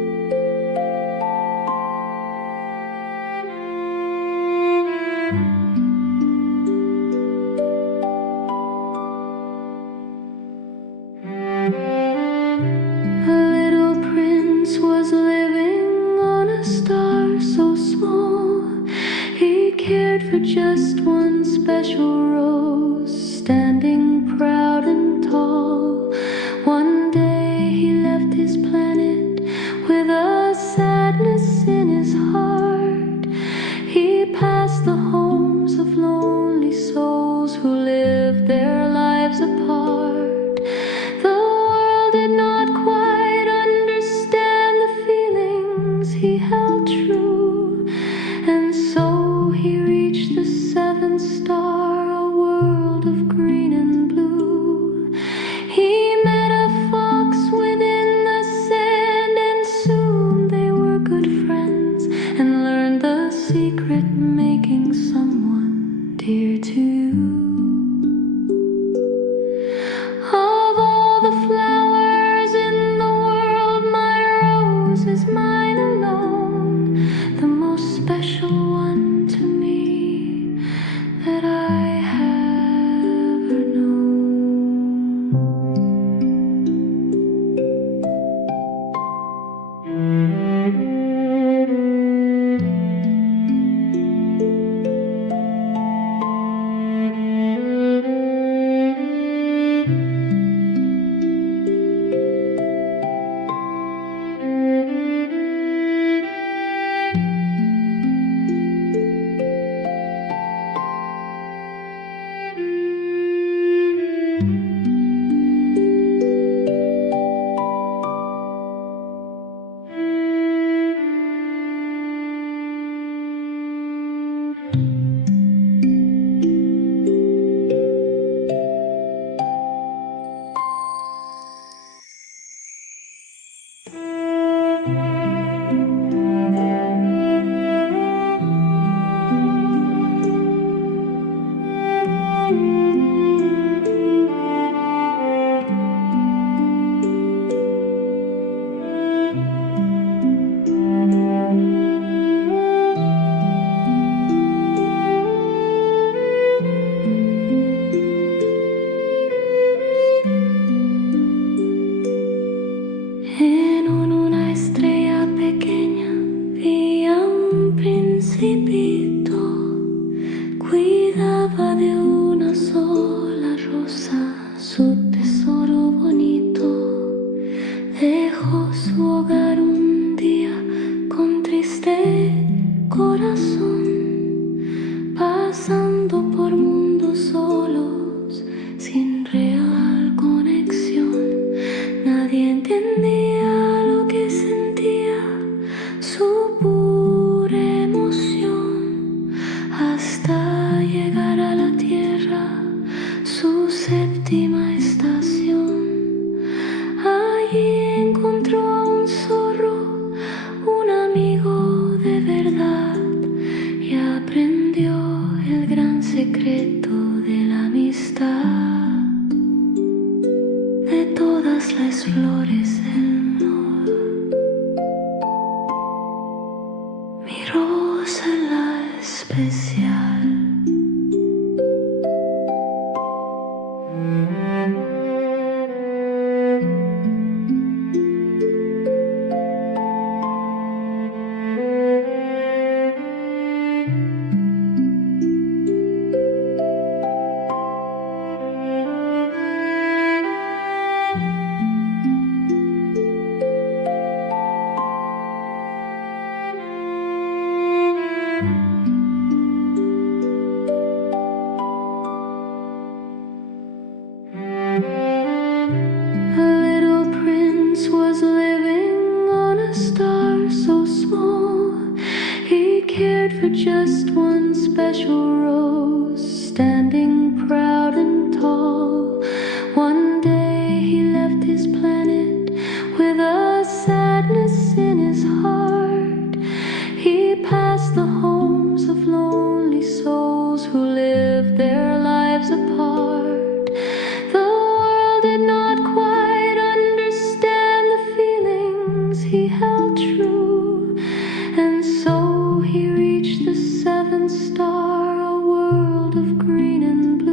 special rose, standing proud and tall. One day he left his planet with a sadness in his heart. He passed the homes of lonely souls who lived their lives apart. The world did not quite understand the feelings he held true, and so he reached the seventh star, a world of green and blue. He met a fox within the sand, and soon they were good friends, and learned the secret making someone dear to you. Of all the flowers in the world, my rose is mine alone, the most special one to me that I have ever known. En una estrella pequeña vivía un principito, cuidaba de una sola rosa, su tesoro bonito. Dejó su hogar un día con triste corazón, pasando por mundos solos, sin real conexión. Nadie entendía lo que sentía, su pura emoción, hasta llegar a la tierra, su séptima estación. Allí encontró a un zorro, un amigo de verdad, y aprendió el gran secreto de la amistad. De todas las flores del mar, mi rosa la especial. For just one special rose, standing proud and tall. One day he left his planet with a sadness in his heart. He passed the homes of lonely souls who lived their lives apart. The world did not quite understand the feelings he held true, and so he reached the seventh star, a world of green and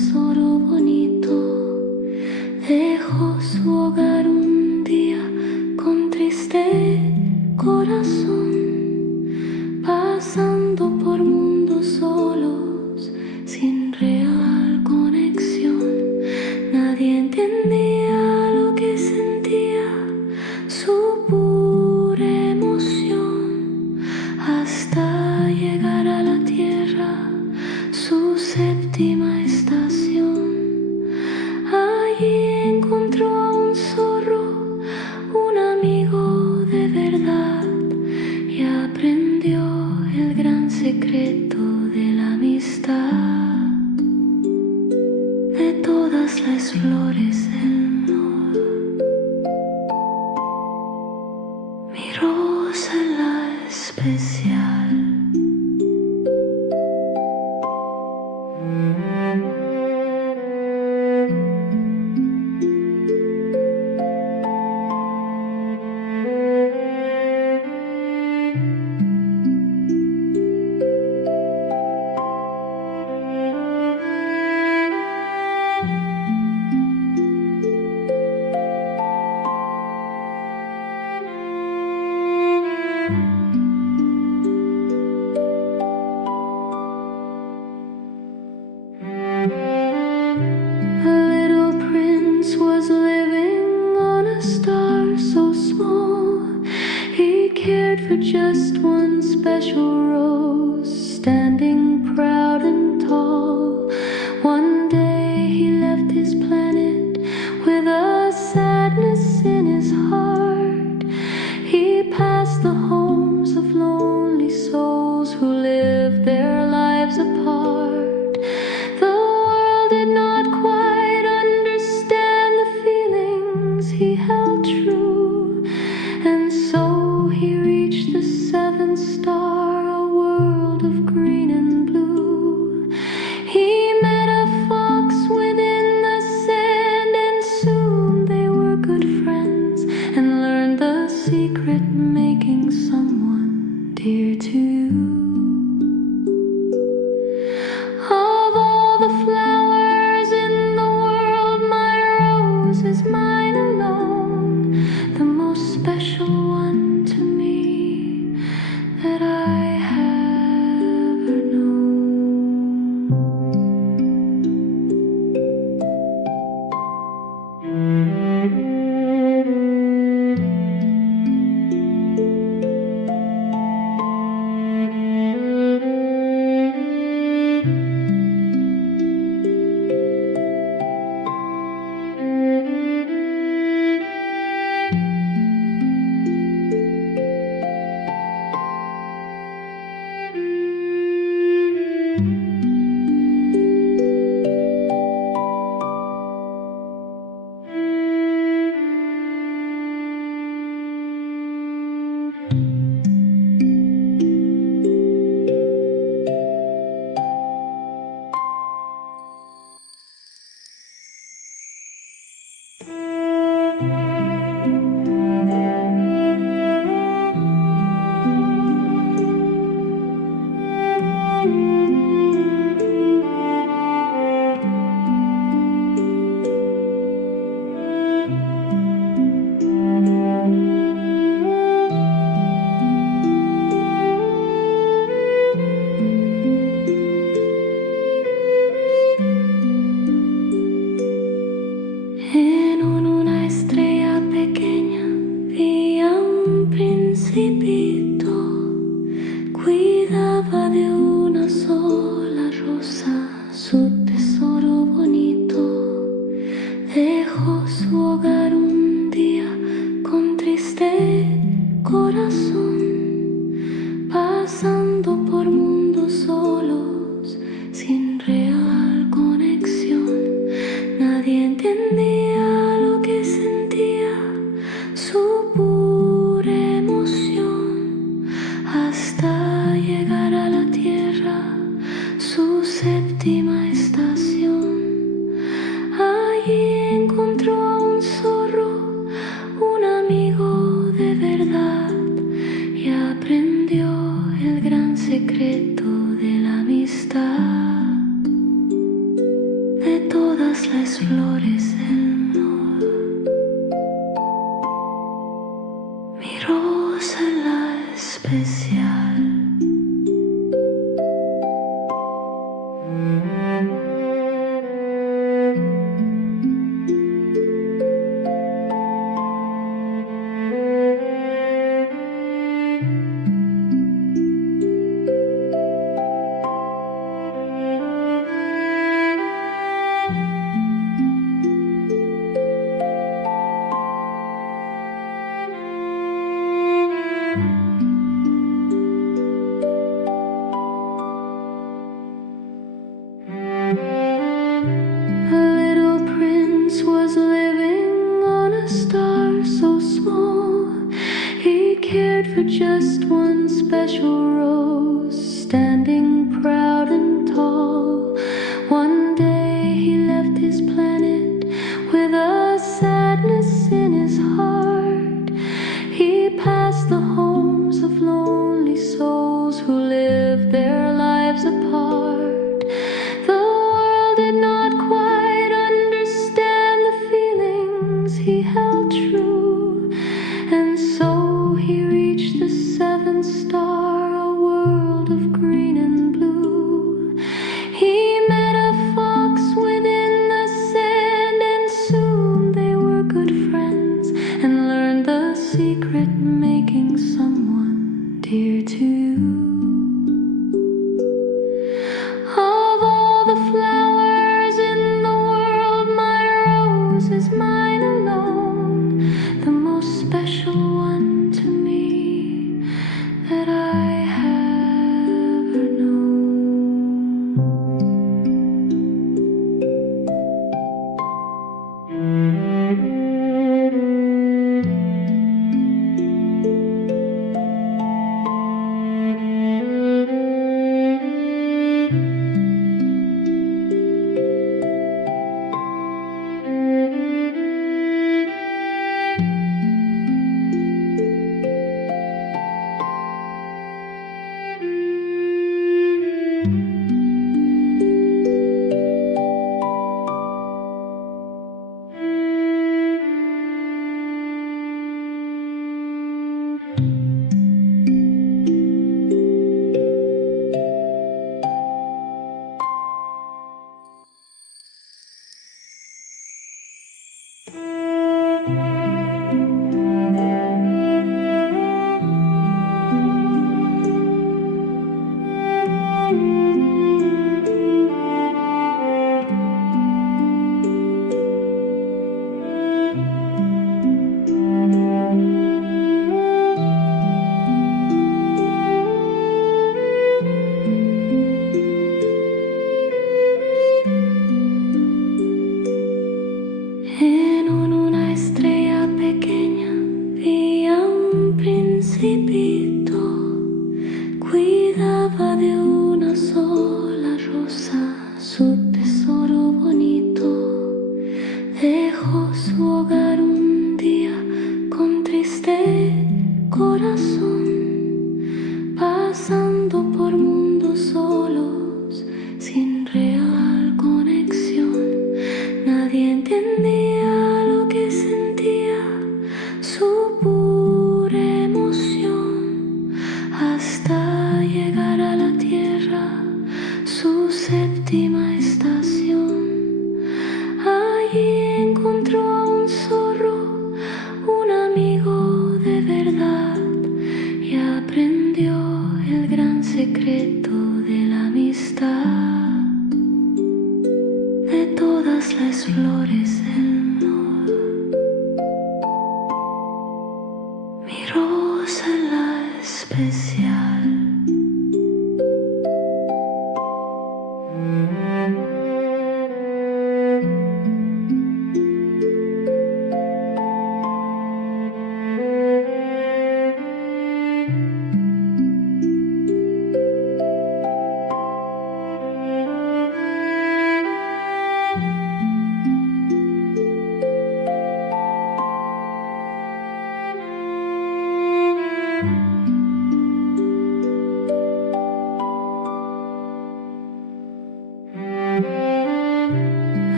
tesoro bonito. Dejó su hogar un día con triste corazón, pasando por mundos solos sin real conexión. Nadie entendía lo que sentía, su pura emoción, hasta llegar a la tierra, su séptima estación. Allí encontró a un zorro, un amigo de verdad, y aprendió el gran secreto de la amistad. De todas las flores del mar, mi rosa la especial. For just one special rose, standing proud and tall. One day he left his planet with a sadness in his heart. He passed the homes of lonely souls who lived their lives apart. The world did not quite understand the feelings he held true, and so he reached the seventh star, a world of green and blue. He met a fox within the sand, and soon they were good friends, and learned the secret making someone dear to you. Of all the flowers in the world, my rose is mine alone, the most special one to me that I have ever known. En una estrella pequeña vi a un principito, cuidaba de una sola rosa, su tesoro bonito. Dejó su hogar un día con triste corazón, pasando por mundos solos sin real conexión. Nadie entendía lo que sentía, su pura emoción, hasta llegar a la tierra, su séptima estación. Allí encontró a un zorro, un amigo de verdad, y aprendió el gran secreto de la amistad. De todas las flores del norte. Mi rosa la especial. For just one special rose, standing proud and tall. One day he left his planet with a sadness in his heart. He passed the homes of lonely souls who lived their lives apart. The world did not quite understand the feelings he held true, and so he reached the seventh star, a world of green and blue. He met a fox within the sand, and soon they were good friends, and learned the secret making someone dear to you. Of all the flowers in the world, my rose is mine alone, the most special one to me that I have ever known. En una estrella pequeña vi a un principito, cuidaba de una sola rosa, su tesoro bonito. Dejó su hogar un día con triste corazón, pasando por mundos solos, sin real conexión. Nadie entendía lo que sentía, su pura emoción, hasta llegar a la tierra, su séptima estación. Allí encontró a un zorro, un amigo de verdad, y aprendió el gran secreto de la amistad. De todas las flores del norte, mi rosa la especial.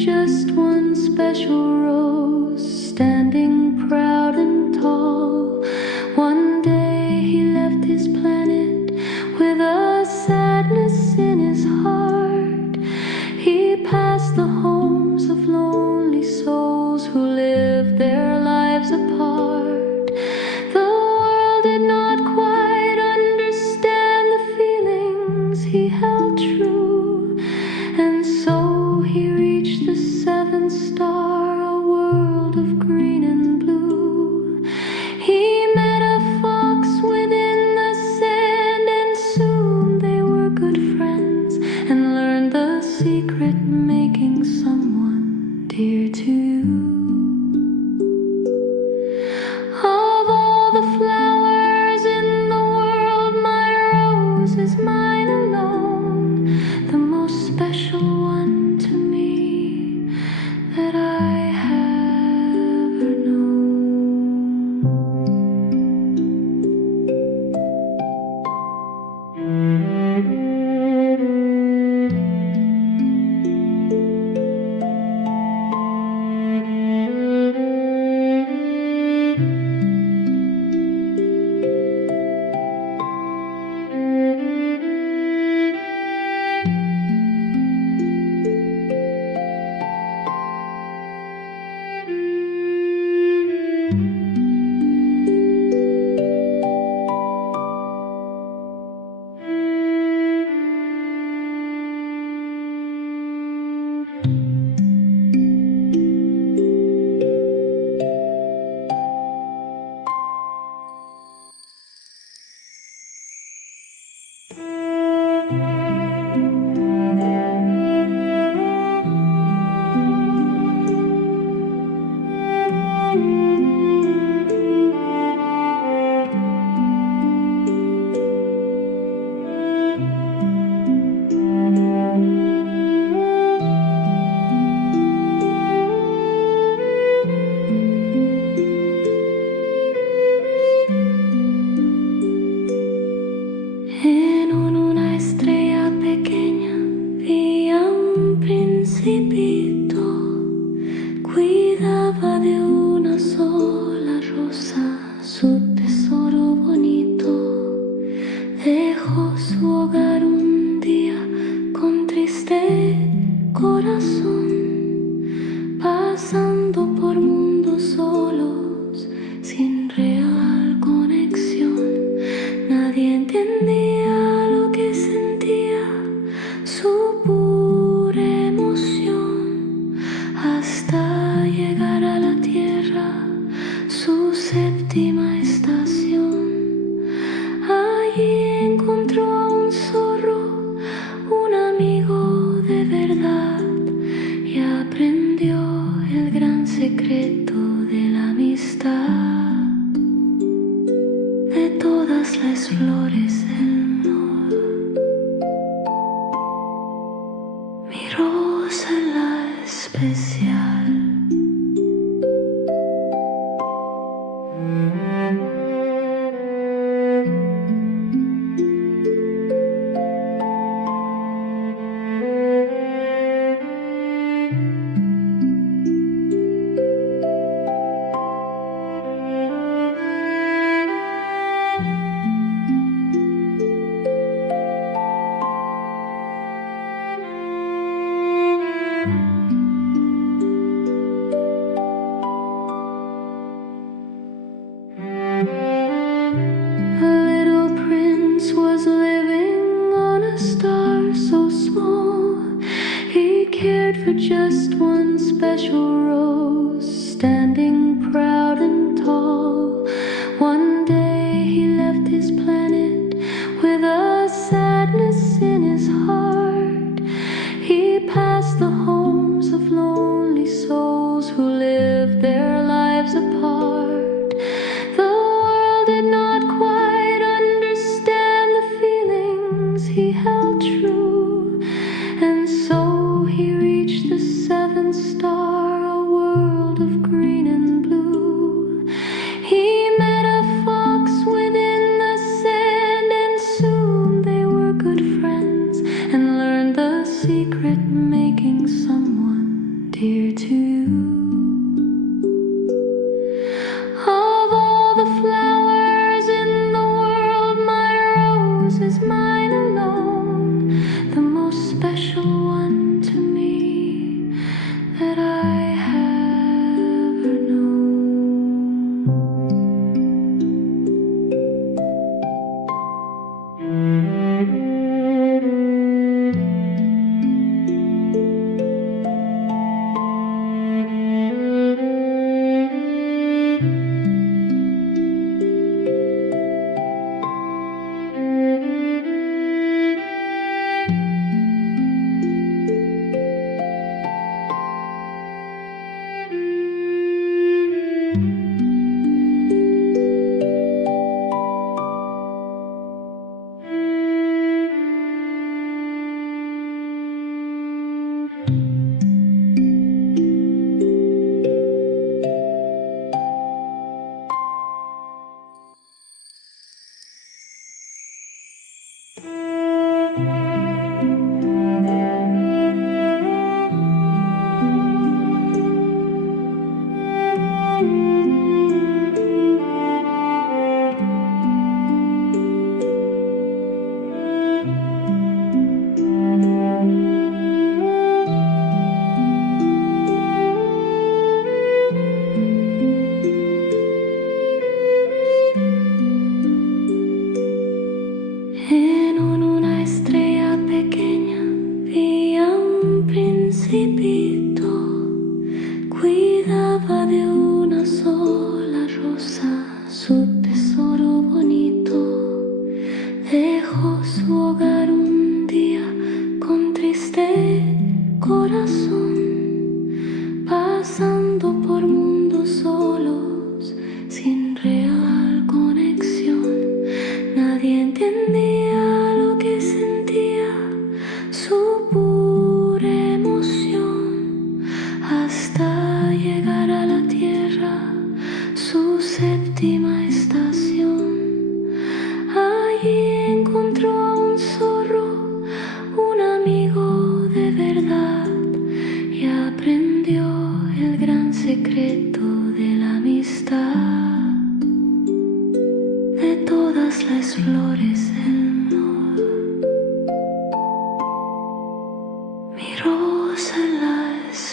just one special rose, standing proud and tall. One day he left his planet with a sadness in his heart. He passed the homes of lonely souls who lived their lives apart. The world did not quite understand the feelings he held true, and so he reached the seventh star, a world of green and blue. He met a fox within the sand, and soon they were good friends, and learned the secret making someone dear to you. Of all the flowers in the world, my rose is mine alone, the most special one to me that I have ever known. En una estrella pequeña vi a un principito, cuidaba de una sola rosa, su tesoro bonito. Dejó su hogar un día con triste corazón, pasando por mundos solos, sin real conexión. Nadie entendía lo que sentía, su pura emoción, hasta llegar a la tierra, su séptima estación. Allí encontró a un zorro, un amigo de verdad, y aprendió el gran secreto de la amistad. De todas las flores del amor, mi rosa la especial. For just one special rose, standing proud and tall. One day he left his planet with a sadness in his heart. He passed the homes of lonely souls who lived their lives apart. The world did not quite understand the feelings he held true, and so he reached the seventh star, a world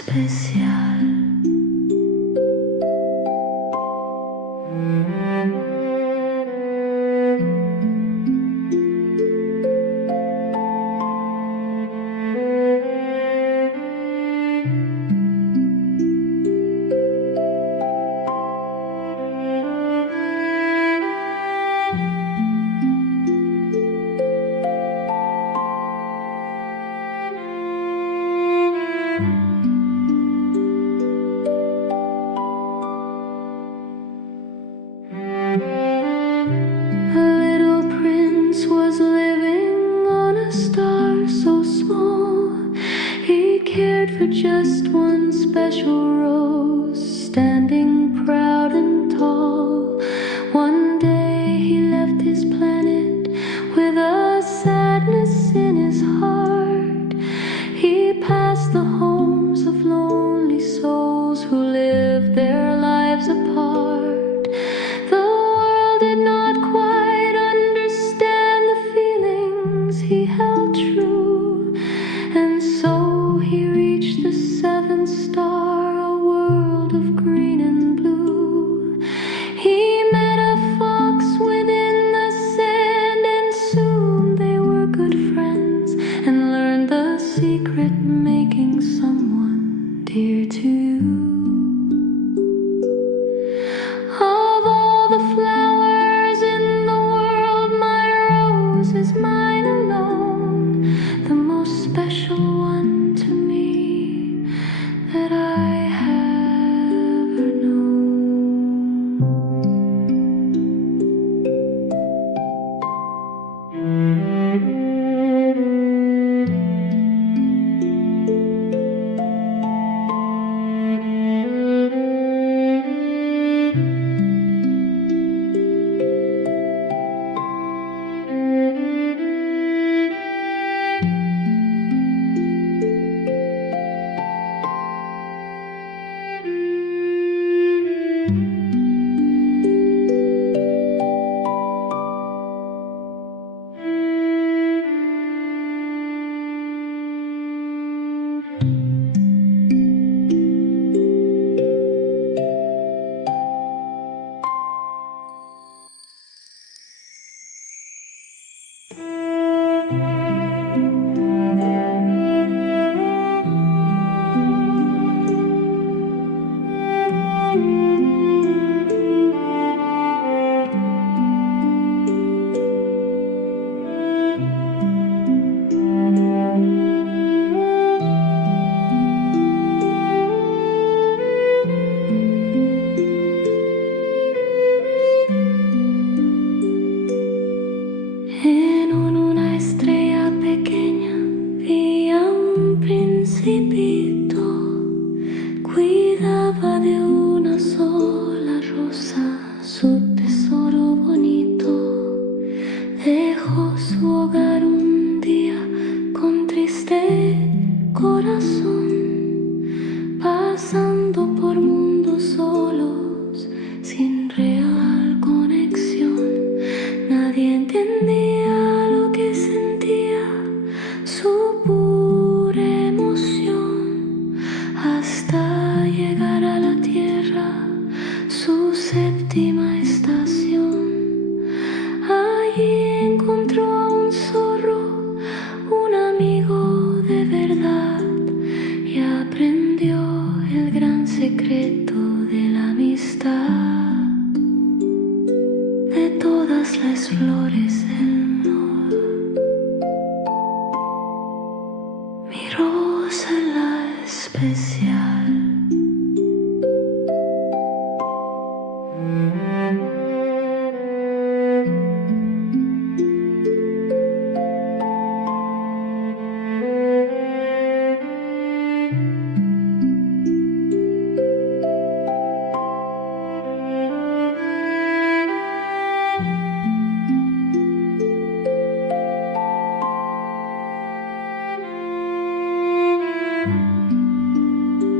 especial. For just one special rose, standing proud and tall. One day he left his planet with a sadness in his heart. He passed the homes of lonely souls who lived their lives apart. The world did not quite understand the feelings he held true, and so he reached the seventh star, a world of green and blue. He met a fox within the sand, and soon they were good friends, and learned the secret making someone dear to you. Of all the flowers in the world, my rose is mine alone, the most special one to me that I have ever known. En una estrella pequeña vivía un principito, cuidaba de una sola rosa, su tesoro bonito. Dejó su hogar un día con triste corazón, pasando por mundos solos, sin real conexión. Nadie entendía lo que sentía, su pura emoción, hasta llegar a la tierra, su séptima estación. Allí encontró a un zorro, un amigo de verdad, y aprendió el gran secreto de la amistad. De todas las flores del amor, mi rosa la especial.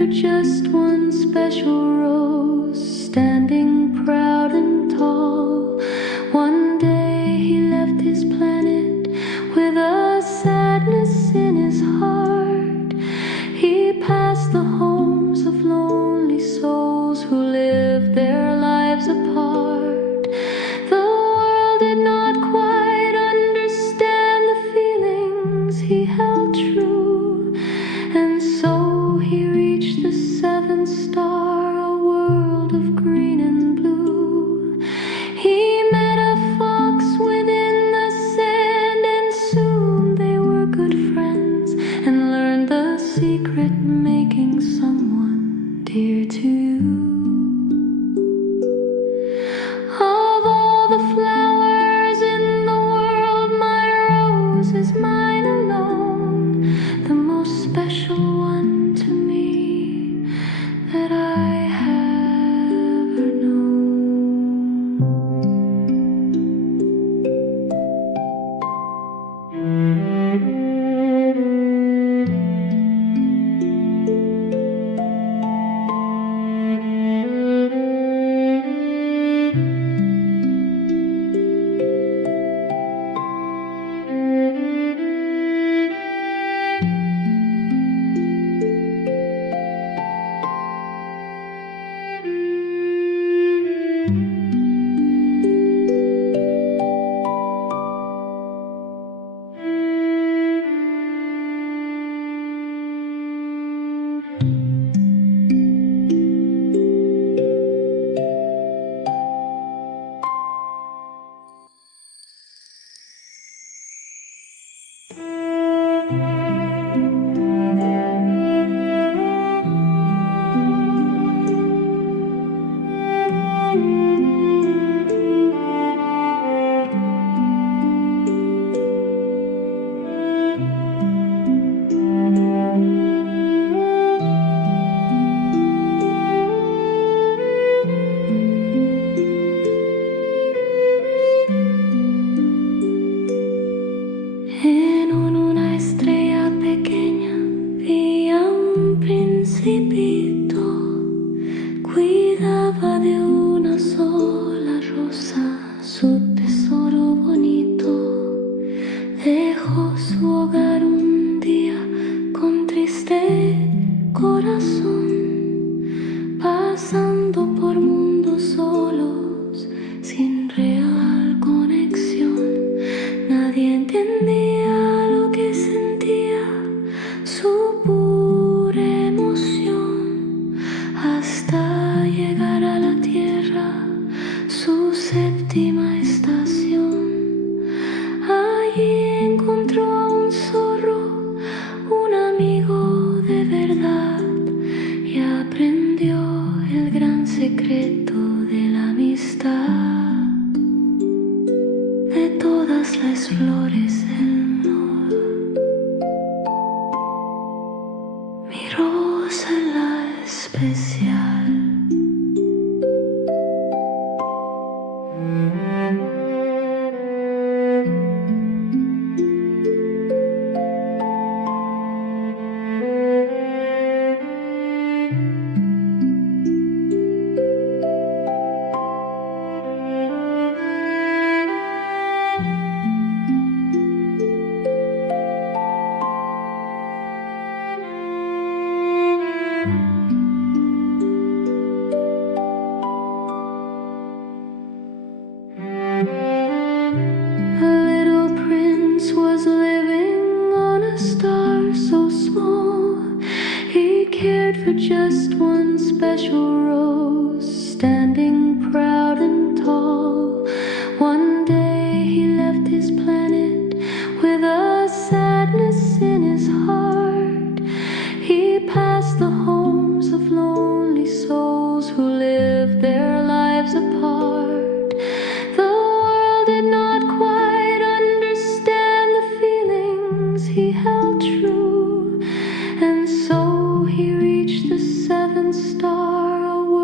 for just one special rose, standing proud and tall. One day he left his planet with a sadness in his heart. He passed the homes of lonely souls who lived their lives apart. The world did not quite understand the feelings he held true, and so he reached the seventh star, a world of green and blue. He met a fox within the sand, and soon they were good friends, and learned the secret making someone dear to you. Of all the flowers in the world, my rose is mine alone, the most special one to me that I have ever known. En una estrella pequeña vi a un principito, cuidaba de una sola rosa, su tesoro bonito. Dejó su hogar un día con triste corazón, pasando por mundos solos, sin real conexión. Nadie entendía lo que sentía, su pura emoción, hasta llegar a la tierra, su séptima estación. Allí encontró a un zorro, un amigo de verdad, y aprendió el gran secreto de la amistad. De todas las flores del amor, mi rosa es la especial. For just one special rose, standing proud and tall. One day he left his planet with a sadness in his heart. He passed the homes of lonely souls who lived their lives apart. The world did not quite understand the feelings he held true, and so he reached the seventh star, a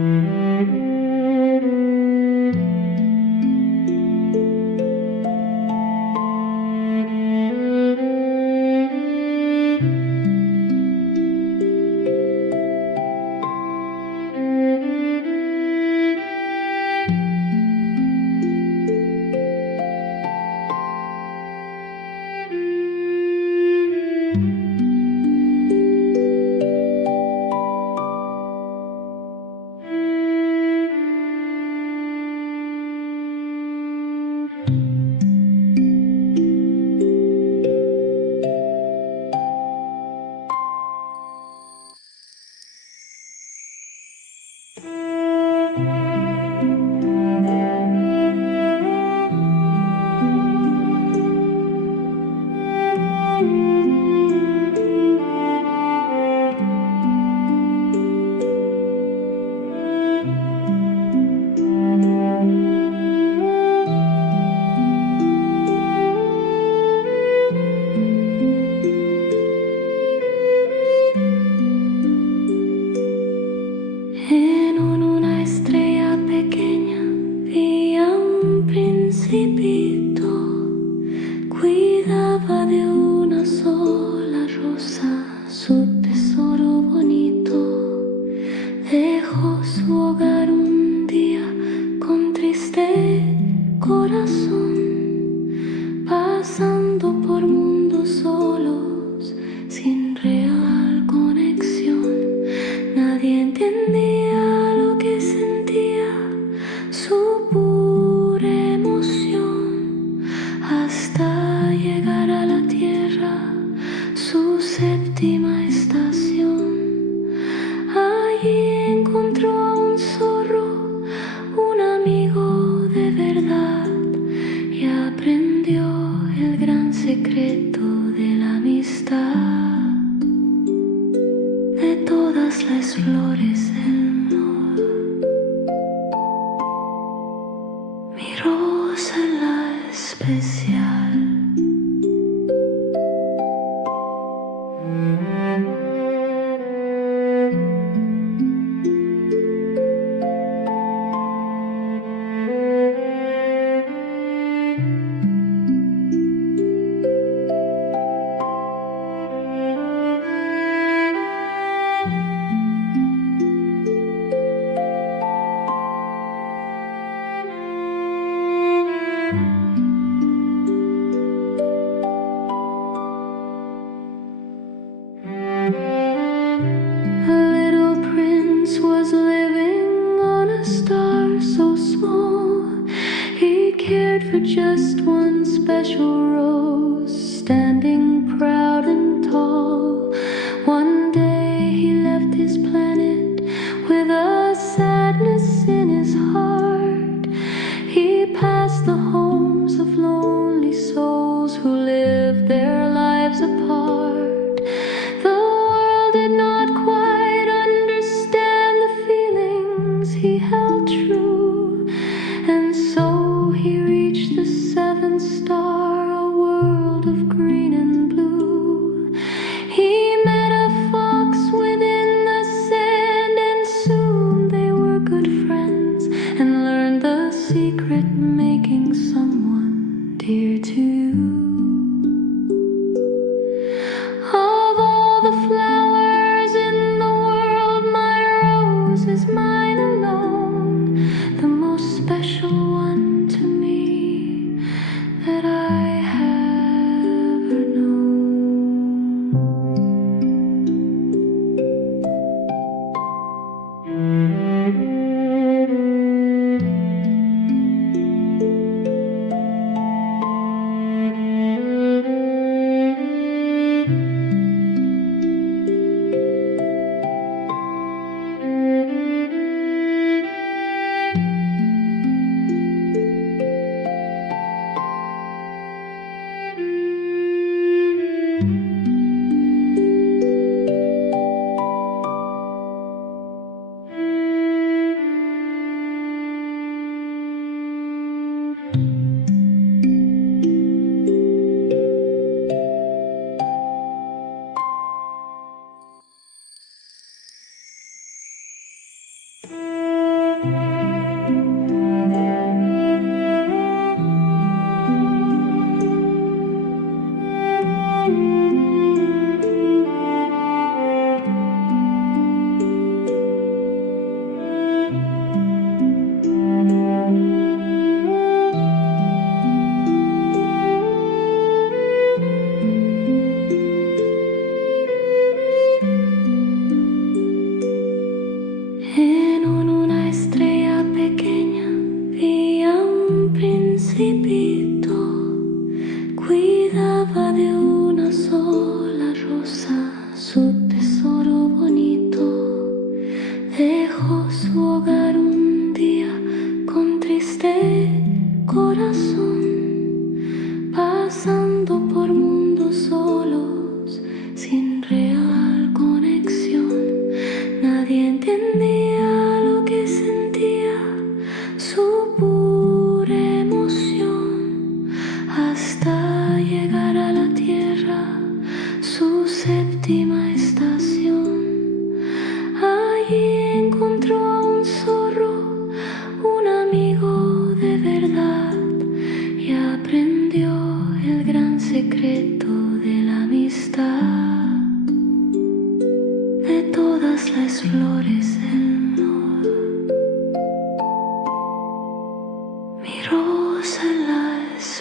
Principito cuidaba de una sola rosa, su tesoro bonito. Dejó su hogar un día con triste corazón, pasando por mundos solos, sin real conexión. Nadie entendía lo que sentía, su pura emoción, hasta llegar a la tierra, su séptima estación. Allí encontró a un zorro, un amigo de verdad, y aprendió el gran secreto de la amistad. De todas las flores del amor, mi rosa es la especial. For just one special rose, standing proud and tall. One day he left his planet with a sadness in his heart. He passed the homes of lonely souls who lived their lives apart. The world did not quite understand the feelings he held true, and so he reached the seventh star, a world of green and blue. He met a fox within the sand, and soon they were good friends, and learned the secret making someone dear to you. Of all the flowers in the world, my rose is mine alone.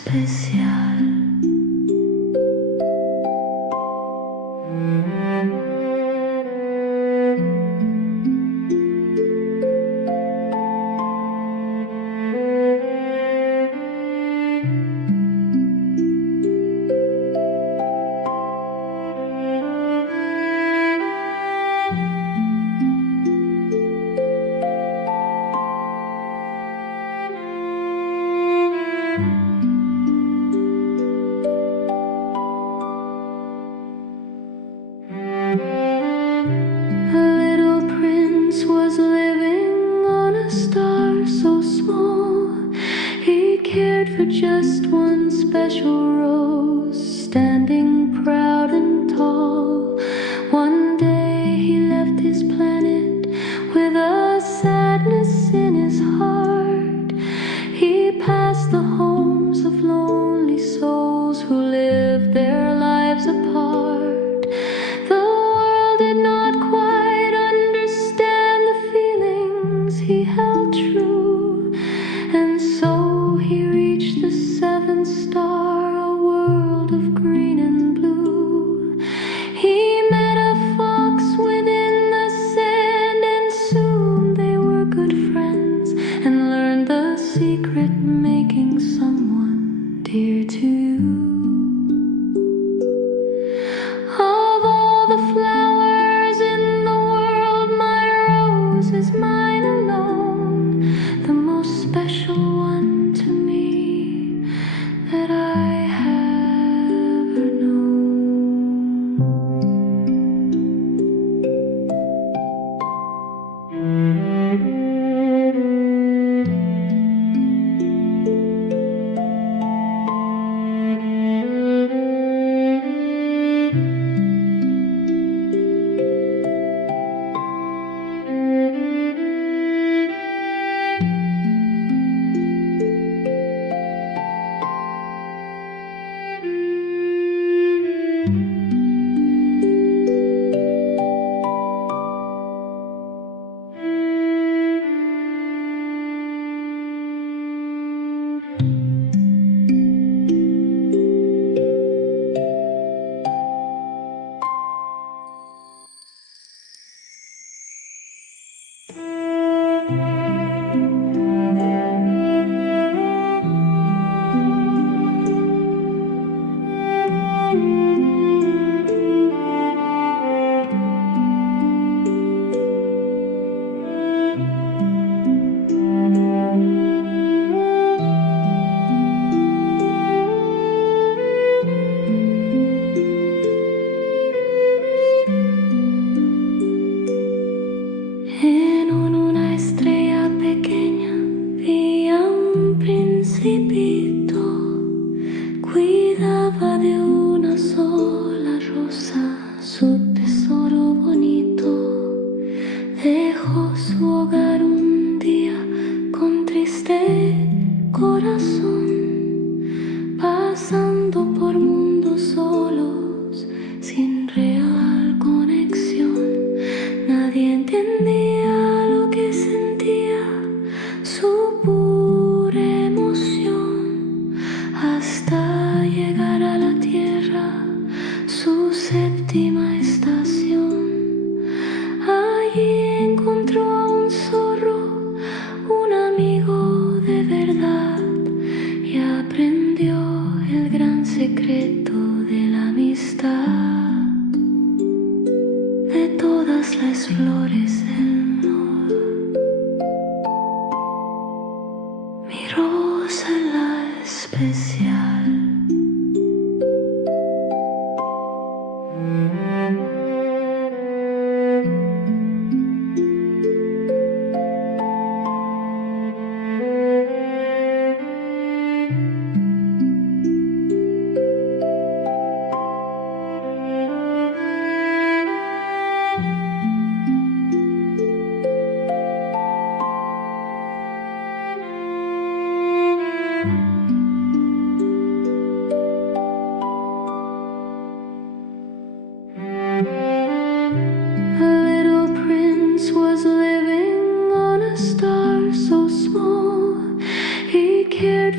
especial. Just one special rose, standing proud and tall. One day he left his planet with a sadness in his heart. He passed the homes of lonely souls who lived their lives apart. The world did not quite understand the feelings he held true, and so he reached the seventh star, a world of green and blue. He met a fox within the sand, and soon they were good friends, and learned the secret making someone dear to you. Of all the flowers in the world, my rose is mine alone, the most special one to me that I have ever known. En una estrella pequeña vi a un principito, cuidaba de una sola rosa, su tesoro bonito. Dejó su hogar un día con triste corazón, pasando por mundos solos, sin real conexión. Nadie entendía lo que sentía, su pura emoción, hasta llegar a la tierra, su séptima estación. Allí encontró a un zorro, un amigo de verdad, y aprendió el gran secreto de la amistad. De todas las flores del amor, mi rosa es la especial.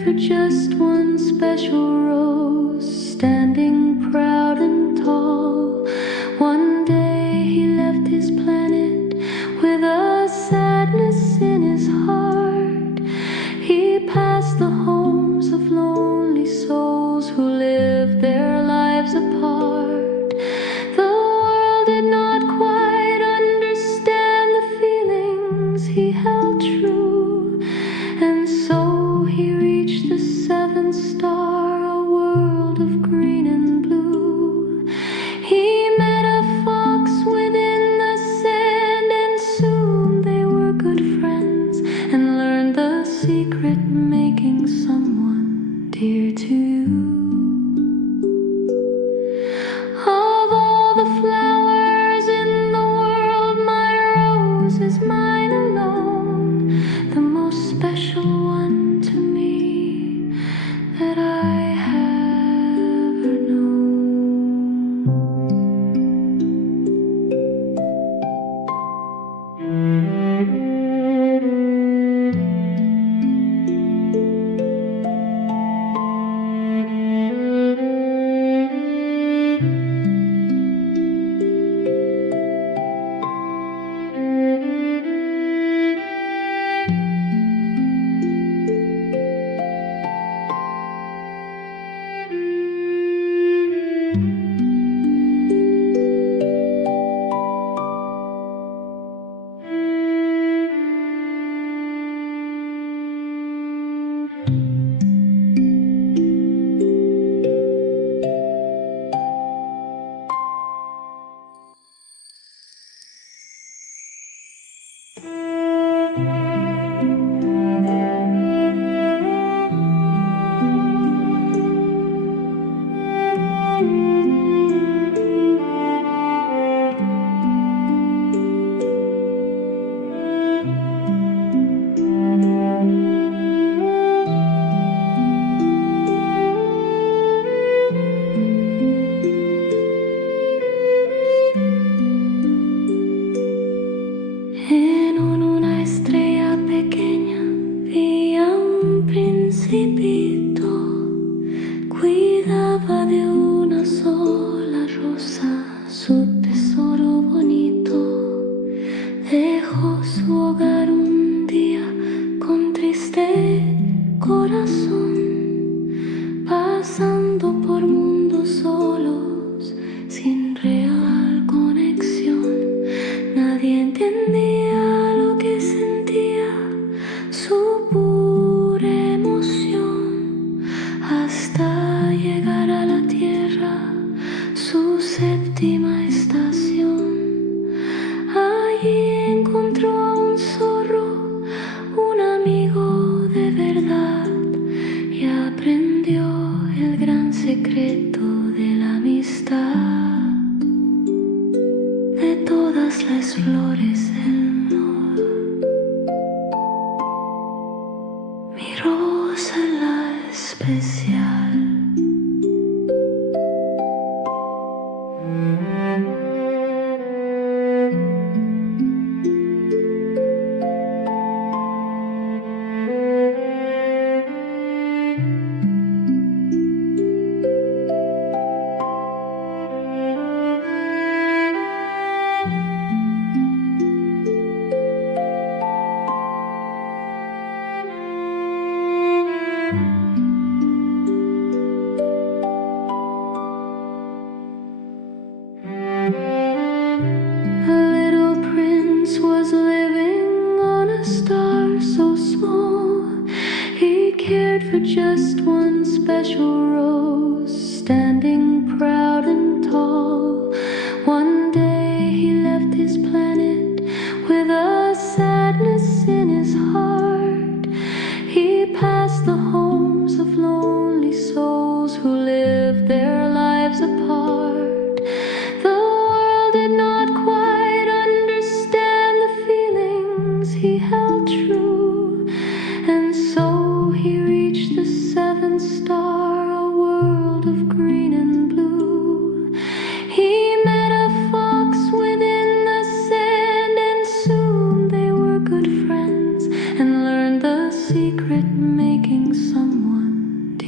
for just one special rose, standing proud and tall. One day he left his planet with a sadness in his heart. He passed the homes of lonely souls who lived their lives apart. The world did not quite understand the feelings he held true, and so he reached the seventh star, a world of green and blue. He met a fox within the sand, and soon they were good friends, and learned the secret making someone dear to you. Of all the flowers in the world, my rose is mine alone, the most special one to me that I have ever known. En una estrella pequeña vi a un principito, cuidaba de una sola rosa, su tesoro bonito. Dejó su hogar un día con triste corazón, pasando por mundos solos, sin real conexión. Nadie entendía lo que sentía, su pura emoción, hasta llegar a la tierra, su séptima estación. Allí encontró a un zorro, un amigo de verdad, y aprendió el gran secreto de la amistad. De todas las flores del amor, mi rosa la especial. For just one special rose, standing proud and tall. One day he left his planet with a sadness in his heart. He passed the homes of lonely souls who lived their lives apart. The world did not quite understand the feelings he held true, and so he reached the seventh star, a world of green and blue. He met a fox within the sand, and soon they were good friends, and learned the secret making someone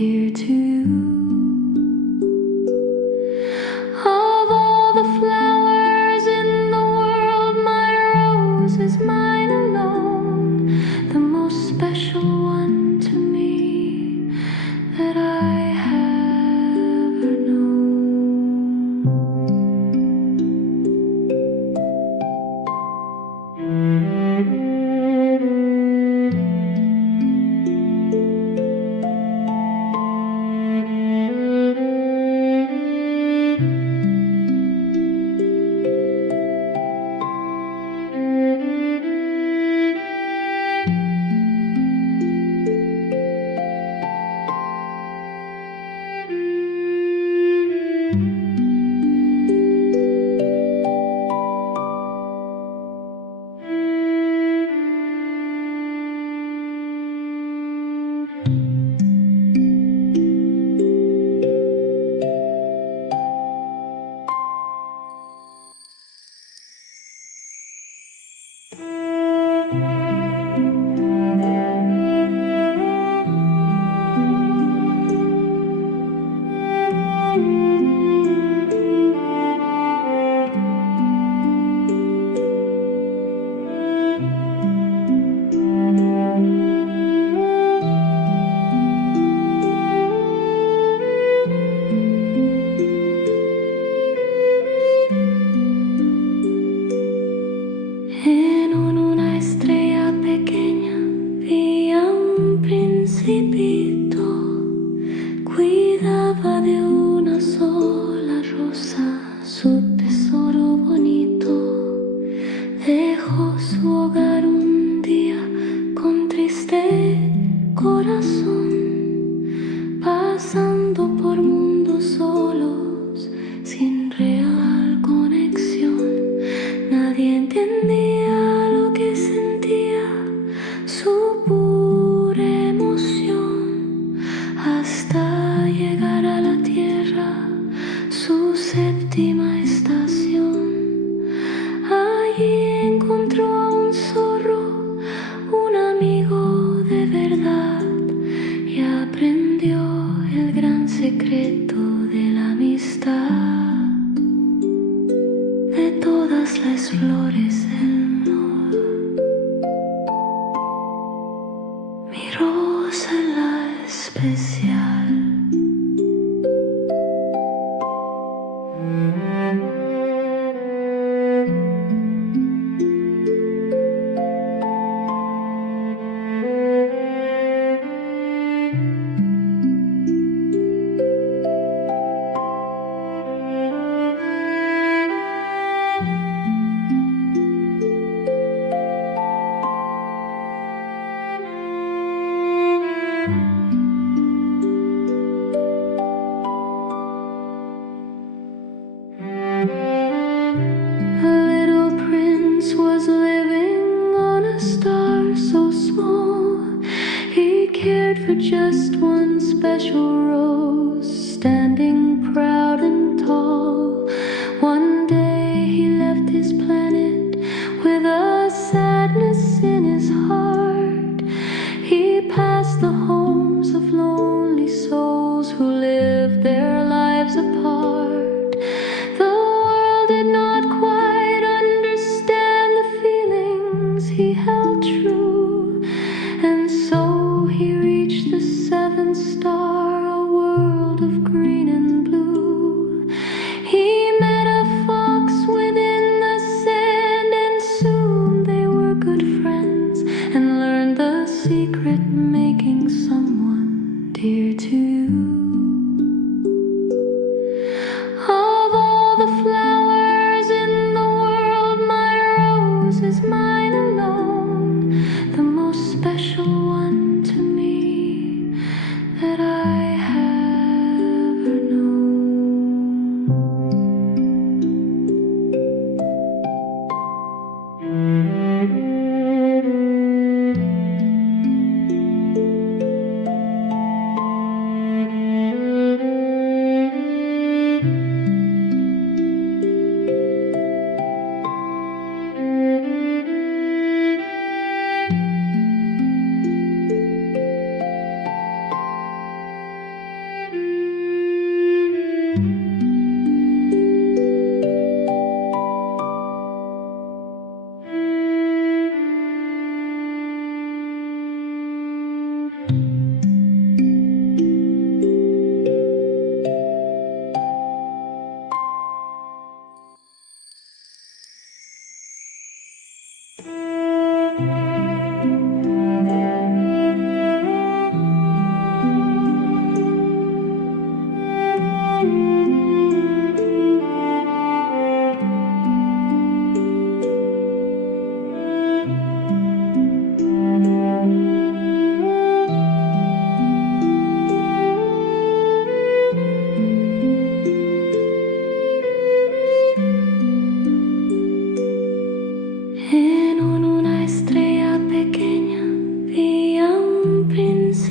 here to you. Of all the flowers in the world, my rose is mine alone, the most special one to me that I have ever known. En una estrella pequeña vi a un principito, cuidaba de una sola rosa, su tesoro bonito. Dejó su hogar un día con triste corazón, pasando por mundos solos, sin real conexión. Nadie entendía lo que sentía, su pura emoción, hasta llegar a la tierra, su séptima estación. Allí encontró a un zorro, un amigo de verdad, y aprendió el gran secreto de la amistad. De todas las flores del amor, mi rosa es la especial. For just one special rose, standing proud and tall. One day he left his planet with a sadness in his heart. He passed the homes of lonely souls who lived their lives apart. The world did not quite understand the feelings he held true, and so he reached the seventh star, a world of green and blue. He met a fox within the sand, and soon they were good friends and learned the secret making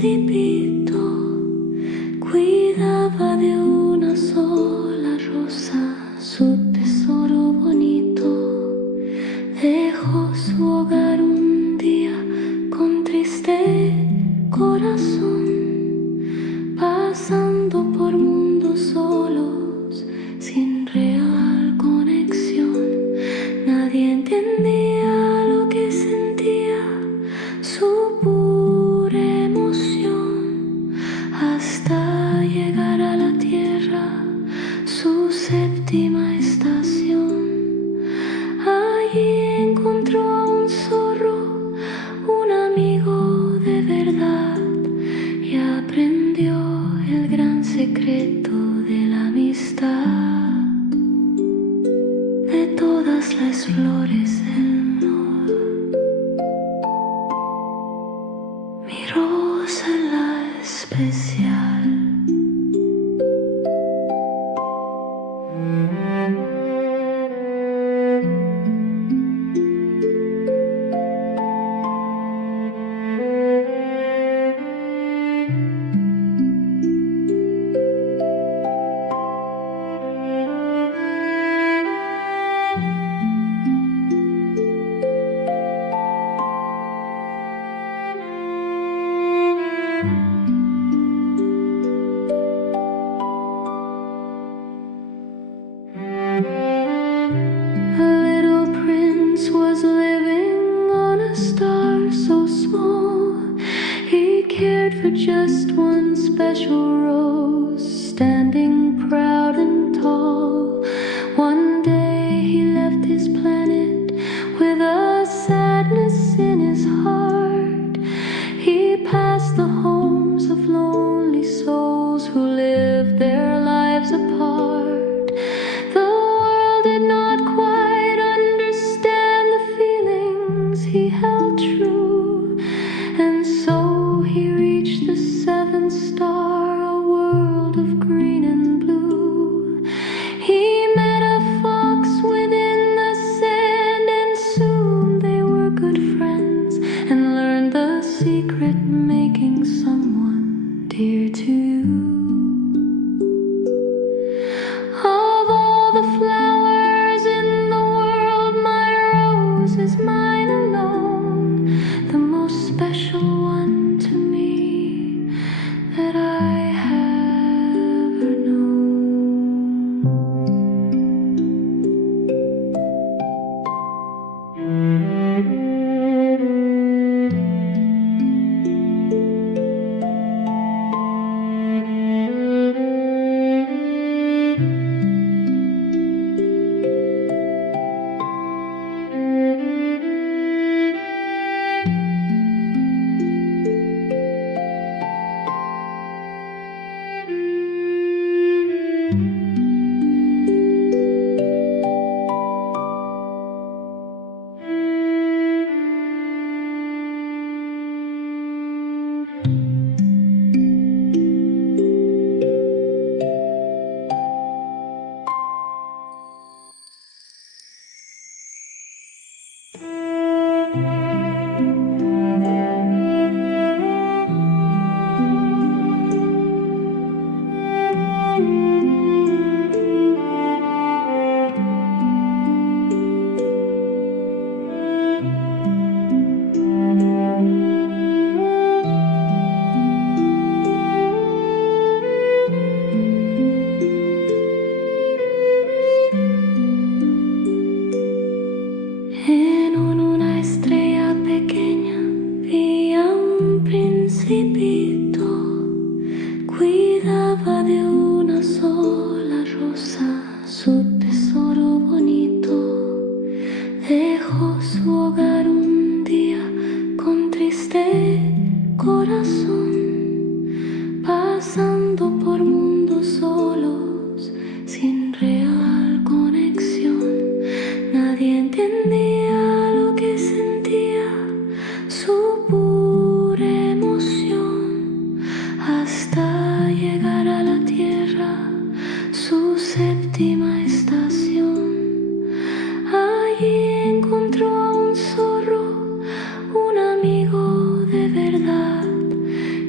Principito cuidaba de una sola rosa, su tesoro bonito. Dejó su hogar un día con triste corazón, pasando por mundos solos, sin real conexión. Nadie entendía lo que sentía, su pura emoción, hasta llegar a la tierra, su séptima estación. Allí encontró a un zorro, un amigo de verdad, y aprendió el gran secreto de la amistad. De todas las flores del amor, mi rosa la especial. For just one special rose, standing proud and tall. One day he left his planet with a sadness in his heart. He passed the homes of lonely souls who lived their lives apart. The world did not quite understand the feelings he held true, and so he reached the seventh star, a world of green and blue. He met a fox within the sand, and soon they were good friends, and learned the secret making someone dear to you. Of all the flowers in the world, my rose is mine alone, the most special one to me that I have ever known. En una estrella pequeña vi a un principito, cuidaba de una sola rosa, su tesoro bonito. Dejó su hogar un día con triste corazón, pasando por mundos solos, sin real conexión. Nadie entendía lo que sentía, su pura emoción, hasta llegar a la tierra, su séptima estación. Allí encontró a un zorro, un amigo de verdad,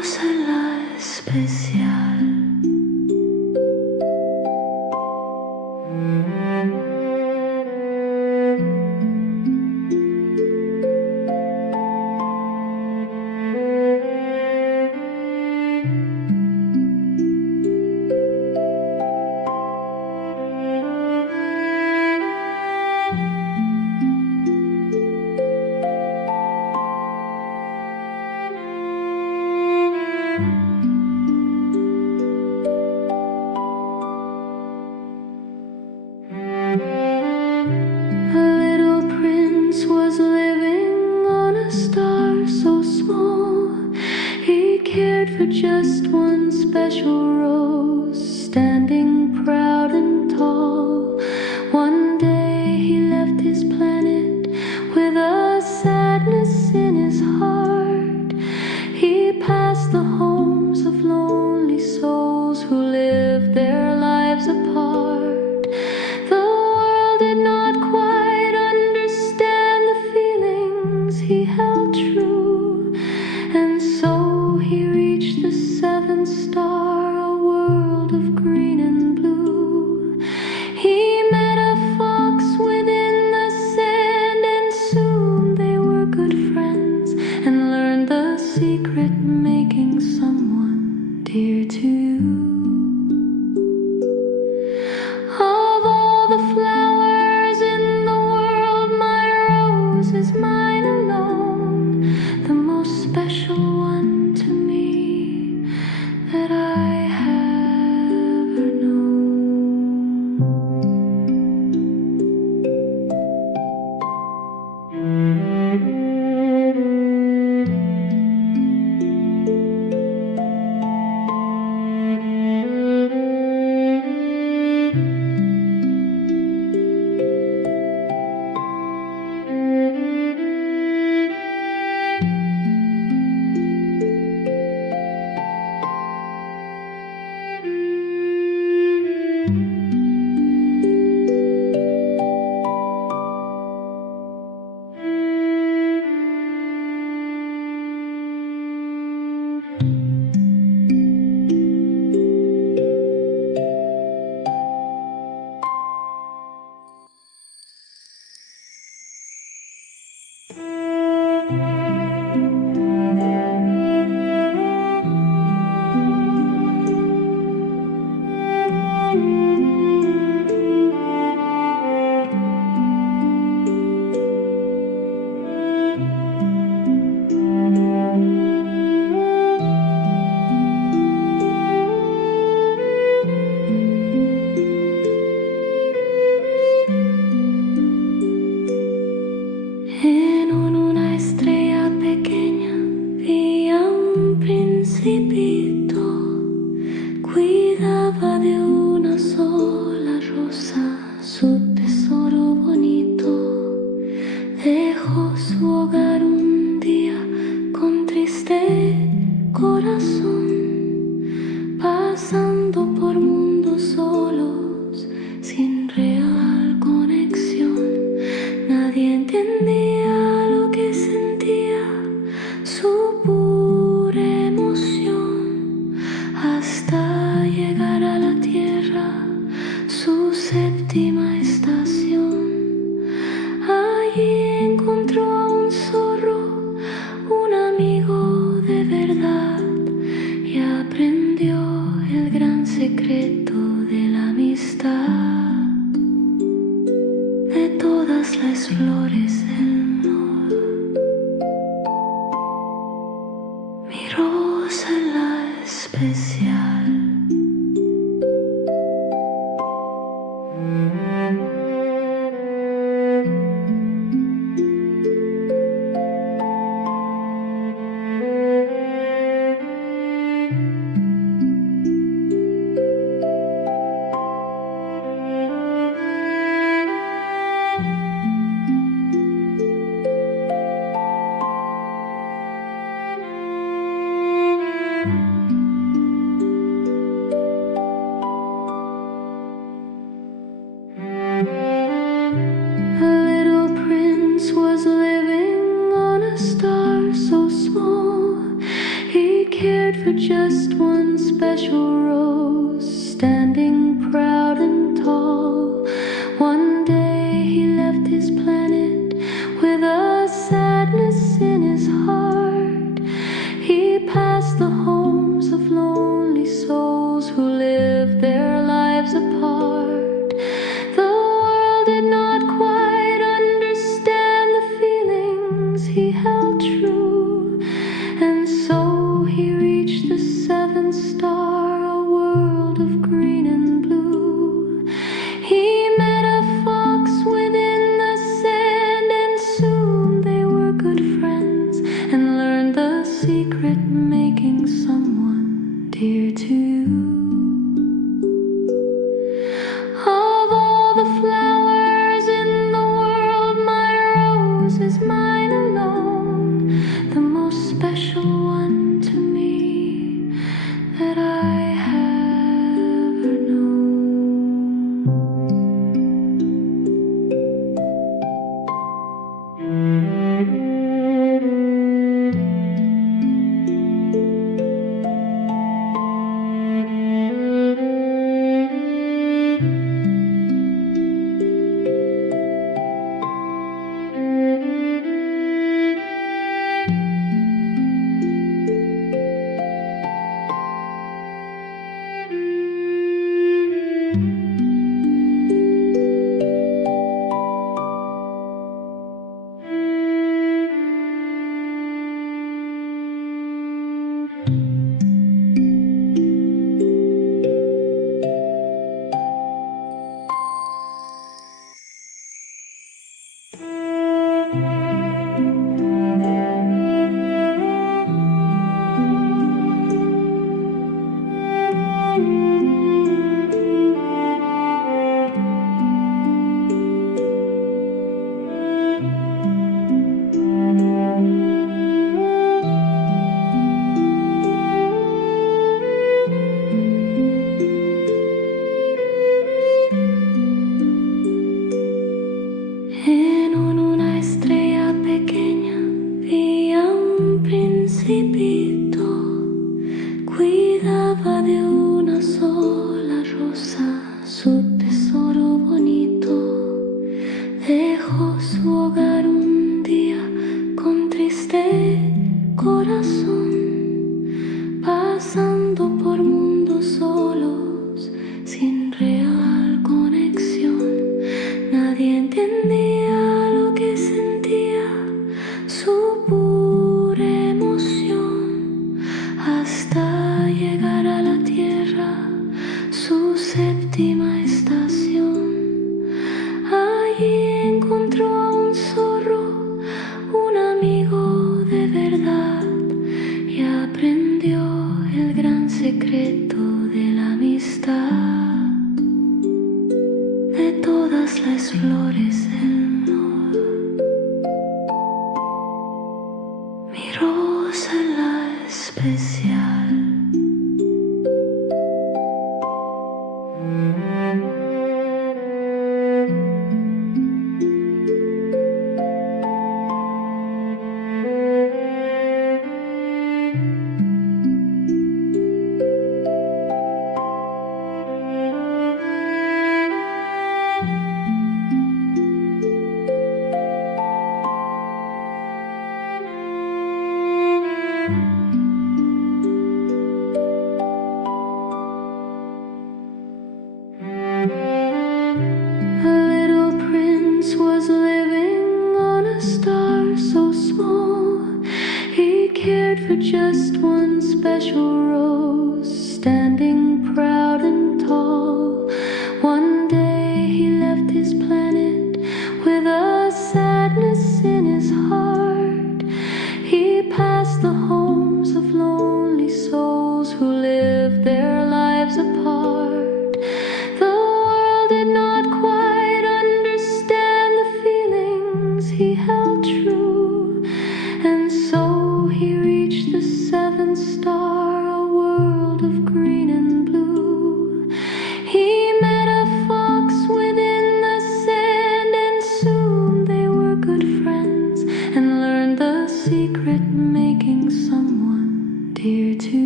rosa la especial. Just one special rose, standing proud and tall. One day he left his planet with a sadness in his heart. He passed the homes of lonely souls who lived their lives apart. The world did not quite understand the feelings he held true, and so he reached the seventh star, a world of green and blue. He met a fox within the sand, and soon they were good friends, and learned the secret making someone dear to you. Of all the flowers in the world, my rose is mine alone, the most special one to me that I have ever known. En una estrella pequeña vi a un principito, cuidaba de una sola rosa, su tesoro bonito. Dejó su hogar un día con triste corazón, pasando por mundos solos, sin real conexión. Nadie entendía lo que sentía, su pura emoción, hasta llegar a la tierra, su séptima estación. Allí encontró a un zorro, un amigo de verdad, y aprendió el gran secreto de la amistad. De todas las flores del amor, mi rosa la especial. cared for just one special rose, standing proud and tall. One day he left his planet with a sadness in his heart. He passed the homes of lonely souls who lived their lives apart. The world did not quite understand the feelings he held true, and so he reached the seventh star, a world of green and blue. He met a fox within the sand, and soon they were good friends, and learned the secret making someone dear to you. Of all the flowers in the world, my rose is mine alone, the most special one to me that I have ever known. En una estrella pequeña vivía un principito, cuidaba de una sola rosa, su tesoro bonito. Dejó su hogar un día con triste corazón, pasando por mundos solos, sin real conexión. Nadie entendía lo que sentía, su pura emoción, hasta llegar a la tierra, su séptima estación. Allí encontró a un zorro, un amigo de verdad, y aprendió el gran secreto de la amistad. De todas las flores del amor, mi rosa la especial. For just one special rose, standing proud and tall. One day he left his planet with a sadness in his heart. He passed the homes of lonely souls who lived their lives apart. The world did not quite understand the feelings he held true, and so he reached the seventh star, a world of green and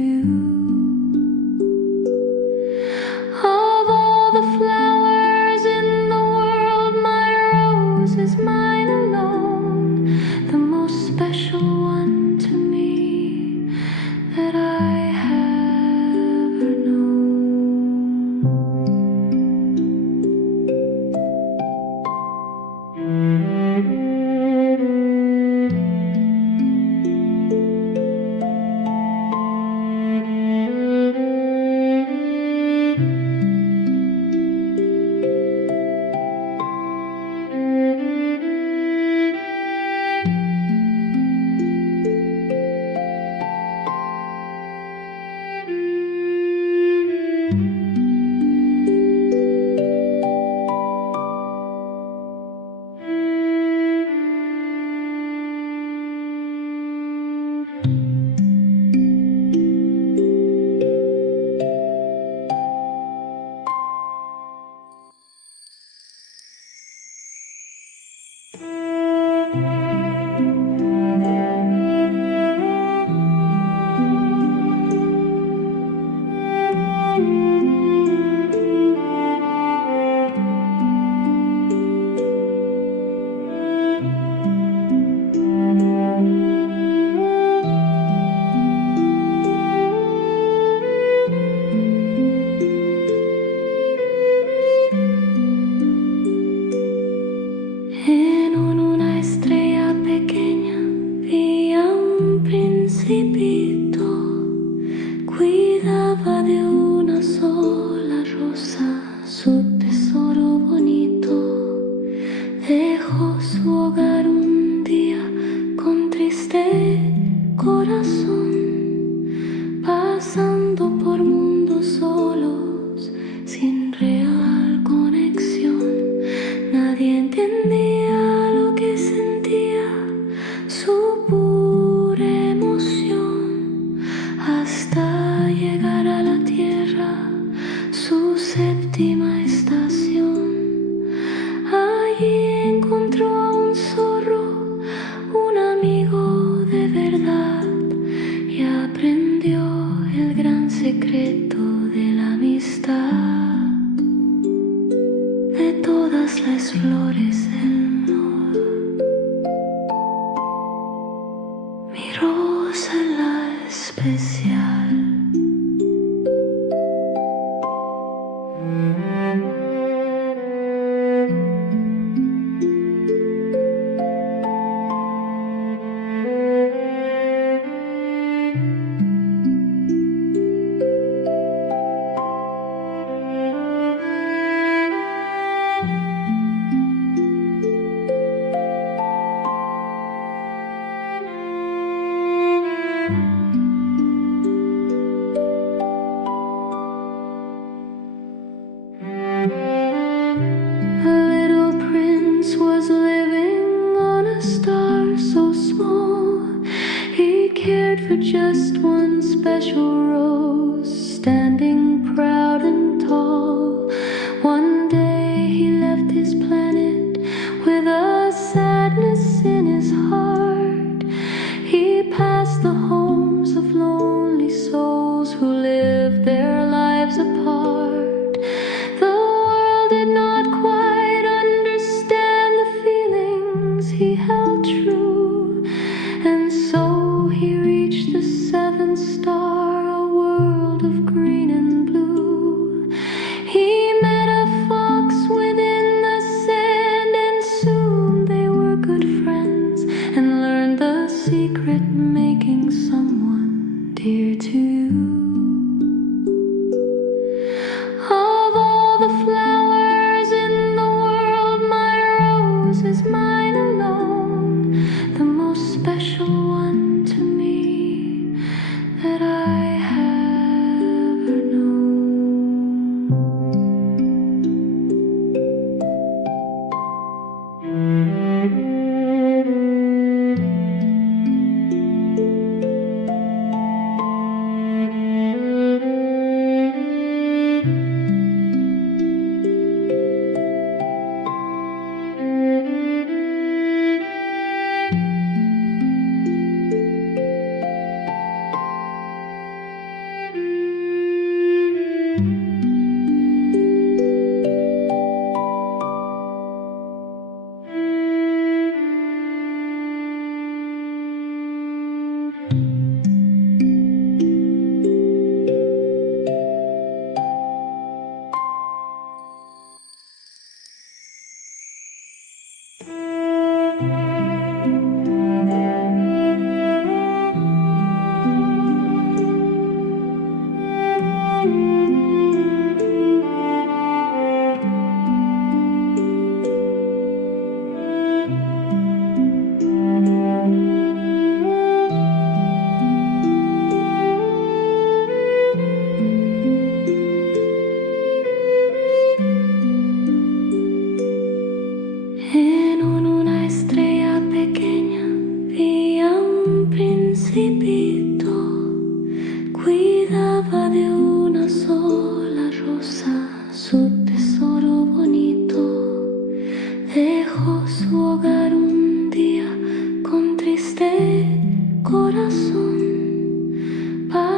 you. Of all the flowers in the world, my rose is mine alone, the most special one to me that I have ever known. En una estrella pequeña vi a un principito, cuidaba de una sola rosa, su tesoro bonito. Dejó su hogar un día con triste corazón, pasando por mundos solos, sin real conexión. Nadie entendía lo que sentía, su pura emoción, hasta llegar a la tierra, su séptima estación. Allí encontró a un zorro, un amigo de verdad, y aprendió el gran secreto de la amistad. De todas las flores del amor, mi rosa la especial. A little prince was living on a star so small. He cared for just one special rose, standing proud and tall. One day he left his planet with a sadness in his heart. He passed the homes of lonely souls who lived their lives apart. The world did not quite understand the feelings he held true, and so he reached the seventh star, a world of green and blue. He met a fox within the sand, and soon they were good friends, and learned the secret making someone dear to you. Of all the flowers in the world, my rose is mine alone, the most special one to me that I have ever known.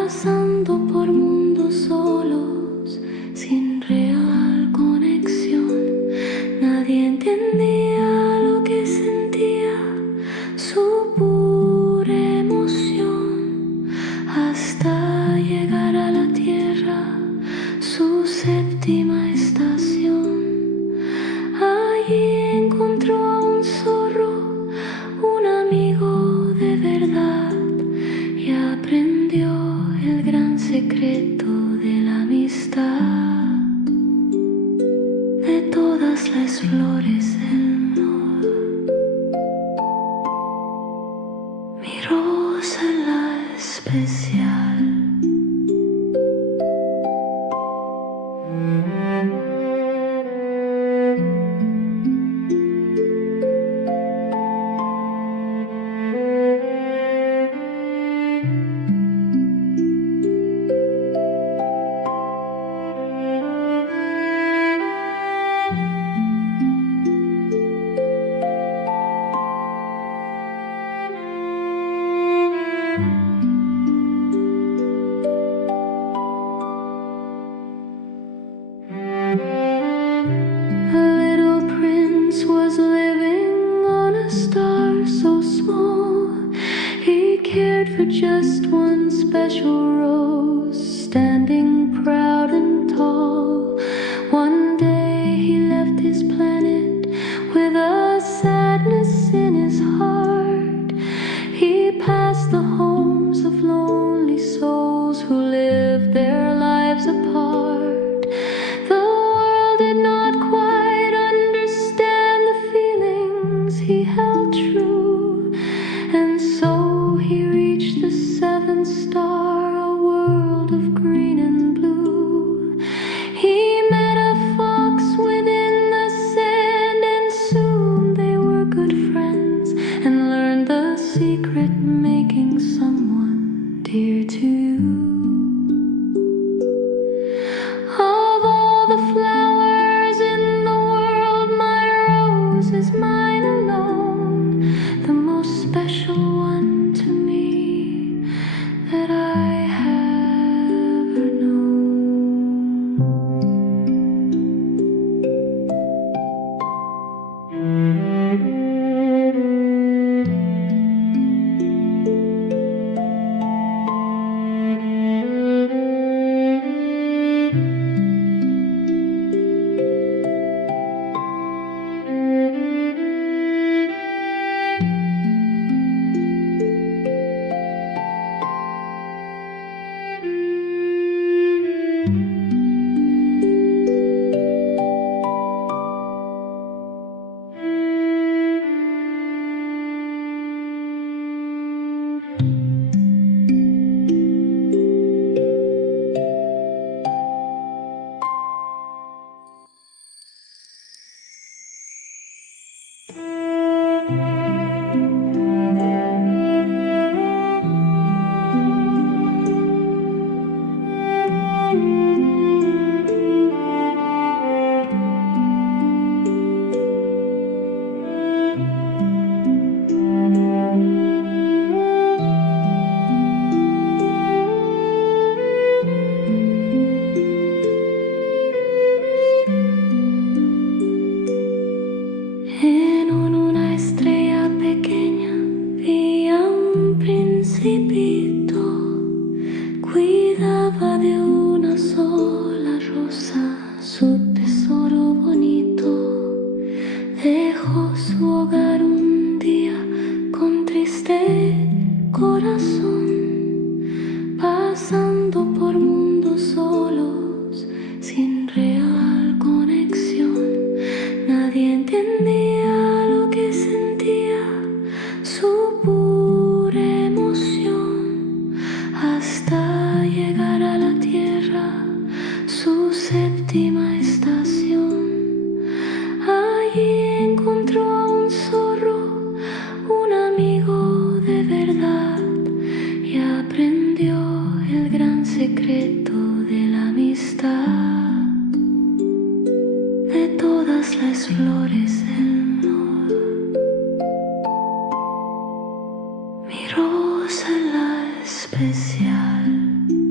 pasando por mundos solos, sin real conexión. Nadie entendía lo que sentía, su pura emoción, hasta llegar a la tierra, su séptima estación. Allí encontró a un zorro, un amigo de verdad, y aprendió el gran secreto de la amistad. De todas las flores el no, mi rosa la especial. For just one special rose, standing proud and tall. One day he left his planet with a sadness in his heart. He passed the homes of lonely souls who lived their lives apart. The world did not quite understand the feelings he held true, and so he reached the seventh star, a world of green and blue. He met a fox within the sand, and soon they were good friends, and learned the secret making someone dear to you. Of all the flowers in the world, my rose is mine alone, the most special one to me that I have ever known. En una estrella pequeña vivía un principito, cuidaba de una sola rosa, su tesoro bonito. Dejó su hogar un día con triste corazón, pasando por mundos solos, sin real conexión. Nadie entendía lo que sentía, su pura emoción, hasta llegar a la tierra, su séptima estación. Allí encontró a un zorro, un amigo de verdad, y aprendió el gran secreto de la amistad. De todas las flores el no, mi rosa la especial.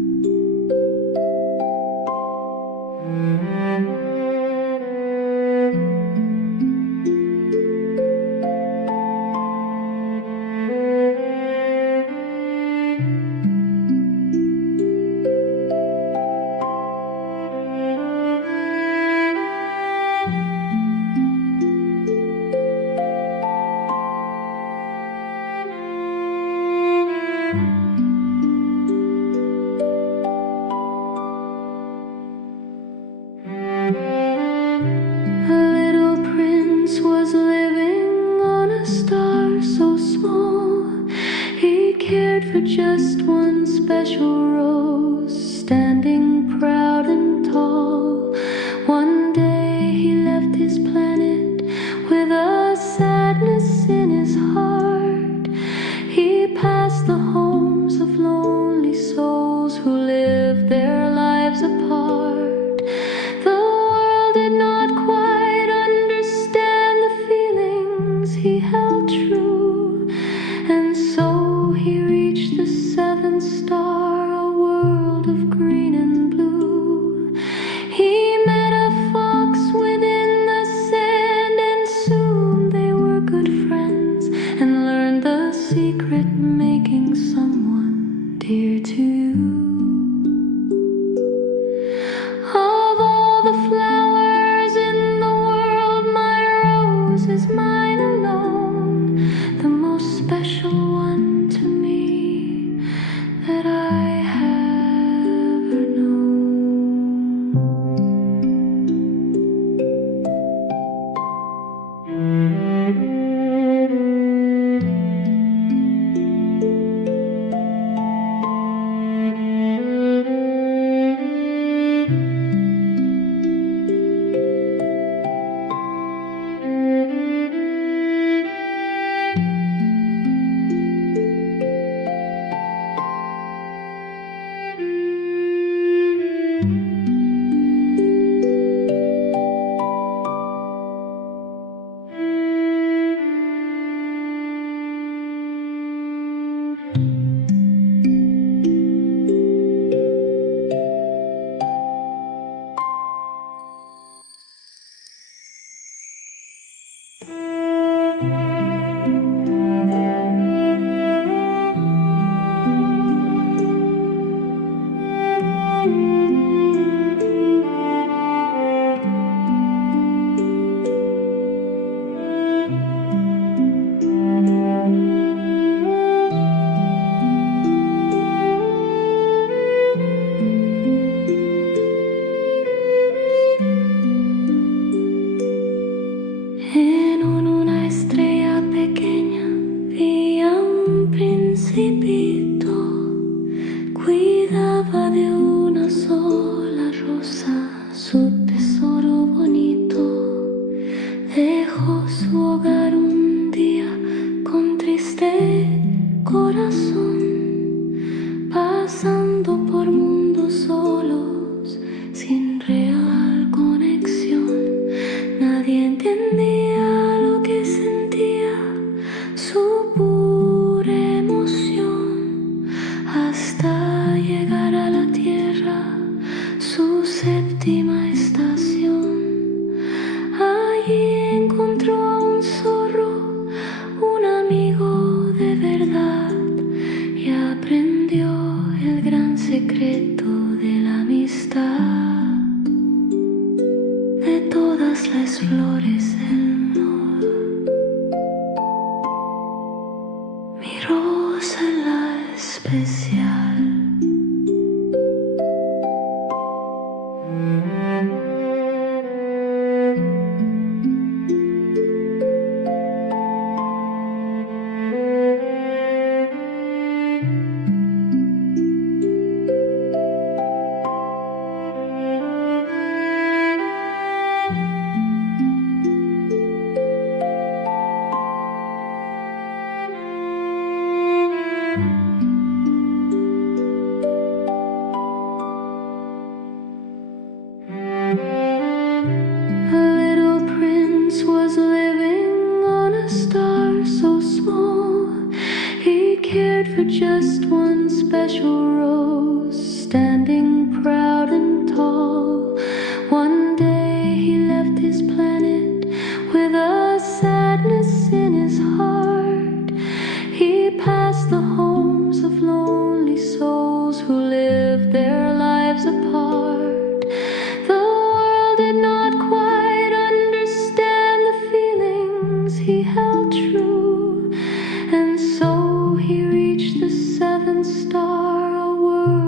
Principito cuidaba de una sola rosa, su tesoro bonito. Dejó su hogar un día con triste corazón, pasando por mundos solos, sin real conexión. Nadie entendía lo que sentía, su pura emoción, hasta llegar a la tierra, su séptima estación. Allí encontró a un zorro, un amigo de verdad, y aprendió el gran secreto de la amistad. De todas las flores el amor, mi rosa la especial. For just one special rose, standing proud and tall. One day he left his planet with a sadness in his heart. He passed the homes of lonely souls who lived their lives apart. The world did not quite understand the feelings he held true, and so he reached the seventh star, a world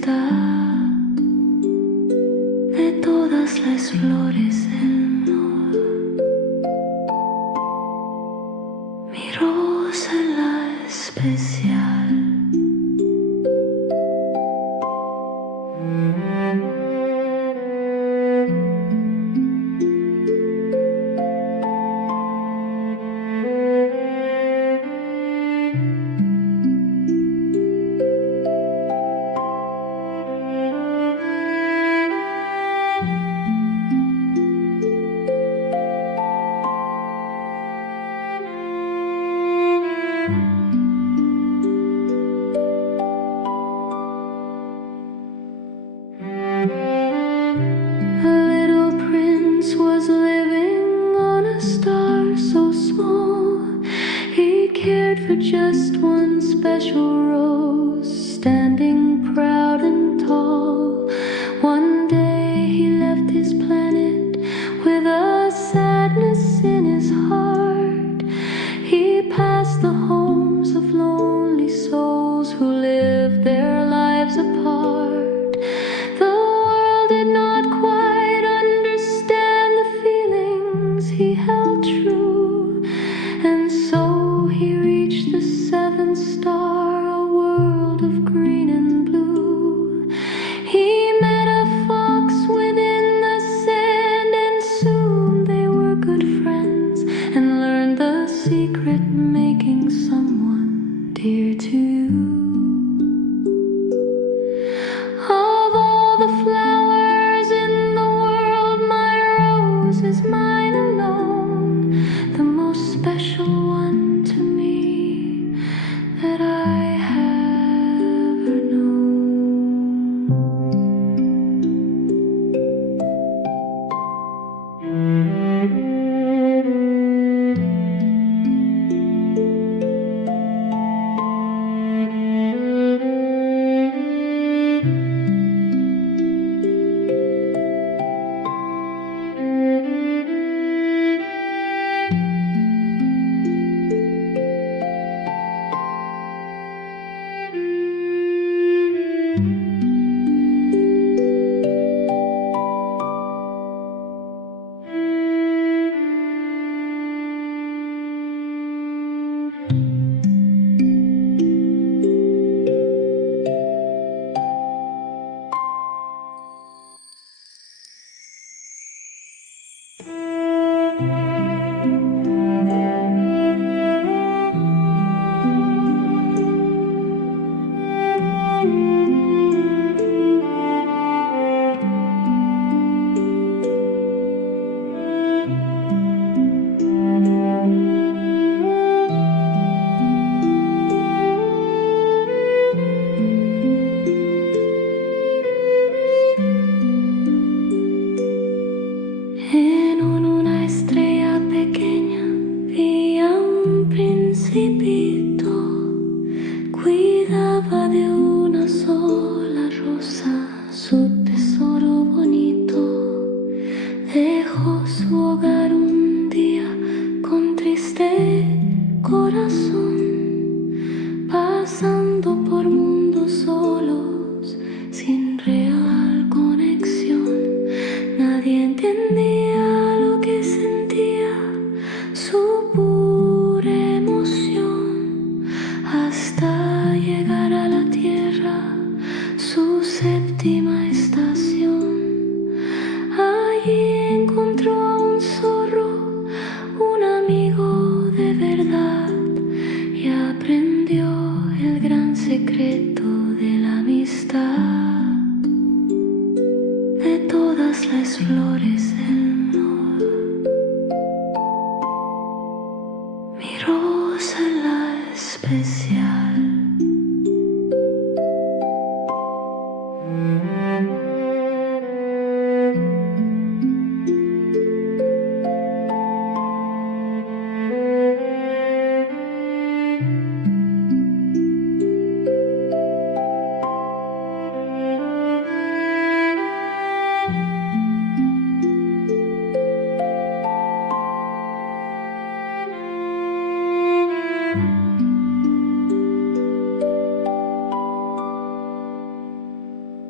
amistad, de todas las flores del amor. Mi rosa la especial. Just one special rose, standing proud and tall. One day he left his planet with a sadness in his heart. He passed the homes of lonely souls who lived their lives apart. The world did not quite understand the feelings he held true, and so he reached the seventh star, a world of green and blue. He met a fox within the sand, and soon they were good friends, and learned the secret making someone dear to you. Of all the flowers in the world, my rose is mine alone, the most special one to me that I have ever known. En una estrella pequeña vi a un principito, cuidaba de una sola rosa, su tesoro bonito. Dejó su hogar un día con triste corazón, pasando por mundos solos, sin real conexión. Nadie entendía lo que sentía, su pura emoción, hasta llegar a la tierra, su séptima estación. Allí encontró a un zorro, un amigo de verdad, y aprendió el gran secreto de la amistad, de todas las flores del amor. Mi rosa la especial.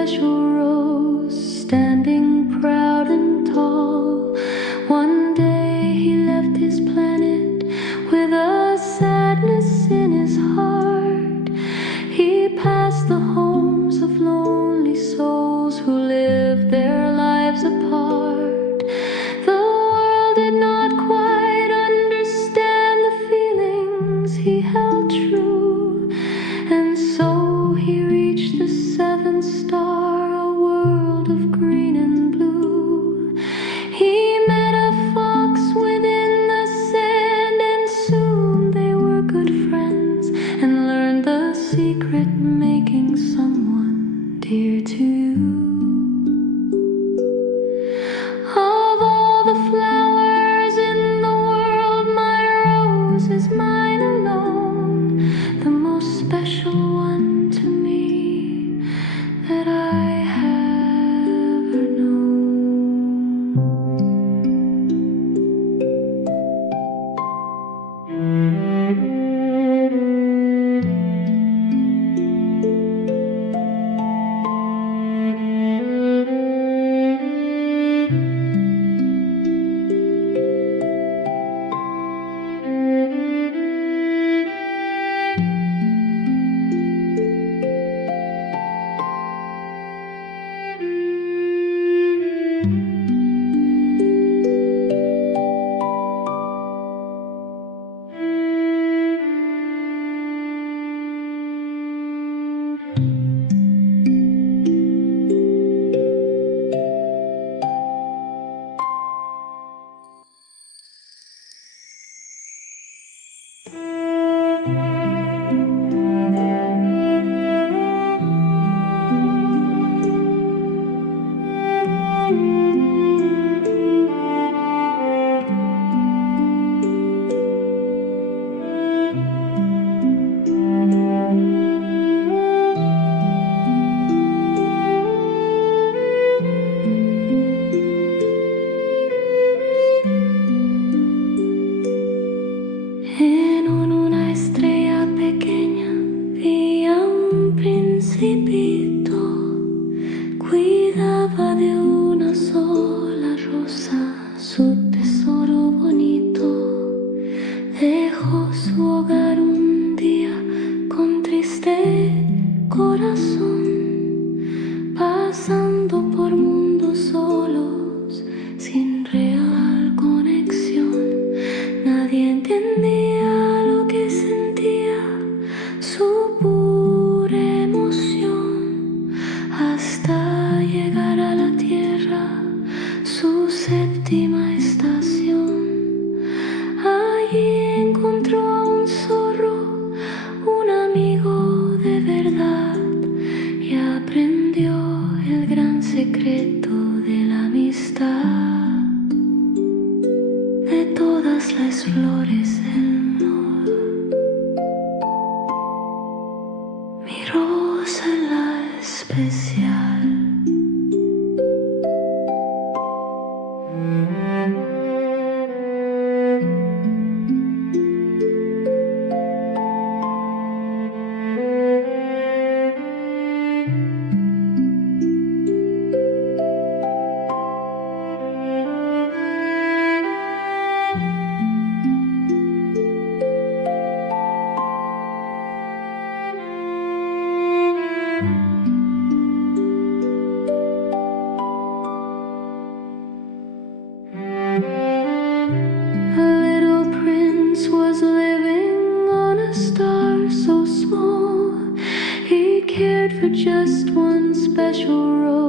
special rose, standing proud and tall. One day he left his planet with a sadness in his heart. He passed the homes of lonely souls who lived their lives apart. The world did not quite understand the feelings he held true, and so he reached the seventh star, a world of green and blue. He met a fox within the sand, and soon they were good friends, and learned the secret making someone dear to you. Of all the flowers in the world, my rose is mine alone, the most special one to me that I have ever known. En una estrella pequeña vivía un principito, cuidaba de una sola rosa, su tesoro bonito. Dejó su hogar un día con triste corazón, pasando por mundos solos, sin real conexión. Nadie entendía lo que sentía, su pura emoción, hasta llegar a la tierra, su séptima estación. Allí encontró a un zorro, un amigo de verdad, y aprendió el gran secreto de la amistad. De todas las flores del amor, mi rosa es la especial. For just one special rose.